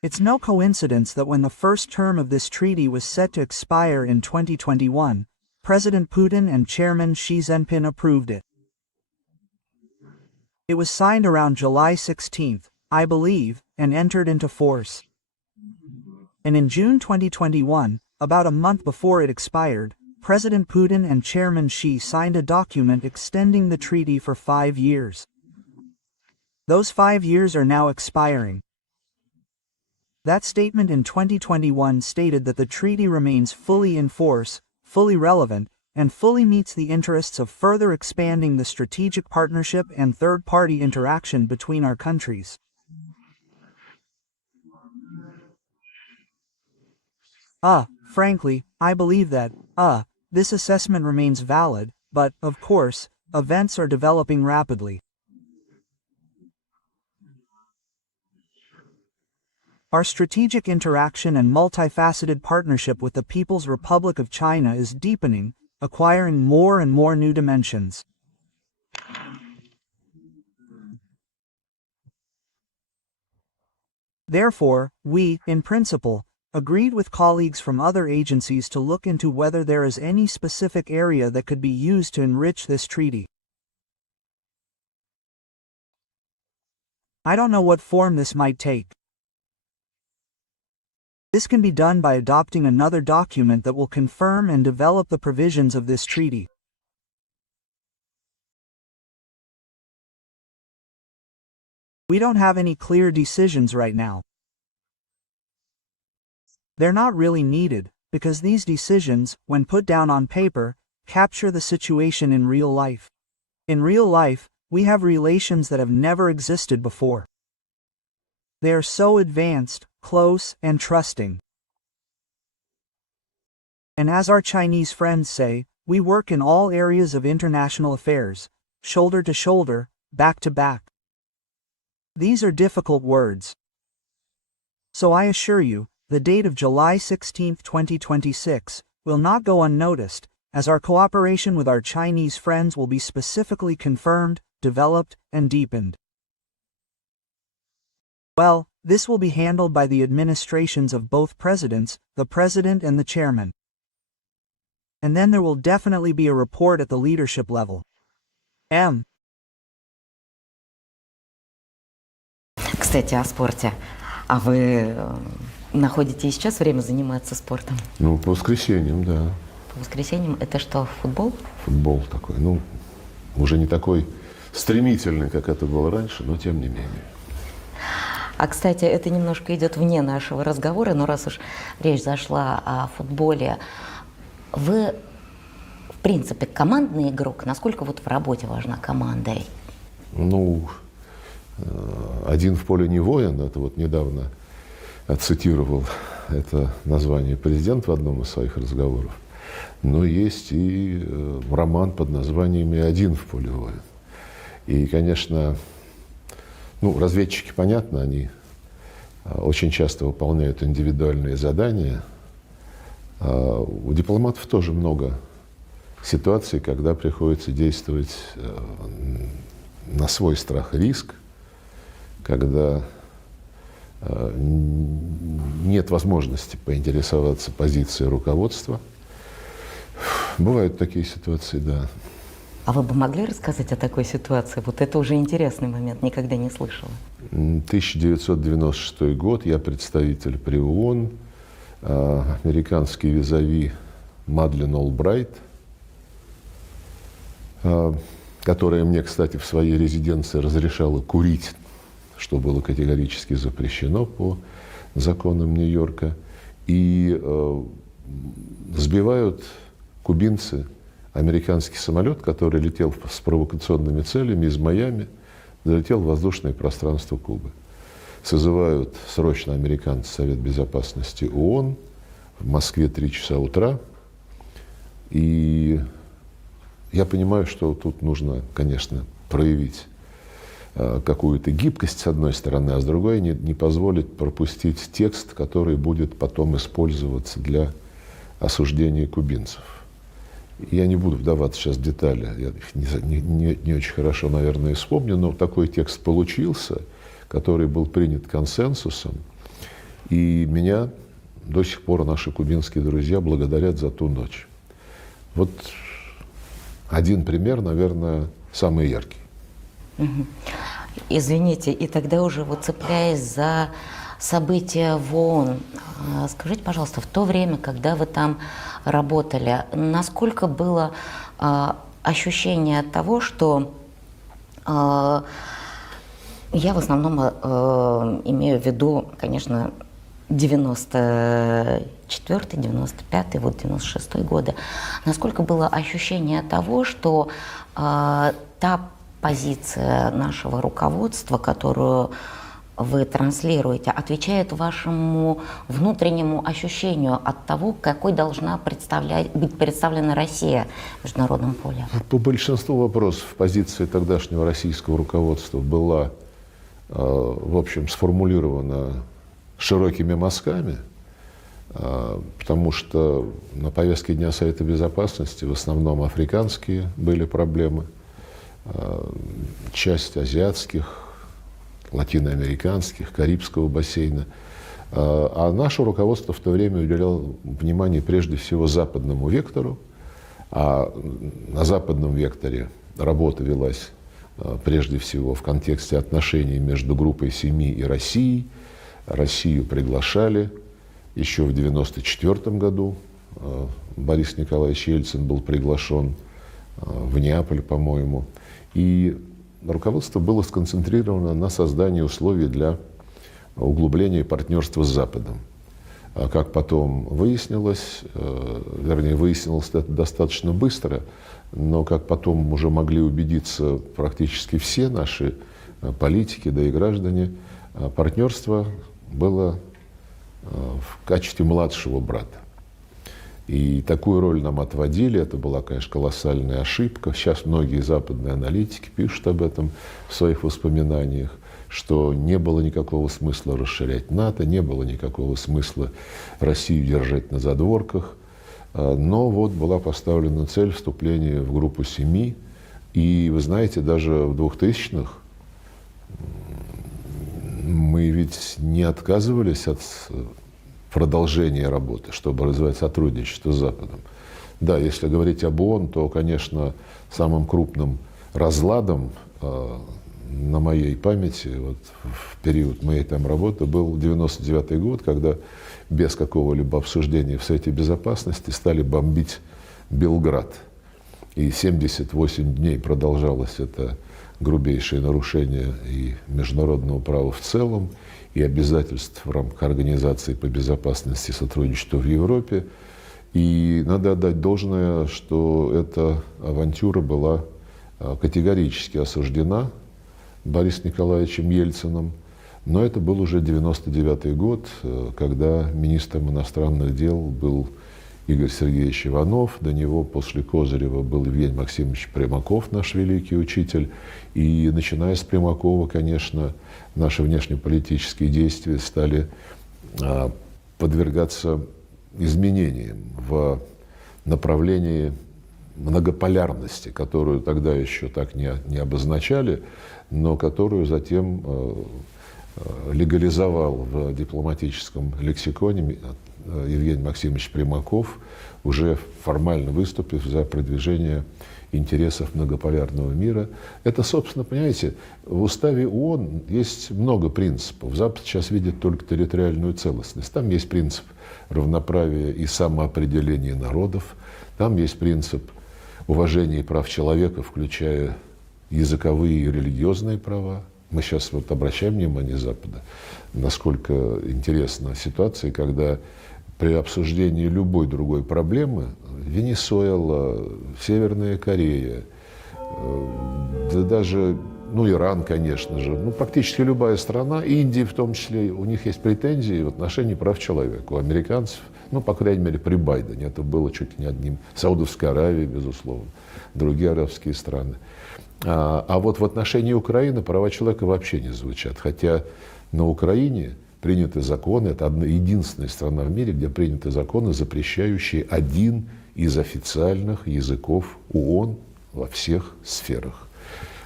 It's no coincidence that when the first term of this treaty was set to expire in 2021, President Putin and Chairman Xi Jinping approved it. It was signed around July 16, I believe, and entered into force. And in June 2021, about a month before it expired, President Putin and Chairman Xi signed a document extending the treaty for 5 years. Those 5 years are now expiring. That statement in 2021 stated that the treaty remains fully in force, fully relevant, and fully meets the interests of further expanding the strategic partnership and third-party interaction between our countries. Frankly, I believe that, this assessment remains valid, but, of course, events are developing rapidly. Our strategic interaction and multifaceted partnership with the People's Republic of China is deepening, acquiring more and more new dimensions. Therefore, we, in principle, agreed with colleagues from other agencies to look into whether there is any specific area that could be used to enrich this treaty. I don't know what form this might take. This can be done by adopting another document that will confirm and develop the provisions of this treaty. We don't have any clear decisions right now. They're not really needed, because these decisions, when put down on paper, capture the situation in real life. In real life, we have relations that have never existed before. They are so advanced, close, and trusting. And as our Chinese friends say, we work in all areas of international affairs, shoulder to shoulder, back to back. These are difficult words. So I assure you, the date of July 16, 2026, will not go unnoticed, as our cooperation with our Chinese friends will be specifically confirmed, developed, and deepened. Well, this will be handled by the administrations of both presidents, the president and the chairman. And then there will definitely be a report at the leadership level. Кстати, о спорте. А вы находите и сейчас время заниматься спортом? Ну, по воскресеньям, да. По воскресеньям это что, футбол? Футбол такой, уже не такой стремительный, как это было раньше, но тем не менее. А, кстати, это немножко идет вне нашего разговора, но раз уж речь зашла о футболе, вы, в принципе, командный игрок. Насколько вот в работе важна команда? Один в поле не воин, это вот недавно цитировал это название президент в одном из своих разговоров. Но есть и роман под названием «И один в поле воин». И, конечно, разведчики, понятно, они очень часто выполняют индивидуальные задания. У дипломатов тоже много ситуаций, когда приходится действовать на свой страх и риск, когда нет возможности поинтересоваться позицией руководства. Бывают такие ситуации, да. А вы бы могли рассказать о такой ситуации? Вот это уже интересный момент, никогда не слышала. 1996 год, я представитель при ООН, американский визави Мадлен Олбрайт, которая мне, кстати, в своей резиденции разрешала курить, что было категорически запрещено по законам Нью-Йорка. И сбивают кубинцы американский самолет, который летел с провокационными целями из Майами, залетел в воздушное пространство Кубы. Созывают срочно американцы Совет Безопасности ООН, в Москве 3 часа утра. И я понимаю, что тут нужно, конечно, проявить какую-то гибкость с одной стороны, а с другой не позволить пропустить текст, который будет потом использоваться для осуждения кубинцев. Я не буду вдаваться сейчас в детали, я их не очень хорошо, наверное, вспомню, но такой текст получился, который был принят консенсусом. И меня до сих пор наши кубинские друзья благодарят за ту ночь. Вот один пример, наверное, самый яркий. Извините, и тогда уже вот цепляясь за события в ООН, скажите, пожалуйста, в то время, когда вы там работали, насколько было ощущение того, что я в основном имею в виду, конечно, 94-й, 95-й, вот 96-й годы, насколько было ощущение того, что та позиция нашего руководства, которую вы транслируете, отвечает вашему внутреннему ощущению от того, какой должна быть представлена Россия в международном поле? По большинству вопросов позиция тогдашнего российского руководства была, в общем, сформулирована широкими мазками, потому что на повестке Дня Совета Безопасности в основном африканские были проблемы, часть азиатских, латиноамериканских, Карибского бассейна. А наше руководство в то время уделяло внимание прежде всего западному вектору, а на западном векторе работа велась прежде всего в контексте отношений между группой семи и Россией. Россию приглашали еще в 1994 году. Борис Николаевич Ельцин был приглашен в Неаполь, по-моему. И руководство было сконцентрировано на создании условий для углубления партнерства с Западом. Как потом выяснилось, вернее, выяснилось это достаточно быстро, но как потом уже могли убедиться практически все наши политики, да и граждане, партнерство было в качестве младшего брата. И такую роль нам отводили, это была, конечно, колоссальная ошибка. Сейчас многие западные аналитики пишут об этом в своих воспоминаниях, что не было никакого смысла расширять НАТО, не было никакого смысла Россию держать на задворках. Но вот была поставлена цель вступления в группу семи. И вы знаете, даже в 2000-х мы ведь не отказывались от продолжения работы, чтобы развивать сотрудничество с Западом. Да, если говорить об ООН, то, конечно, самым крупным разладом на моей памяти вот, в период моей там работы был 1999 год, когда без какого-либо обсуждения в Совете Безопасности стали бомбить Белград. И 78 дней продолжалось это грубейшее нарушение и международного права в целом, и обязательств в рамках Организации по безопасности и сотрудничеству в Европе. И надо отдать должное, что эта авантюра была категорически осуждена Борисом Николаевичем Ельциным. Но это был уже 1999 год, когда министром иностранных дел был Игорь Сергеевич Иванов, до него после Козырева был Евгений Максимович Примаков, наш великий учитель. И начиная с Примакова, конечно, наши внешнеполитические действия стали подвергаться изменениям в направлении многополярности, которую тогда еще так не обозначали, но которую затем легализовал в дипломатическом лексиконе Евгений Максимович Примаков, уже формально выступив за продвижение интересов многополярного мира. Это, собственно, понимаете, в уставе ООН есть много принципов. Запад сейчас видит только территориальную целостность. Там есть принцип равноправия и самоопределения народов. Там есть принцип уважения прав человека, включая языковые и религиозные права. Мы сейчас вот обращаем внимание Запада, насколько интересна ситуация, когда при обсуждении любой другой проблемы Венесуэла, Северная Корея, да даже, Иран, конечно же, практически любая страна, Индия в том числе, у них есть претензии в отношении прав человека. У американцев, по крайней мере, при Байдене, это было чуть ли не одним, Саудовская Аравия, безусловно, другие арабские страны. А вот в отношении Украины права человека вообще не звучат. Хотя на Украине приняты законы, это единственная страна в мире, где приняты законы, запрещающие один из официальных языков ООН во всех сферах.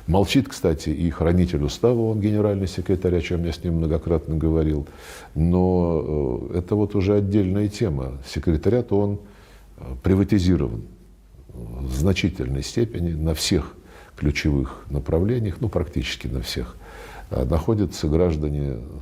Молчит, кстати, и хранитель устава, он генеральный секретарь, о чем я с ним многократно говорил. Но это вот уже отдельная тема. Секретариат, он приватизирован в значительной степени на всех ключевых направлениях, ну, практически на всех, находятся граждане